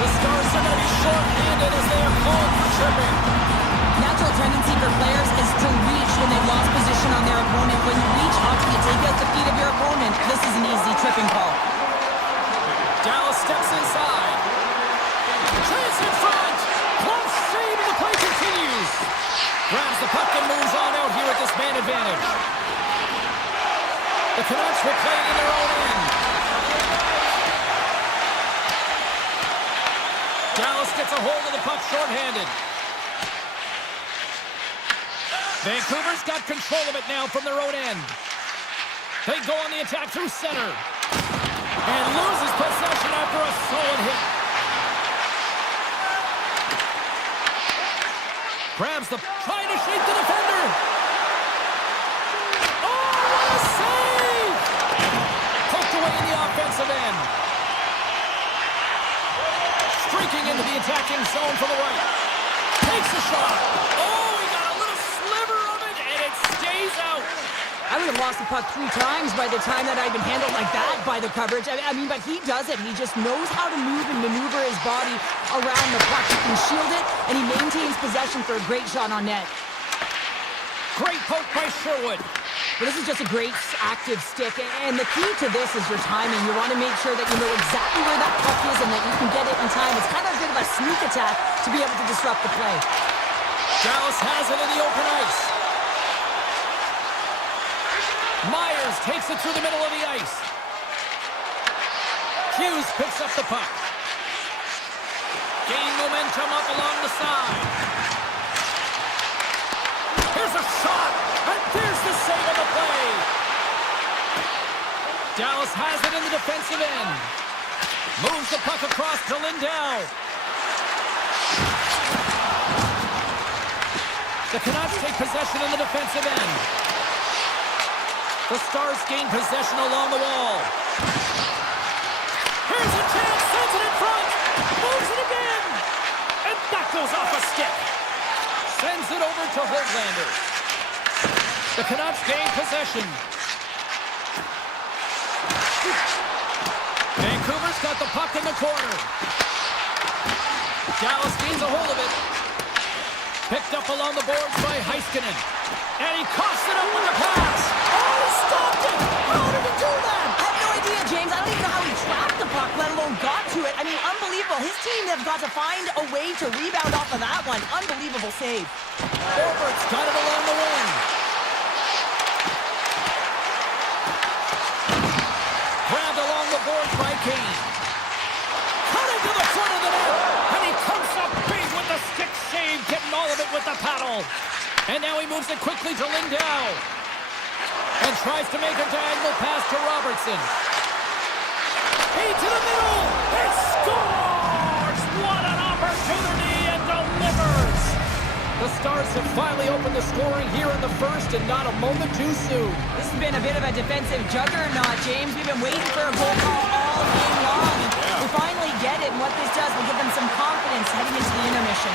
The Stars are going to be short-handed as they are called for tripping. Natural tendency for players is to reach when they've lost position on their opponent. When you reach hockey, you take out the feet of your opponent. This is an easy tripping call. Dallas steps inside. Chase in front. Close save and the play continues. Grabs the puck and moves on out here at this man advantage. The Canucks will play it in their own end. Dallas gets a hold of the puck shorthanded. Vancouver's got control of it now from their own end. They go on the attack through center. And loses possession after a solid hit. Grabs the... trying to shake the defender. Oh, what a save! Poked away in the offensive end. Streaking into the attacking zone from the right. Takes a shot. Oh, he got a little sliver of it, and it stays out. I would have lost the puck 3 times by the time that I'd been handled like that by the coverage. I mean, but he does it. He just knows how to move and maneuver his body around the puck. He can shield it, and he maintains possession for a great shot on net. Great poke by Sherwood. But this is just a great active stick, and the key to this is your timing. You want to make sure that you know exactly where that puck is and that you can get it in time. It's kind of a bit of a sneak attack to be able to disrupt the play. Dallas has it in the open ice. Myers takes it through the middle of the ice. Hughes picks up the puck. Gaining momentum up along the side. Here's a shot, and there's the save of the play. Dallas has it in the defensive end. Moves the puck across to Lindell. The Canucks take possession in the defensive end. The Stars gain possession along the wall. Here's a chance, sends it in front, moves it again, and that goes off a stick. Sends it over to Höglander. The Canucks gain possession. Vancouver's got the puck in the corner. Dallas gains a hold of it. Picked up along the boards by Heiskanen. And he coughs it up with the pass. Oh, he stopped it! How did he do that? I have no idea, James. I don't even know how he trapped the puck, let alone got to it. I mean, unbelievable. His team have got to find a way to rebound off of that one. Unbelievable save. Orbert's got it along the wing. Grabbed along the boards by Kane. Cutting to the front of the net. And he comes up big with the stick save, getting all of it with the paddle. And now he moves it quickly to Lindell. And tries to make a diagonal pass to Robertson. He to the middle. He scores! What an opportunity, and delivers! The Stars have finally opened the scoring here in the first, and not a moment too soon. This has been a bit of a defensive juggernaut, James. We've been waiting for a goal call all game long. We finally get it, and what this does will give them some confidence heading into the intermission.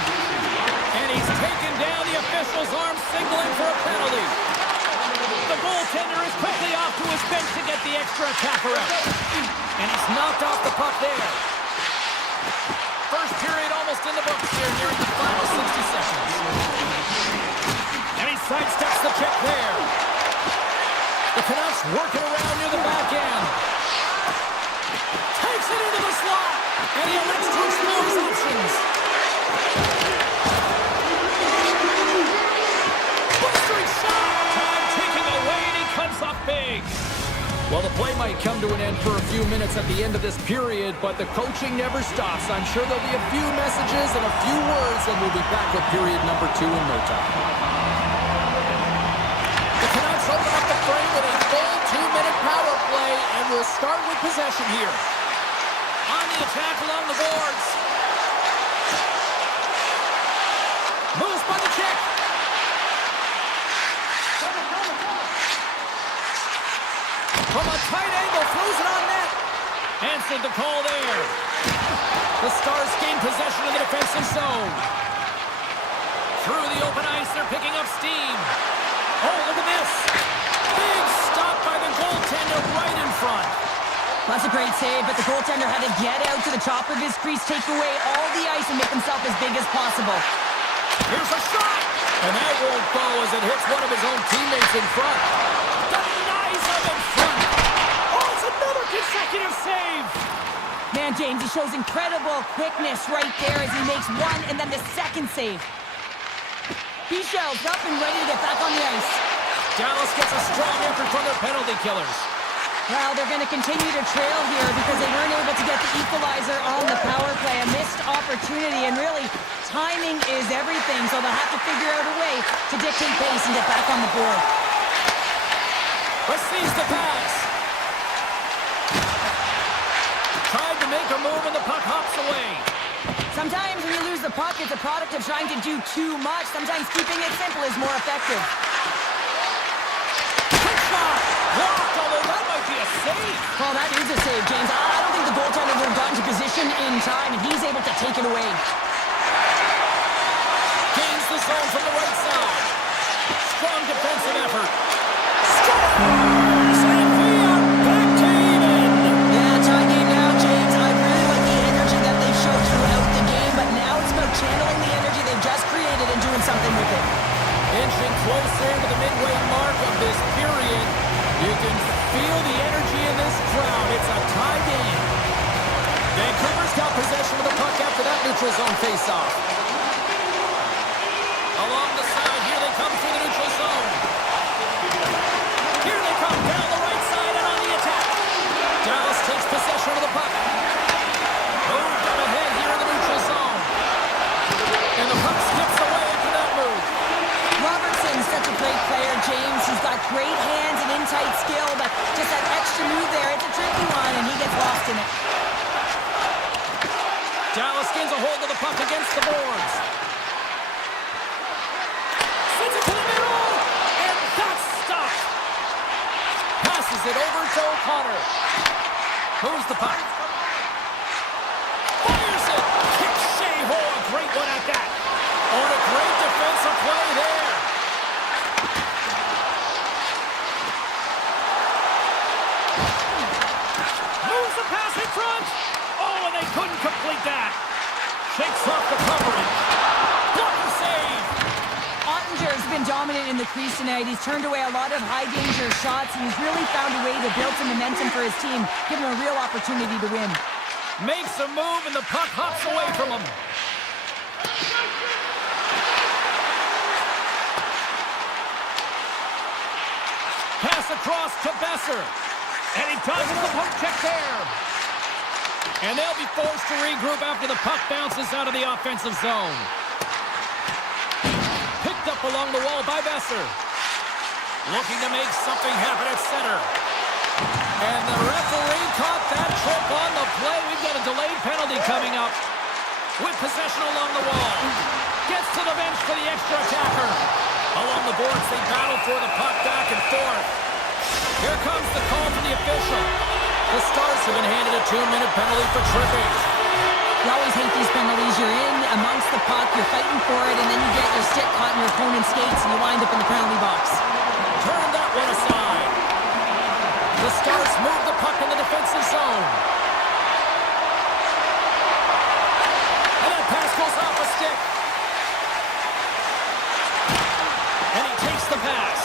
And he's taken down the official's arm, signaling for a penalty. The goaltender is quickly off to his bench to get the extra attacker out. And he's knocked off the puck there. First period almost in the books here, nearing the final 60 seconds. And he sidesteps the check there. The Canucks working around near the back end. Takes it into the slot. And he elects to explore his options. Blistering shot. Time ticking away, and he comes up big. Well, the play might come to an end for a few minutes at the end of this period, but the coaching never stops. I'm sure there'll be a few messages and a few words, and we'll be back with period number 2 in no time. The Canucks open up the frame with a full 2-minute power play, and we'll start with possession here. On the attack along the boards. Moves by the check. From a tight angle, throws it on net. Answered the call there. The Stars gain possession of the defensive zone. Through the open ice, they're picking up steam. Oh, look at this. Big stop by the goaltender right in front. That's a great save, but the goaltender had to get out to the top of his crease, take away all the ice, and make himself as big as possible. Here's a shot. And that won't go as it hits one of his own teammates in front. Denies him in front. Oh, it's another consecutive save. Man, James, he shows incredible quickness right there as he makes one and then the second save. Bichel's up and ready to get back on the ice. Dallas gets a strong effort from their penalty killers. Well, they're going to continue to trail here because they weren't able to get the equalizer on the power play. A missed opportunity, and really, timing is everything, so they'll have to figure out a way to dictate pace and get back on the board. Receives the pass. Tried to make a move, and the puck hops away. Sometimes when you lose the puck, it's a product of trying to do too much. Sometimes keeping it simple is more effective. Quick shot! Blocked, although that might be a save. Well, that is a save, James. I don't think the goaltender would have gotten to position in time, and he's able to take it away. Gains the zone from the right side. Strong defensive effort. Scores! And we are back to even. Yeah, tie game now, James. I really like the energy that they've showed throughout the game, but now it's about channeling the energy they've just created and doing something with it. Inching closer to the midway mark of this period. You can feel the energy in this crowd. It's a tie game. Vancouver's got possession of the puck after that neutral zone face-off. Along the side, here they come through the neutral zone. Here they come down the right side and on the attack. Dallas takes possession of the puck. Moved up ahead here in the neutral zone. And the puck skips away after that move. Robertson's such a great player, James. He's got great hands and in-tight skill, but just that extra move there, it's a tricky one, and he gets lost in it. Dallas gains a hold of the puck against the boards. Sends it to the middle, and that's stopped. Passes it over to O'Connor. Moves the puck. Fires it. Kick shave. Oh, a great one at that. On a great defensive play there. Moves the pass in front. Oh, and they couldn't complete that. Shakes off the coverage. Blocker save. Ottinger's been dominant in the crease tonight. He's turned away a lot of high-danger shots, and he's really found a way to build some momentum for his team, giving him a real opportunity to win. Makes a move, and the puck hops away from him. Pass across to Besser. And he dodges the poke check there. And they'll be forced to regroup after the puck bounces out of the offensive zone. Picked up along the wall by Besser. Looking to make something happen at center. And the referee caught that trip on the play. We've got a delayed penalty coming up. With possession along the wall. Gets to the bench for the extra attacker. Along the boards, they battle for the puck back and forth. Here comes the call from the official. The Stars have been handed a 2-minute penalty for tripping. You always hate these penalties. You're in amongst the puck, you're fighting for it, and then you get your stick caught in your opponent's skates, and you wind up in the penalty box. Turn that one aside. The Stars move the puck in the defensive zone. And that pass goes off a stick. And he takes the pass.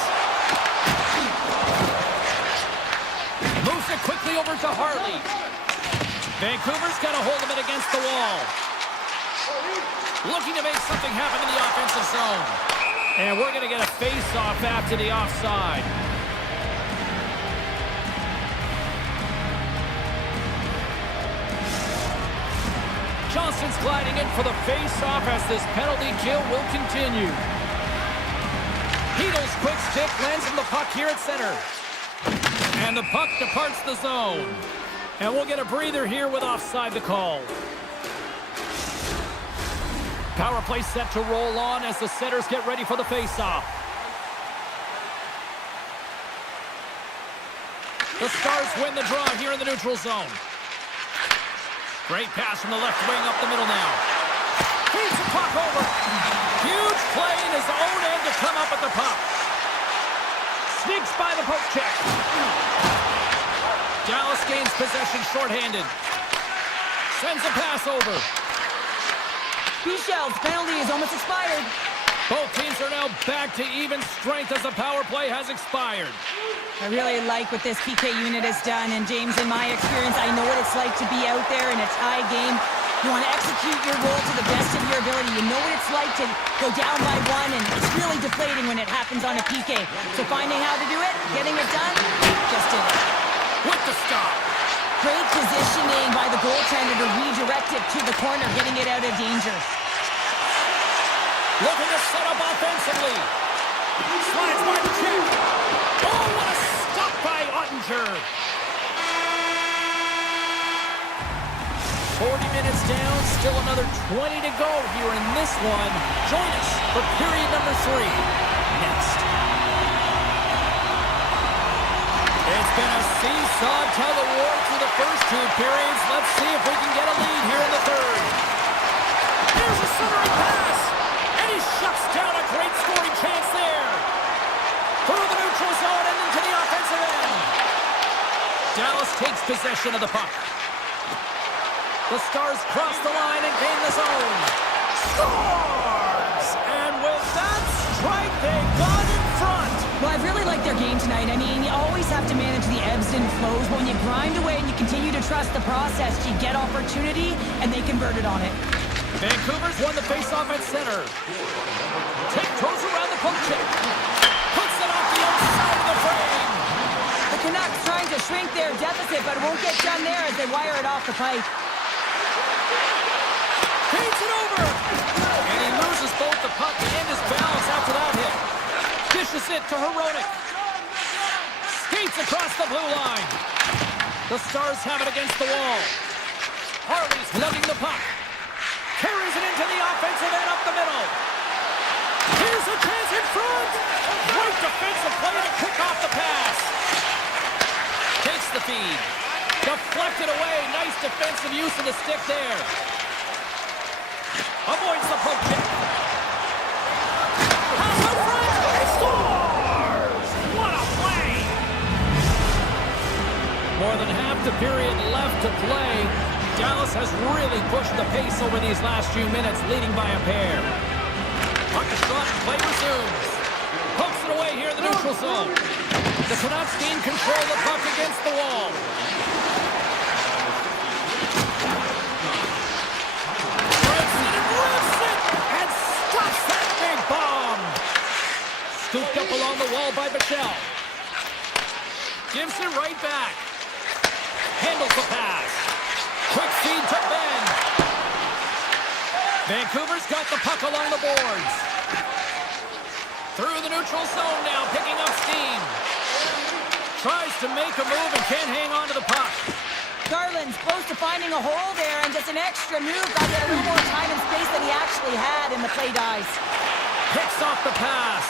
over to Harley. Vancouver's got a hold of it against the wall. Looking to make something happen in the offensive zone. And we're going to get a face-off after the offside. Johnston's gliding in for the face-off as this penalty kill will continue. Heedle's quick stick lands on the puck here at center. And the puck departs the zone. And we'll get a breather here with offside to call. Power play set to roll on as the setters get ready for the face-off. The Stars win the draw here in the neutral zone. Great pass from the left wing up the middle now. Feeds the puck over. Huge play in his own end to come up with the puck. Sneaks by the poke check. Dallas gains possession shorthanded. Sends a pass over. Bichel's penalty is almost expired. Both teams are now back to even strength as the power play has expired. I really like what this PK unit has done, and James, in my experience, I know what it's like to be out there in a tie game. You want to execute your role to the best of your ability. You know what it's like to go down by one, and it's really deflating when it happens on a PK. So finding how to do it, getting it done, just did it. With the stop. Great positioning by the goaltender to redirect it to the corner, getting it out of danger. Looking to set up offensively. Slides by the check. Oh, what a stop by Ottinger. 40 minutes down, still another 20 to go here in this one. Join us for period number 3 next. It's been a seesaw tug-of-war through the first 2 periods. Let's see if we can get a lead here in the third. Here's a centering pass. And he shuts down a great scoring chance there. Through the neutral zone and into the offensive end. Dallas takes possession of the puck. The Stars cross the line and gain the zone. Scores! And with that strike, they got in front. Well, I really like their game tonight. I mean, you always have to manage the ebbs and flows. But when you grind away and you continue to trust the process, you get opportunity, and they converted on it. Vancouver's won the faceoff at center. Tiptoes around the poke check. Puts it off the outside of the frame. The Canucks trying to shrink their deficit, but it won't get done there as they wire it off the pipe. Feeds it over. And he loses both the puck and his balance after that hit. Dishes it to Hronek. Skates across the blue line. The Stars have it against the wall. Harley's lugging the puck. Carries it into the offensive end up the middle. Here's a chance in front. Great defensive play to kick off the pass. Takes the feed. Deflected away. Nice defensive use of the stick there. Avoids the poke check. Pass up front. He scores! What a play! More than half the period left to play. Dallas has really pushed the pace over these last few minutes, leading by a pair. Puck is shot and play resumes. Pokes it away here in the neutral zone. The Canucks gain control of the puck against the wall. And stops that big bomb. Scooped up along the wall by Bichelle. Gives it right back. Handles the pass. Quick feed to Ben. Vancouver's got the puck along the boards. Through the neutral zone now, picking up steam. Tries to make a move and can't hang on to the puck. Garland's close to finding a hole there, and just an extra move got a little more time and space than he actually had, and the play dies. Picks off the pass.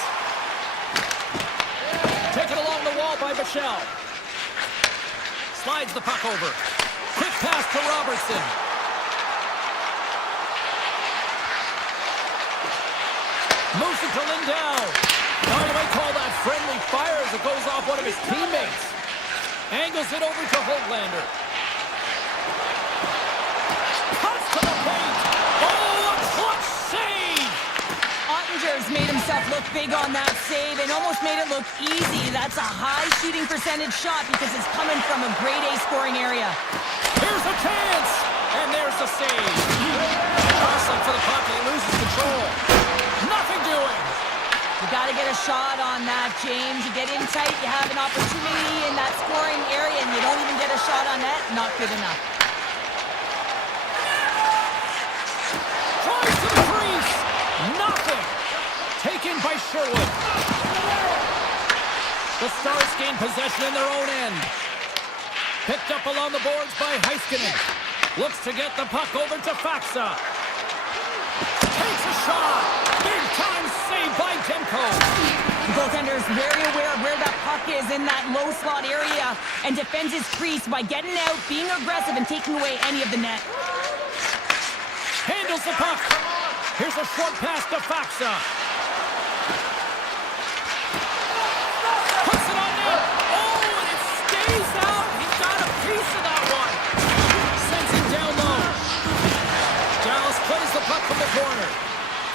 Taken along the wall by Bichelle. Slides the puck over. Quick pass to Robertson. Moves it to Lindell. Now you might call that friendly fire as it goes off one of his teammates. Angles it over to Hoglander. Cuts to the paint. Oh, a clutch save! Ottinger's Giles made himself look big on that save and almost made it look easy. That's a high shooting percentage shot because it's coming from a grade A scoring area. Here's a chance! And there's the save. Crossing for the puck, and he loses control. Nothing doing. You got to get a shot on that, James. You get in tight, you have an opportunity in that scoring area, and you don't even get a shot on net. Not good enough. Tries to the crease. Nothing. Taken by Sherwood. The Stars gain possession in their own end. Picked up along the boards by Heiskanen. Looks to get the puck over to Faksa. Takes a shot. Big time save by Demko. The goaltender is very aware of where that puck is in that low slot area and defends his crease by getting out, being aggressive, and taking away any of the net. Handles the puck. Here's a short pass to Faksa. Puts it on net. Oh, and it stays out. He got a piece of that one. Sends it down low. Dallas plays the puck from the corner.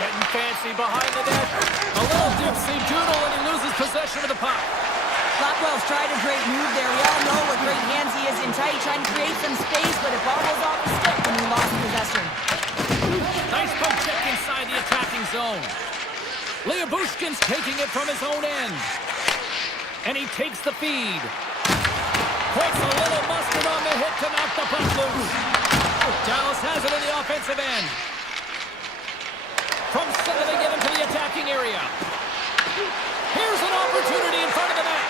Getting fancy behind the net. A little dipsy doodle, and he loses possession of the puck. Blackwell's tried a great move there. We all know what great hands he is in tight, trying to create some space, but it bobbles off the stick when he lost possession. Nice poke check inside the attacking zone. Liabushkin's taking it from his own end. And he takes the feed. Puts a little mustard on the hit to knock the puck loose. Dallas has it in the offensive end. From center, they get him to the attacking area. Here's an opportunity in front of the net.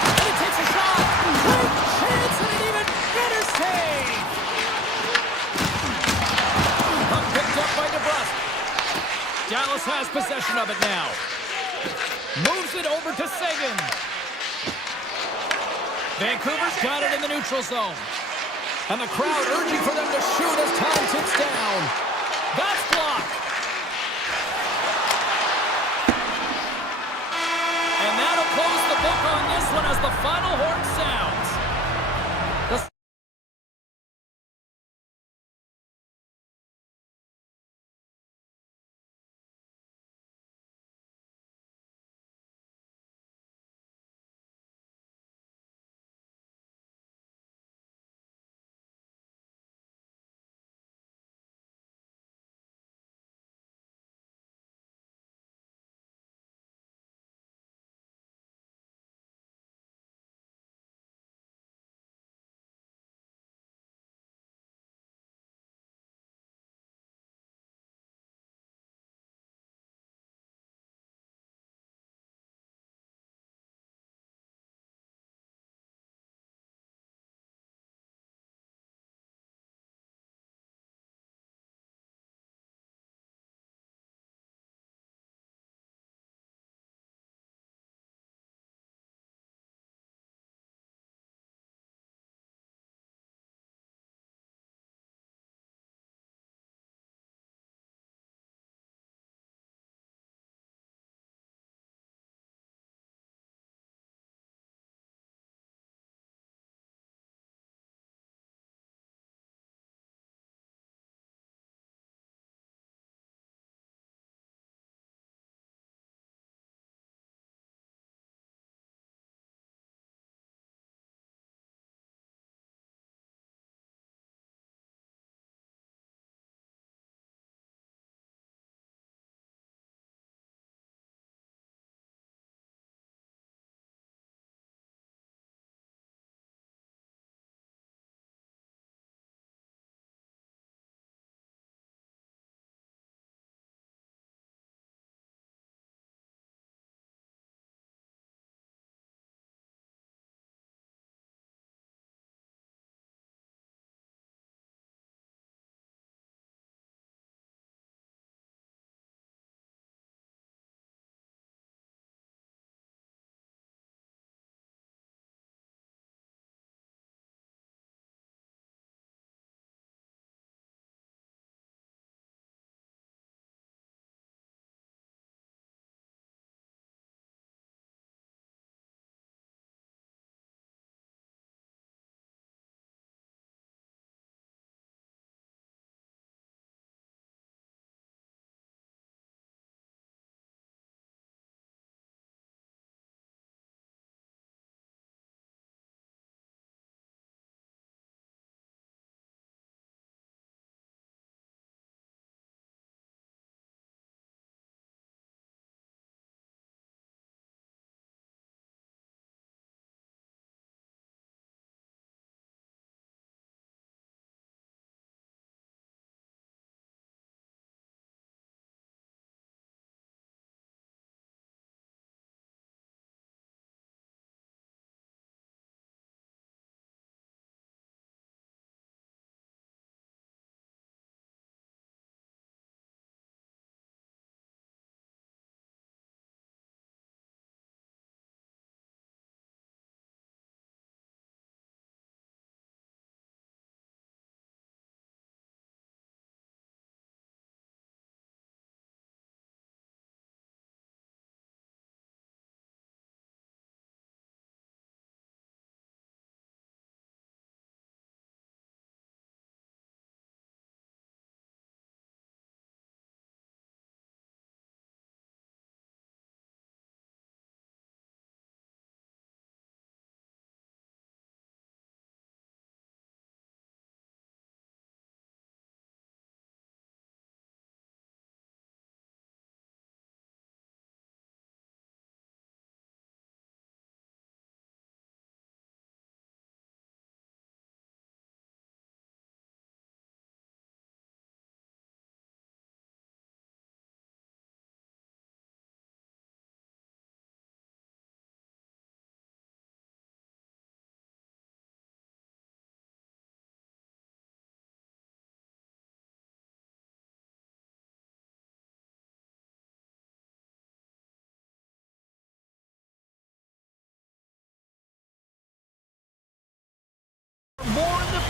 And he takes a shot. Great chance and an even better save. Puck picked up by DeBrusque. Dallas has possession of it now. Moves it over to Sagan. Vancouver's got it in the neutral zone. And the crowd urging for them to shoot as time ticks down. That's blocked. And that'll close the book on this one as the final horn sounds.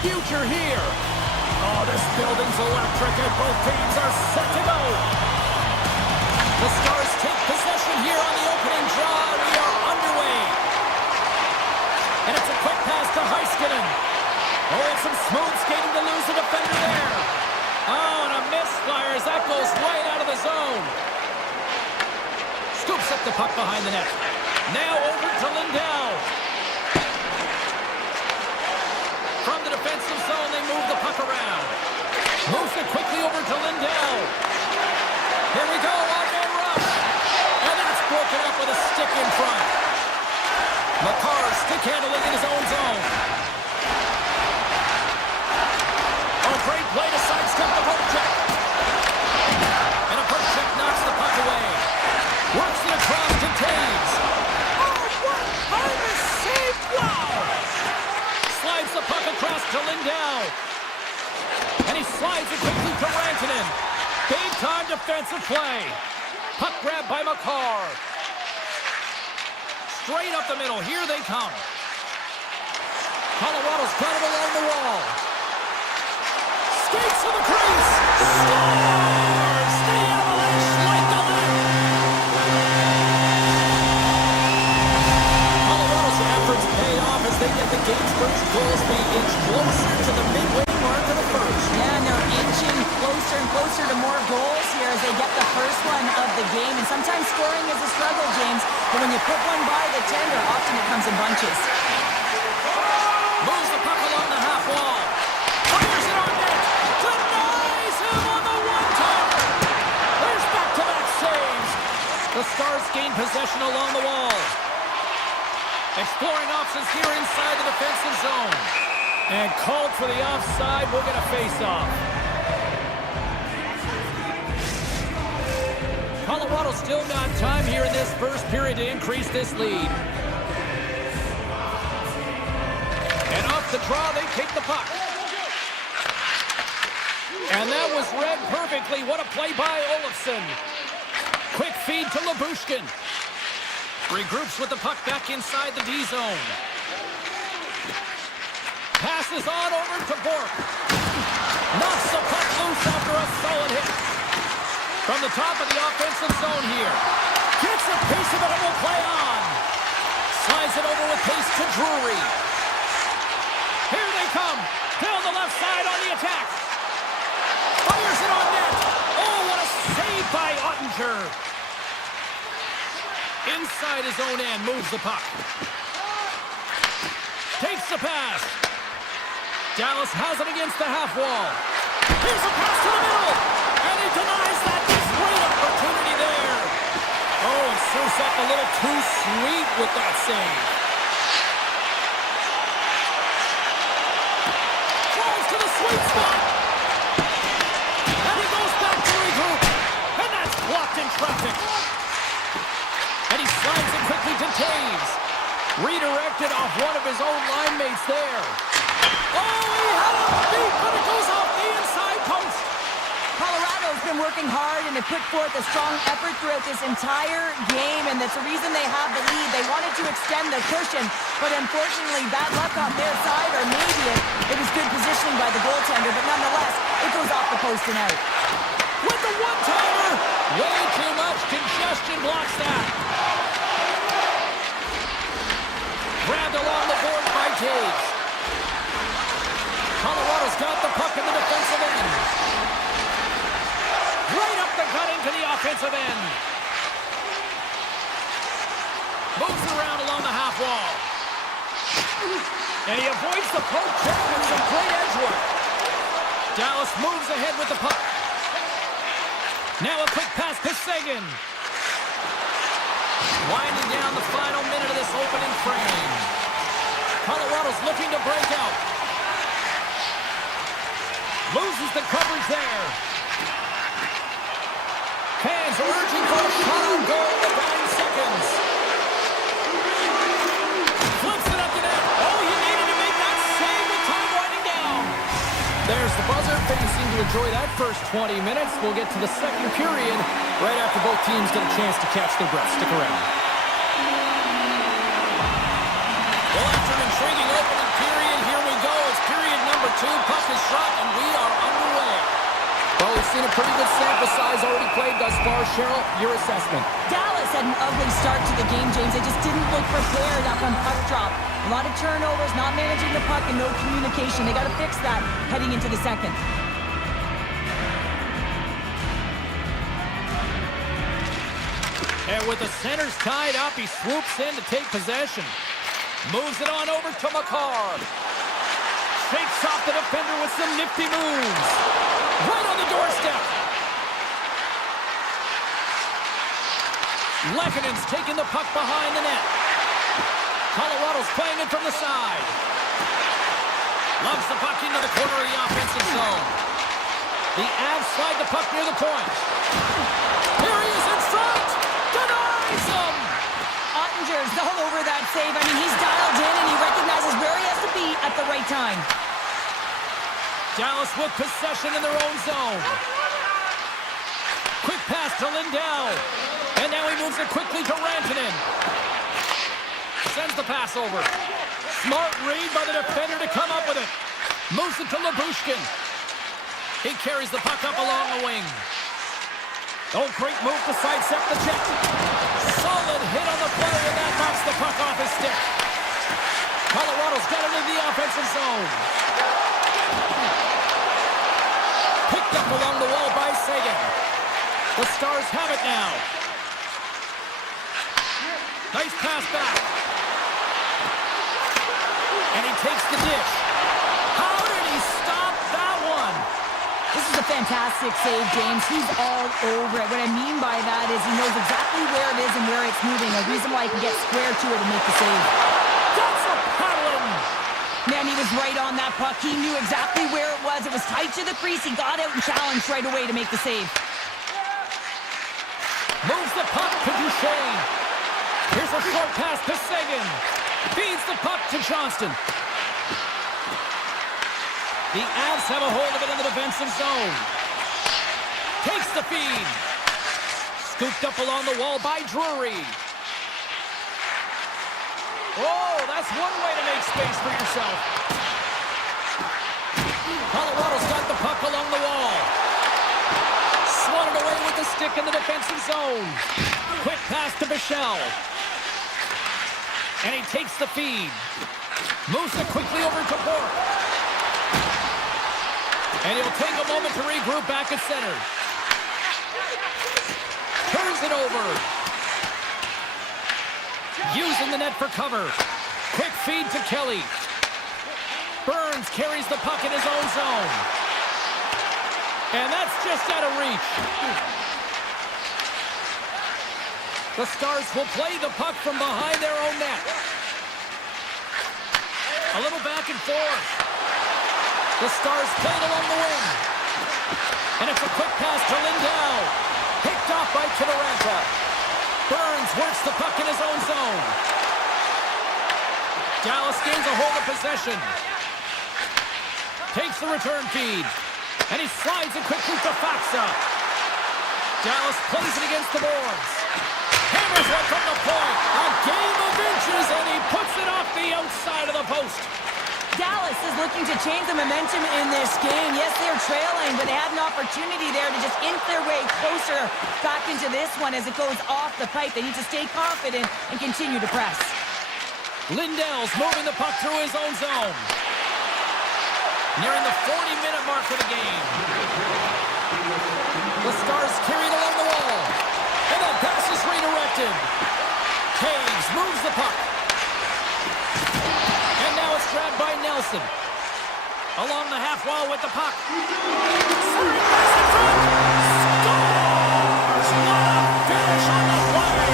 future here. Oh, this building's electric and both teams are set to go. The Stars take possession here on the opening draw. We are underway. And it's a quick pass to Heiskanen. Oh, it's some smooth skating to lose the defender there. Oh, and a misfire as that goes right out of the zone. Scoops up the puck behind the net. Now over to Lindell. From the defensive zone, they move the puck around. Moves it quickly over to Lindell. Here we go, on-man rush. And that's broken up with a stick in front. Makar stick handling in his own zone. Oh, great play to sidestep the poke check. And a poke check knocks the puck away. Works it across to Taves. Oh, what a save! Wow! Slides the puck across to Lindell. And he slides it quickly to Rantanen. Big time defensive play. Puck grab by Makar. Straight up the middle. Here they come. Colorado's got it along the wall. Skates to the crease. Scores! The Avalanche light the lead. Colorado's efforts pay off as they get the game's first goal as they inch closer to the midway mark of the first. Yeah, and they're inching closer and closer to more goals here as they get the first one of the game. And sometimes scoring is a struggle, James. But when you put one by the tender, often it comes in bunches. Moves the puck along the half wall. Fires it on net. Denies him on the one-timer. There's back-to-back saves. The Stars gain possession along the wall. Exploring options here inside the defensive zone. And called for the offside. We'll get a face-off. Colorado still got time here in this first period to increase this lead. And off the draw, they take the puck. And that was read perfectly. What a play by Olofsson. Quick feed to Lyubushkin. Regroups with the puck back inside the D zone. Passes on over to Bork. Knocks the puck loose after a solid hit. From the top of the offensive zone here. Gets a piece of it and will play on. Slides it over with pace to Drury. Here they come. Down the left side on the attack. Fires it on net. Oh, what a save by Ottinger. Inside his own end, moves the puck. Takes the pass. Dallas has it against the half wall. Here's a pass to the middle. And he denies that. Great opportunity there. Oh, and Susak a little too sweet with that save. Falls to the sweet spot. And he goes back to regroup. And that's blocked in traffic. And he slides it quickly to Taves. Redirected off one of his own line mates there. Oh, he had a beat, but it goes off the inside post. Colorado's been working hard and they put forth a strong effort throughout this entire game, and that's the reason they have the lead. They wanted to extend the cushion, but unfortunately bad luck on their side, or maybe it was good positioning by the goaltender, but nonetheless, it goes off the post and out. With the one-timer, way too much congestion blocks that. Grabbed along the board by Taves. Colorado's got the puck in the defensive end. Right up the gut into the offensive end. Moves around along the half wall. And he avoids the poke check with some great edge work. Dallas moves ahead with the puck. Now a quick pass to Seguin. Winding down the final minute of this opening frame. Colorado's looking to break out. Loses the coverage there. Fans urging for a shot on goal with 9 seconds. Flips it up to net. Oh, he needed to make that save with time winding down. There's the buzzer. Fans seem to enjoy that first 20 minutes. We'll get to the second period right after both teams get a chance to catch their breath. Stick around. Well, after an intriguing opening period, here we go. It's period number number 2. Puck is shot, and we are underway. Well, we've seen a pretty good sample size already played thus far. Cheryl, your assessment. Dallas had an ugly start to the game, James. They just didn't look prepared up on puck drop. A lot of turnovers, not managing the puck, and no communication. They got to fix that heading into the second. And with the centers tied up, he swoops in to take possession. Moves it on over to McCarr. Shakes off the defender with some nifty moves. Right on the doorstep. Lekkonen's taking the puck behind the net. Colorado's playing it from the side. Loves the puck into the corner of the offensive zone. The Avs slide the puck near the point. Here he is in front. Denies him. Ottinger's all over that save. I mean, he's dialed in and he recognizes where he has to be at the right time. Dallas with possession in their own zone. Quick pass to Lindell. And now he moves it quickly to Rantanen. Sends the pass over. Smart read by the defender to come up with it. Moves it to Lyubushkin. He carries the puck up along the wing. Oh, great move to sidestep the check. Solid hit on the play, and that knocks the puck off his stick. Colorado's got it in the offensive zone. Picked up along the wall by Sagan. The Stars have it now. Nice pass back. And he takes the dish. How did he stop that one? This is a fantastic save, James. He's all over it. What I mean by that is he knows exactly where it is and where it's moving. A reason why he can get square to it and make the save. That's a paddling. Man, he was right on that puck. He knew exactly where it was. It was tight to the crease. He got out and challenged right away to make the save. Moves the puck to Duchesne. Here's a short pass to Sagan. Feeds the puck to Johnston. The Avs have a hold of it in the defensive zone. Takes the feed. Scooped up along the wall by Drury. Oh, that's one way to make space for yourself. Colorado's got the puck along the wall. Swatted away with the stick in the defensive zone. Quick pass to Bichelle. And he takes the feed. Moves it quickly over to Bork. And he'll take a moment to regroup back at center. Turns it over. Using the net for cover. Quick feed to Kelly. Burns carries the puck in his own zone. And that's just out of reach. The Stars will play the puck from behind their own net. A little back and forth. The Stars play it along the wing. And it's a quick pass to Lindell. Picked off by Kivaranta. Burns works the puck in his own zone. Dallas gains a hold of possession. Takes the return feed. And he slides it quickly to Faksa. Dallas plays it against the boards. Hammers one from the point. A game of inches, and he puts it off the outside of the post. Dallas is looking to change the momentum in this game. Yes, they're trailing, but they had an opportunity there to just inch their way closer back into this one as it goes off the pipe. They need to stay confident and continue to press. Lindell's moving the puck through his own zone. Nearing the 40-minute mark of the game. The Stars carried along the wall. And that pass is redirected. Taves moves the puck. And now it's grabbed by Nelson. Along the half wall with the puck. Scores what a finish on the play!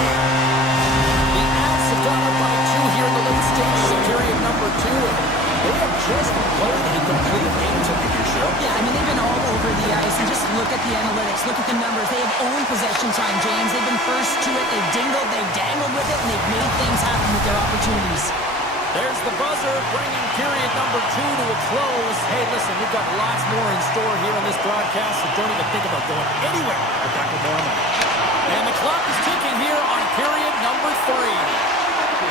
The Avs have gone up by 2 here in the late stages of period number 2. They have just played a complete game tonight, Cheryl. Yeah, I mean, they've been all over the ice. And just look at the analytics. Look at the numbers. They have owned possession time, James. They've been first to it. They've dingled. They've dangled with it. And they've made things happen with their opportunities. There's the buzzer, bringing period number 2 to a close. Hey, listen, we've got lots more in store here on this broadcast, so don't even think about going anywhere. We're back with more. And the clock is ticking here on period number 3.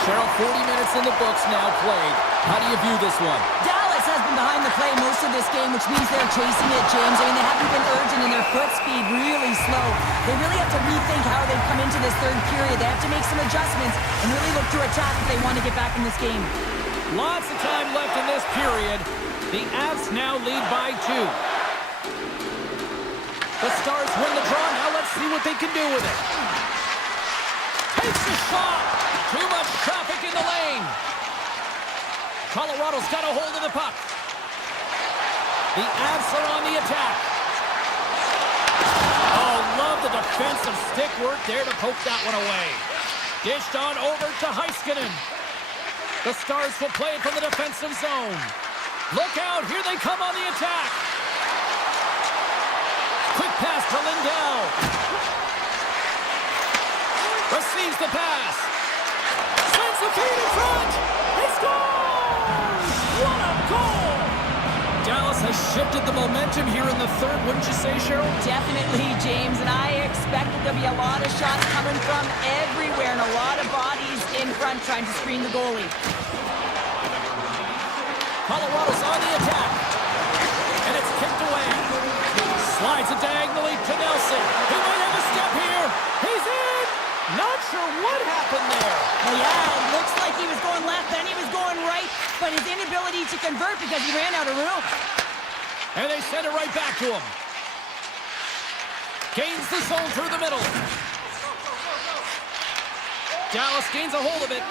Cheryl, 40 minutes in the books now played. How do you view this one? Dallas has been behind the play most of this game, which means they're chasing it, James. I mean, they haven't been urgent and their foot speed really slow. They really have to rethink how they come into this third period. They have to make some adjustments and really look to attack if they want to get back in this game. Lots of time left in this period. The Avs now lead by 2. The Stars win the draw. Now let's see what they can do with it. Takes the shot. Too much traffic in the lane. Colorado's got a hold of the puck. The Avs are on the attack. Oh, love the defensive stick work there to poke that one away. Dished on over to Heiskanen. The Stars will play it from the defensive zone. Look out, here they come on the attack. Quick pass to Lindell. Receives the pass. Sends the feed in front. He scores! What a goal! Dallas has shifted the momentum here in the third, wouldn't you say, Cheryl? Definitely, James, and I expect there'll be a lot of shots coming from everywhere and a lot of bodies in front trying to screen the goalie. Colorado's on the attack. And it's kicked away. Slides it diagonally to Nelson. He might have a step here. He's in! Not sure what happened there. Well, yeah, it looks like he was going left, then he was going right, but his inability to convert because he ran out of room. And they send it right back to him. Gains the zone through the middle. Dallas gains a hold of it.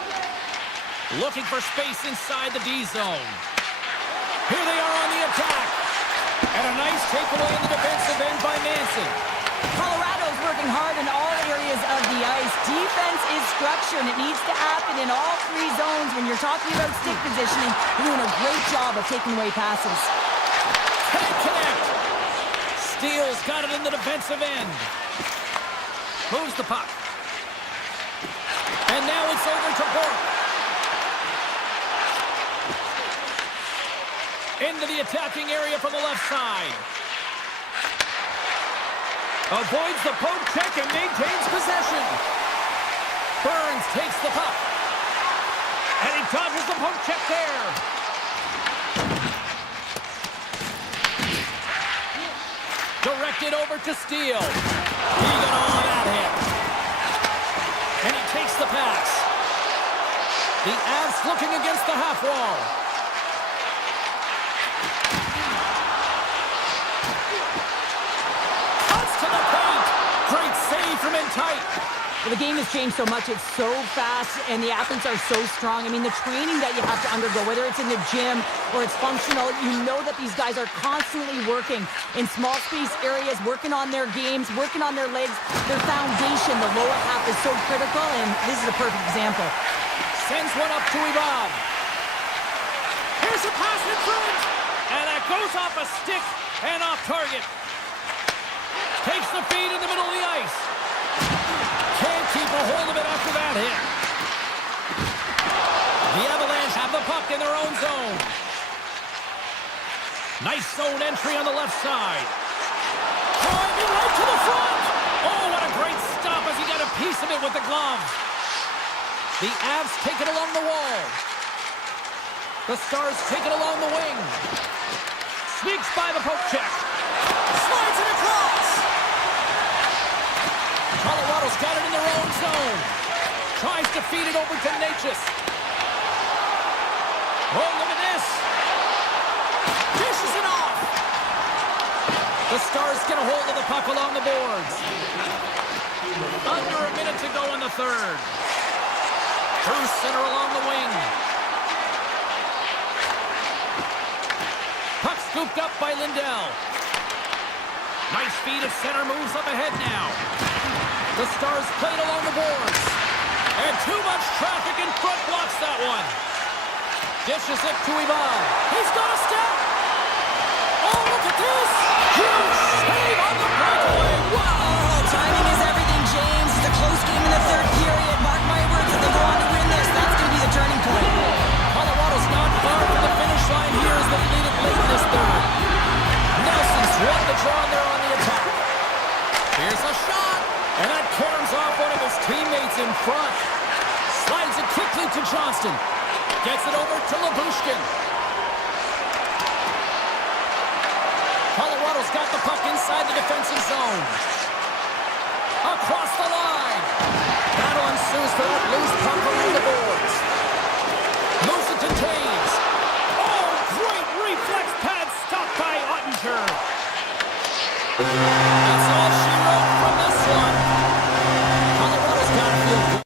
Looking for space inside the D zone. Here they are on the attack. And a nice takeaway in the defensive end by Manson. Colorado's working hard in all areas of the ice. Defense is structure, and it needs to happen in all 3 zones. When you're talking about stick positioning, you're doing a great job of taking away passes. Can't connect. Steele's got it in the defensive end. Moves the puck. And now it's over to Bork. Into the attacking area from the left side. Avoids the poke check and maintains possession. Burns takes the puck. And he dodges the poke check there. Directed over to Steele. He got all of that hit. And he takes the pass. The Avs looking against the half wall. To the paint. Great save from in tight. Well, the game has changed so much. It's so fast, and the athletes are so strong. I mean, the training that you have to undergo, whether it's in the gym or it's functional, you know that these guys are constantly working in small space areas, working on their games, working on their legs. Their foundation, the lower half, is so critical, and this is a perfect example. Sends one up to Ivan. Here's a pass in front. And that goes off a stick and off target. Takes the feed in the middle of the ice. Can't keep a hold of it after that hit. The Avalanche have the puck in their own zone. Nice zone entry on the left side. Driving right to the front. Oh, what a great stop as he got a piece of it with the glove. The Avs take it along the wall. The Stars take it along the wing. Sneaks by the poke check. Slides it across. Colorado's got it in their own zone. Tries to feed it over to Natchez. Oh, look at this. Dishes it off. The Stars get a hold of the puck along the boards. Under a minute to go in the third. Through center along the wing. Puck scooped up by Lindell. Nice feed at center, moves up ahead now. The Stars played along the boards. And too much traffic in front blocks that one. Dishes it to Ivan. He's got a step. Oh, look at this. Huge save on the breakaway. Wow, timing is everything, James. It's a close game in the third period. Mark my words, if they go on to win this, that's going to be the turning point. Colorado's not far from the finish line here as they lead it late in this third. Nelson's won the draw and they're on the attack. Here's a shot. And that corners off one of his teammates in front. Slides it quickly to Johnston. Gets it over to Labushkin. got the puck inside the defensive zone. Across the line. Battle ensues for that loose puck along the boards. Moves it to Taves. Oh, great reflex pad stopped by Ottinger. That's all she wrote from this one. Colorado's got to feel good.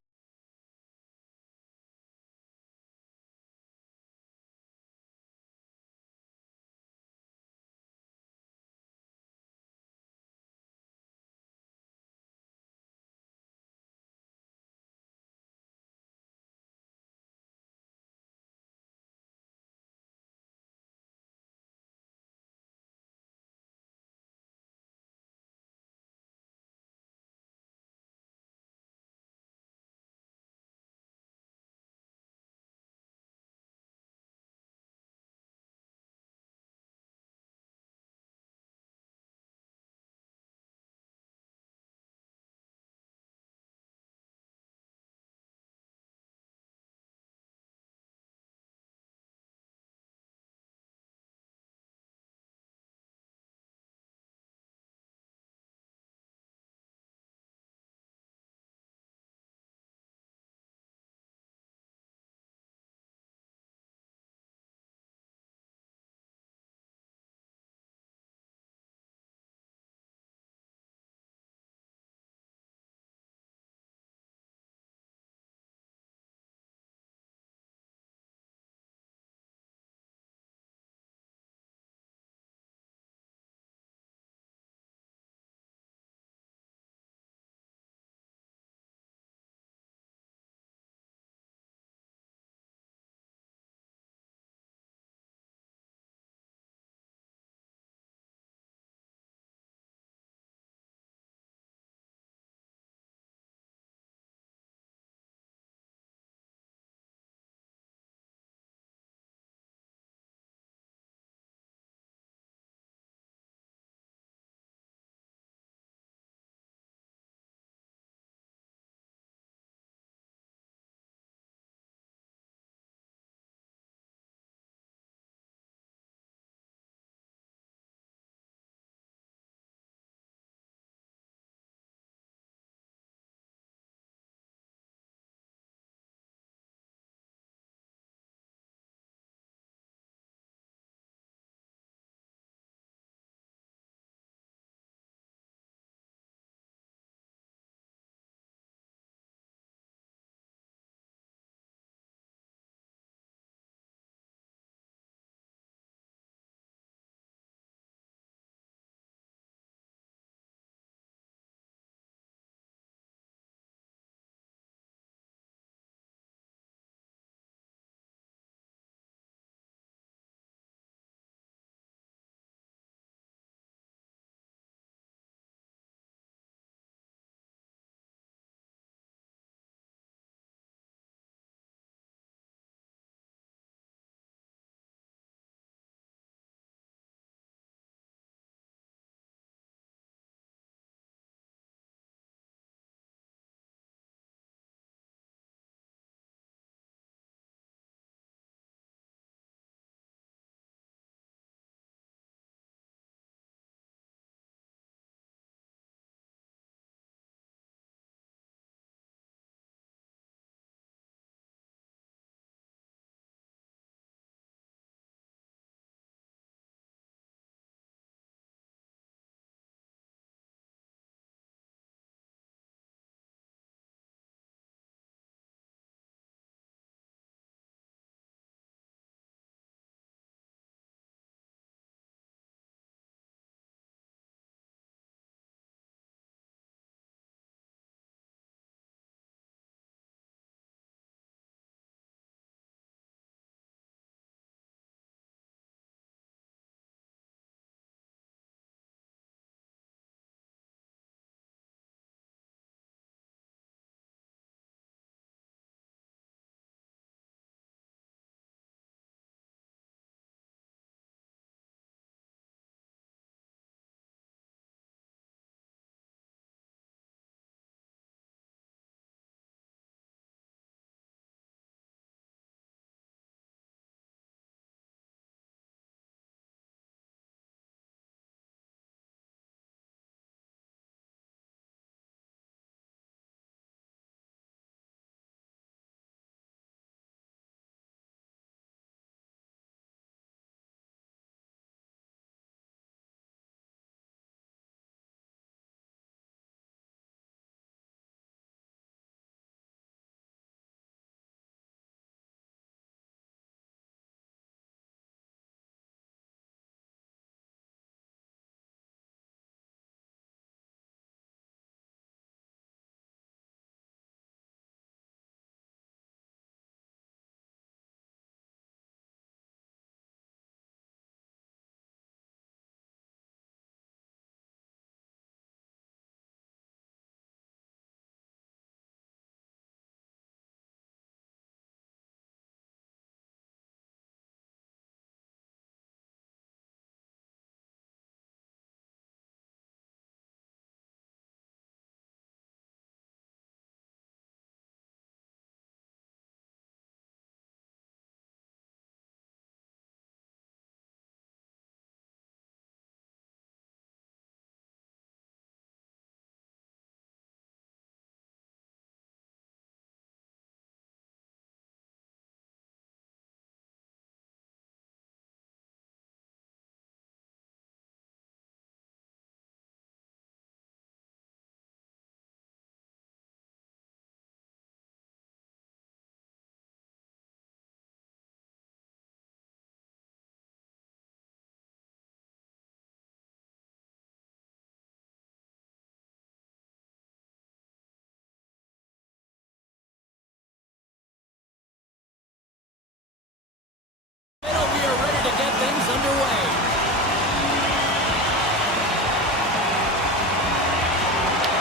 are ready to get things underway.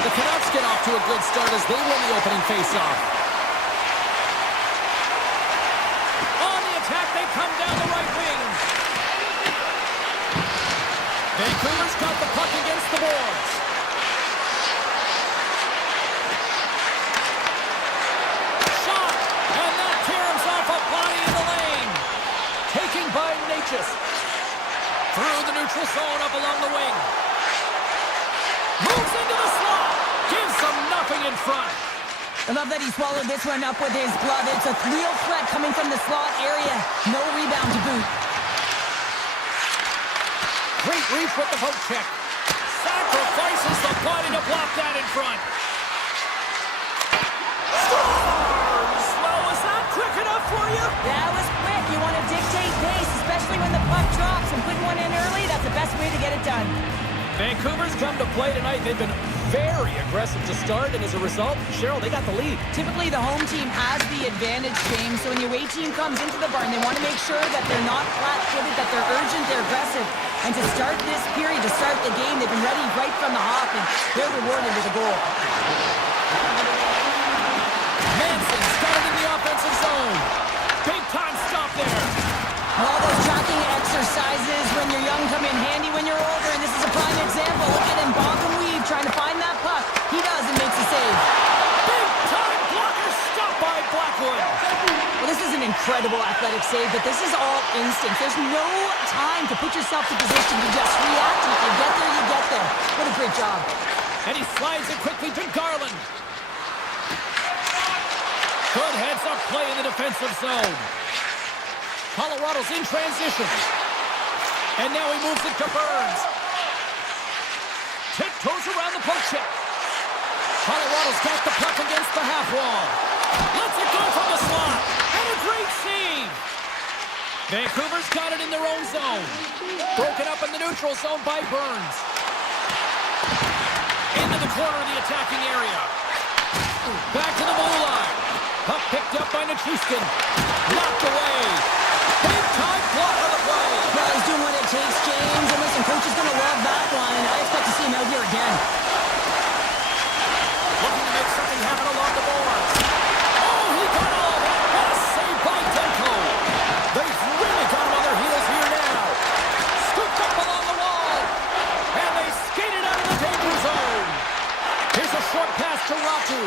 The Canucks get off to a good start as they win the opening faceoff. On the attack, they come down the right wing. Vancouver's got the puck against the boards. Shot! And that tears off a body in the lane. Taken by Natchez. Through the neutral zone up along the wing. Moves into the slot. Gives them nothing in front. I love that he swallowed this one up with his glove. It's a real threat coming from the slot area. No rebound to boot. Great reach with the poke check. Sacrifices the body to block that in front. Scores! Well, was that quick enough for you? That was quick. You want to dictate pace, especially when the puck drops, and putting one in early, that's the best way to get it done. Vancouver's come to play tonight. They've been very aggressive to start, and as a result, Cheryl, they got the lead. Typically, the home team has the advantage, James, so when the away team comes into the barn, they want to make sure that they're not flat-footed, that they're urgent, they're aggressive. And to start this period, to start the game, they've been ready right from the hop, and they're rewarded with a goal. Manson's got it in the offensive zone. Big-time stop there. All those tracking exercises when you're young come in handy when you're older, and this is a prime example. Look at him, bob and weave, trying to find that puck. He does and makes a save. Big-time blocker stop by Blackwood. Well, this is an incredible athletic save, but this is all instinct. There's no time to put yourself in position to just react, and if you get there, you get there. What a great job. And he slides it quickly to Garland. Good heads-up play in the defensive zone. Colorado's in transition. And now he moves it to Burns. Tiptoes around the poke check. Colorado's got the puck against the half wall. Lets it go from the slot. And a great save. Vancouver's got it in their own zone. Broken up in the neutral zone by Burns. Into the corner of the attacking area. Back to the blue line. Puck picked up by Nichushkin. Knocked away. Big-time block on the play. Well, he's doing what it takes, James. And listen, coach is going to love that one. I expect to see him out here again. Looking to make something happen along the boards. Oh, he got all that. What a save by Demko. They've really got him on their heels here now. Scooped up along the wall. And they skated out of the danger zone. Here's a short pass to Ratu.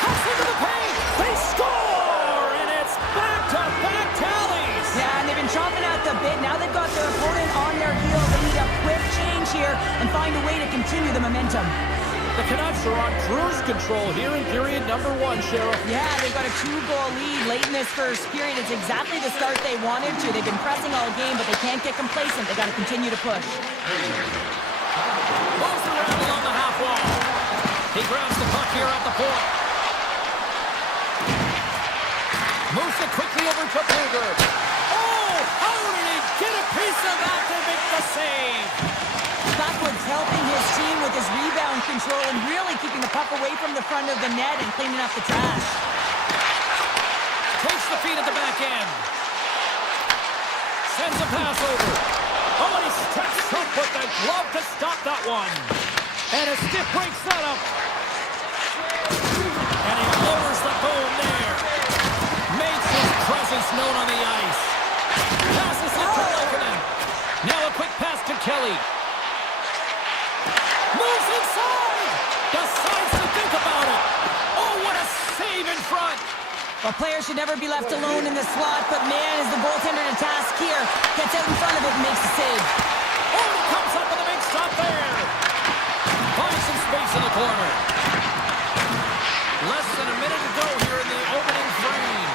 Cuts into the paint. They score. And it's back-to-back tallies. Yeah, and they've been chomping at the bit. Now they've got their opponent on their heels. They need a quick change here and find a way to continue the momentum. The Canucks are on cruise control here in period number 1, Cheryl. Yeah, they've got a 2-goal lead late in this first period. It's exactly the start they wanted to. They've been pressing all game, but they can't get complacent. They got to continue to push. Moves around along the half wall. He grabs the puck here at the point. Moves it quickly over to Bluger. Oh, how did he get a piece of that to make the save? Blackwood's helping his team with his rebound control and really keeping the puck away from the front of the net and cleaning up the trash. Takes the feed at the back end. Sends a pass over. Oh, and he steps up with the glove to stop that one. And a stiff breaks that up. And he lowers the boom there. Makes his presence known on the ice. Passes it to Lakonen. Now a quick pass to Kelly. Moves inside. Decides to think about it. Oh, what a save in front. Well, players should never be left alone in the slot, but man, is the goaltender to task here. Gets out in front of it and makes the save. Oh, he comes up with a big stop there. Finds some space in the corner. Less than a minute to go here in the opening frame.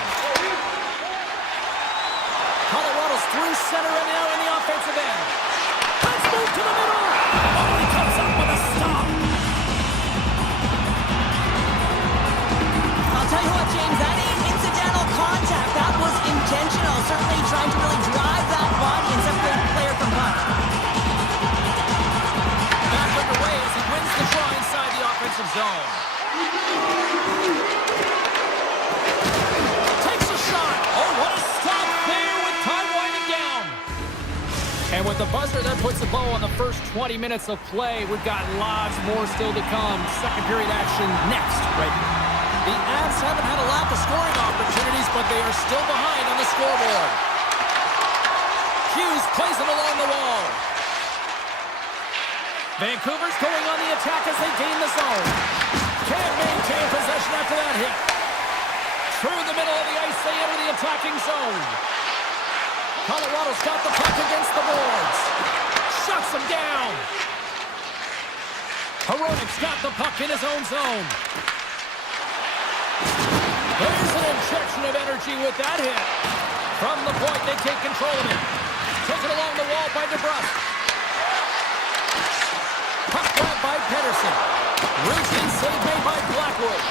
Colorado's through center and now in the offensive end. Let's move to the middle. Oh, he comes up with a stop. I'll tell you what, James, that ain't incidental contact. That was intentional. Certainly trying to really drive that body and separate the player from puck. Back underway as he wins the draw inside the offensive zone. Takes a shot. Oh, what a the buzzer that puts a bow on the first 20 minutes of play. We've got lots more still to come. Second period action next, right? The Avs haven't had a lot of scoring opportunities, but they are still behind on the scoreboard. Hughes plays it along the wall. Vancouver's going on the attack as they gain the zone. Can't maintain possession after that hit. Through the middle of the ice, they enter the attacking zone. Colorado's got the puck against the boards. Shuts them down. Hronik's got the puck in his own zone. There's an injection of energy with that hit. From the point, they take control of it. Taken along the wall by DeBrusque. Puck grab by Pedersen. Routine save made by Blackwood.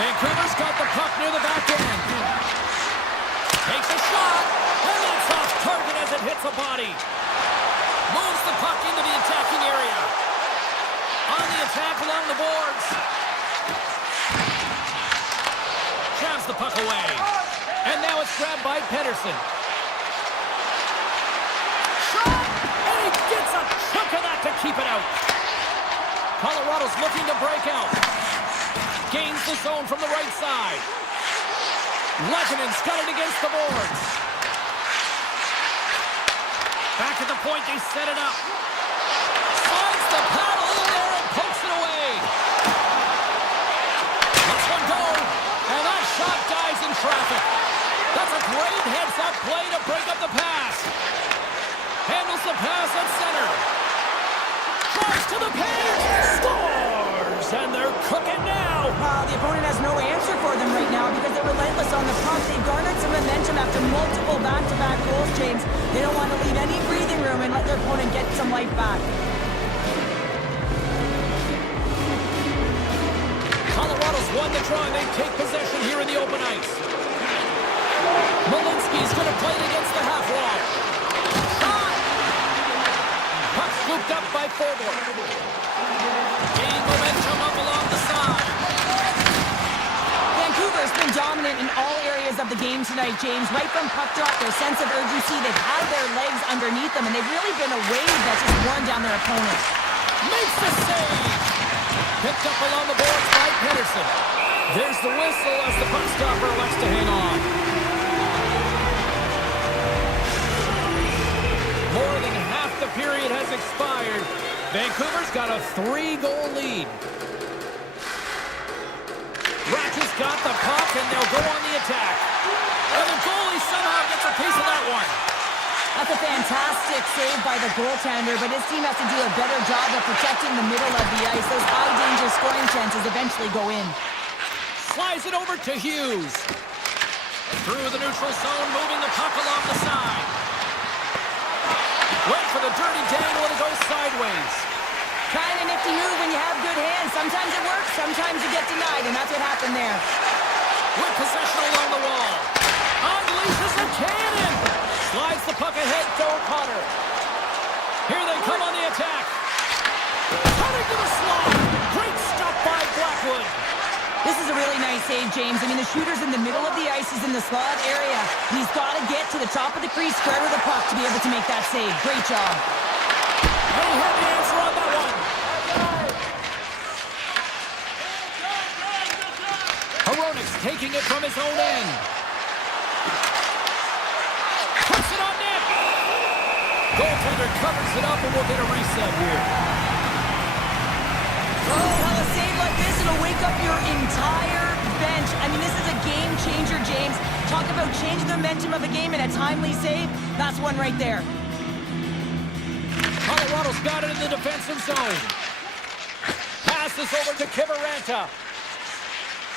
Vancouver's got the puck near the back end. Takes a shot, and it's off target as it hits a body. Moves the puck into the attacking area. On the attack along the boards. Grabs the puck away. And now it's grabbed by Pedersen. Shot! And he gets a chunk of that to keep it out. Colorado's looking to break out. Gains the zone from the right side. Lekanen's got it against the boards. Back at the point, they set it up. Slides the paddle in there and pokes it away. Lets one go, and that shot dies in traffic. That's a great heads-up play to break up the pass. Handles the pass at center. Drives to the paint. Scores! And they're cooking now. The opponent has no answer for them right now because they're relentless on the puck. They've garnered some momentum after multiple back-to-back goals, James. They don't want to leave any breathing room and let their opponent get some life back. Colorado's won the draw and they take possession here in the open ice. Malinsky's going to play it against the half wall. Shot! Puck scooped up by Forbort. Gain momentum up along the side. Vancouver's been dominant in all areas of the game tonight, James. Right from puck drop, their sense of urgency, they've had their legs underneath them, and they've really been a wave that's just worn down their opponent. Makes the save! Picked up along the boards by Pedersen. There's the whistle as the puck stopper elects to hang on. More than half the period has expired. Vancouver's got a 3-goal lead. Ratchet's got the puck, and they'll go on the attack. And the goalie somehow gets a piece of that one. That's a fantastic save by the goaltender, but his team has to do a better job of protecting the middle of the ice. Those high-danger scoring chances eventually go in. Slides it over to Hughes. Through the neutral zone, moving the puck along the side. Went for the dirty dangle, and it goes sideways. Kind of nifty move when you have good hands. Sometimes it works, sometimes you get denied, and that's what happened there. With possession along the wall. Unleashes the cannon. Slides the puck ahead to O'Connor. Here they come on the attack. Cutting to the slot. Great stop by Blackwood. This is a really nice save, James. I mean, the shooter's in the middle of the ice. He's in the slot area. He's got to get to the top of the crease, square with the puck to be able to make that save. Great job. They have the answer on that one. Hronik's taking it from his own end. Puts it on net. Goaltender covers it up, and we'll get a reset here. Oh, well, a save like this, it'll wake up your entire bench. I mean, this is a game changer, James. Talk about changing the momentum of a game in a timely save. That's one right there. Colorado's got it in the defensive zone. Passes over to Kiviranta.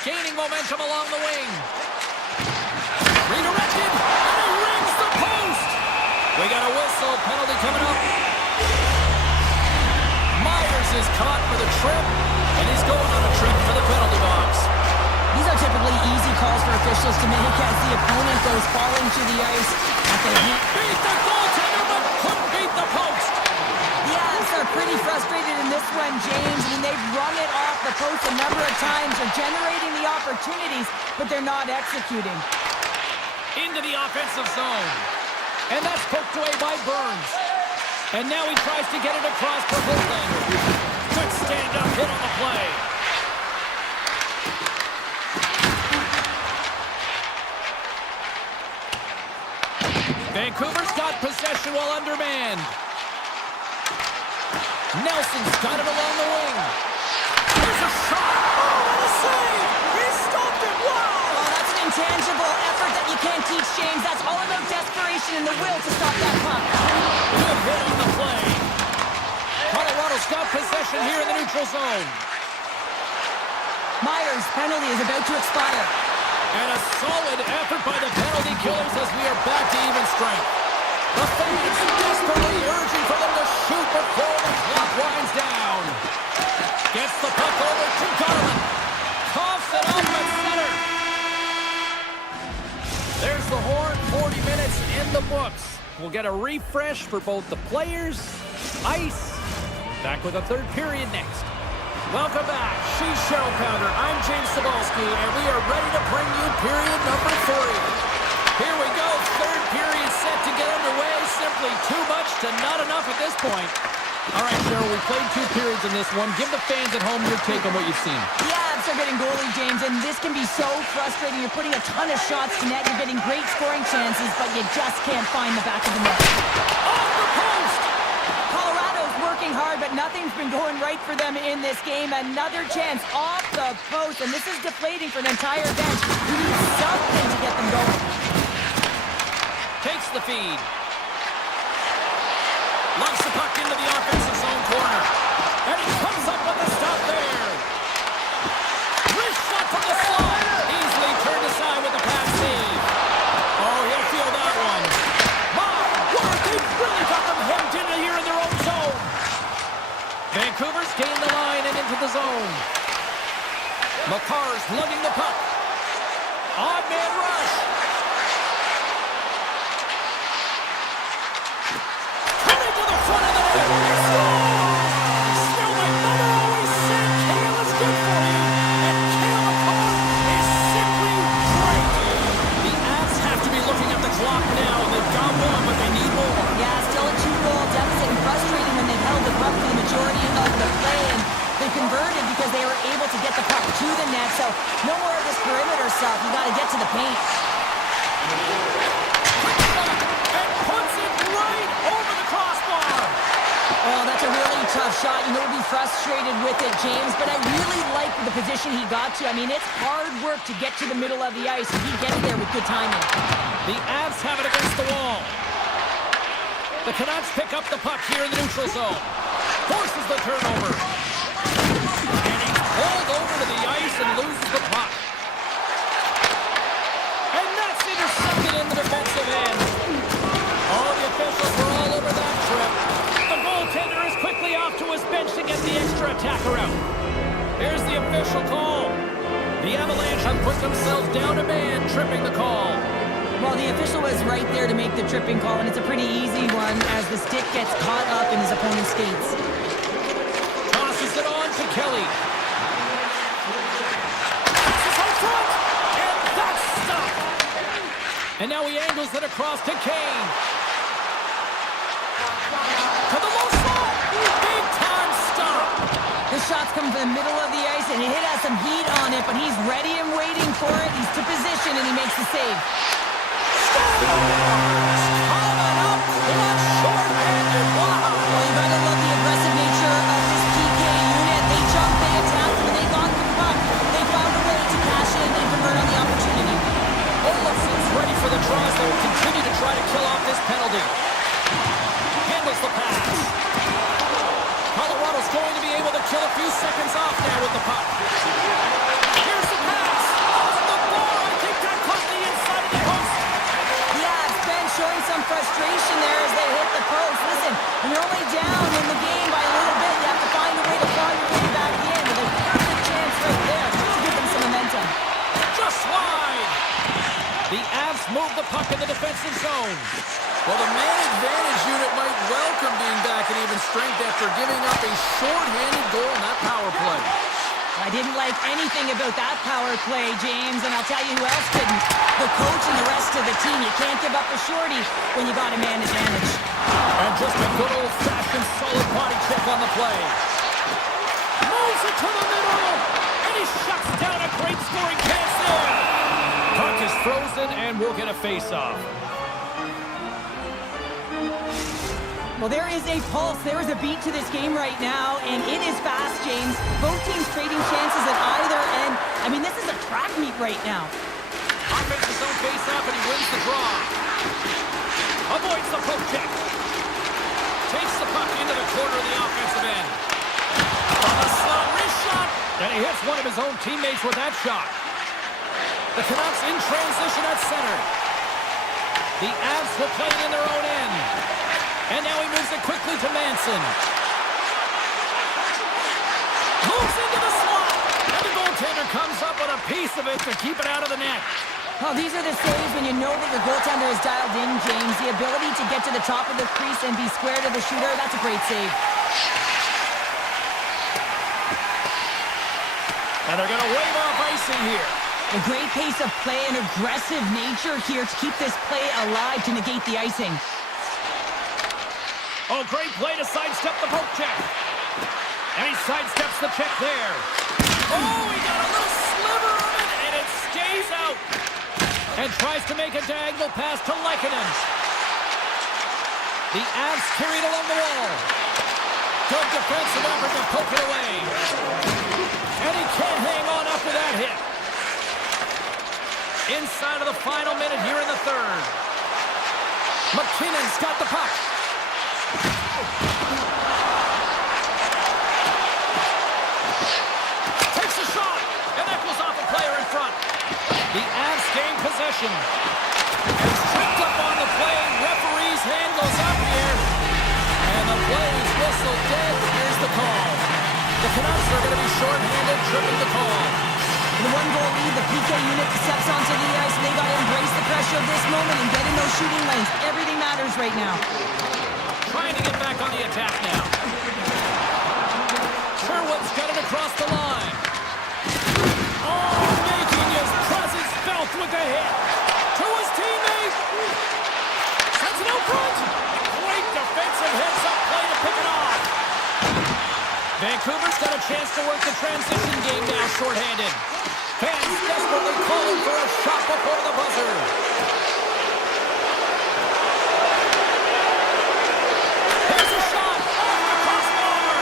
Gaining momentum along the wing. Redirected, and it rings the post. We got a whistle, penalty coming up. Myers is caught for the trip, and he's going on a trip for the penalty box. These are typically easy calls for officials to make as the opponent goes falling to the ice. Beat the goaltender, but couldn't beat the post. Yes, they're pretty frustrated in this one, James. I mean, they've rung it off the post a number of times. They're generating the opportunities, but they're not executing. Into the offensive zone. And that's poked away by Burns. And now he tries to get it across for Hollander. Good stand-up hit on the play. Vancouver's got possession while undermanned. Nelson's got it along the wing. There's a shot. Oh, what a save! He stopped it. Wow! Oh, that's an intangible effort that you can't teach, James. That's all about desperation and the will to stop that puck. Good hit on the play. Colorado's got possession here in the neutral zone. Myers' penalty is about to expire. And a solid effort by the penalty killers as we are back to even strength. The fans desperately urging for them to shoot before the clock winds down. Gets the puck over to Garland. Coughs it up at center. There's the horn. 40 minutes in the books. We'll get a refresh for both the players, ice. Back with a third period next. Welcome back. She's Cheryl Pounder. I'm James Cebulski, and we are ready to bring you period number 3. Here we go. Third period set to get underway. Simply too much to not enough at this point. All right, Cheryl, we played 2 periods in this one. Give the fans at home your take on what you've seen. The Avs are getting goalie, James, and this can be so frustrating. You're putting a ton of shots to net. You're getting great scoring chances, but you just can't find the back of the net. Off the post! Colorado's working hard, but nothing's been going right for them in this game. Another chance off the post, and this is deflating for an entire bench. You need something to get them going. Takes the feed. Launches the puck into the offensive zone corner. And he comes up with a stop there. Wrist shot from the slot. Easily turned aside with a pass save. Oh, he'll feel that one. My word, they've really got them hemmed in here in their own zone. Vancouver's gained the line and into the zone. Makar's lugging the puck. Odd man rush. Coming to the front of the net. Still, my mother always said kale is good for you. And Kale Makar is simply great. The Avs have to be looking at the clock now. They've got one, but they need more. Yeah, still a 2-goal deficit, and frustrating when they've held the puck for the majority of the play, and they converted because they were able to get the puck to the net, so no more of this perimeter stuff. You got to get to the paint. Quick shot, and puts it right over the crossbar. Oh, that's a really tough shot. You know, we'll be frustrated with it, James, but I really like the position he got to. I mean, it's hard work to get to the middle of the ice, and he gets there with good timing. The Avs have it against the wall. The Canucks pick up the puck here in the neutral zone. Forces the turnover. And he's pulled over to the ice and loses the puck. And that's intercepted in the defensive end. All the officials were all over that trip. The goaltender is quickly off to his bench to get the extra attacker out. Here's the official call. The Avalanche have put themselves down a man, tripping the call. Well, the official was right there to make the tripping call, and it's a pretty easy one as the stick gets caught up in his opponent's skates. Tosses it on to Kelly. Passes out front, and that's stopped. And now he angles it across to Kane. To the low slot. Big time stop. The shot's coming from the middle of the ice, and it has some heat on it, but he's ready and waiting for it. He's to position, and he makes the save. Coming up, clutch, short-handed. Wow. Well, you gotta love the aggressive nature of this PK unit. They jumped, they attacked, when they got the puck, they found a way to cash in and convert on the opportunity. Olafson's ready for the draws. They will continue to try to kill off this penalty. Handles the pass. Colorado's going to be able to kill a few seconds off now with the puck. Here's the pass. Off the bar. I think that caught the inside of the post. Yeah, it's been showing some frustration there as they hit the post. Listen, when you're only down in the game by a little bit, you have to find a way to claw your way back in. With a perfect chance right there to give them some momentum. Just wide. The Avs move the puck in the defensive zone. Well, the man advantage unit might welcome being back at even strength after giving up a short-handed goal in that power play. I didn't like anything about that power play, James, and I'll tell you who else didn't. The coach and the rest of the team. You can't give up a shorty when you got a man advantage. And just a good old-fashioned solid body check on the play. Moves it to the middle, and he shuts down a great scoring chance there. Puck is frozen, and we'll get a face-off. Well, there is a pulse, there is a beat to this game right now, and it is fast, James. Both teams trading chances at either end. I mean, this is a track meet right now. Offense his own face-off, and he wins the draw. Avoids the poke check. Takes the puck into the corner of the offensive end. On a slow wrist shot, and he hits one of his own teammates with that shot. The Canucks in transition at center. The Avs will play it in their own end. And now he moves it quickly to Manson. Moves into the slot. And the goaltender comes up with a piece of it to keep it out of the net. Oh, these are the saves when you know that your goaltender is dialed in, James. The ability to get to the top of the crease and be square to the shooter, that's a great save. And they're going to wave off icing here. A great pace of play and aggressive nature here to keep this play alive to negate the icing. Oh, great play to sidestep the poke check. And he sidesteps the check there. Oh, he got a little sliver of it, and it stays out. And tries to make a diagonal pass to Lehkonen. The Avs carried along the wall. Good defensive effort to poke it away. And he can't hang on after that hit. Inside of the final minute here in the third. McKinnon's got the puck. Takes a shot, and that goes off a player in front. The Avs gain possession. And it's tripped up on the play. Referee's hand goes up here. And the play is whistled dead. Here's the call. The Canucks are going to be short-handed, tripping the call. The one-goal lead, the PK unit steps onto the ice. They got to embrace the pressure of this moment and get in those shooting lanes. Everything matters right now. Trying to get back on the attack now. Sherwood's got it across the line. Oh, making his presence felt with the hit. To his teammate. Sends it out front. Great defensive heads-up play to pick it off. Vancouver's got a chance to work the transition game now shorthanded. Fans desperately calling for a shot before the buzzer. There's a shot off the crossbar.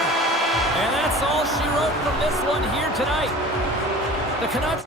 And that's all she wrote from this one here tonight. The Canucks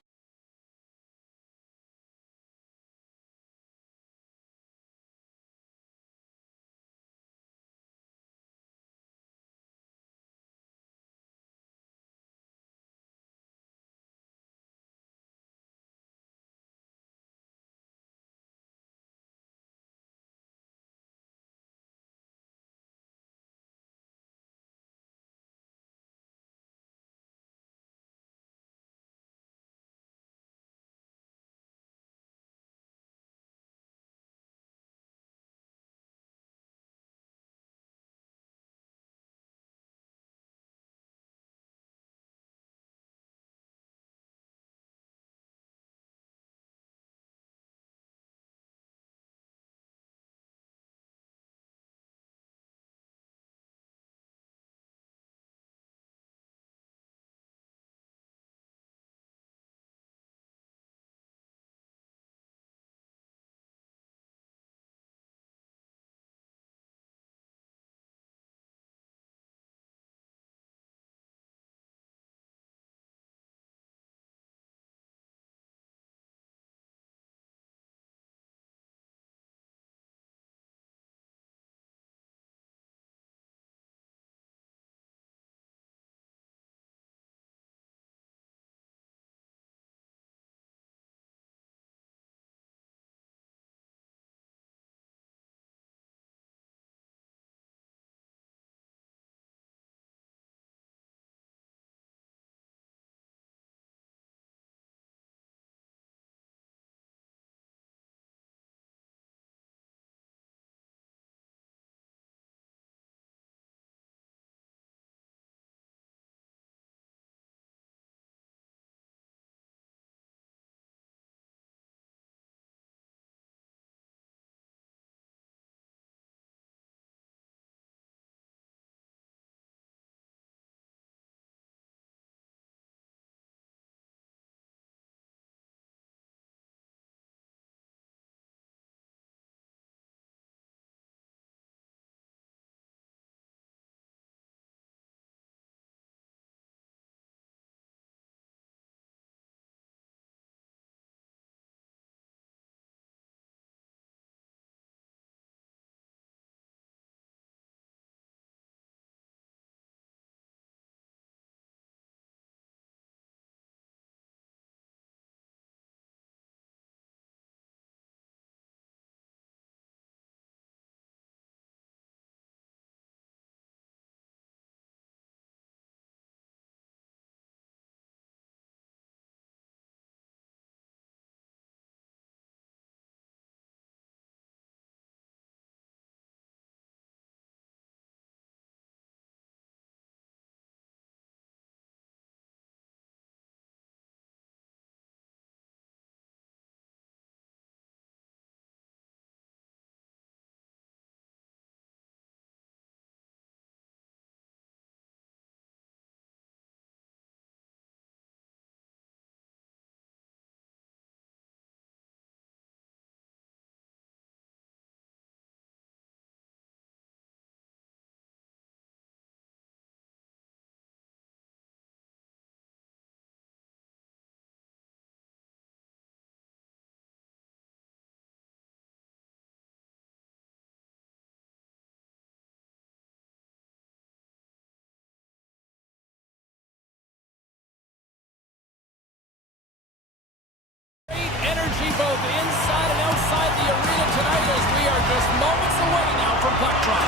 energy both inside and outside the arena tonight as we are just moments away now from puck drop.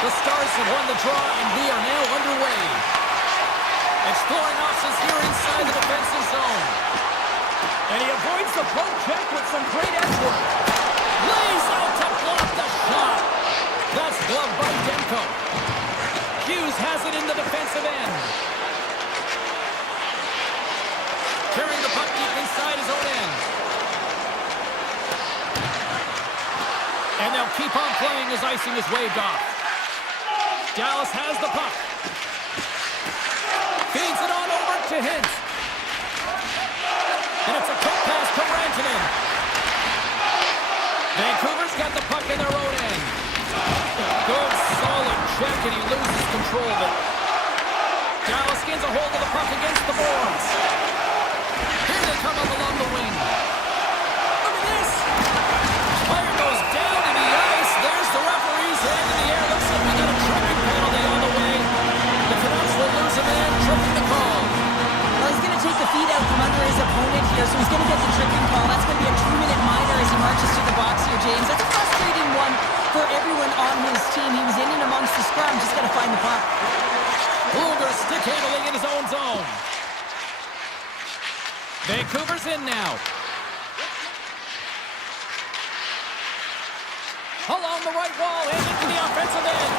The Stars have won the draw and we are now underway. Exploring options here inside the defensive zone. And he avoids the poke check with some great effort. Lays out to block the shot. That's gloved by Demko. Hughes has it in the defensive end. Carrying the puck deep inside his own end. And they'll keep on playing as icing is waved off. Dallas has the puck. Feeds it on over to Hintz. And it's a quick pass to Rantanen. Vancouver's got the puck in their own end. Good, solid check, and he loses control of it. Dallas gains a hold of the puck against the boards. Here they come up along the wing. Look at this. Player goes down to the ice. There's the referee's hand in the air. Looks like we got a tripping penalty on the way. The Canucks will lose a man, tripping the call. Well, he's going to take the feet out from under his opponent here, so he's going to get the tripping call. That's going to be a 2-minute minor as he marches to the box here, James. That's a frustrating one for everyone on his team. He was in and amongst the scrum, just got to find the puck. Blueger stick handling in his own zone. Vancouver's in now. Along the right wall and into the offensive end.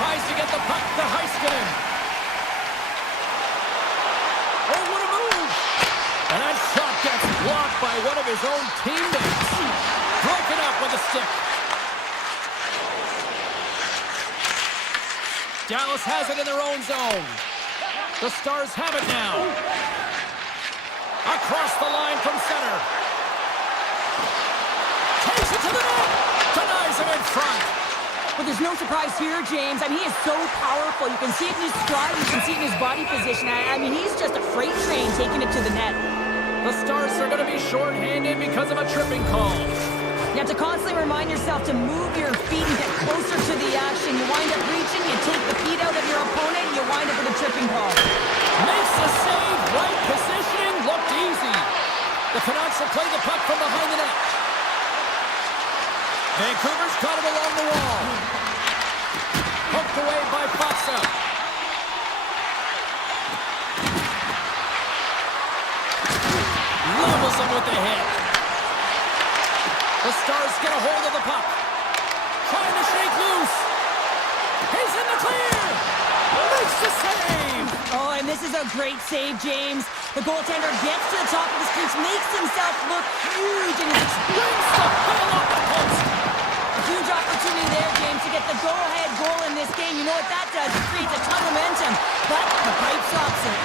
Tries to get the puck to Heiskanen. Oh, what a move! And that shot gets blocked by one of his own teammates. Broken up with a stick. Dallas has it in their own zone. The Stars have it now. Across the line from center. Takes it to the net. Denies him in front. But there's no surprise here, James. I mean, he is so powerful. You can see it in his stride. You can see it in his body position. I mean, he's just a freight train taking it to the net. The Stars are going to be shorthanded because of a tripping call. You have to constantly remind yourself to move your feet and get closer to the action. You wind up reaching, you take the feet out of your opponent, and you wind up with a tripping call. Makes the save, right positioning, looked easy. The Canucks will play the puck from behind the net. Vancouver's got it along the wall. Hooked away by Faksa. Levels him with the hit. The Stars get a hold of the puck. Trying to shake loose. He's in the clear. Makes the save. Oh, and this is a great save, James. The goaltender gets to the top of his crease, makes himself look huge, and he brings the puck off the post. A huge opportunity there, James, to get the go-ahead goal in this game. You know what that does? It creates a ton of momentum, but the pipe stops it.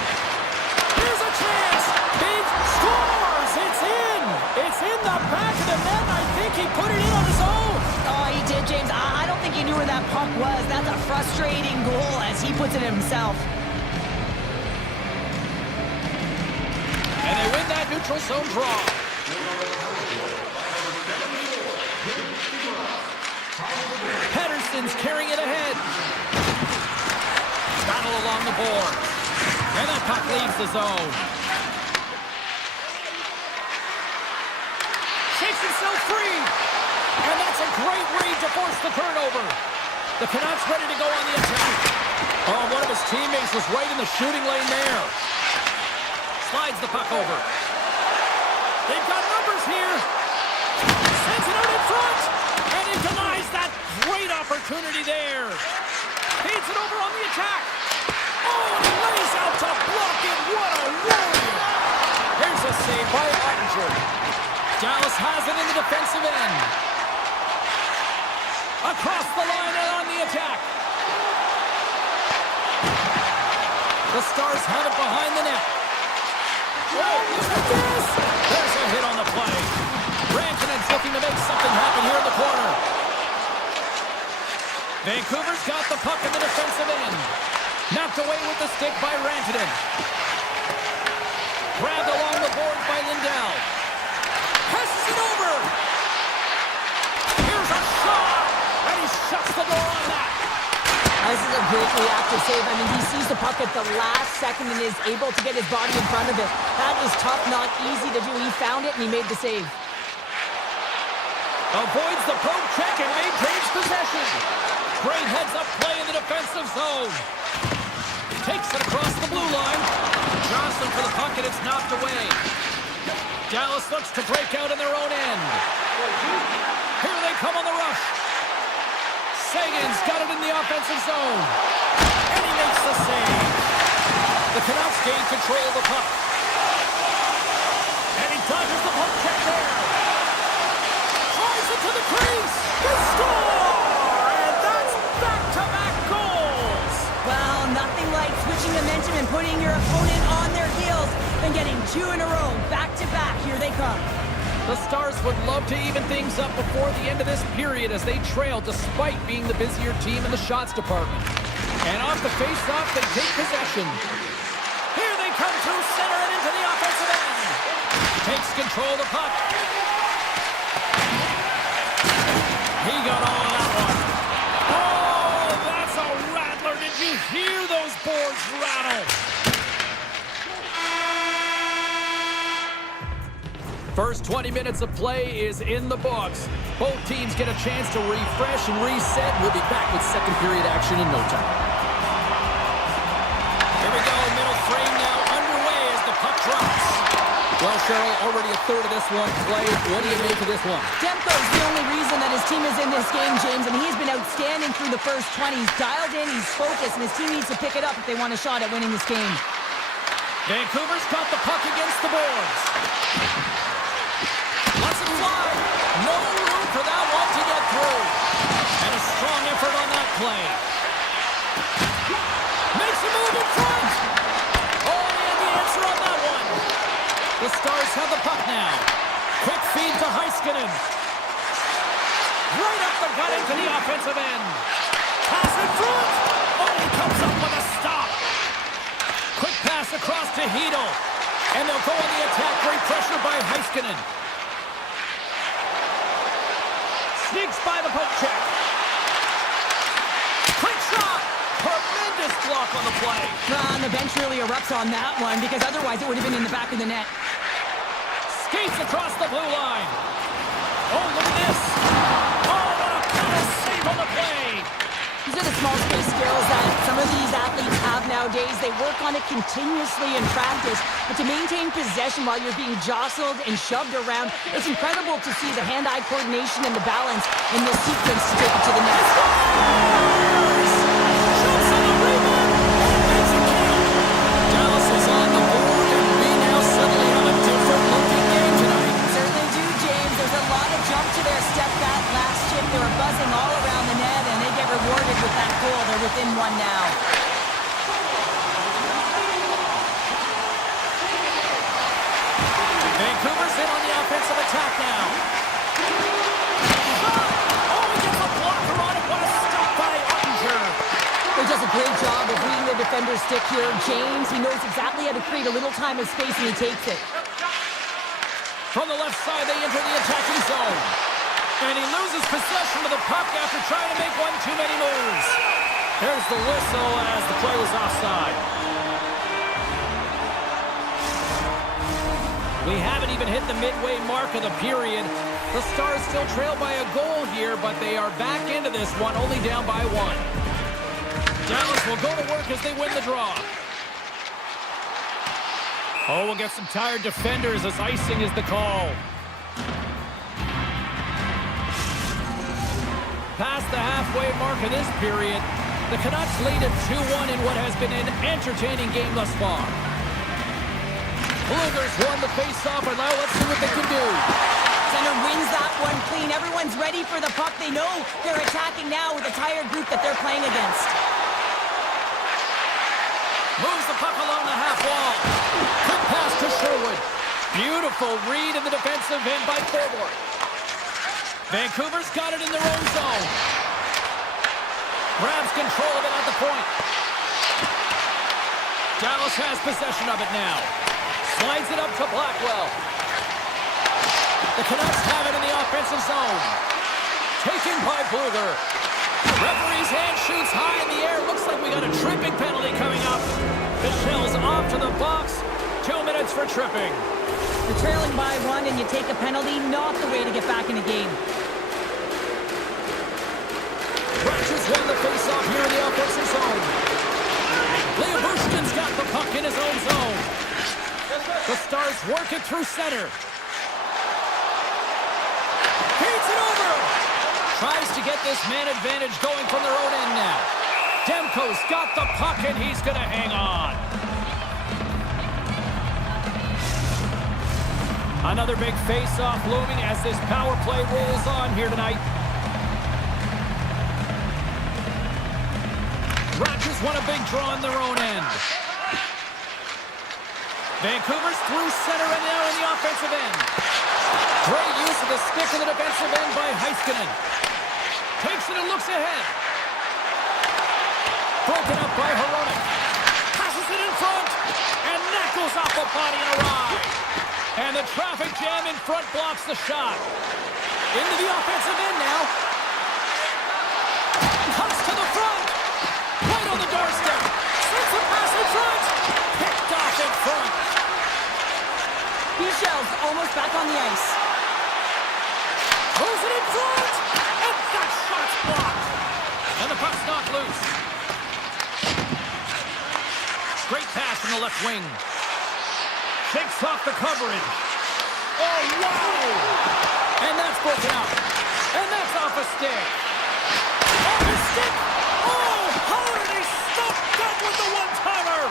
Here's a chance. Big scores. It's in. It's in the back of the net. I think he put it in on his own. Oh, he did, James. I don't think he knew where that puck was. That's a frustrating goal as he puts it himself. And they win that neutral zone draw. Pettersson's carrying it ahead. Battle along the board. And that puck leaves the zone. Shakes himself free. And that's a great read to force the turnover. The Canucks ready to go on the attack. Oh, one of his teammates was right in the shooting lane there. Slides the puck over. They've got numbers here. Sends it out in front. And he denies that great opportunity there. Feeds it over on the attack. Oh, and he lays out to block it. What a warrior. Here's a save by Ottinger. Dallas has it in the defensive end. Across the line and on the attack. The Stars have it behind the net. Oh, look at this! There's a hit on the play. Rantanen's looking to make something happen here in the corner. Vancouver's got the puck in the defensive end. Knocked away with the stick by Rantanen. Grabbed along the boards by Lindell. Passes it over. Here's a shot. And he shuts the door on that. This is a great reactive save. I mean, he sees the puck at the last second and is able to get his body in front of it. That is tough, not easy to do. He found it and he made the save. Avoids the poke check and maintains possession. Great heads-up play in the defensive zone. Takes it across the blue line. Johnson for the puck and it's knocked away. Dallas looks to break out in their own end. Here they come on the rush. Sagan's got it in the offensive zone. And he makes the save. The Canucks gain control of the puck. And he dodges the puck check there. Tries it to the crease. They score! And that's back-to-back goals. Well, nothing like switching momentum and putting your opponent on their heels than getting two in a row, back-to-back. Here they come. The Stars would love to even things up before the end of this period as they trail despite being the busier team in the shots department. And off the face-off, they take possession. Here they come through center and into the offensive end. Takes control of the puck. He got all of that one. Oh, that's a rattler. Did you hear those boards rattle? First 20 minutes of play is in the books. Both teams get a chance to refresh and reset. We'll be back with second period action in no time. Here we go, middle frame now underway as the puck drops. Well, Cheryl, already a third of this one played. What do you make of this one? Demko's the only reason that his team is in this game, James, and he's been outstanding through the first 20. He's dialed in, he's focused, and his team needs to pick it up if they want a shot at winning this game. Vancouver's got the puck against the boards. Lets it fly. No room for that one to get through. And a strong effort on that play. Makes a move in front. Oh, and the answer on that one. The Stars have the puck now. Quick feed to Heiskanen. Right up the gut into the offensive end. Pass in front. Oh, he comes up with a stop. Quick pass across to Hedel. And they'll go on the attack. Great pressure by Heiskanen. Sneaks by the poke check. Quick shot. Tremendous block on the play. And the bench really erupts on that one because otherwise it would have been in the back of the net. Skates across the blue line. Oh, look at this. Oh, what a power save on the play. These are the small space skills that some of these athletes have nowadays. They work on it continuously in practice, but to maintain possession while you're being jostled and shoved around, it's incredible to see the hand-eye coordination and the balance in this sequence to take it to the net. Shots on the rebound. And makes it count. Dallas is on the board, and we now suddenly have a different-looking game tonight. Certainly do, James. There's a lot of jump to their step back last chip. They were buzzing all around the net, and they get rewarded with that goal. They're within one now. Vancouver's in on the offensive attack now. Oh, he gets a blocker on it. What a stop by Ottinger. He does a great job of reading the defender's stick here. James, he knows exactly how to create a little time and space, and he takes it. From the left side, they enter the attacking zone. And he loses possession of the puck after trying to make one too many moves. There's the whistle as the play was offside. We haven't even hit the midway mark of the period. The Stars still trail by a goal here, but they are back into this one, only down by one. Dallas will go to work as they win the draw. Oh, we'll get some tired defenders as icing is the call. Past the halfway mark of this period, the Canucks lead at 2-1 in what has been an entertaining game thus far. Bluegers won the face-off, and now let's see what they can do. Center wins that one clean. Everyone's ready for the puck. They know they're attacking now with a tired group that they're playing against. Moves the puck along the half wall. Quick pass to Sherwood. Beautiful read in the defensive end by Forward. Vancouver's got it in their own zone. Grabs control of it at the point. Dallas has possession of it now. Slides it up to Blackwell. The Canucks have it in the offensive zone. Taken by Bluger. The referee's hand shoots high in the air. Looks like we got a tripping penalty coming up. Michelle's off to the box. 2 minutes for tripping. You're trailing by 1 and you take a penalty, not the way to get back in the game. Ratchets won the face-off here in the offensive zone. Leobushkin's got the puck in his own zone. The Stars work it through center. Feeds it over. Tries to get this man advantage going from their own end now. Demko's got the puck and he's going to hang on. Another big face-off looming as this power play rolls on here tonight. Rogers won a big draw on their own end. Vancouver's through center and now in the offensive end. Great use of the stick in the defensive end by Heiskanen. Takes it and looks ahead. Broken up by Hronek. Passes it in front. And that goes off a body and a ride. And the traffic jam in front blocks the shot. Into the offensive end now. Comes to the front. Right on the doorstep. Sends a pass in front. Picked off in front. Michelle's almost back on the ice. Throws it in front. And that shot's blocked. And the puck's knocked loose. Great pass from the left wing. Shakes off the coverage. Oh, wow! And that's broken out. And that's off a stick. Off a stick! Oh, how did he stop that with the one-timer?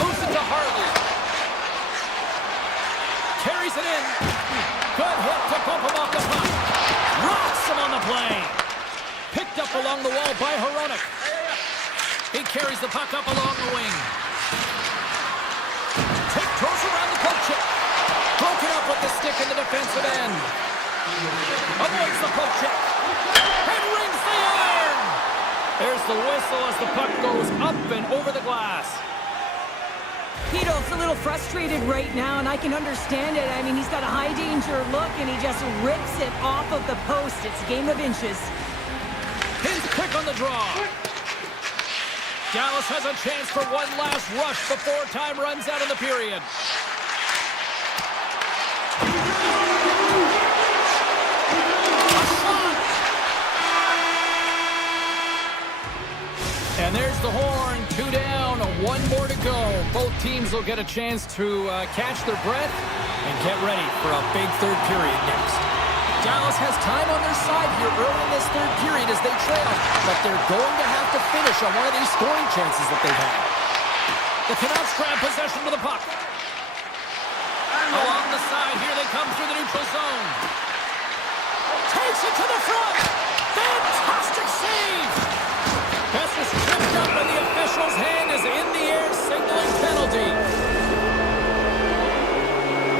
Moves it to Harley. Carries it in. Good hit to bump him off the puck. Rocks him on the play. Picked up along the wall by Hronek. He carries the puck up along the wing. Throws around the poke check. Broken up with the stick in the defensive end. Avoids the poke check. And rings the iron. There's the whistle as the puck goes up and over the glass. Pito's a little frustrated right now, and I can understand it. I mean, he's got a high danger look, and he just rips it off of the post. It's a game of inches. Pins quick on the draw. Dallas has a chance for one last rush before time runs out of the period. And there's the horn. 2 down, 1 more to go. Both teams will get a chance to catch their breath and get ready for a big third period next. Dallas has time on their side here early in this third period as they trail, but they're going to have to finish on one of these scoring chances that they've had. The Canucks grab possession to the puck. Along the side here, they come through the neutral zone. Takes it to the front. Fantastic save. Pass is tripped up, and the official's hand is in the air, signaling penalty.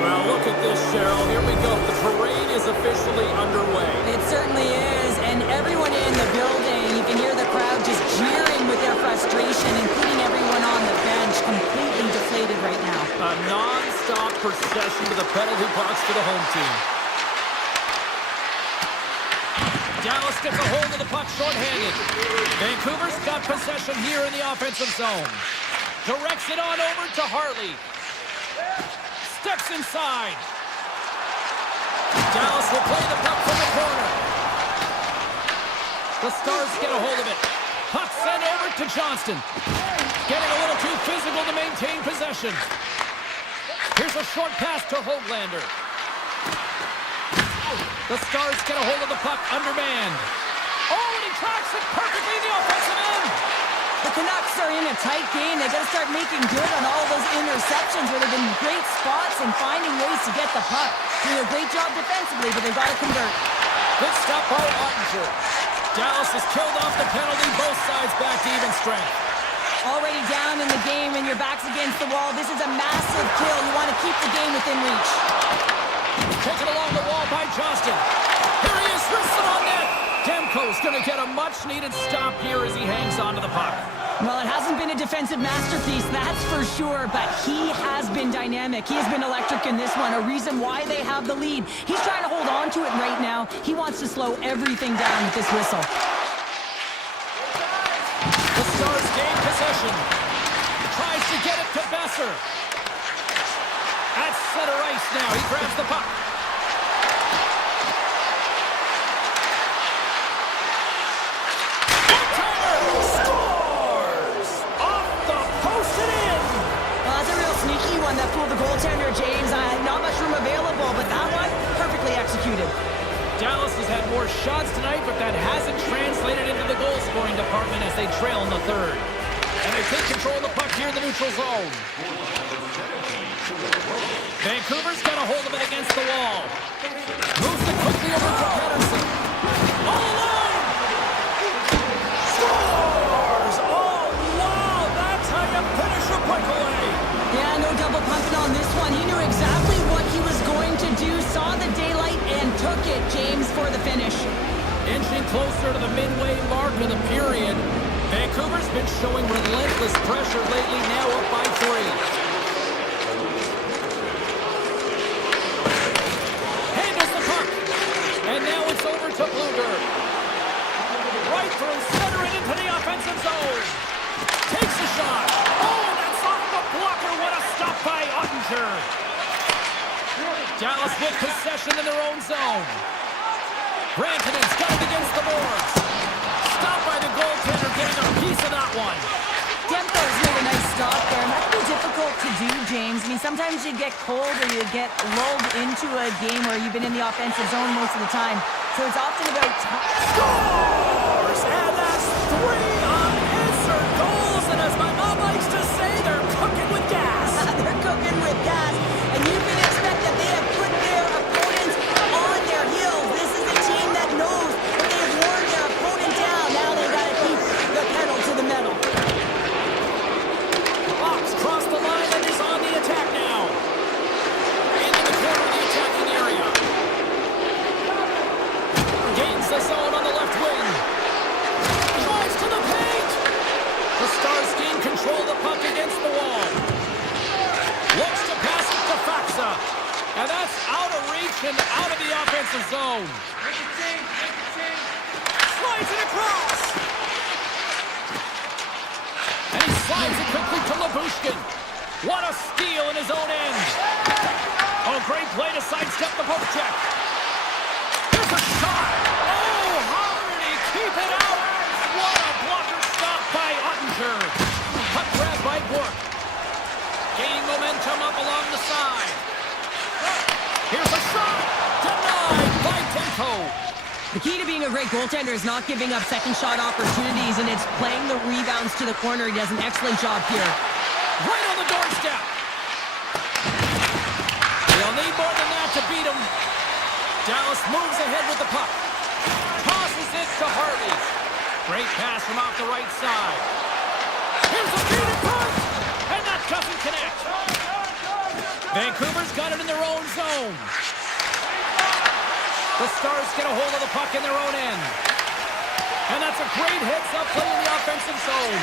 Well, look at this, Cheryl. Here we go. The parade is officially underway. It certainly is, and everyone in the building, you can hear the crowd just jeering with their frustration, including everyone on the bench, completely deflated right now. A non-stop procession to the penalty box for the home team. Dallas gets a hold of the puck shorthanded. Vancouver's got possession here in the offensive zone. Directs it on over to Harley. Steps inside. Dallas will play the puck from the corner. The Stars get a hold of it. Puck sent over to Johnston. Getting a little too physical to maintain possession. Here's a short pass to Höglander. The Stars get a hold of the puck undermanned. Oh, and he tracks it perfectly in the offensive end. The Canucks are in a tight game. They got to start making good on all those interceptions where they've been great spots and finding ways to get the puck. Doing a great job defensively, but they've got to convert. Good stop by Ottinger. Dallas has killed off the penalty, both sides back to even strength. Already down in the game and your back's against the wall. This is a massive kill. You want to keep the game within reach. Taken along the wall by Johnston. Here he is, wristed on net. Demko's going to get a much-needed stop here as he hangs onto the puck. Well, it hasn't been a defensive masterpiece, that's for sure, but he has been dynamic. He has been electric in this one, a reason why they have the lead. He's trying to hold on to it right now. He wants to slow everything down with this whistle. The Stars gain possession. Tries to get it to Besser. At center ice now, he grabs the puck. That fooled the goaltender, James. Not much room available, but that one, perfectly executed. Dallas has had more shots tonight, but that hasn't translated into the goal-scoring department as they trail in the third. And they take control of the puck here in the neutral zone. Vancouver's got a hold of it against the wall. Moves it quickly over to Pettersson. All alone! Scores! Oh, wow! That's how you finish a breakaway! Yeah, no double pumping on this one. He knew exactly what he was going to do, saw the daylight, and took it, James, for the finish. Inching closer to the midway mark of the period. Vancouver's been showing relentless pressure lately, now up by 3. Handles the puck. And now it's over to Bluger. Right through center and into the offensive zone. Takes a shot. Oh, that's off the blocker. What a stop by Ottinger. Dallas with possession in their own zone. Brantonen's got it against the boards. Stopped by the goaltender, getting a piece of that one. Demko's made a nice stop there, and that can be difficult to do, James. I mean, sometimes you get cold or you get lulled into a game where you've been in the offensive zone most of the time. So it's often about Scores! And that's 3 unanswered goals, and as my mom likes to say, they're cooking with gas. They're cooking with gas, and you can expect that they have put their opponents on their heels. This is a team that knows that they have worn their opponent down. Now they've got to keep the pedal to the metal. Fox crossed the line and is on the attack now. Into the corner of the attacking area. Gains the zone on the left wing. Drives to the paint. The Stars gain control of the puck against the wall. Looks to pass it to Faxa. And that's out of reach and out of the offensive zone. Slides it across. And he slides it quickly to Labushkin. What a steal in his own end. Oh, great play to sidestep the poke check. There's a shot. Oh, how did he keep it out? What a blocker stop by Ottinger. Puck grab by Bourque. Gaining momentum up along the side. Here's a shot. Denied by Tempo. The key to being a great goaltender is not giving up second shot opportunities, and it's playing the rebounds to the corner. He does an excellent job here. Right on the doorstep. They'll need more than that to beat him. Dallas moves ahead with the puck. Tosses it to Harvey. Great pass from off the right side. Here's a feed in front. And that doesn't connect. Vancouver's got it in their own zone. The Stars get a hold of the puck in their own end. And that's a great heads-up play in the offensive zone.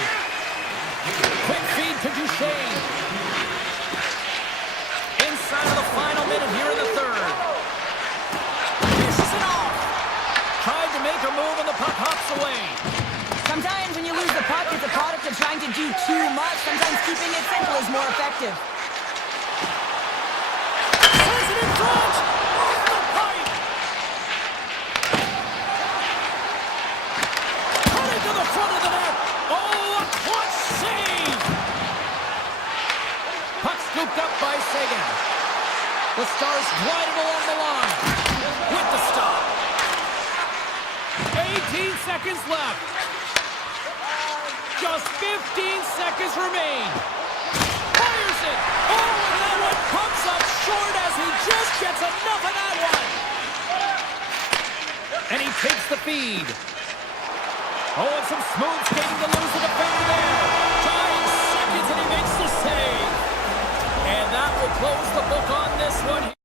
Quick feed to Duchesne. Inside of the final minute here in the third. Dishes it off. Tried to make a move and the puck hops away. Sometimes when you lose the puck, it's a product of trying to do too much. Sometimes keeping it simple is more effective. Sends it in front. Off the pipe. Cutting to the front of the net. Oh, a clutch save. Puck scooped up by Sagan. The Stars glided along the line. With the stop. 18 seconds left. Just 15 seconds remain. Fires it. Oh, and that one pumps up short as he just gets enough of that one. And he takes the feed. Oh, and some smooth skating to lose the defender there. Dying seconds and he makes the save. And that will close the book on this one.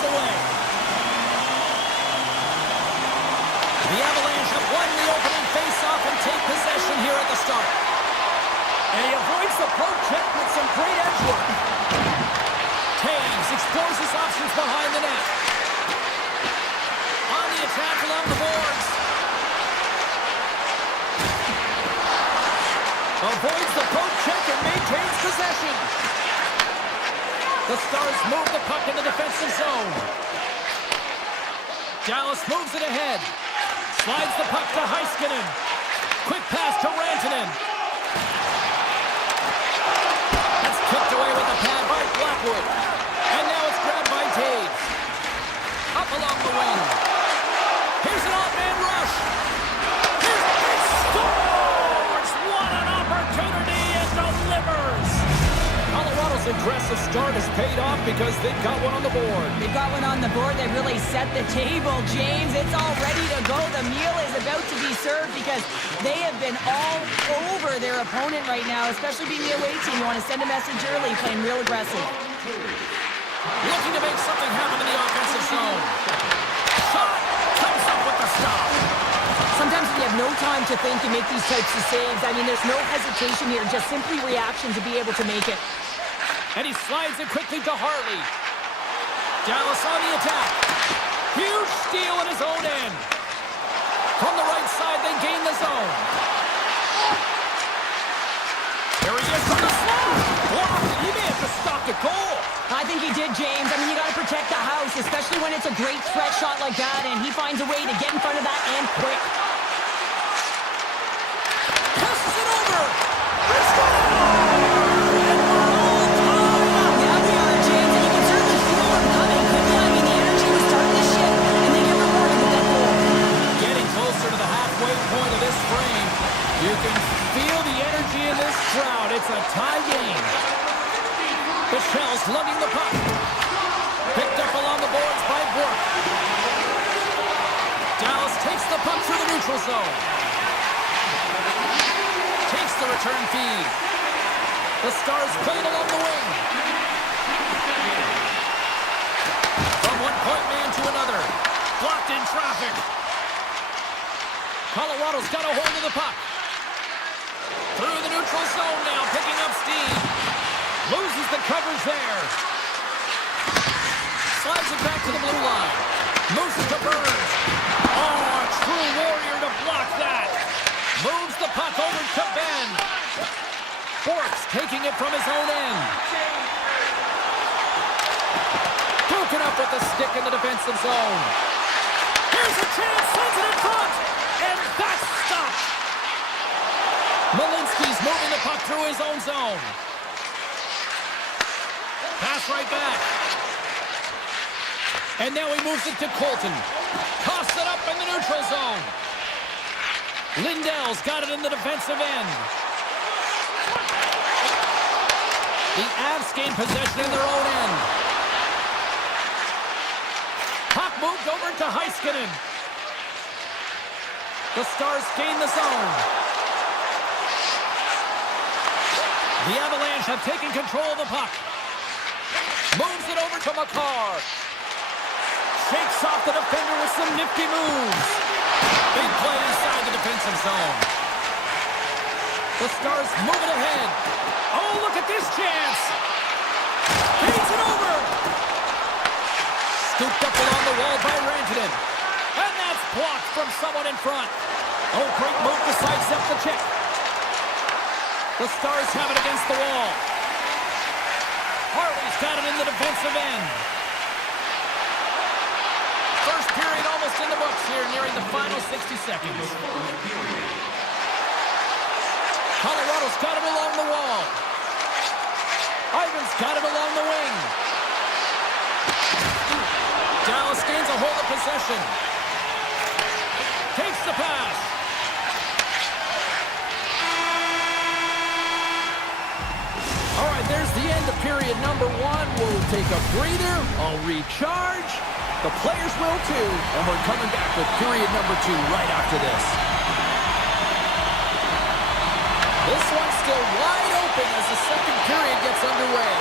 pulls away. The Avalanche have won the opening face-off and take possession here at the start. And he avoids the poke check with some great edge work. Taves explores his options behind the net. On the attack along the boards. Avoids the poke check and maintains possession. The Stars move the puck in the defensive zone. Dallas moves it ahead. Slides the puck to Heiskanen. Quick pass to Rantanen. That's kicked away with a pad by Blackwood. And now it's grabbed by Taves. Up along the wing. Here's an off-man rush. Here's a scores! What an opportunity and delivers! Colorado's aggressive start has paid off because they've got one on the board. They've got one on the board. They really set the table, James. It's all ready to go. The meal is about to be served because they have been all over their opponent right now, especially being the away team. You want to send a message early, playing real aggressive. Looking to make something happen in the offensive zone. Shot comes up with the stop. Sometimes when you have no time to think and make these types of saves, I mean, there's no hesitation here, just simply reaction to be able to make it. And he slides it quickly to Hartley. Dallas on the attack. Huge steal in his own end. From the right side, they gain the zone. There he is from the slide. Blocked it. He may have just stopped a goal. I think he did, James. I mean, you got to protect the house, especially when it's a great threat shot like that, and he finds a way to get in front of that and quick. Passes it over. Let's go! And we're all tied up. Yeah, we are, James, and you can certainly feel them coming. I mean, the energy was starting to shift, and they get rewarded with that goal. Getting closer to the halfway point of this frame. You can feel the energy in this crowd. It's a tie game. The Shells lugging the puck. Picked up along the boards by Bork. Dallas takes the puck through the neutral zone. Takes the return feed. The Stars play it along the wing. From one point man to another. Blocked in traffic. Colorado's got a hold of the puck. Through the neutral zone now, picking up steam. Loses the coverage there. Slides it back to the blue line. Moves it to Burns. Oh, a true warrior to block that. Moves the puck over to Ben. Bork's taking it from his own end. Broken up with the stick in the defensive zone. Here's a chance, sends it in front. And that's stopped. Malinsky's moving the puck through his own zone. Pass right back. And now he moves it to Colton. Toss it up in the neutral zone. Lindell's got it in the defensive end. The Avs gain possession in their own end. Puck moved over to Heiskanen. The Stars gain the zone. The Avalanche have taken control of the puck. Moves it over to McCarr. Shakes off the defender with some nifty moves. Big play inside the defensive zone. The Stars move it ahead. Oh, look at this chance. Feeds it over. Scooped up along the wall by Rantanen. And that's blocked from someone in front. Oh, great move to sidestep the check. The Stars have it against the wall. Hartley's got it in the defensive end. First period almost in the books here, nearing the final 60 seconds. Colorado's got it along the wall. Ivan's got it along the wing. Dallas gains a hold of possession. Takes the pass. All right, there's the end of period number one. We'll take a breather. I'll recharge. The players will too. And we're coming back with period number two right after this. This one's still wide open as the second period gets underway.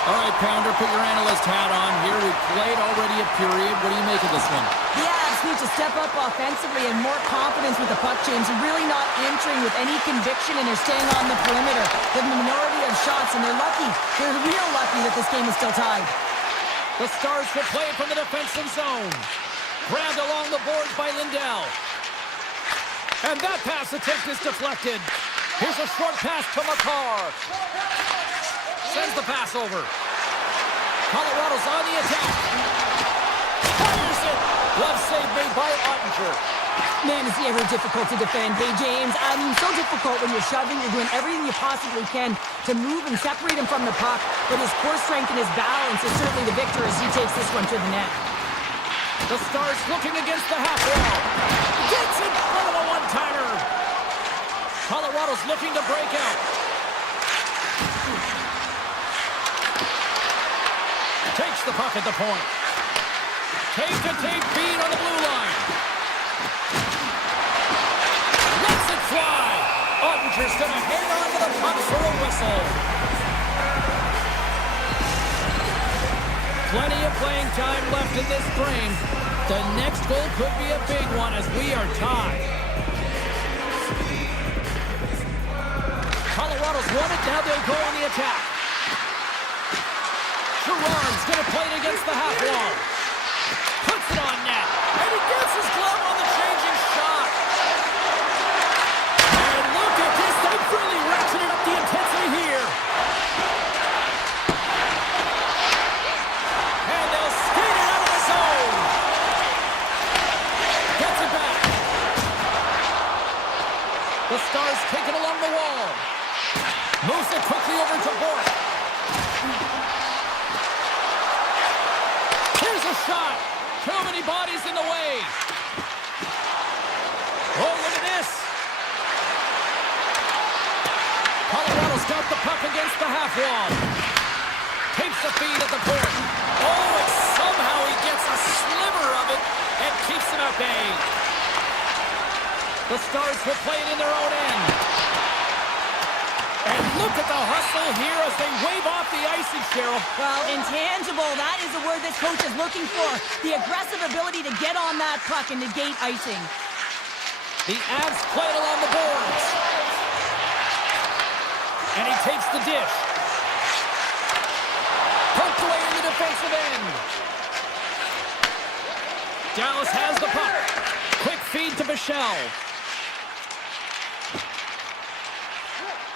A All right, Pounder, put your analyst hat on here. We've played already a period. What do you make of this one? The Avs need to step up offensively and more confidence with the puck, James, and really not entering with any conviction, and they're staying on the perimeter. The minority of shots, and they're lucky. They're real lucky that this game is still tied. The Stars will play it from the defensive zone. Grabbed along the boards by Lindell. And that pass attempt is deflected. Here's a short pass to Makar. Sends the pass over. Colorado's on the attack. Fires it. Glove save made by Ottinger. Man, is he ever difficult to defend. Hey, James, so difficult when you're shoving. You're doing everything you possibly can to move and separate him from the puck. But his core strength and his balance is certainly the victor as he takes this one to the net. The Stars looking against the half wall. Gets in front of a one-timer. Colorado's looking to break out. Takes the puck at the point. Take feed on the blue line. Lets it fly. Ottinger's going to hang on to the puck for a whistle. Plenty of playing time left in this frame. The next goal could be a big one as we are tied. Colorado's won it, now they'll go on the attack. Gerard's going to play it against the half wall. Puts it on net. And he gets his glove on the changing shot. And look at this. They've really ratcheted up the intensity here. And they'll skate it out of the zone. Gets it back. The Stars take it along the wall. Moves it quickly over to Bork. Here's a shot. Too many bodies in the way. Oh, look at this. Colorado's got the puck against the half wall. Takes the feed at the point. Oh, and somehow he gets a sliver of it and keeps it at bay. The Stars will play it in their own end. And look at the hustle here as they wave off the icing, Cheryl. Well, intangible, that is the word this coach is looking for. The aggressive ability to get on that puck and negate icing. The Avs play it along the boards. And he takes the dish. Poked away in the defensive end. Dallas has the puck. Quick feed to Bichelle.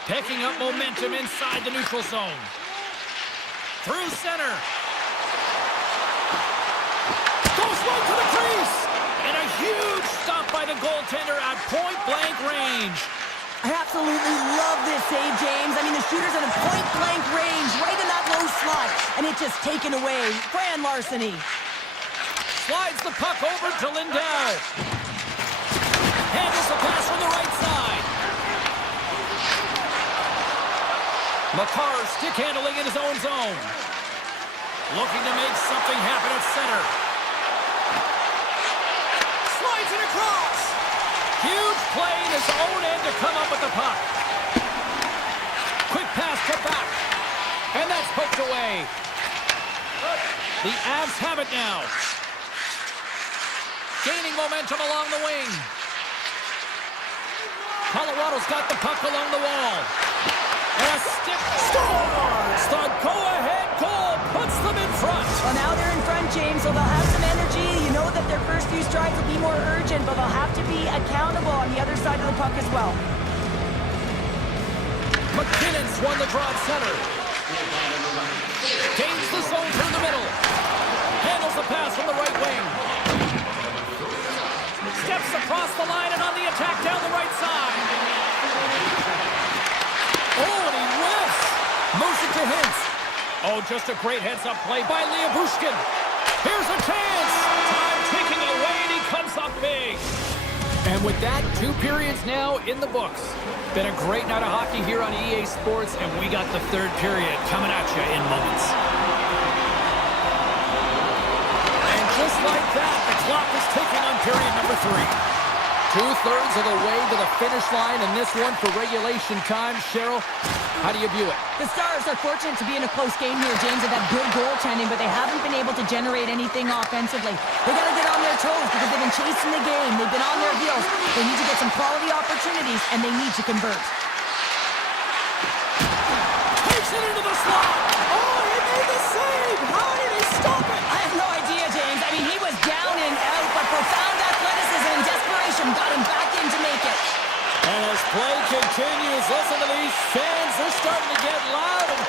Picking up momentum inside the neutral zone. Through center. Goes right to the crease. And a huge stop by the goaltender at point-blank range. I absolutely love this save, James. I mean, the shooter's in a point-blank range, right in that low slot, and it's just taken away. Grand larceny. Slides the puck over to Lindell. Handles the pass from the right side. Makar stick handling in his own zone. Looking to make something happen at center. Slides it across. Huge play in his own end to come up with the puck. Quick pass to back. And that's poked away. The Avs have it now. Gaining momentum along the wing. Colorado's got the puck along the wall. And a stick scores! The go-ahead goal puts them in front. Well, now they're in front, James, so they'll have some energy. You know that their first few strides will be more urgent, but they'll have to be accountable on the other side of the puck as well. McKinnon's won the draw at center. Gains the zone through the middle. Handles the pass from the right wing. Steps across the line and on the attack down the right side. Oh, and he whiffs. Moves it to Hintz. Oh, just a great heads-up play by Bushkin. Here's a chance. Time ticking away, and he comes up big. And with that, 2 periods now in the books. Been a great night of hockey here on EA Sports, and we got the 3rd period coming at you in moments. And just like that, the clock is ticking on period number 3. 2/3 of the way to the finish line in this one for regulation time. Cheryl, how do you view it? The Stars are fortunate to be in a close game here, James. They've had good goaltending, but they haven't been able to generate anything offensively. They got to get on their toes because they've been chasing the game. They've been on their heels. They need to get some quality opportunities, and they need to convert. Takes it into the slot. Oh, he made the save! How did he stop it? I have no idea, James. I mean, he was down and out, but profound athleticism and desperation got him back in to make it. And as play continues, listen to these fans. They're starting to get loud and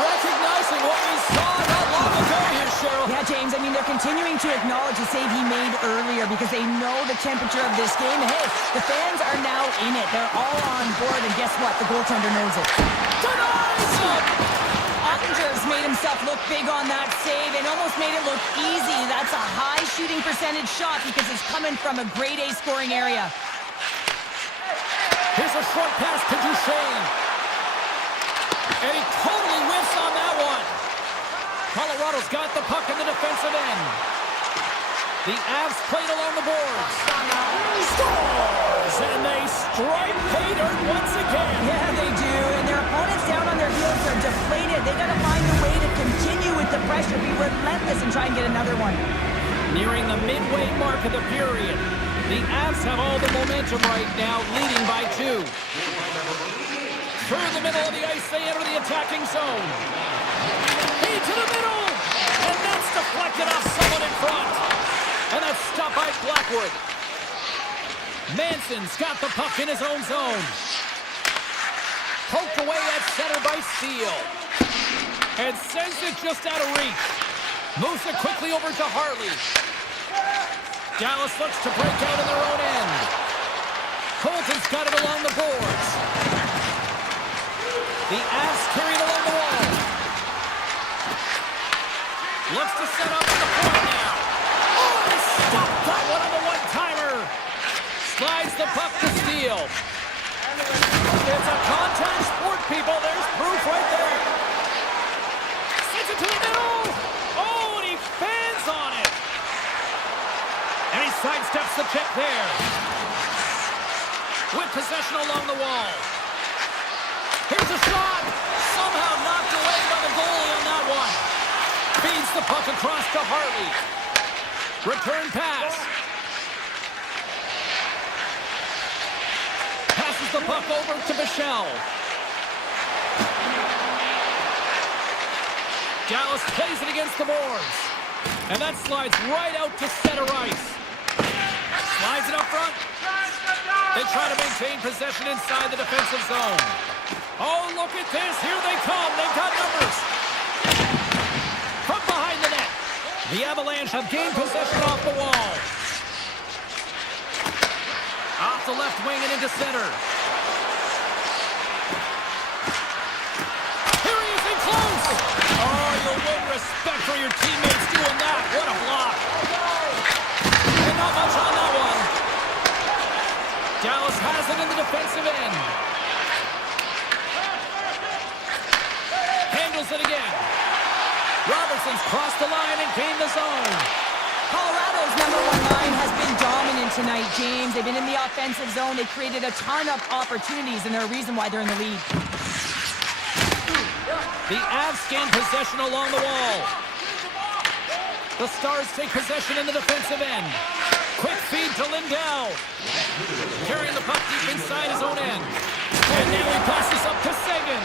recognizing what we saw not long ago here, Cheryl. Yeah, James, I mean, they're continuing to acknowledge the save he made earlier because they know the temperature of this game. And hey, the fans are now in it. They're all on board, and guess what? The goaltender knows it. Denies it! Ottinger's made himself look big on that save and almost made it look easy. That's a high shooting percentage shot because it's coming from a grade A scoring area. Here's a short pass to Duchesne. And he totally whiffs on that one. Colorado's got the puck in the defensive end. The Avs played along the boards. Scores! And they strike pay dirt once again. Yeah, they do. And their opponents down on their heels are deflated. They got to find a way to continue with the pressure, be relentless, and try and get another one. Nearing the midway mark of the period. The Avs have all the momentum right now, leading by 2. Through the middle of the ice, they enter the attacking zone. Feed to the middle! And that's deflected off someone in front. And that's stopped by Blackwood. Manson's got the puck in his own zone. Poked away at center by Steele. And sends it just out of reach. Moves it quickly over to Harley. Dallas looks to break out in their own end. Colton's got it along the boards. The Avs carry it along the wall. Looks to set up at the point now. Oh, he stopped that one on the one-timer. Slides the puck to Steele. It's a contact sport, people. There's proof right there. Sends it to the middle. Oh, and he fans on it. And he sidesteps the check there. With possession along the wall. Here's a shot. Somehow knocked away by the goalie on that one. Feeds the puck across to Harley. Return pass. Passes the puck over to Bichelle. Dallas plays it against the boards. And that slides right out to center ice. Slides it up front. They try to maintain possession inside the defensive zone. Oh, look at this. Here they come. They've got numbers. From behind the net. The Avalanche have gained possession off the wall. Off the left wing and into center. Here he is in close. Oh, you'll win respect for your teammates doing that. What a block. And not much on that one. Dallas has it in the defensive end. Handles it again. Robertson's crossed the line and gained the zone. Colorado's number 1 line has been dominant tonight, James. They've been in the offensive zone. They created a ton of opportunities, and they're a reason why they're in the lead. The Avs gain possession along the wall. The Stars take possession in the defensive end. Quick feed to Lindell. Carrying the puck deep inside his own end. And now he passes up to Sagan.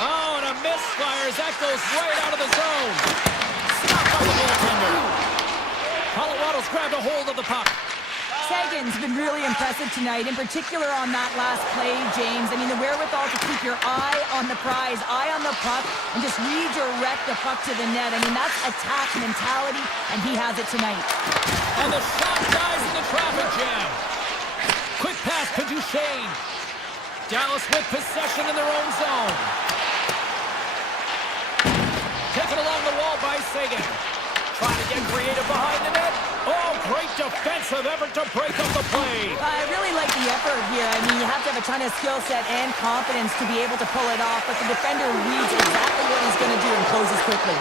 Oh, and a misfire as that goes right out of the zone. Stopped by the goaltender. Colorado's grabbed a hold of the puck. Sagan's been really impressive tonight, in particular on that last play, James. I mean, the wherewithal to keep your eye on the prize, eye on the puck, and just redirect the puck to the net. I mean, that's attack mentality, and he has it tonight. And the shot dies in the traffic jam. Quick pass to Duchesne. Dallas with possession in their own zone. Taken along the wall by Sagan. Trying to get creative behind the net. Oh, great defensive effort to break up the play. I really like the effort here. I mean, you have to have a ton of skill set and confidence to be able to pull it off, but the defender reads exactly what he's going to do and closes quickly.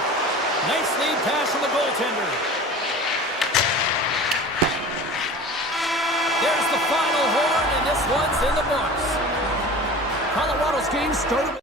Nice lead pass from the goaltender. There's the final horn, and this one's in the books. Colorado's game started with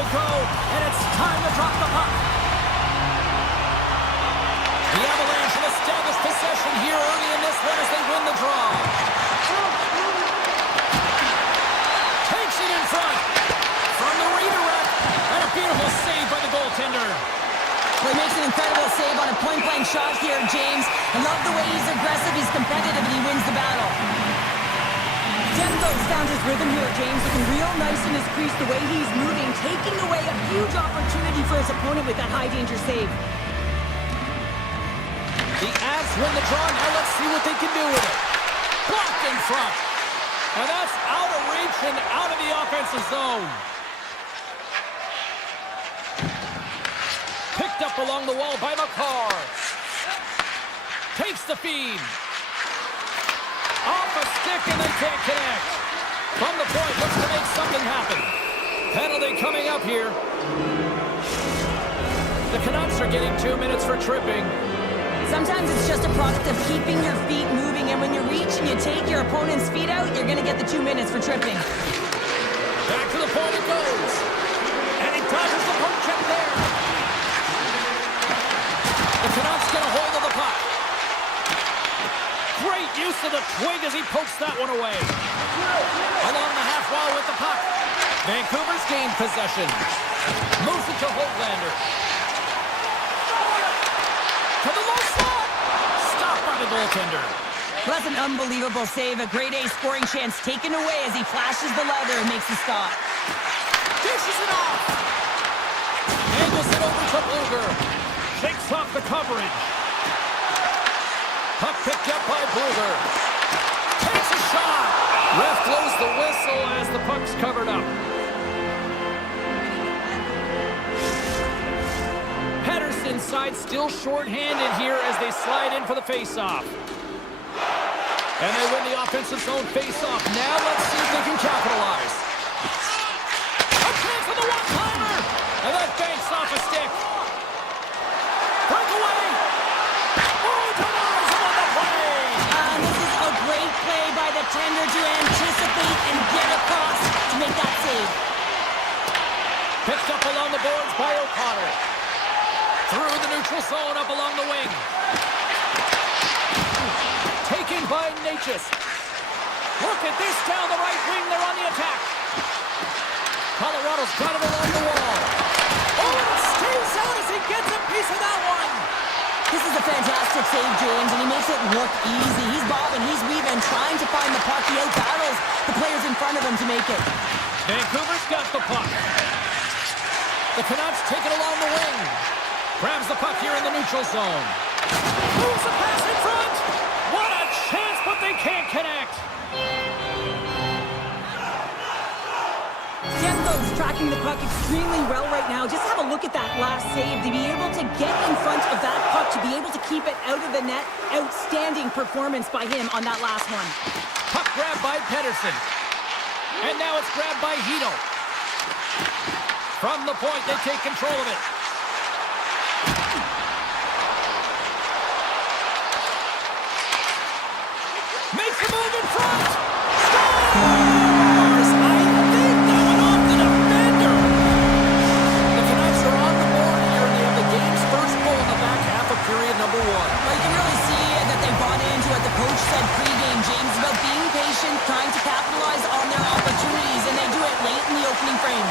to go, and it's time to drop the puck. The Avalanche have established possession here early in this one as they win the draw. Takes it in front. From the redirect. And a beautiful save by the goaltender. Well, he makes an incredible save on a point-blank shot here, James. I love the way he's aggressive, he's competitive, and he wins the battle. Demko's found his rhythm here, James. Looking real nice in his crease, the way he's moving, taking away a huge opportunity for his opponent with that high-danger save. The Avs win the draw. Now let's see what they can do with it. Blocked in front. And that's out of reach and out of the offensive zone. Picked up along the wall by McCarr. Takes the feed. Off a stick and they can't connect. From the point, looks to make something happen. Penalty coming up here. The Canucks are getting 2 minutes for tripping. Sometimes it's just a product of keeping your feet moving, and when you reach and you take your opponent's feet out, you're going to get the 2 minutes for tripping. Back to the point it goes. And he dodges the poke check there. The Canucks get a hold of the puck. Great use of the twig as he pokes that one away. Along the half wall with the puck. Vancouver's gained possession. Moves it to Hoglander. To the low slot. Stopped by the goaltender. Well, that's an unbelievable save. A grade A scoring chance taken away as he flashes the leather and makes the stop. Dishes it off. Angles it over to Bluger. Shakes off the coverage. Puck picked up by Bluger. Takes a shot. Ref blows the whistle as the puck's covered up. Pedersen's side still short-handed here as they slide in for the face-off. And they win the offensive zone face-off. Now let's see if they can capitalize. A chance for the one-timer! And that banks off a stick. Breakaway! Oh, Tavares on the play! And this is a great play by the tender to anticipate and get across to make that save. Picked up along the boards by O'Connor. Through the neutral zone up along the wing. Taken by Natchez. Look at this down the right wing. They're on the attack. Colorado's got it along the wall. Oh, and it stays out as he gets a piece of that one. This is a fantastic save, James, and he makes it look easy. He's bobbing, he's weaving, trying to find the puck. He out-battles the players in front of him to make it. Vancouver's got the puck. The Canucks take it along the wing. Grabs the puck here in the neutral zone. Moves the pass in front. What a chance, but they can't connect. Demko's tracking the puck extremely well right now. Just have a look at that last save. To be able to get in front of that puck, to be able to keep it out of the net. Outstanding performance by him on that last one. Puck grabbed by Pedersen. And now it's grabbed by Hito. From the point, they take control of it. Makes the move in front. Scores! I think that went off the defender. The Canucks are on the board here, and they have the game's first goal in the back half of period number 1. Well, you can really see that they bought into what the coach said pregame, James, about being patient, trying to capitalize on their opportunities, and they do it late in the opening frame.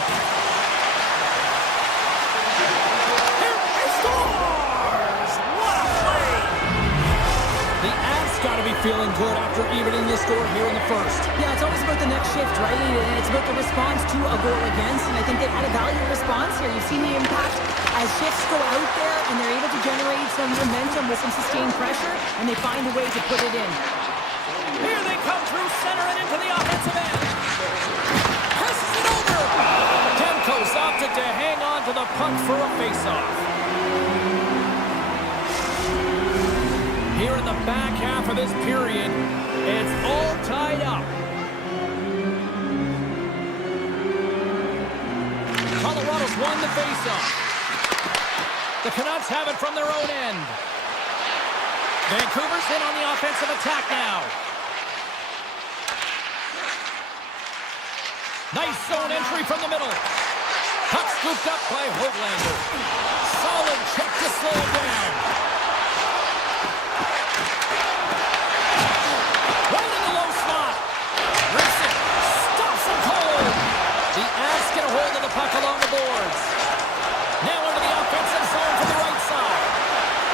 Feeling good after evening the score here in the first. Yeah, it's always about the next shift, right? And it's about the response to a goal against, and I think they've had a valuable response here. You've seen the impact as shifts go out there, and they're able to generate some momentum with some sustained pressure, and they find a way to put it in. Here they come through center and into the offensive end. Passes it over. Demko's opted to hang on to the puck for a face-off. Here in the back half of this period, it's all tied up. Colorado's won the faceoff. The Canucks have it from their own end. Vancouver's in on the offensive attack now. Nice zone entry from the middle. Puck scooped up by Hoaglander. Solid check to slow him down. Right in the low slot. Rips it. Stops him cold. The Avs get a hold of the puck along the boards. Now into the offensive zone to the right side.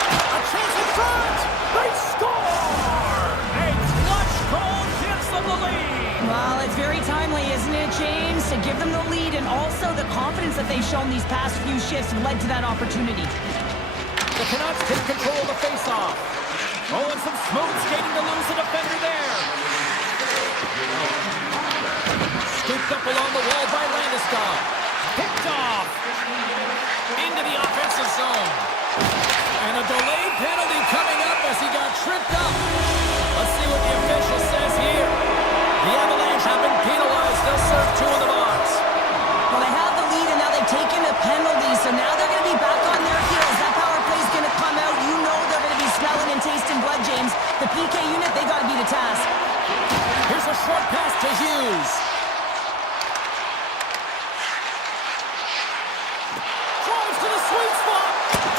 A chance in front. They score! A clutch goal gives them the lead. Well, it's very timely, isn't it, James? To give them the lead and also the confidence that they've shown these past few shifts led to that opportunity. The Canucks take control of the faceoff. Oh, and some smooth skating to lose the defender there. Scooped up along the wall by Landeskog. Picked off. Into the offensive zone. And a delayed penalty coming up as he got tripped up. Let's see what the official says here. The Avalanche have been penalized. They'll serve two in the box. Well, they have the lead and now they've taken a penalty, so now they're going to be back on their heels. That power play is going to come out. You know they're going to be smelling and tasting blood, James. The PK unit, they got to be the task. Here's a short pass to Hughes. Drives to the sweet spot.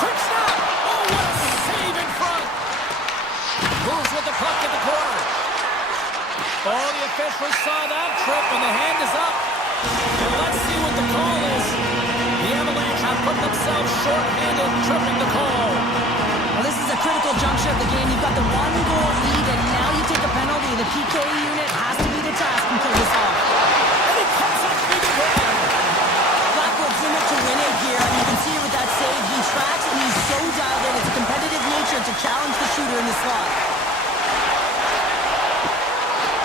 Quick snap. Oh, what a save in front. Moves with the puck in the corner. Oh, the officials saw that trip, and the hand is up. And let's see what the call is. The Avalanche have put themselves short-handed, tripping the call. Well, this is a critical juncture of the game. You've got the one-goal lead, and now you take a penalty. The PK unit has to be the task and kill this off. And he comes up big again. Blackwood's in it to win it here, and you can see with that save, he tracks and he's so dialed in. It's a competitive nature to challenge the shooter in the slot.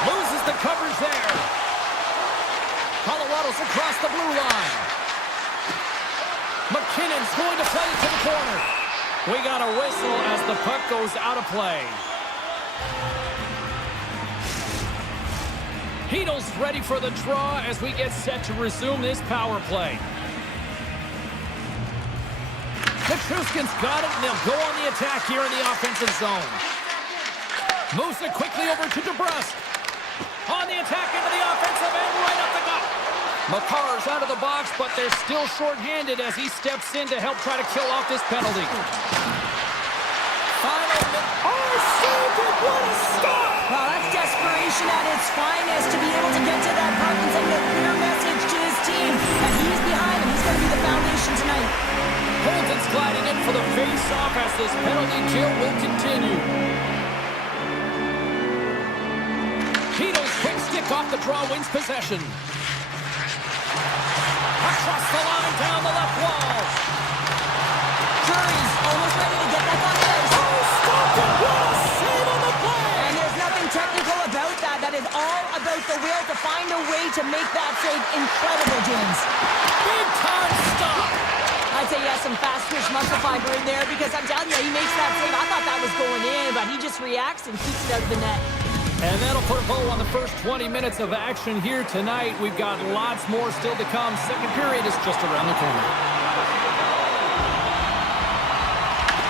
Loses the coverage there. Colorado's across the blue line. McKinnon's going to play it to the corner. We got a whistle as the puck goes out of play. Heedle's ready for the draw as we get set to resume this power play. Petruskin's got it, and they'll go on the attack here in the offensive zone. Moves it quickly over to DeBrusque. On the attack into the offensive end, right up the gut. Makar's out of the box, but they're still short-handed as he steps in to help try to kill off this penalty. Final minute. Oh, saved it! What a stop! Well, that's desperation at its finest to be able to get to that puck and send a clear message to his team that he's behind him. He's going to be the foundation tonight. Holton's gliding in for the face-off as this penalty kill will continue. Heedle's quick stick off the draw wins possession. Across the line, down the left wall. Curry's almost ready to get back on the ice. Oh, stop it! What a save on the play! And there's nothing technical about that. That is all about the will to find a way to make that save incredible, James. Big time stop! I'd say he has some fast twitch muscle fiber in there because I'm telling you, he makes that save. I thought that was going in, but he just reacts and keeps it out of the net. And that'll put a bow on the first 20 minutes of action here tonight. We've got lots more still to come. Second period is just around the corner.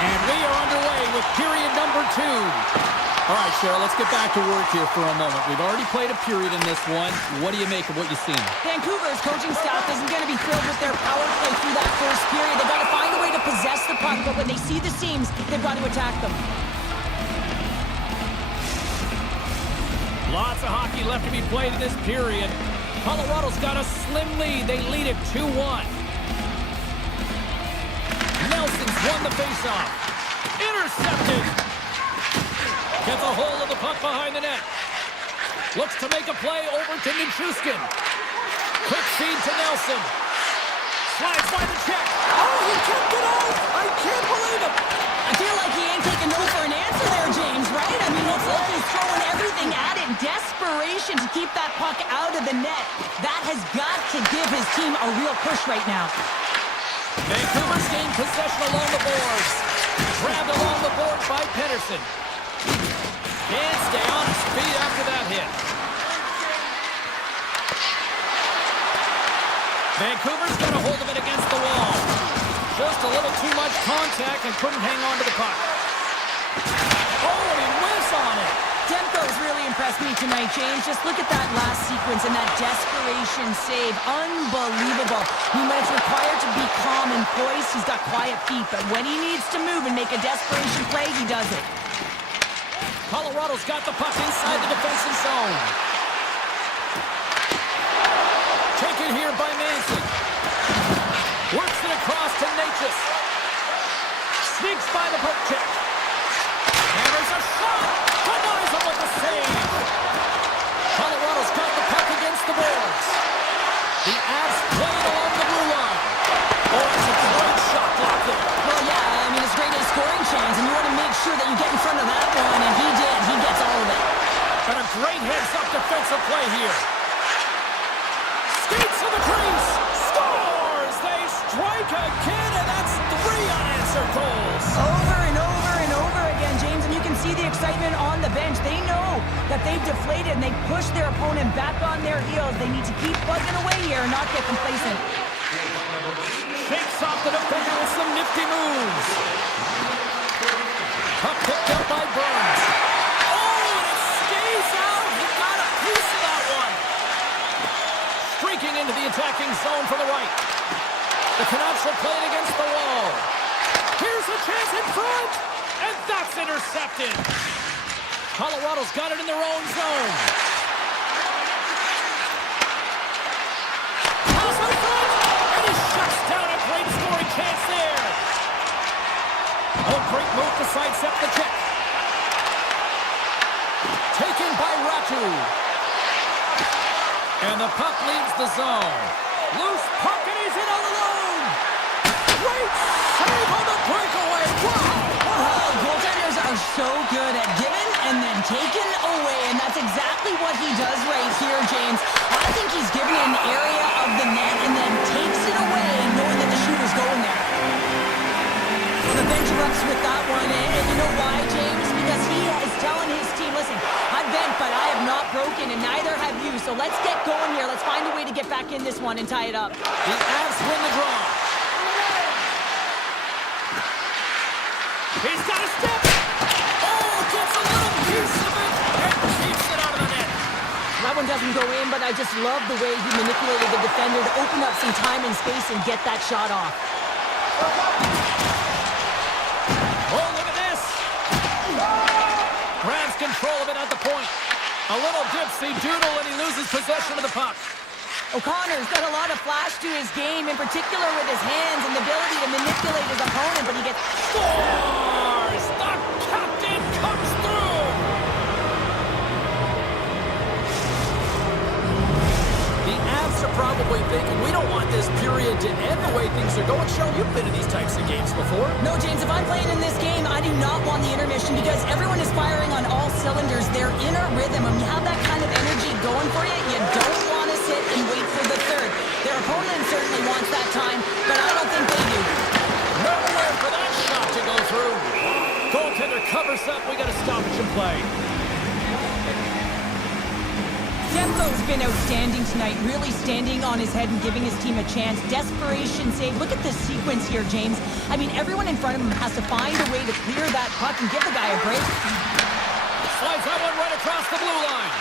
And we are underway with period number 2. All right, Cheryl, let's get back to work here for a moment. We've already played a period in this one. What do you make of what you've seen? Vancouver's coaching staff isn't going to be thrilled with their power play through that first period. They've got to find a way to possess the puck, but when they see the seams, they've got to attack them. Lots of hockey left to be played in this period. Colorado's got a slim lead. They lead it 2-1. Nelson's won the faceoff. Intercepted. Gets a hold of the puck behind the net. Looks to make a play over to Nichushkin. Quick feed to Nelson. Slides by the check. Oh, he kept it out. I can't believe it. I feel like he ain't taking no for an answer there, James, right? I mean, it's like he's throwing everything at it. Desperation to keep that puck out of the net. That has got to give his team a real push right now. Vancouver's gained possession along the boards. Grabbed along the boards by Pettersson. Can't stay on his feet after that hit. Vancouver's got a hold of it against the wall. Just a little too much contact and couldn't hang on to the puck. Oh, and he whiffs on it. Demko's really impressive. impressed me tonight, James. Just look at that last sequence and that desperation save. Unbelievable. When it's required to be calm and poised, he's got quiet feet. But when he needs to move and make a desperation play, he does it. Colorado's got the puck inside the defensive zone. Taken here by Manson. Works it across to Natchez. Sneaks by the poke check. Hammers a shot. Denies him with the save. Colorado's got the puck against the boards. The Avs play it along the blue line. Oh, it's a great shot block there. Well, yeah, I mean, it's great a scoring chance, and you want to make sure that you get in front of that one, and he did. He gets all of it. And a great heads-up defensive play here. Skates to the crease. Scores! They strike again, and that's 3 unanswered goals. Over and over and over again, James, and you can see the excitement on the bench. They know that they've deflated, and they push their opponent back on their heels. They need to keep plugging away here and not get complacent. Shakes off the defender with some nifty moves. Puck picked up by Burns. Oh, and it stays out. He got a piece of that one. Streaking into the attacking zone for the right. The Canucks are playing against the wall. Here's a chance in front, and that's intercepted. Colorado's got it in their own zone. Pass in front, and he shuts down a great scoring chance there. Oh, great move to sidestep the check. Taken by Ratu. And the puck leaves the zone. Loose puck, and he's in all alone. Great save on the breakaway. Wow. Goaltenders are so good at giving and then taking away, and that's exactly what he does right here, James. I think he's given an area of the net and then takes it away, knowing that the shooter's going there. Well, the bench erupts with that one, and you know why, James? Because he is telling his team, listen, I've bent, but I have not broken, and neither have you, so let's get going here. Let's find a way to get back in this one and tie it up. The Avs win the draw. He's got a step. Oh, gets a little piece of it and keeps it out of the net. That one doesn't go in, but I just love the way he manipulated the defender to open up some time and space and get that shot off. Oh, look at this. Grabs control of it at the point. A little dipsy doodle, and he loses possession of the puck. O'Connor's got a lot of flash to his game, in particular with his hands and the ability to manipulate his opponent, but he gets... Scores! The captain comes through! The Avs are probably thinking, we don't want this period to end the way things are going. Show, you've been in these types of games before. No, James, if I'm playing in this game, I do not want the intermission because everyone is firing on all cylinders. They're in a rhythm. When you have that kind of energy going for you, you don't want to sit and wait for the third. Their opponent certainly wants that time, but I don't think they do. Nowhere for that shot to go through. Goaltender covers up. We got a stoppage in play. Demko's been outstanding tonight, really standing on his head and giving his team a chance. Desperation save. Look at this sequence here, James. I mean, everyone in front of him has to find a way to clear that puck and give the guy a break. Slides that one right across the blue line.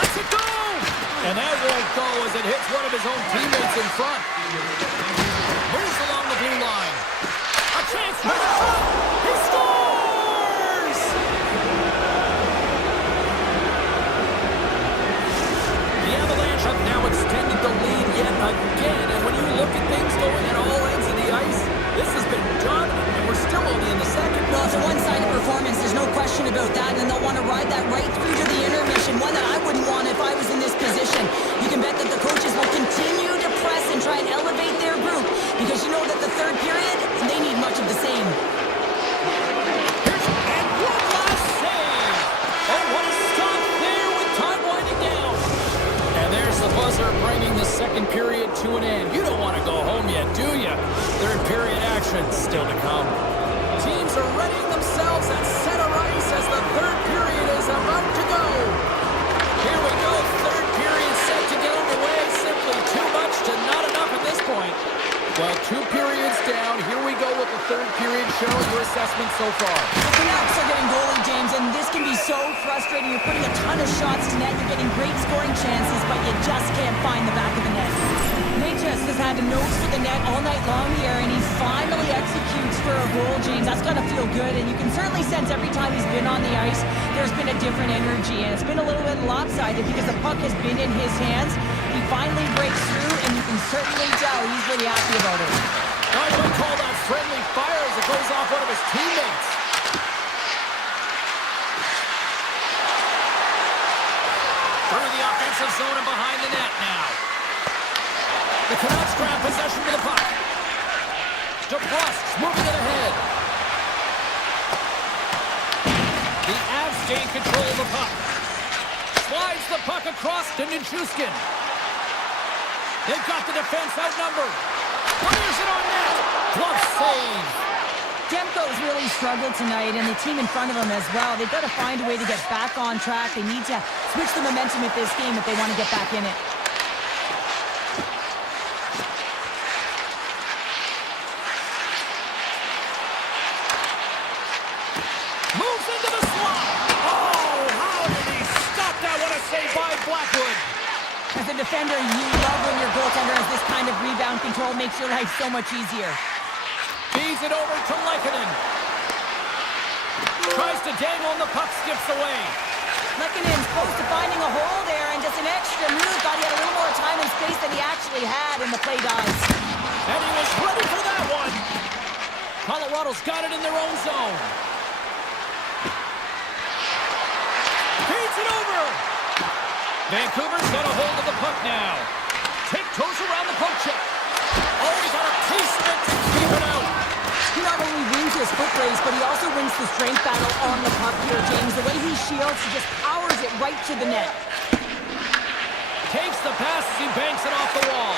Lets it go! And that won't go as it hits one of his own teammates in front. Moves along the blue line. A chance right in front. He scores! The Avalanche have now extended the lead yet again. And when you look at things going at all ends of the ice, this has been done, and we're still only in the second. Well, it's a one-sided performance. There's no question about that, and they'll want to ride that right through to the intermission, one that I wouldn't want if I was in this position. You can bet that the coaches will continue to press and try and elevate their group, because you know that the third period, they need much of the same. And one last save. Oh, what a stop there with time winding down. And there's the buzzer bringing the second period to an end. You don't want to go home yet, do you? Third period action still to come. Teams are readying themselves at center ice as the third period is about to go. Here we go, third period set to get underway. Simply too much to not enough at this point. Well, 2 periods down, here we go with the third period, Cheryl. Your assessment so far? The Canucks are getting goalie, James, and this can be so frustrating. You're putting a ton of shots to net, you're getting great scoring chances, but you just can't find the back of the net. Natchez has had a nose for the net all night long here, and he finally executes for a goal, James. That's got to feel good, and you can certainly sense every time he's been on the ice, there's been a different energy, and it's been a little bit lopsided because the puck has been in his hands. He finally breaks through, and you can certainly tell he's really happy about it. I would call that friendly fire as it goes off one of his teammates. Through the offensive zone and behind the net now. The Canucks grab possession of the puck. DeBrusque's moving it ahead. The Avs gain control of the puck. Slides the puck across to Nichushkin. They've got the defense outnumbered. Fires it on net. Glove save. Demko's really struggled tonight, and the team in front of him as well. They've got to find a way to get back on track. They need to switch the momentum of this game if they want to get back in it. Moves into the slot. Oh, how did he stop that? What a save by Blackwood. As a defender, you love when your goaltender has this kind of rebound control. Makes your life so much easier. Feeds it over to Lehkonen. Tries to dangle and the puck skips away. Lehkonen's close to finding a hole there, and just an extra move. Thought he had a little more time and space than he actually had, and the play dies. And he was ready for that one. Colorado's got it in their own zone. Feeds it over. Vancouver's got a hold of the puck now. Tiptoes around the poke check. Oh, he got a piece of it to keep it out. He not only wins his foot race, but he also wins the strength battle on the puck here, James. The way he shields, he just powers it right to the net. Takes the pass as he banks it off the wall.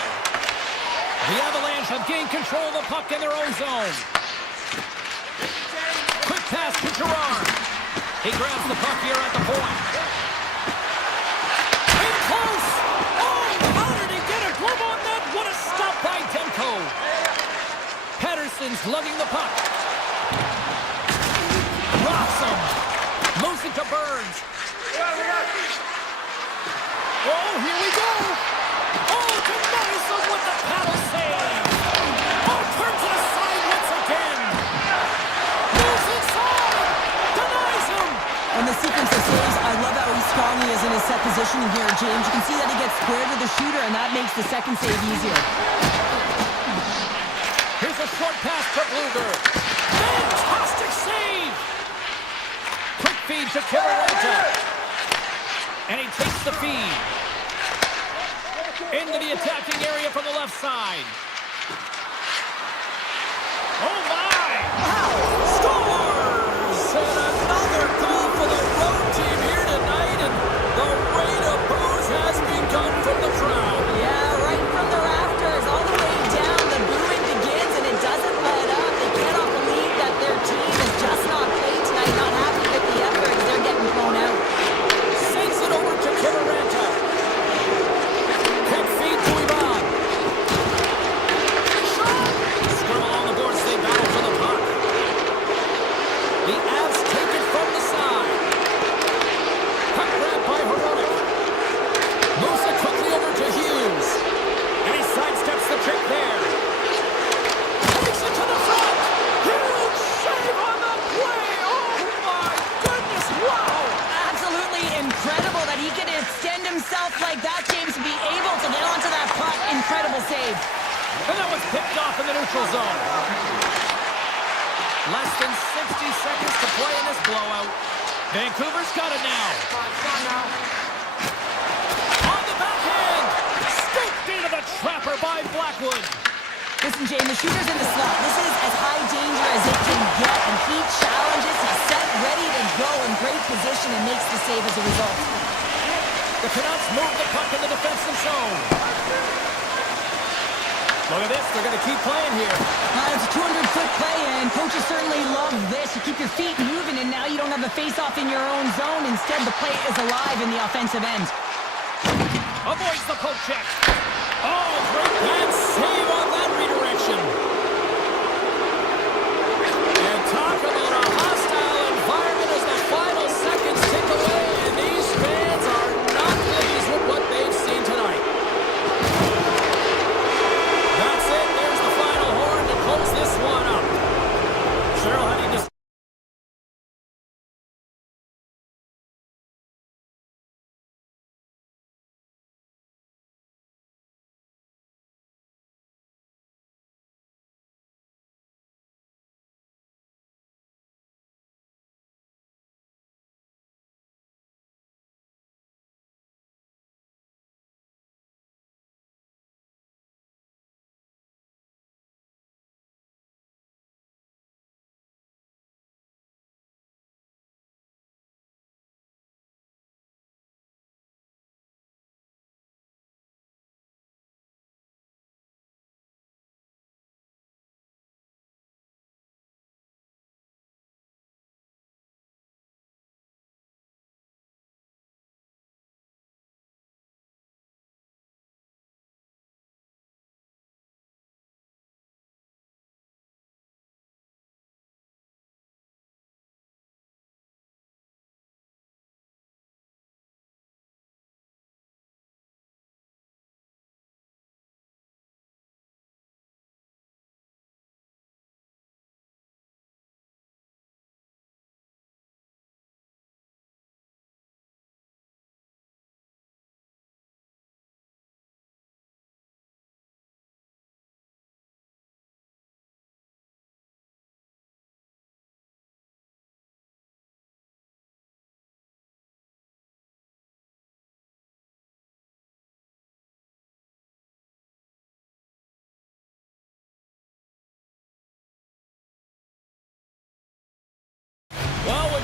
The Avalanche have gained control of the puck in their own zone. Quick pass to Gerard. He grabs the puck here at the point. In close! Oh, how did he get a glove on that? What a stop by Demko. Patterson's lugging the puck. Rocks him. Moves it to Burns. Oh, here we go. Oh, denies him with the paddle save. Oh, turns it aside once again. Moves inside. Denies him. And the sequence of saves, I love how strong he is in his set positioning here, James. You can see that he gets squared with the shooter, and that makes the second save easier. Here's a short pass to Bluger. Fantastic save! Quick feed to Kivaranta. And he takes the feed. Into the attacking area from the left side. Oh my! Wow! Scores! And another goal for the road team here tonight. And the rain of boos has begun from the crowd. Yeah, right from the rafters, all the way down, the booing begins, and it doesn't let up. They cannot believe that their team has just not played tonight, not happy with the effort, as they're getting blown out. Sends it over to Kivaranta. Quick feed to Ivan. Shot! Scrum along the boards, they battle for the puck. The Avs take it from the side. Puck grab by Heroic. Moves it quickly over to Hughes. And he sidesteps the trick there. Takes it to the front. Huge save on the play. Oh my goodness, wow! Absolutely incredible that he can extend himself like that, James, to be able to get onto that puck. Incredible save. And that was picked off in the neutral zone. Less than 60 seconds to play in this blowout. Vancouver's got it now. On the backhand. Scooped into the trapper by Blackwood. Listen, James, the shooter's in the slot. This is as high danger as it can get, and he challenges. He's set, ready to go in great position, and makes the save as a result. The Canucks move the puck in the defensive zone. Look at this, they're going to keep playing here. It's a 200-foot play, and coaches certainly love this. You keep your feet moving, and now you don't have a face-off in your own zone. Instead, the play is alive in the offensive end. Avoids the poke check. Oh, great bad save on that redirection.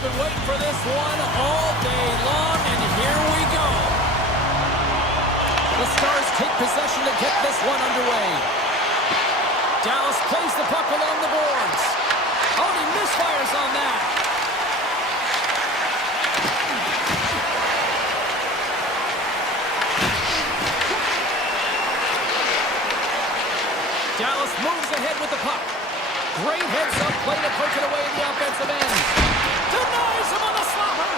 been waiting for this one all day long, and here we go. The Stars take possession to get this one underway. Dallas plays the puck along the boards. Oh, and he misfires on that. Dallas moves ahead with the puck. Great heads-up play to poke it away in the offensive end. Denies him on the slapper.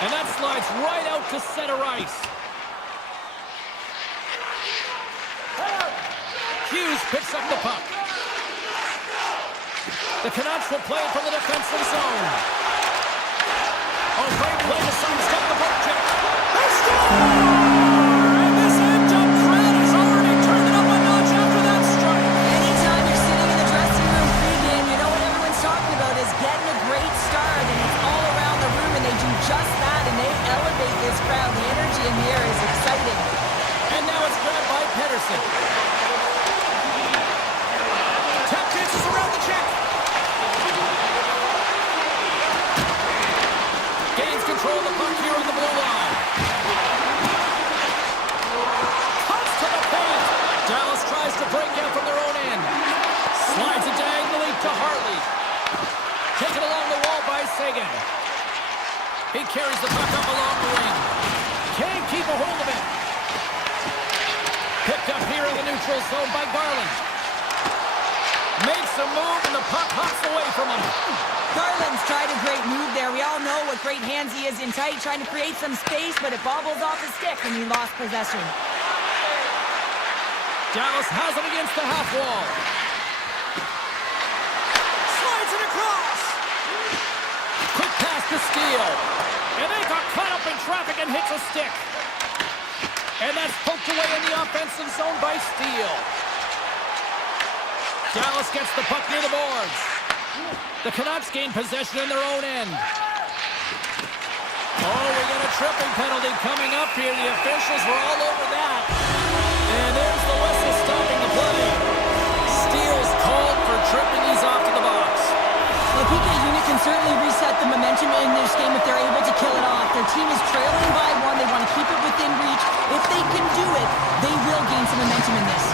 And that slides right out to center ice. Hughes picks up the puck. The Canucks will play it from the defensive zone. Oh, great play to sidestep the poke check. They score! And this amped-up crowd has already turned it up a notch after that strike. Anytime you're sitting in the dressing room pregame, you know what everyone's talking about is getting a great start, and it's all around the room, and they do just that, and they elevate this crowd. The energy in the air is exciting. And now it's grabbed by Pedersen. Tap dances around the check. Gains control of the puck here on the blue line. Cuts to the paint. Dallas tries to break out from their own end. Slides it diagonally to Hartley. Taken along the wall by Sagan. He carries the puck up along the wing. Can't keep a hold of it. Picked up here in the neutral zone by Garland. Makes a move and the puck hops away from him. Garland's tried a great move there. We all know what great hands he is in tight, trying to create some space, but it bobbles off his stick and he lost possession. Dallas has it against the half wall. Slides it across. Quick pass to Steele. And they got caught up in traffic and hits a stick. And that's poked away in the offensive zone by Steele. Dallas gets the puck near the boards. The Canucks gain possession in their own end. Oh, we got a tripping penalty coming up here. The officials were all over that. And there's the whistle stopping the play. Steele's called for tripping. He's off to the box. The PK unit can certainly reset the momentum in this game if they're able to kill it off. Their team is trailing by one. They want to keep it within reach. If they can do it, they will gain some momentum in this.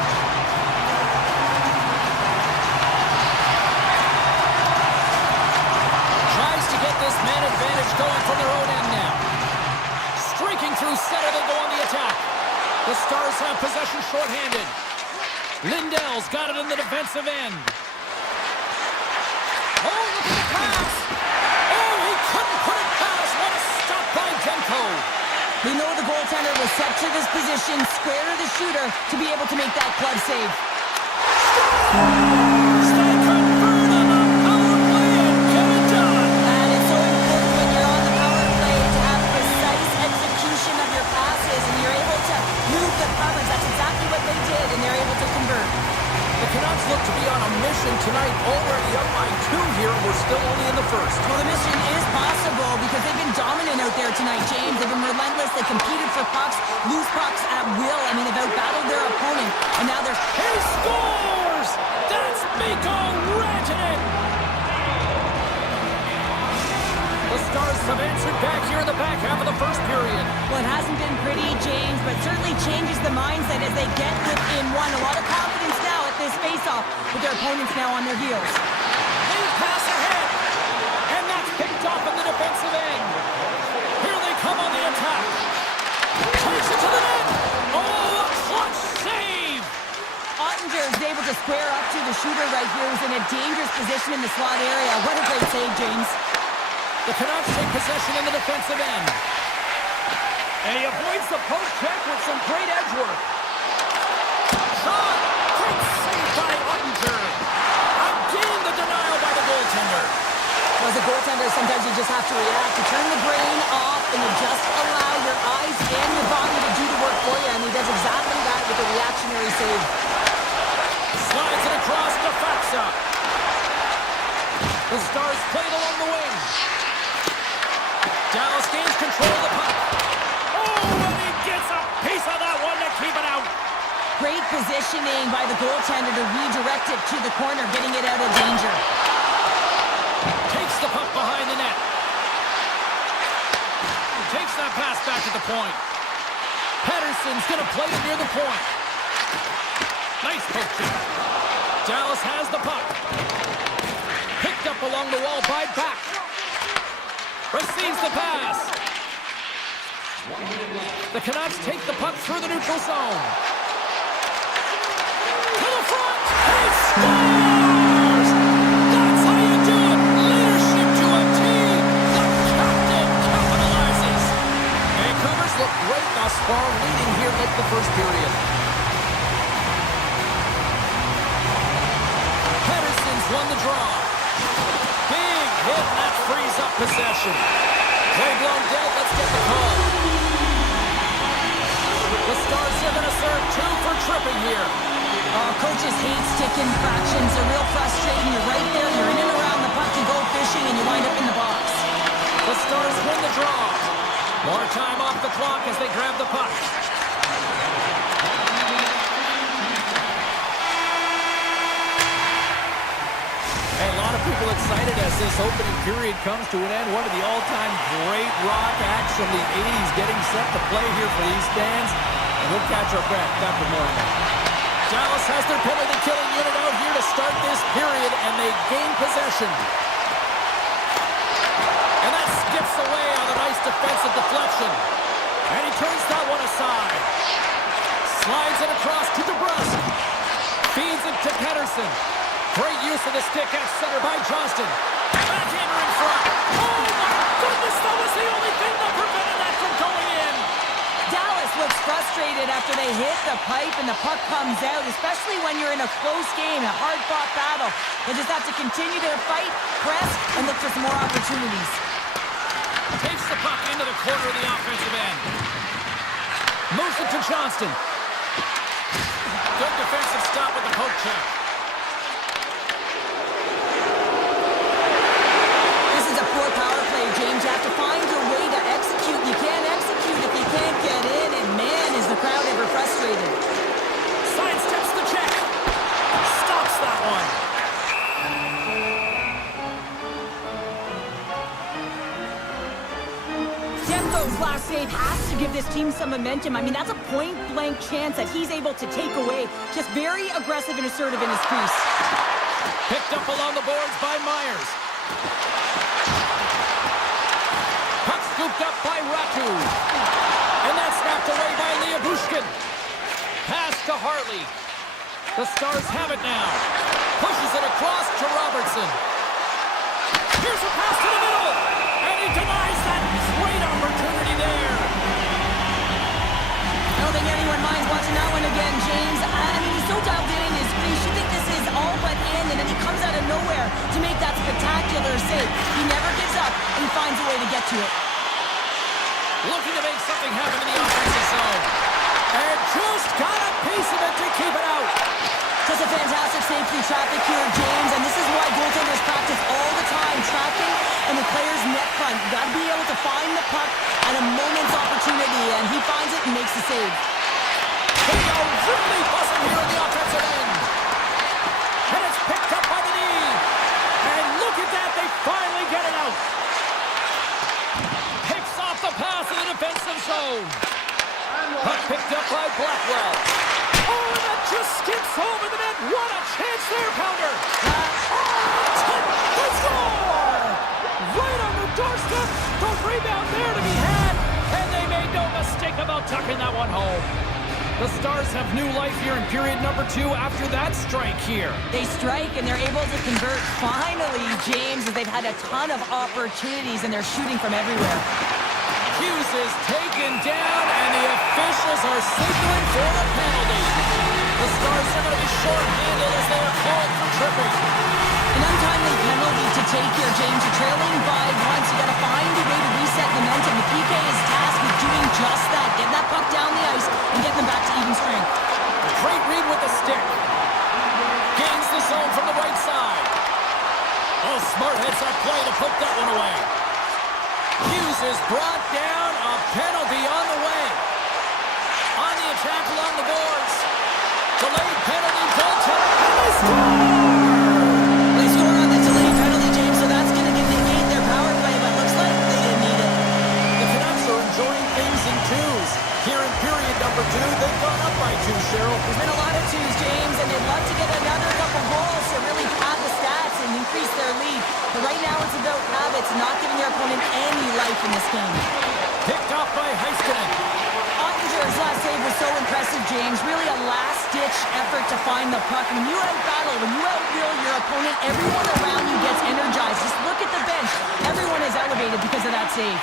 Tries to get this man advantage going from their own end now. Streaking through center, they go on the attack. The Stars have possession shorthanded. Lindell's got it in the defensive end. Oh, look at the pass! Oh, he couldn't put it past. What a stop by Demko. We know the goaltender was set to this position, square to the shooter, to be able to make that club save. Stay convert on the power play and get it done. And it's so important when you're on the power play to have precise execution of your passes, and you're able to move the covers. That's exactly what they did, and they're able to convert. The Canucks look to be on a mission tonight, already up by 2 here, and we're still only in the first. Well, the mission is possible because they've been dominant out there tonight, James. They've been relentless. They competed for pucks, loose pucks at will. I mean, they've outbattled their opponent, and now they're... He scores! That's Mikko Rantanen! The Stars have answered back here in the back half of the first period. Well, it hasn't been pretty, James, but certainly changes the mindset as they get within one. A lot of confidence now at this face-off with their opponents now on their heels. Lead pass ahead! And that's picked off in the defensive end. Here they come on the attack. Takes it to the net! Oh, a clutch save! Ottinger is able to square up to the shooter right here, who's in a dangerous position in the slot area. What a great save, James. The Canucks take possession in the defensive end. And he avoids the poke check with some great edge work. Shot! Great save by Ottinger. Again, the denial by the goaltender. As a goaltender, sometimes you just have to react. You turn the brain off and you just allow your eyes and your body to do the work for you. And he does exactly that with a reactionary save. Slides it across to Faksa. The Stars played along the wing. Dallas gains control of the puck. Oh, and he gets a piece of that one to keep it out. Great positioning by the goaltender to redirect it to the corner, getting it out of danger. Takes the at the point. Pedersen's going to play it near the point. Nice poaching. Dallas has the puck. Picked up along the wall by Back. Receives the pass. The Canucks take the puck through the neutral zone. To the front. He scores! That's how you do it. Leadership to a team. The captain capitalizes. Vancouver's look great thus far, leading here late the first period. Pedersen's won the draw. Big hit, and that frees up possession. Play blown dead, let's get the call. The Stars are going to serve 2 for tripping here. Coaches hate stick infractions. They're real frustrating. You're right there, you're in and around the puck, you go fishing, and you wind up in the box. The Stars win the draw. More time off the clock as they grab the puck. A lot of people excited as this opening period comes to an end. One of the all-time great rock acts from the 80s getting set to play here for these fans. And we'll catch our breath after more of that. Dallas has their penalty-killing unit out here to start this period, and they gain possession. And that skips away on a nice defensive deflection. And he turns that one aside. Slides it across to DeBrusque. Feeds it to Pedersen. Great use of the stick at center by Johnston. Backhander in front. Oh my goodness, that was the only thing that prevented that from going in. Dallas looks frustrated after they hit the pipe and the puck comes out, especially when you're in a close game, a hard-fought battle. They just have to continue to fight, press, and look for some more opportunities. Takes the puck into the corner of the offensive end. Moves it to Johnston. Good defensive stop with the poke check. James, you have to find your way to execute. You can't execute if you can't get in, and man, is the crowd ever frustrated. Sidesteps the check. Stops that one. Demko's last save has to give this team some momentum. I mean, that's a point-blank chance that he's able to take away. Just very aggressive and assertive in his crease. Picked up along the boards by Myers. Scooped up by Ratu. And that's snapped away by Liabushkin. Pass to Hartley. The Stars have it now. Pushes it across to Robertson. Here's a pass to the middle. And he denies that great opportunity there. I don't think anyone minds watching that one again, James. I mean, he's so dialed in his crease. You think this is all but in, and then he comes out of nowhere to make that spectacular save. He never gives up, and he finds a way to get to it. Looking to make something happen in the offensive zone. And just got a piece of it to keep it out. Just a fantastic save through traffic here, James. And this is why goaltenders practice all the time. Tracking and the player's net front. You got to be able to find the puck at a moment's opportunity. And he finds it and makes the save. They are really buzzing here on the offensive end. And it's picked up by the knee. And look at that. They finally get it out. The pass in the defensive zone. Puck picked up by Blackwell. Oh, and that just skips over the net. What a chance there, Pounder. They score! Right on the doorstep. The rebound there to be had. And they made no mistake about tucking that one home. The Stars have new life here in period number 2 after that strike here. They strike and they're able to convert. Finally, James, as they've had a ton of opportunities and they're shooting from everywhere. Hughes is taken down, and the officials are signaling for a penalty. The Stars are going to be short-handed as they are called for tripping. An untimely penalty to take here, James. You're trailing by once. You got to find a way to reset momentum. The PK is tasked with doing just that. Get that puck down the ice and get them back to even strength. Great read with the stick. Gains the zone from the right side. Oh, smart heads up play to poke that one away. Hughes is brought down. A penalty on the way. On the attack along the boards. Delayed penalty, goaltender, and they score! They score on the delayed penalty, James, so that's going to negate their power play, but looks like they didn't need it. The Canucks are enjoying things in not giving their opponent any life in this game. Picked off by Heiskanen. Ottinger's last save was so impressive, James. Really a last-ditch effort to find the puck. When you out-battle, when you out-will your opponent, everyone around you gets energized. Just look at the bench. Everyone is elevated because of that save.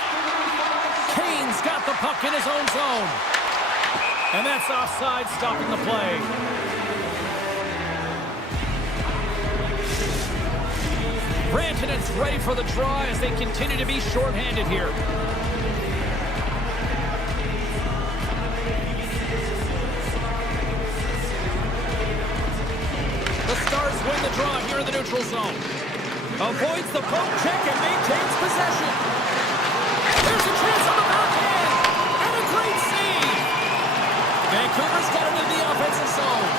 Kane's got the puck in his own zone. And that's offside, stopping the play. Rantanen's ready for the draw as they continue to be shorthanded here. The Stars win the draw here in the neutral zone. Avoids the poke check and maintains possession. There's a chance on the backhand. And a great save. Vancouver's got it in the offensive zone.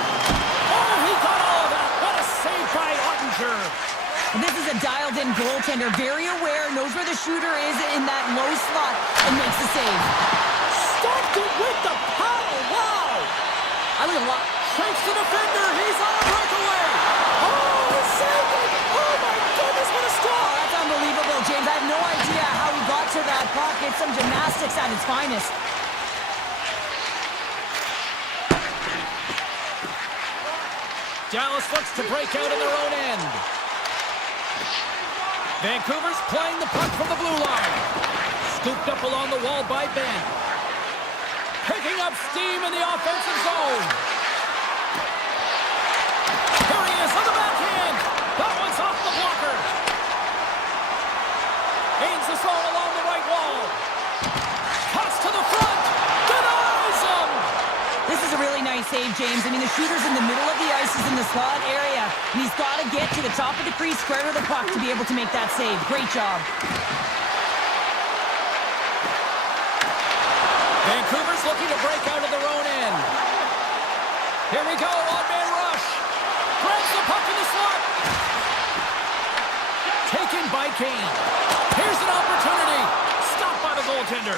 Oh, he got all of that. What a save by Ottinger. This is a dialed-in goaltender, very aware, knows where the shooter is in that low slot, and makes the save. Stopped it with the paddle. Wow. I would have lost. Shakes the defender. He's on a breakaway. Oh, he saved it. Oh, my goodness, what a Oh, stop. that's unbelievable, James. I have no idea how he got to that puck. It's some gymnastics at its finest. Dallas looks to break out in their own end. Vancouver's playing the puck from the blue line. Scooped up along the wall by Ben. Picking up steam in the offensive zone. Here he is on the backhand. That one's off the blocker. Gains the zone along the right wall. Cuts to the front. Denies him. This is a really nice save, James. I mean, the shooter's in the middle of the ice, he's in the slot area, and he's got to get to the top of the crease, square to the puck to be able to make that save. Great job. Vancouver's looking to break out of their own end. Here we go, one-man rush. Grabs the puck in the slot. Taken by Kane. Here's an opportunity. Stopped by the goaltender.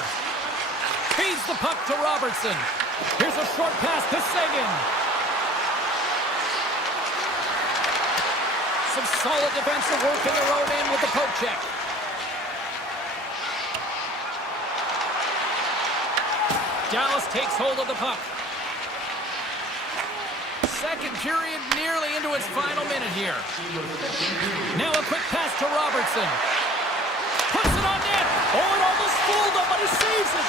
Feeds the puck to Robertson. Here's a short pass to Sagan. Some solid defensive work in their own end with the poke check. Dallas takes hold of the puck. Second period nearly into its final minute here. Now a quick pass to Robertson. Puts it on net. Oh, it almost fooled him, but he saves it.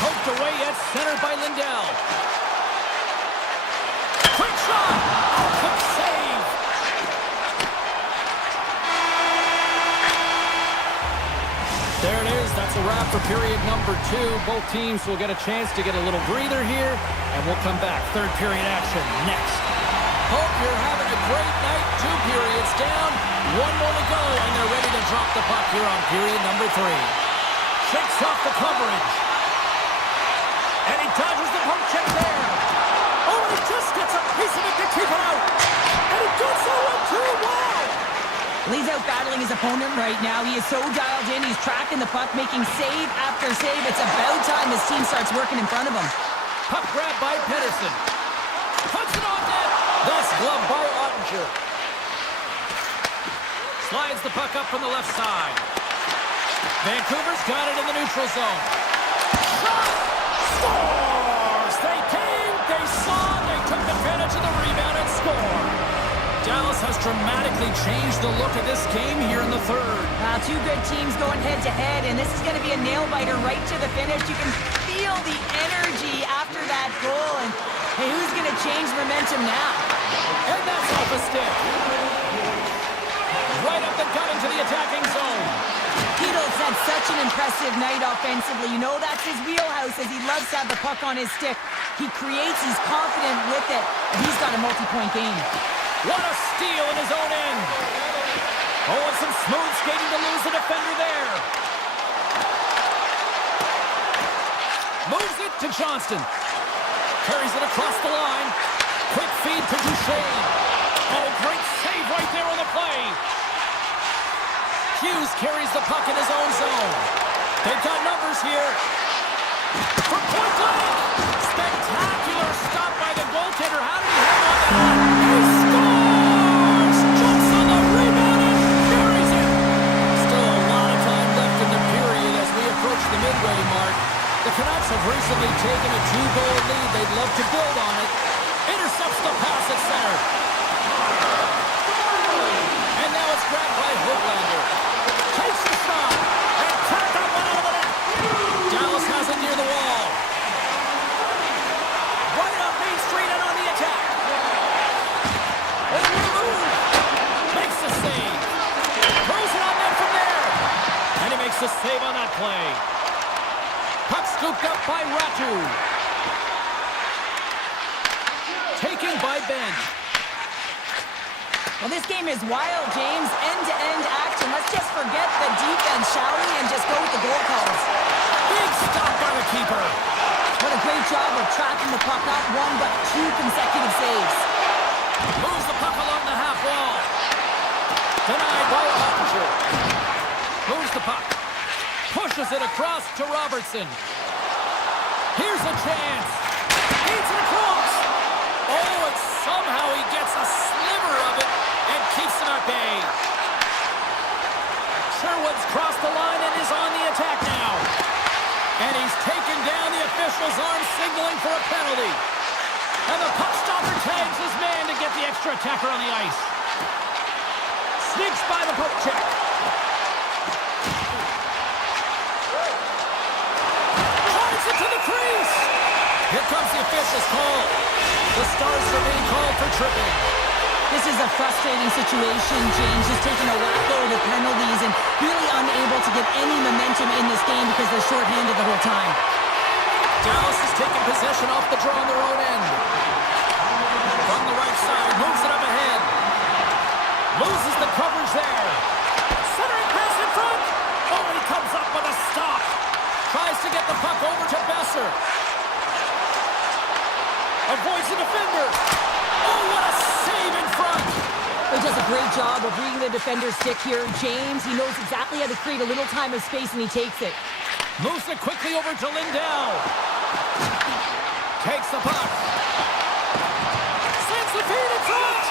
Poked away at center by Lindell. Quick shot. Oh, quick save. There it is. That's a wrap for period number 2. Both teams will get a chance to get a little breather here, and we'll come back. Third period action next. Hope you're having a great night. 2 periods down. 1 more to go, and they're ready to drop the puck here on period number 3. Shakes off the coverage. And he dodges the poke check there. Oh, and he just gets a piece of it to keep it out. And he gets that one too. Wow. He's out battling his opponent right now. He is so dialed in. He's tracking the puck, making save after save. It's about time his team starts working in front of him. Puck grab by Pedersen. Puts it on net. That's gloved by Ottinger. Slides the puck up from the left side. Vancouver's got it in the neutral zone. Shot! Scores! They came, they saw, they took advantage of the rebound and scored. Dallas has dramatically changed the look of this game here in the third. Wow, 2 good teams going head-to-head, and this is going to be a nail-biter right to the finish. You can feel the energy after that goal, and hey, who's going to change momentum now? And that's off a stick. Right up the gut into the attacking zone. Ketel's had such an impressive night offensively. You know that's his wheelhouse, as he loves to have the puck on his stick. He creates, he's confident with it, and he's got a multi-point game. What a steal in his own end. Oh, and some smooth skating to lose the defender there. Moves it to Johnston. Carries it across the line. Quick feed to Duchesne. Oh, great save right there on the play. Hughes carries the puck in his own zone. They've got numbers here. For point blank. Spectacular stop by the goaltender. How did he hang on to that? He scores! Jumps on the rebound and carries it. save on that play. Puck scooped up by Ratu. Taken by Ben. Well, this game is wild, James. End-to-end action. Let's just forget the defense, shall we, and just go with the goal calls. Big stop by the keeper. What a great job of tracking the puck. Not one, but two consecutive saves. Moves the puck along the half wall. Denied by Ottinger. Moves the puck. Pushes it across to Robertson. Here's a chance. Feeds it across. Oh, and somehow he gets a sliver of it and keeps him at bay. Sherwood's crossed the line and is on the attack now. And he's taken down the official's arm, signaling for a penalty. And the puck stopper tags his man to get the extra attacker on the ice. Sneaks by the poke check. Drives it to the crease. Here comes the official's call. The Stars are being called for tripping. This is a frustrating situation. James is taking a whack-load of penalties and really unable to get any momentum in this game because they're shorthanded the whole time. Dallas is taking possession off the draw on their own end. From the right side, moves it up ahead. Loses the coverage there. Centering pass in front. Oh, and he comes up with a stop. Tries to get the puck over to Besser. Avoids the defender. Oh, what a save in front. He does a great job of reading the defender's stick here. James, he knows exactly how to create a little time and space, and he takes it. Moves it quickly over to Lindell. Takes the puck. Sends the feed in front.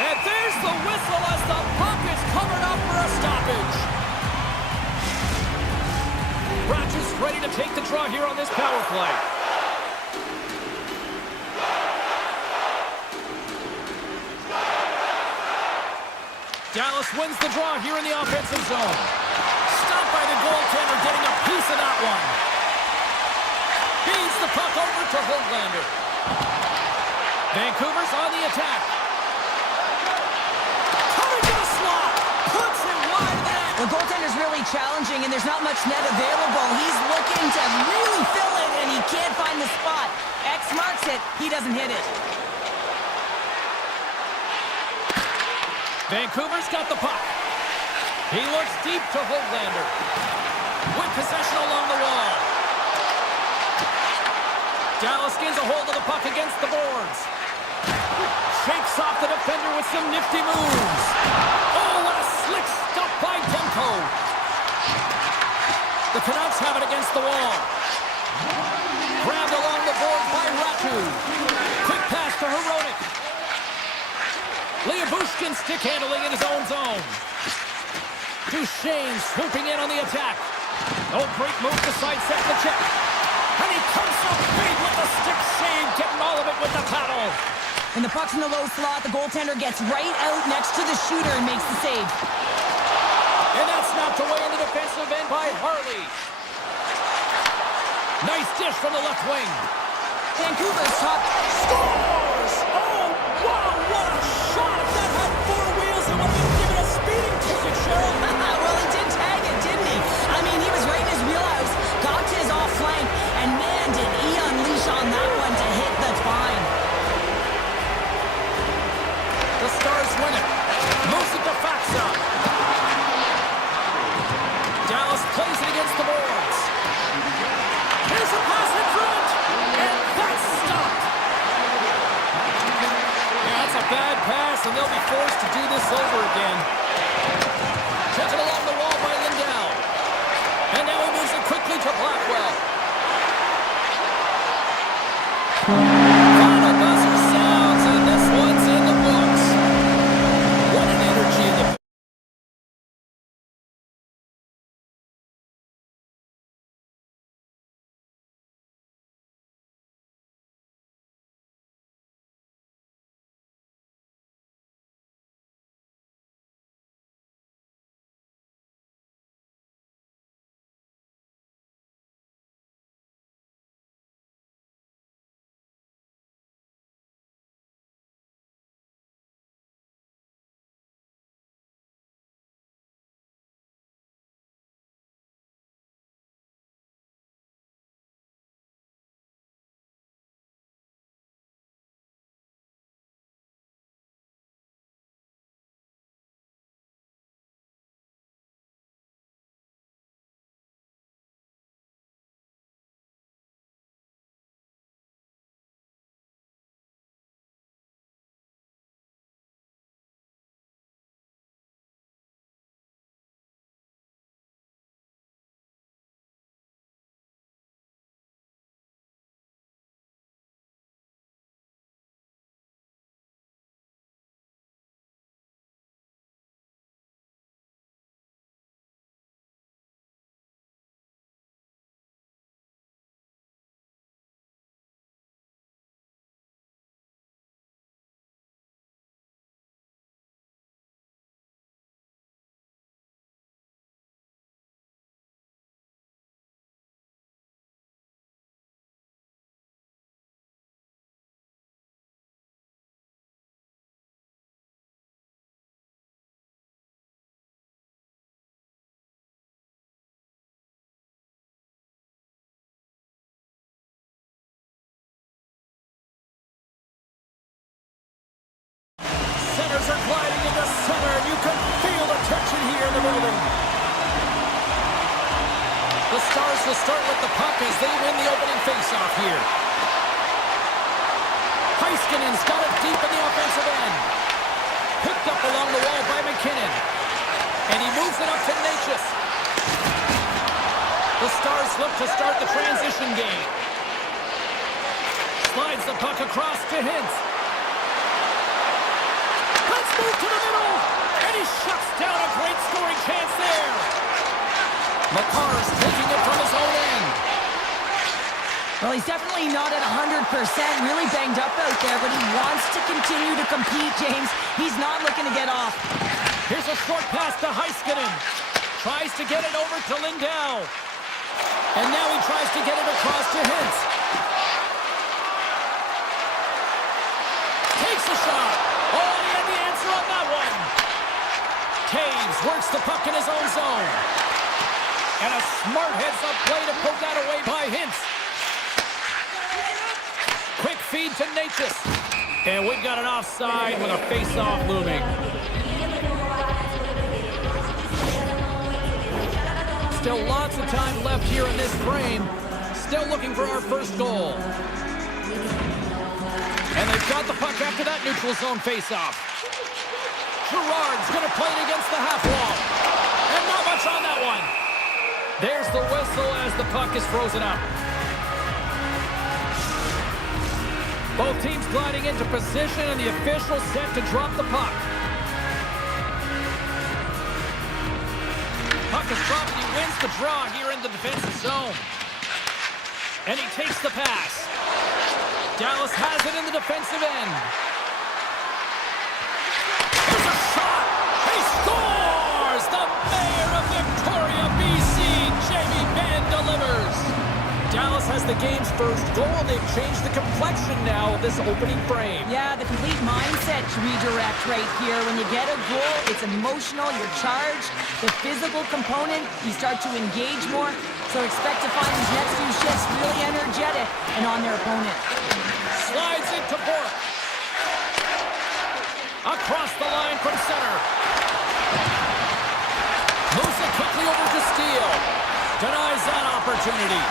And there's the whistle as the puck is covered up for a stoppage. Rogers ready to take the draw here on this power play. Dallas wins the draw here in the offensive zone. Stopped by the goaltender, getting a piece of that one. Feeds the puck over to Hoaglander. Vancouver's on the attack. Coming to the slot. Puts it wide of the net. The goaltender's really challenging, and there's not much net available. He's looking to really fill it, and he can't find the spot. X marks it. He doesn't hit it. Vancouver's got the puck. He looks deep to Hoaglander. With possession along the wall. Dallas gains a hold of the puck against the boards. Shakes off the defender with some nifty moves. Oh, what a slick stop by Demko. The Canucks have it against the wall. Grabbed along the boards by Ratu. Quick pass to Hronek. Bushkin stick handling in his own zone. Duchesne swooping in on the attack. Oh, great move to sidestep the check. And he comes up big with the stick save, getting all of it with the paddle. When the puck's in the low slot, the goaltender gets right out next to the shooter and makes the save. And that's knocked away in the defensive end by Harley. Nice dish from the left wing. Vancouver's top. Scores! Oh, wow, what a shot! If that had four wheels, it would have been given a speeding ticket, Cheryl. Well, he did tag it, didn't he? I mean, he was right in his wheelhouse, got to his off flank, and man, did he unleash on that one to hit the twine. The Stars win it. Moves it to Faxa. Dallas plays it against the boards. Here's a pass in front. And that's stopped. Stars will start with the puck as they win the opening faceoff here. Heiskanen's got it deep in the offensive end. Picked up along the wall by McKinnon. And he moves it up to Natchez. The Stars look to start the transition game. Slides the puck across to Hintz. Let's move to the middle. And he shuts down a great scoring chance there. Makar's taking it from his own end. Well, he's definitely not at 100%, really banged up out there, but he wants to continue to compete, James. He's not looking to get off. Here's a short pass to Heiskanen. Tries to get it over to Lindell. And now he tries to get it across to Hintz. Takes a shot. Oh, he had the answer on that one. Taves works the puck in his own zone. And a smart heads-up play to poke that away by Hintz. Quick feed to Natchez. And we've got an offside with a face-off looming. Still lots of time left here in this frame. Still looking for our first goal. And they've got the puck after that neutral zone face-off. Gerard's going to play it against the half wall. And not much on that one. There's the whistle as the puck is frozen up. Both teams gliding into position and the official set to drop the puck. Puck is dropped and he wins the draw here in the defensive zone. And he takes the pass. Dallas has it in the defensive end. There's a shot! He scores! The mayor of Victoria, BC, Jamie Benn delivers. Dallas has the game's first goal. They've changed the complexion now of this opening frame. Yeah, the complete mindset redirect right here. When you get a goal, it's emotional, you're charged. The physical component, you start to engage more. So expect to find these next few shifts really energetic and on their opponent. Slides into Bork. Across the line from center. Moves it quickly over to Steele. Denies that opportunity.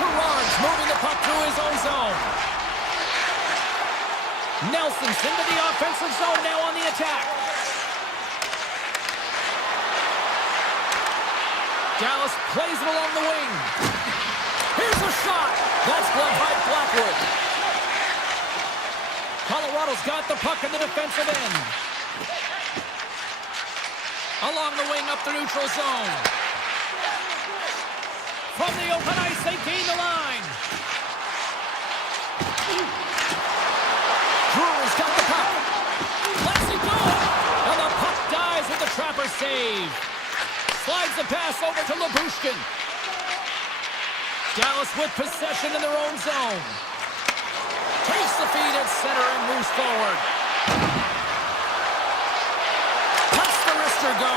Gerard's moving the puck through his own zone. Nelson's into the offensive zone now on the attack. Dallas plays it along the wing. Here's a shot. That's blocked by Blackwood. Colorado's got the puck in the defensive end. Along the wing up the neutral zone. From the open ice, they gain the line. Drury's got the puck. Lets it go. And the puck dies with the trapper save. Slides the pass over to Labushkin. Dallas with possession in their own zone. Takes the feed at center and moves forward. Lets the wrister go.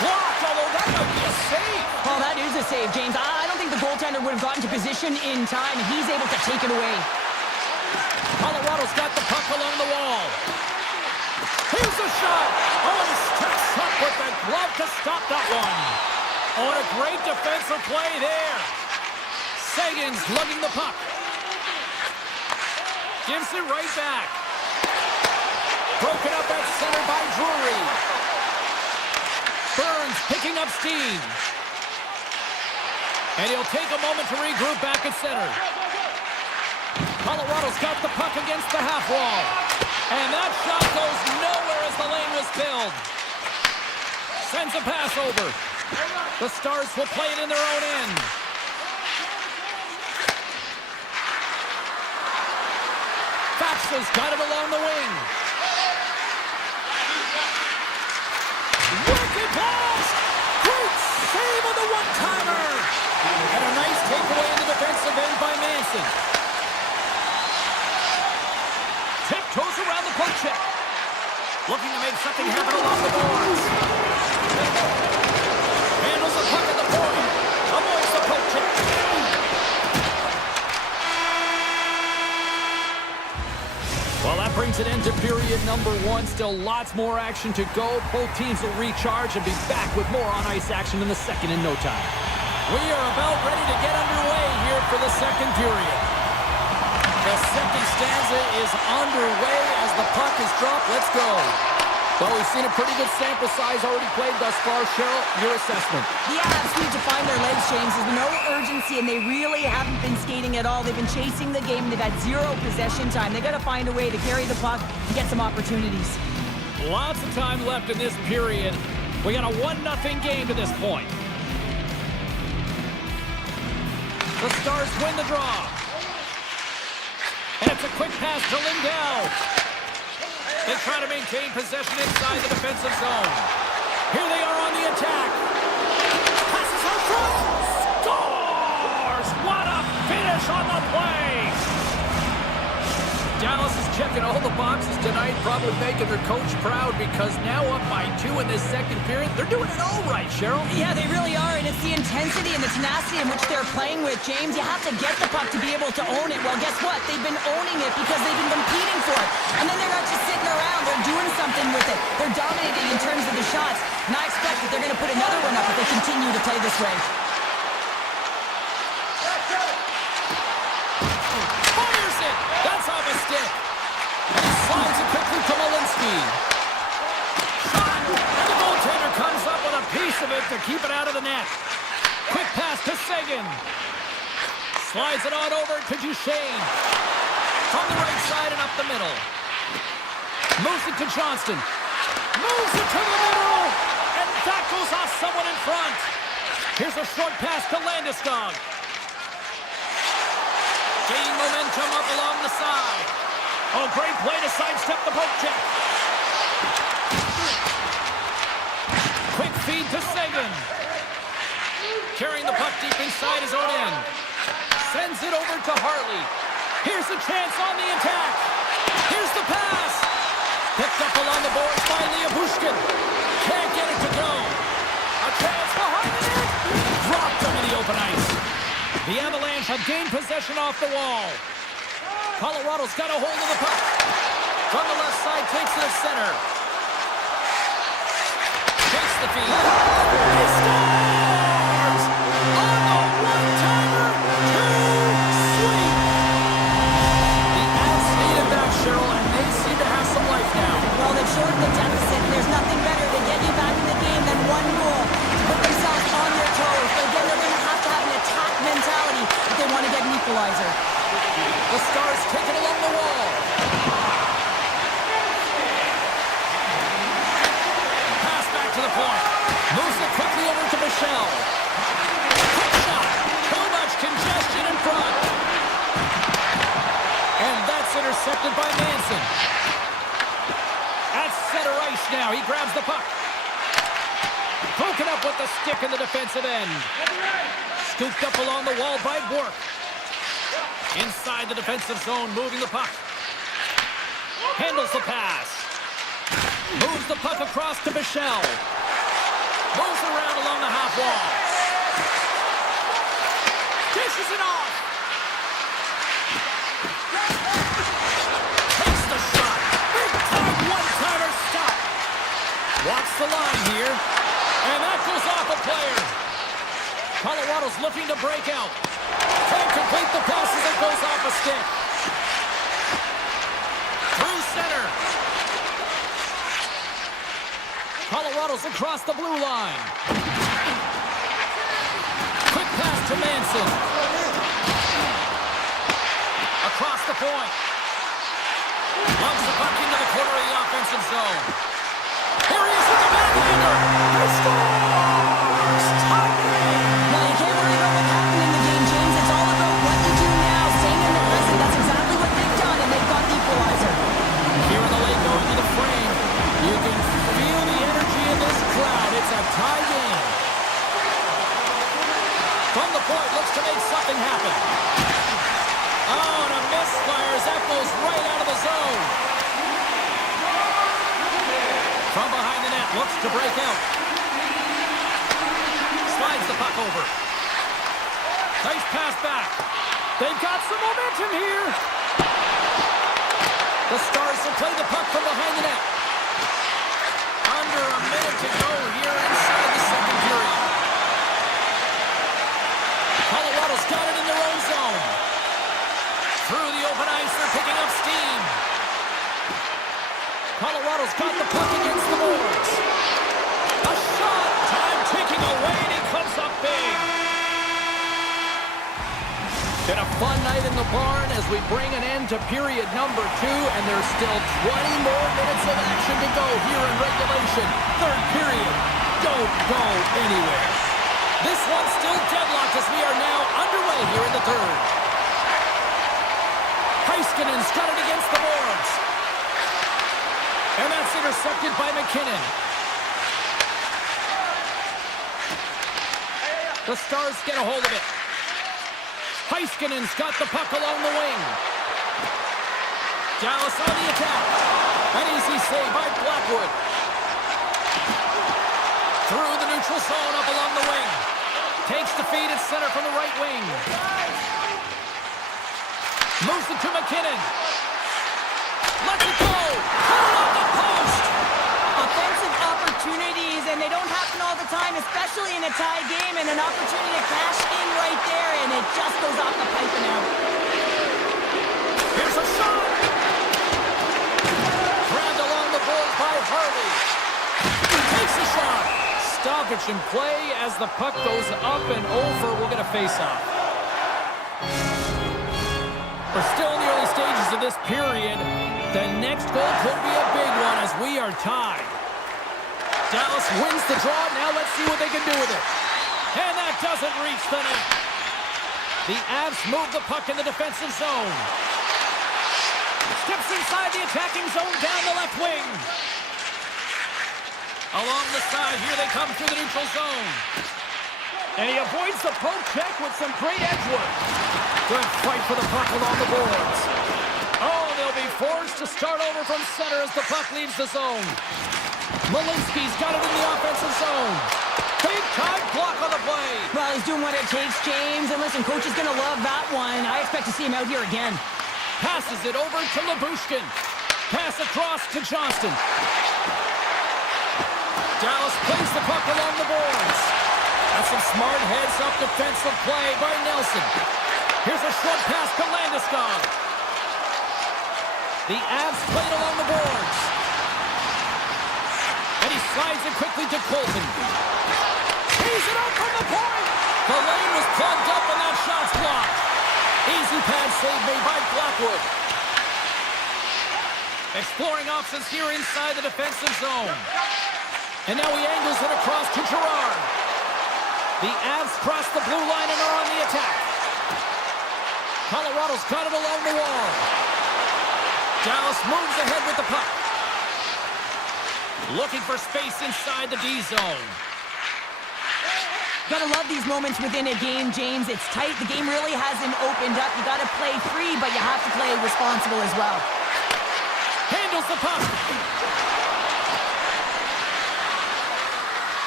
Blocked, although that might be a save. Oh, that is a save, James. I don't think the goaltender would have gotten to position in time. He's able to take it away. Colorado's got the puck along the wall. Here's a shot. Oh, he steps up with the glove to stop that one. Oh, and a great defensive play there. Sagan's lugging the puck. Gives it right back. Broken up at center by Drury. Burns picking up steam. And he'll take a moment to regroup back at center. Colorado's got the puck against the half wall. And that shot goes nowhere as the lane was filled. Sends a pass over. The Stars will play it in their own end. Faxa's got it along the wing. Wicked pass! Great save on the one-timer! And a nice takeaway in the defensive end by Manson. Tiptoes around the poke check. Looking to make something happen along the boards. Handles the puck at the point. Avoids the poke check. Well, that brings an end to period number one. Still lots more action to go. Both teams will recharge and be back with more on-ice action in the second in no time. We are about ready to get underway here for the second period. The second stanza is underway as the puck is dropped. Let's go. Well, we've seen a pretty good sample size already played thus far. Cheryl, your assessment. The Avs need to find their legs, James. There's no urgency, and they really haven't been skating at all. They've been chasing the game. They've had zero possession time. They've got to find a way to carry the puck and get some opportunities. Lots of time left in this period. We got a 1-0 game to this point. The Stars win the draw. And it's a quick pass to Lindell. They try to maintain possession inside the defensive zone. Here they are on the attack. Passes out front. Scores! What a finish on the play! Dallas is checking all the boxes tonight, probably making their coach proud because now up by 2 in this second period. They're doing it all right, Cheryl. Yeah, they really are, and it's the intensity and the tenacity in which they're playing with, James. You have to get the puck to be able to own it. Well, guess what? They've been owning it because they've been competing for it. And then they're not just sitting around. They're doing something with it. They're dominating in terms of the shots. And I expect that they're going to put another one up if they continue to play this way. Fires it! That's off a stick. Slides it quickly to Malinsky. Shot! And the goaltender comes up with a piece of it to keep it out of the net. Quick pass to Sagan. Slides it on over to Duchesne. From the right side and up the middle. Moves it to Johnston. Moves it to the middle. And that goes off someone in front. Here's a short pass to Landeskog. Gaining momentum up along the side. Oh, great play to sidestep the poke check. Quick feed to Sagan. Carrying the puck deep inside his own end. Sends it over to Hartley. Here's a chance on the attack. Here's the pass. Picked up along the boards by Liabushkin. Can't get it to go. A chance behind the net. Dropped over the open ice. The Avalanche have gained possession off the wall. Colorado's got a hold of the puck. From the left side, takes it to center. Takes the feed. He scores! On the one-timer, too sweet! The Avs need it back, Cheryl, and they seem to have some life now. Well, they've shortened the deficit, and there's nothing better to get you back in the game than one goal to put themselves on their toes. But again, they're going to have an attack mentality if they want to get an equalizer. The Stars take it along the wall. Pass back to the point. Moves it quickly over to Michel. Quick shot. Too much congestion in front. And that's intercepted by Manson. At center ice now. He grabs the puck. Broken up with the stick in the defensive end. Scooped up along the wall by Bork. Inside the defensive zone, moving the puck. Handles the pass. Moves the puck across to Michel. Moves around along the half wall. Dishes it off. Takes the shot. Big time one-timer stop. Watch the line here. And that goes off a player. Colorado's looking to break out. Can't complete the pass as it goes off a stick. Through center. Colorado's across the blue line. Quick pass to Manson. Across the point. Lumps the puck into the corner of the offensive zone. Here he is with the backhander. He scores! Tie game! Well, you can't worry about what happened in the game, James. It's all about what you do now, staying in the present. That's exactly what they've done, and they've got the equalizer. Here in the lane going to the frame. You can feel the energy in this crowd. It's a tie game. From the point, looks to make something happen. Oh, and a misfire as that goes right out of the zone. From behind the net, looks to break out. Slides the puck over. Nice pass back. They've got some momentum here. The Stars will play the puck from behind the net. Under a minute to go here inside the second period. Been a fun night in the barn as we bring an end to period number 2, and there's still 20 more minutes of action to go here in regulation. Third period. Don't go anywhere. This one's still deadlocked as we are now underway here in the third. Heiskanen's got it against the boards. And that's intercepted by McKinnon. The Stars get a hold of it. Heiskanen's got the puck along the wing. Dallas on the attack. An easy save by Blackwood. Through the neutral zone up along the wing. Takes the feed at center from the right wing. Moves it to McKinnon. Lets it go. Put it off the post. Offensive opportunities, and they don't happen all the time, especially in a tie game, and an opportunity to cash in right there, and it just goes off the pipe and out. Here's a shot. Grabbed along the boards by Harley. He takes a shot. Stoppage in play as the puck goes up and over. We'll get a face-off. We're still in the early stages of this period. The next goal could be a big one as we are tied. Dallas wins the draw. Now let's see what they can do with it. And that doesn't reach the net. The Avs move the puck in the defensive zone. Steps inside the attacking zone down the left wing. Along the side, here they come through the neutral zone. And he avoids the poke check with some great edge work. Good fight for the puck along the boards. Oh, they'll be forced to start over from center as the puck leaves the zone. Malinsky's got it in the offensive zone. Big time block on the play. Well, he's doing what it takes, James. And listen, coach is going to love that one. I expect to see him out here again. Passes it over to Labushkin. Pass across to Johnston. Dallas plays the puck along the boards. That's some smart heads-up defensive play by Nelson. Here's a short pass to Landeskog. The Avs play it along the boards. And he slides it quickly to Colton. He's it up from the point. The lane was plugged up and that shot's blocked. Easy pad save made by Blackwood. Exploring options here inside the defensive zone. And now he angles it across to Gerard. The Avs cross the blue line and are on the attack. Colorado's got it along the wall. Dallas moves ahead with the puck. Looking for space inside the D zone. Gotta love these moments within a game, James. It's tight. The game really hasn't opened up. You gotta play free, but you have to play responsible as well. Handles the puck.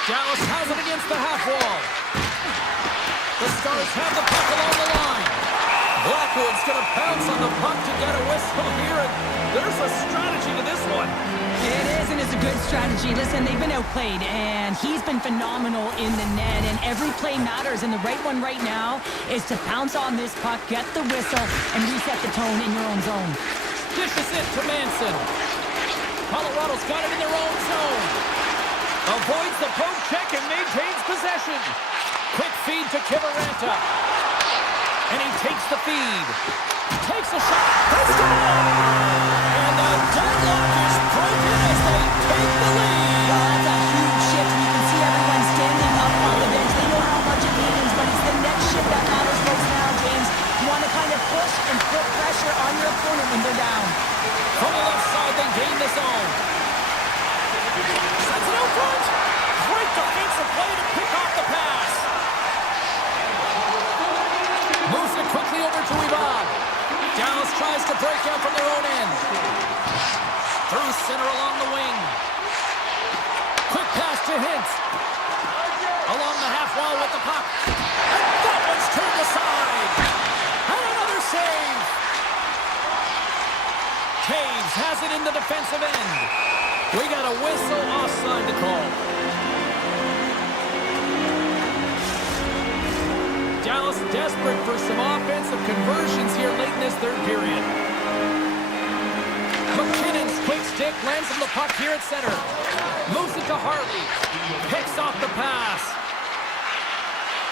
Dallas has it against the half wall. The Stars have the puck along the line. Blackwood's going to pounce on the puck to get a whistle here, and there's a strategy to this one. It is, and it's a good strategy. Listen, they've been outplayed, and he's been phenomenal in the net, and every play matters, and the right one right now is to pounce on this puck, get the whistle, and reset the tone in your own zone. Dishes it to Manson. Colorado's got it in their own zone. Avoids the poke check and maintains possession. Quick feed to Kivaranta. And he takes the feed. Takes a shot. Hits the ball. And the deadlock is broken as they take the lead. Well, that's a huge shift. You can see everyone standing up on the bench. They know how much it means, but it's the next shift that matters most now, James. You want to kind of push and put pressure on your opponent when they're down. From the left side, they gain the zone. Sends it out front. Great defensive play to pick off the pass. Moves it quickly over to Ivan. Dallas tries to break out from their own end. Through center along the wing. Quick pass to Hintz. Along the half wall with the puck. And that one's turned aside. And another save. Taves has it in the defensive end. We got a whistle offside to call. Dallas desperate for some offensive conversions here late in this third period. McKinnon's quick stick lands him the puck here at center. Moves it to Harley. Picks off the pass.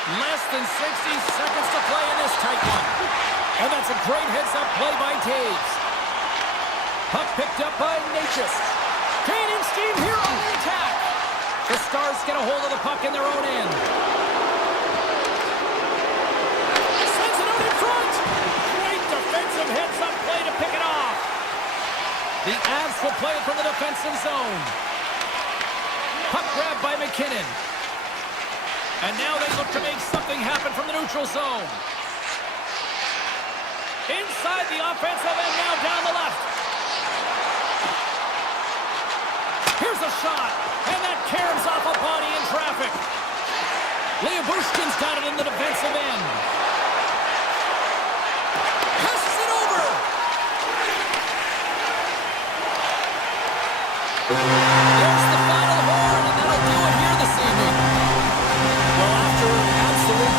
Less than 60 seconds to play in this tight one. And that's a great heads-up play by Taves. Puck picked up by Natchez. Gaining steam here on the attack. The Stars get a hold of the puck in their own end. Sends it out in front. Great defensive heads-up play to pick it off. The Avs will play it from the defensive zone. Puck grab by McKinnon. And now they look to make something happen from the neutral zone. Inside the offensive and now down the left. Here's a shot. And that caroms off a body in traffic. Leobushkin's got it in the defensive end. Passes it over. There's the final horn, and that'll do it here this evening. Well, after absolute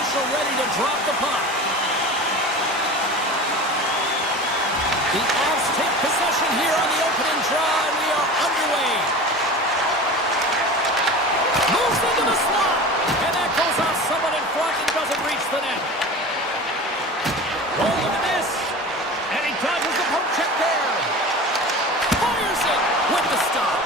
official ready to drop the puck. The Avs take possession here on the opening draw, and we are underway. Moves into the slot, and that goes off someone in front and doesn't reach the net. Oh, look at this. And he dodges the poke check there. Fires it with the stop.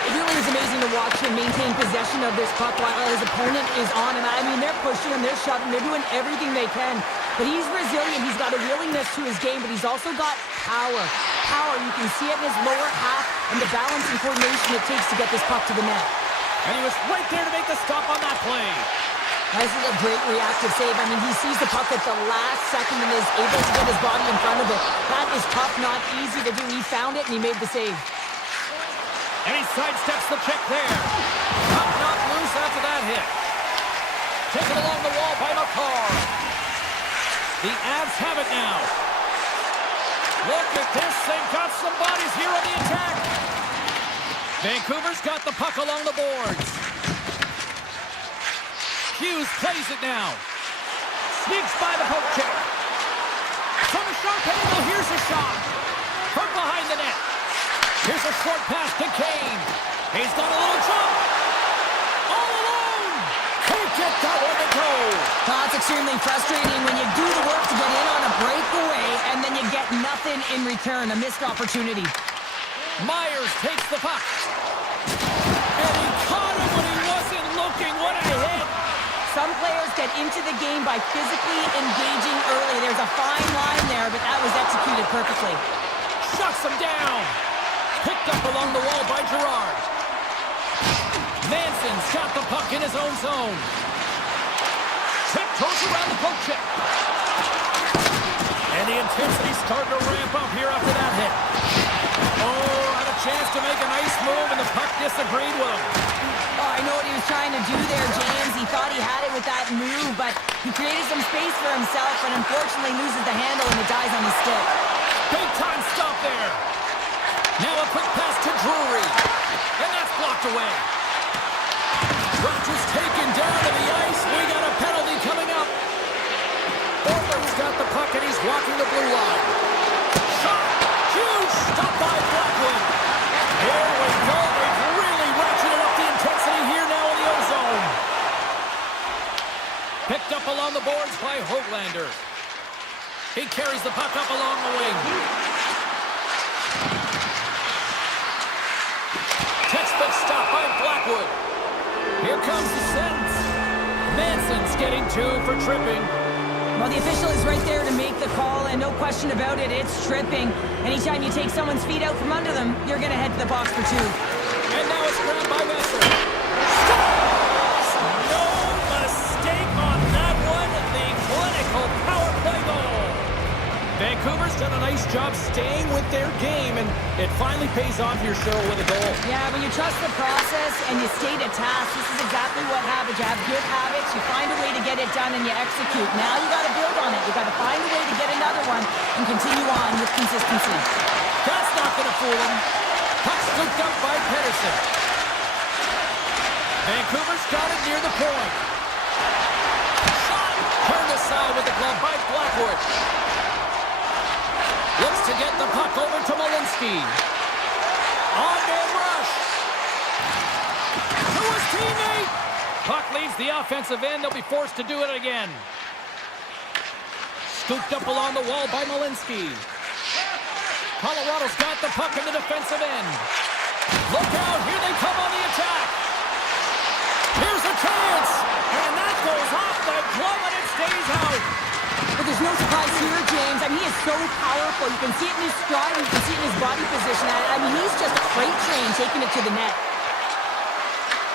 It really is amazing to watch him maintain possession of this puck while his opponent is on him. I mean, they're pushing him, they're shoving, they're doing everything they can. But he's resilient, he's got a willingness to his game, but he's also got power. Power, you can see it in his lower half and the balance and coordination it takes to get this puck to the net. And he was right there to make the stop on that play. This is a great reactive save. I mean, he sees the puck at the last second and is able to get his body in front of it. That is tough, not easy to do. He found it and he made the save. And he sidesteps the check there. Puck knocked loose after that hit. Taken along the wall by McCarr. The Avs have it now. Look at this. They've got some bodies here on the attack. Vancouver's got the puck along the boards. Hughes plays it now. Sneaks by the poke check. From a sharp angle, here's a shot. From behind the net. Here's a short pass to Kane. He's got a little jump. All alone. Can't get that one to go. That's extremely frustrating when you do the work to get in on a breakaway and then you get nothing in return. A missed opportunity. Myers takes the puck. And he caught him when he wasn't looking. What a hit. Some players get into the game by physically engaging early. There's a fine line there, but that was executed perfectly. Shuts him down. Picked up along the wall by Gerard. Manson's got the puck in his own zone. Tiptoes around the poke check. And the intensity's starting to ramp up here after that hit. Oh, had a chance to make a nice move, and the puck disagreed with him. Oh, I know what he was trying to do there, James. He thought he had it with that move, but he created some space for himself and unfortunately loses the handle and it dies on his stick. Big time stop there. Now a quick pass to Drury. And that's blocked away. Rogers taken down to the ice. We got a penalty coming up. Orland's got the puck and he's walking the blue line. Shot. Huge stop by Blackwood. Here we go. They've really ratcheted up the intensity here now in the ozone. Picked up along the boards by Hoaglander. He carries the puck up along the wing. Textbook stop by Blackwood. Here comes the sentence. Manson's getting 2 for tripping. Well, the official is right there to make the call, and no question about it, it's tripping. Anytime you take someone's feet out from under them, you're going to head to the box for 2. And now it's grabbed by Messer. Scores! No mistake on that one. The clinical power play goal. Vancouver's done a nice job staying with their game, and it finally pays off your show with a goal. Yeah, when you trust the process and you stay to task, this is exactly what happens. You have good habits, you find a way to get it done, and you execute. Now you got to build on it. You got to find a way to get another one and continue on with consistency. That's not going to fool him. Puck scooped up by Pedersen. Vancouver's got it near the point. Shot! Turned aside with the glove by Blackwood. Looks to get the puck over to Malinsky. On-man rush. To his teammate. Puck leaves the offensive end. They'll be forced to do it again. Scooped up along the wall by Malinsky. Colorado's got the puck in the defensive end. Look out. Here they come on the attack. Here's a chance. And that goes off the glove and it stays out. But there's no surprise here, James. I mean, he is so powerful. You can see it in his stride, you can see it in his body position. I mean, he's just a freight train taking it to the net.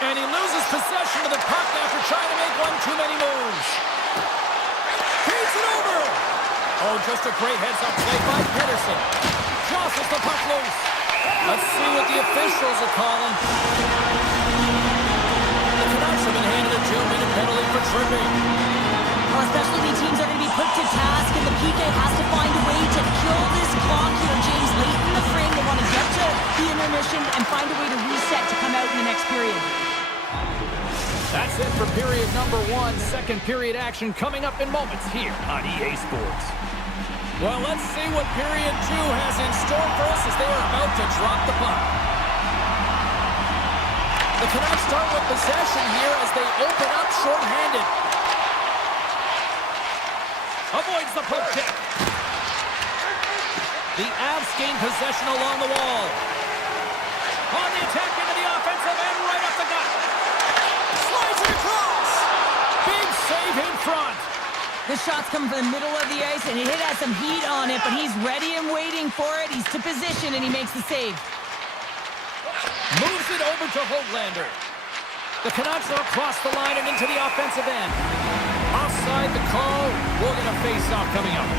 And he loses possession of the puck after trying to make one too many moves. Feeds it over. Oh, just a great heads-up play by Pedersen. Jostles the puck loose. Let's see what the officials are calling. The Canucks have been handed a 2-minute penalty for tripping. Well, especially the teams are going to be put to task, and the PK has to find a way to kill this clock here, James. Late in the frame, they want to get to the intermission and find a way to reset to come out in the next period. That's it for period number one. Second period action coming up in moments here on EA Sports. Well, let's see what period two has in store for us as they are about to drop the puck. The Canucks start with possession here as they open up shorthanded. Avoids the poke check. The Avs gain possession along the wall. On the attack into the offensive end, right up the gut. Slides it across. Big save in front. The shot's coming from the middle of the ice, and it has some heat on it, but he's ready and waiting for it. He's to position, and he makes the save. Moves it over to Hoglander. The Canucks are across the line and into the offensive end. Offside the call. We'll get a face-off coming up.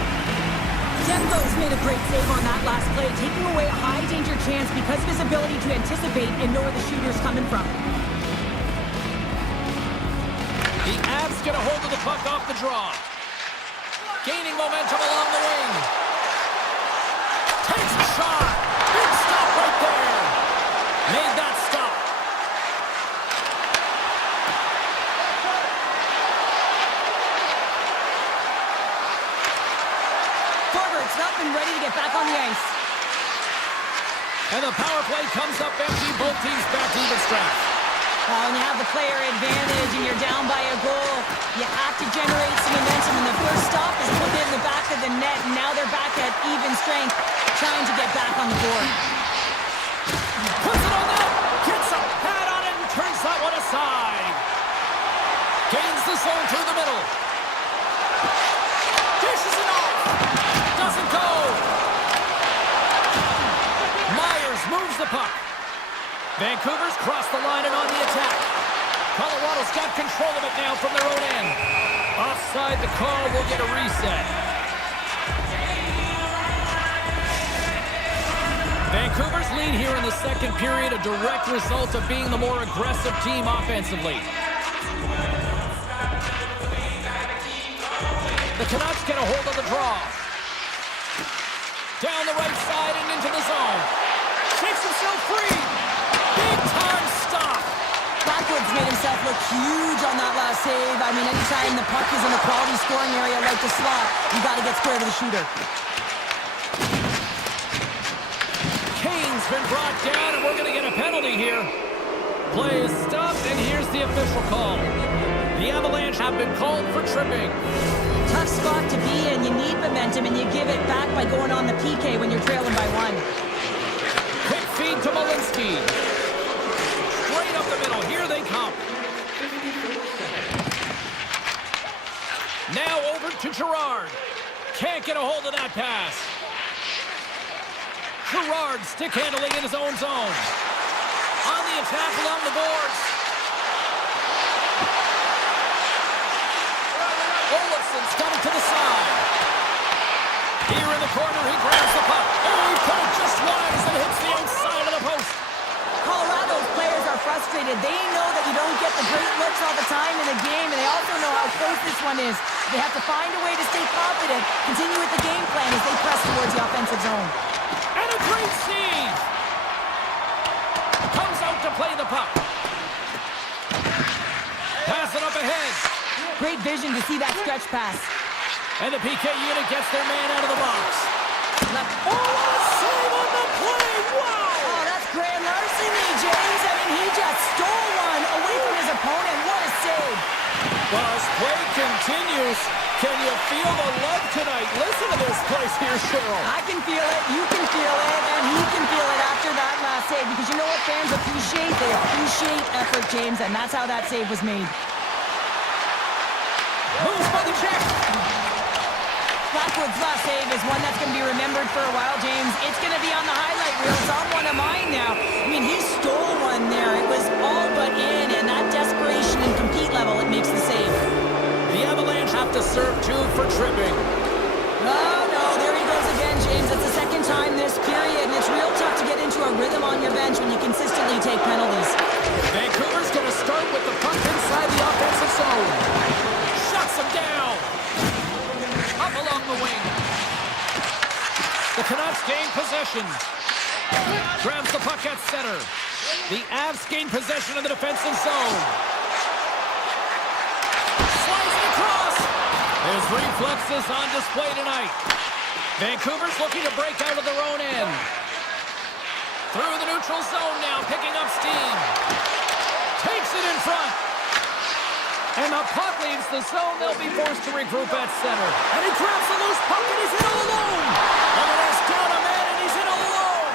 Demko's made a great save on that last play, taking away a high-danger chance because of his ability to anticipate and know where the shooter's coming from. The Avs get a hold of the puck off the draw. Gaining momentum along the wing. Takes a shot. Big stop right there. Made that stop. Forward's not been ready to get back on the ice. And the power play comes up empty. Both teams back to even strength. When you have the player advantage and you're down by a goal, you have to generate some momentum, and the first stop is put in the back of the net, and now they're back at even strength, trying to get back on the board. Puts it on net, gets a pad on it, and turns that one aside. Gains the zone through the middle. Dishes it off. Doesn't go. Myers moves the puck. Vancouver's crossed the line and on the attack. Colorado's got control of it now from their own end. Offside the call, will get a reset. Vancouver's lead here in the second period, a direct result of being the more aggressive team offensively. The Canucks get a hold of the draw. Down the right side and into the zone. Shakes himself free. Big time stop. Blackwood's made himself look huge on that last save. I mean, anytime the puck is in a quality scoring area like the slot, you got to get square to the shooter. Kane's been brought down, and we're going to get a penalty here. Play is stopped, and here's the official call. The Avalanche have been called for tripping. Tough spot to be in. You need momentum, and you give it back by going on the PK when you're trailing by one. Quick feed to Malinsky. Straight up the middle. Here they come. Now over to Girard. Can't get a hold of that pass. Girard stick handling in his own zone. On the attack along the boards. Olafson's got it to the side. Here in the corner, he grabs the puck. Oh, he put it just wide as it hits the outside of the post. Colorado's players are frustrated. They know that you don't get the great looks all the time in a game, and they also know how close this one is. They have to find a way to stay confident, continue with the game plan as they press towards the offensive zone. And a great save. Comes out to play the puck. Pass it up ahead. Great vision to see that stretch pass. And the PK unit gets their man out of the box. Oh, what a save on the play! Wow! Oh, that's grand larceny, James. I mean, he just stole one away from his opponent. What a save. Well, as play continues, can you feel the love tonight? Listen to this place here, Cheryl. I can feel it, you can feel it, and he can feel it after that last save. Because you know what fans appreciate? They appreciate effort, James, and that's how that save was made. Moves by the check. Blackwood's last save is one that's going to be remembered for a while, James. It's going to be on the highlight reel. It's on one of mine now. I mean, he stole one there. It was all but in, and that desperation and compete level, it makes the save. The Avalanche have to serve two for tripping. Oh, no, there he goes again, James. It's the second time this period, and it's real tough to get into a rhythm on your bench when you consistently take penalties. Vancouver's going to start with the puck inside the offensive zone. Shuts him down. Up along the wing. The Canucks gain possession. Grabs the puck at center. The Avs gain possession of the defensive zone. His reflexes on display tonight. Vancouver's looking to break out of their own end. Through the neutral zone now, picking up steam. Takes it in front. And the puck leaves the zone. They'll be forced to regroup at center. And he grabs the loose puck and he's in all alone. And there's down a man and he's in all alone.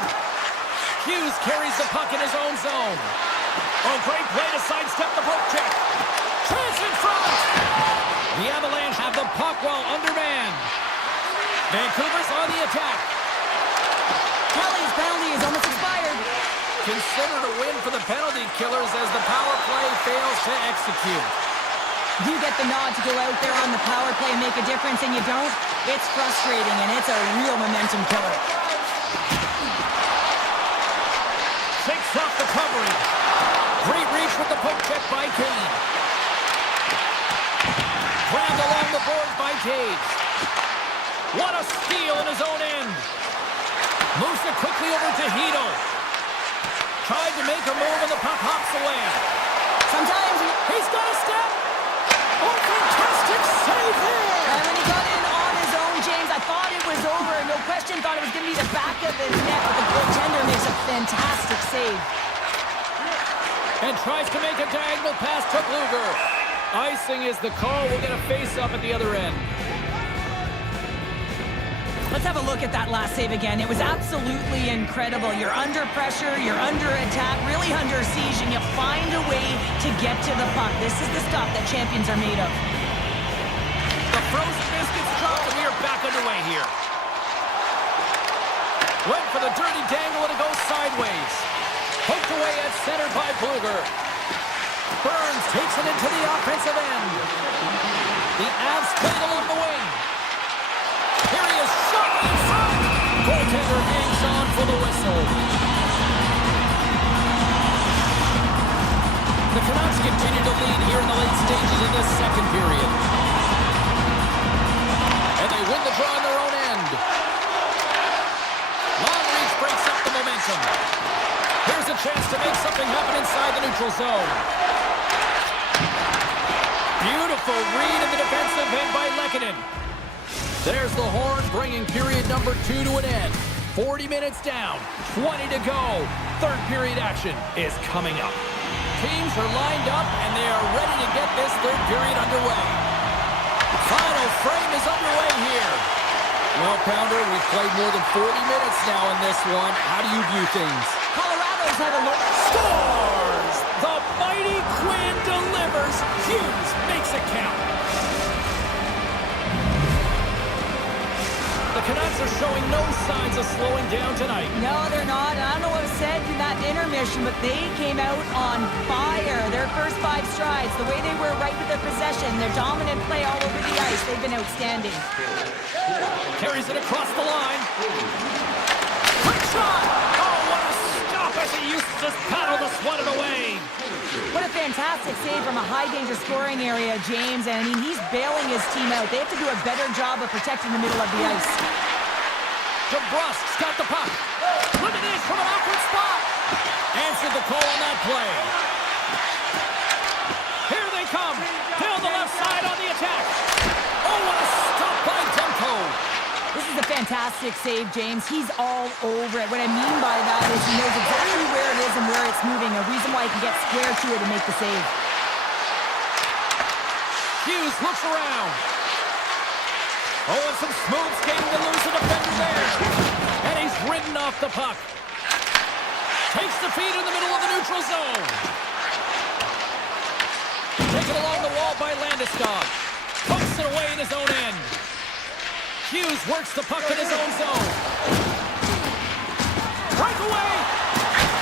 Hughes carries the puck in his own zone. Oh, great play to sidestep the poke check. Chance in front. The Avalanche have the puck while undermanned. Vancouver's on the attack. Kelly's penalty is almost expired. Considered a win for the penalty killers as the power play fails to execute. You get the nod to go out there on the power play and make a difference, and you don't. It's frustrating, and it's a real momentum killer. Takes off the covering. Great reach with the poke check by Kane. Grabbed along the boards by Taves. What a steal in his own end. Moves it quickly over to Hito. Tried to make a move and the puck hops away. Sometimes He's got a step. Oh, fantastic save there. And when he got in on his own, James, I thought it was over. No question, thought it was going to be the back of his net, but the goaltender makes a fantastic save. And tries to make a diagonal pass to Bluger. Icing is the call. We'll get a face-up at the other end. Let's have a look at that last save again. It was absolutely incredible. You're under pressure, you're under attack, really under siege, and you find a way to get to the puck. This is the stuff that champions are made of. The frozen biscuits dropped, and we are back underway here. Went for the dirty dangle, and it goes sideways. Poked away at center by Bluger. Burns takes it into the offensive end. The Avs play it along the wing. Here he is, shot in front. Goaltender hangs on for the whistle. The Canucks continue to lead here in the late stages of this second period. And they win the draw on their own end. Long reach breaks up the momentum. Here's a chance to make something happen inside the neutral zone. Beautiful read in the defensive end by Lehkonen. There's the horn, bringing period number 2 to an end. 40 minutes down, 20 to go. Third period action is coming up. Teams are lined up, and they are ready to get this third period underway. Final frame is underway here. Well, Pounder, we've played more than 40 minutes now in this one. How do you view things? Colorado's had a look. Scores! The mighty Quinn delivers. Hughes makes it count. The Canucks are showing no signs of slowing down tonight. No, they're not. I don't know what was said in that intermission, but they came out on fire. Their first 5 strides, the way they were right with their possession, their dominant play all over the ice, they've been outstanding. Carries it across the line. Quick shot! Oh, what a stop as he used to just paddle to swat it away. What a fantastic save from a high-danger scoring area, James. And, I mean, he's bailing his team out. They have to do a better job of protecting the middle of the ice. DeBrusk's got the puck. Look at this from an awkward spot. Answered the call on that play. Here they come. Down the left side on the attack. Oh, what a stop by Demko. This is a fantastic save, James. He's all over it. What I mean by that is he knows exactly where it is and where it's moving. A reason why he can get square to it and make the save. Hughes looks around. Oh, and some smooth skating to lose the defender there. And he's ridden off the puck. Takes the feed in the middle of the neutral zone. Taken along the wall by Landeskog. Pokes it away in his own end. Hughes works the puck in his own zone. Breakaway!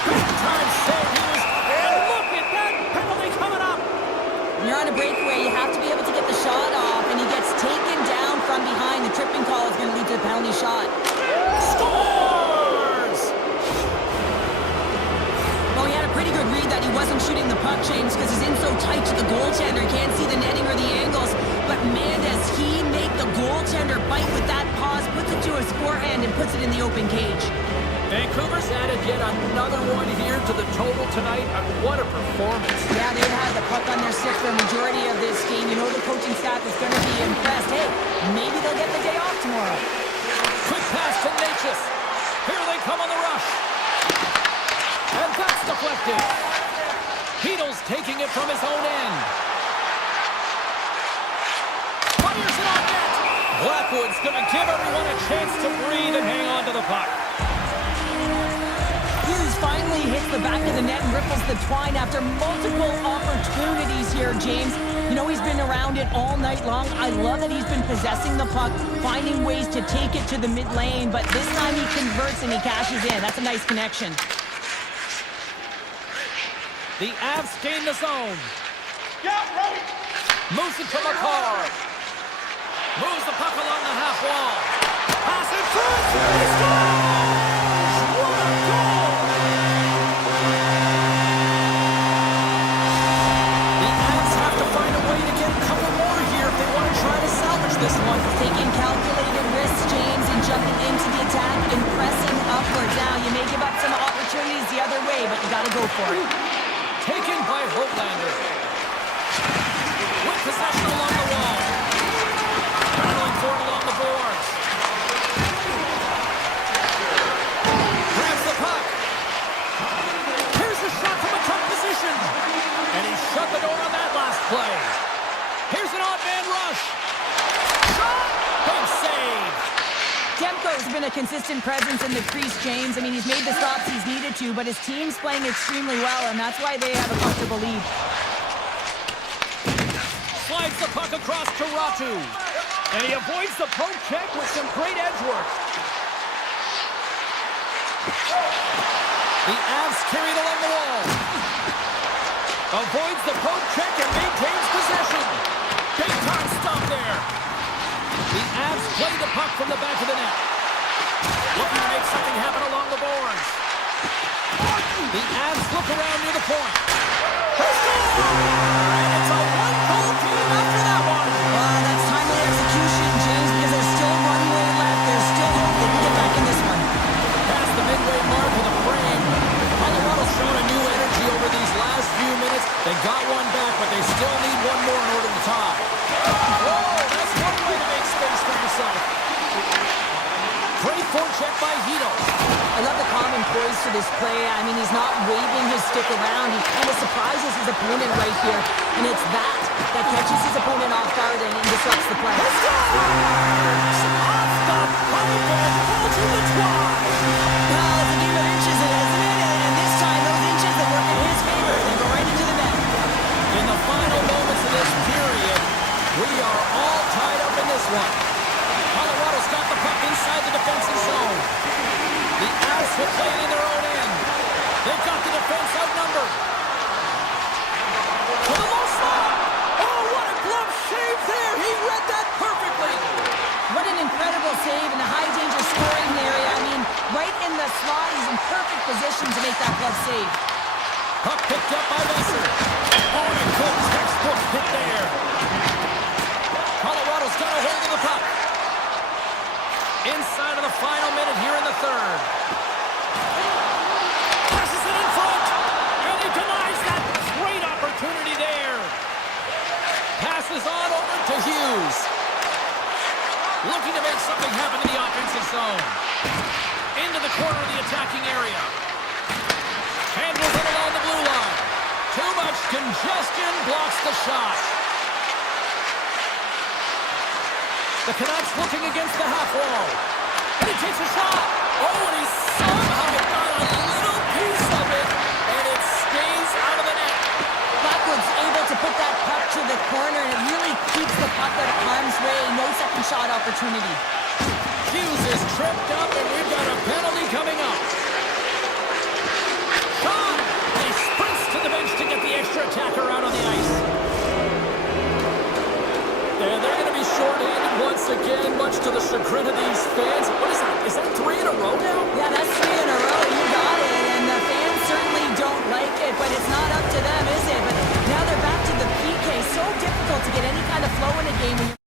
Big time save, Hughes. And look at that penalty coming up. When you're on a breakaway, you have to be able to get the shot off, and he gets taken down from behind. The tripping call is going to lead to the penalty shot. Scores! Well, he had a pretty good read that he wasn't shooting the puck, James, because he's in so tight to the goaltender. He can't see the netting or the angles. But man, does he make the goaltender bite with that pause, puts it to his forehand, and puts it in the open cage. Vancouver's added yet another one here contributed to the total tonight, and what a performance. Yeah, they've had the puck on their stick for the majority of this game. You know the coaching staff is going to be impressed. Hey, maybe they'll get the day off tomorrow. Quick pass to Natchez. Here they come on the rush. And that's deflected. Heedle's taking it from his own end. Fires it on net. Blackwood's going to give everyone a chance to breathe and hang on to the puck. Hughes finally hits the back of the net and ripples the twine after multiple opportunities here, James. You know, he's been around it all night long. I love that he's been possessing the puck, finding ways to take it to the mid lane, but this time he converts and he cashes in. That's a nice connection. The Avs gain the zone. Moves it to McCarr. Moves the puck along the half wall. Pass in front. He scores! What a goal! The Avs have to find a way to get a couple more here if they want to try to salvage this one. Taking calculated risks, James, and jumping into the attack and pressing upwards. Now, you may give up some opportunities the other way, but you got to go for it. Taken by Hoglander. With possession along the wall. Battling for it along the boards. Grabs the puck. Here's a shot from a tough position. And he shut the door on that last play. Here's an odd man rush. Shot! Big save. Demko's been a consistent presence in the crease, James. I mean, he's made the stops he's needed to, but his team's playing extremely well, and that's why they have a comfortable lead. Slides the puck across to Ratu. And he avoids the poke check with some great edge work. The Avs carry it along the wall. Avoids the poke check and maintains possession. Big time stop there. The Avs play the puck from the back of the net. Looking to make something happen along the boards. The Avs look around near the point. And it's a one-goal game after that one. That's timely execution, James, because there's still one way left. There's still hope they can get back in this one. Past the midway mark of the frame. Colorado's shown a new energy over these last few minutes. They got one back, but they still need one more in order to tie. Whoa, that's one way to make space for yourself. Great forecheck by Heedle. I love the calm and poise to this play. I mean, he's not waving his stick around. He kind of surprises his opponent right here. And it's that catches his opponent off guard and disrupts the play. Let's go! Off the pipe and pulled to the twine. Well, it's a game of inches, isn't it? And this time, those inches that work in his favor. They go right into the net. In the final moments of this period, we are all tied up in this one. Colorado's got the puck inside the defensive zone. The Avs will play it in their own end. They've got the defense outnumbered. To the low slot. Oh, what a glove shave there. He read that perfectly. What an incredible save in a high-danger scoring area. I mean, right in the slot, he's in perfect position to make that glove save. Puck picked up by Messer. Oh, and a good textbook hit there. Colorado's got a hold of the puck. Inside of the final minute here in the third. Passes it in front. And he denies that great opportunity there. Passes on over to Hughes. Looking to make something happen in the offensive zone. Into the corner of the attacking area. Handles it along the blue line. Too much congestion blocks the shot. The Canucks looking against the half wall. And he takes a shot. Oh, and he somehow got a little piece of it. And it stays out of the net. Blackwood's able to put that puck to the corner, and it really keeps the puck out of harm's way. No second shot opportunity. Hughes is tripped up, and we've got a penalty coming up. Shot! And he sprints to the bench to get the extra attacker out on the ice. And they're going to be shorthanded once again, much to the chagrin of these fans. What is that? Is that 3 in a row now? Yeah, that's 3 in a row. You got it. And the fans certainly don't like it, but it's not up to them, is it? But now they're back to the PK. So difficult to get any kind of flow in a game when you're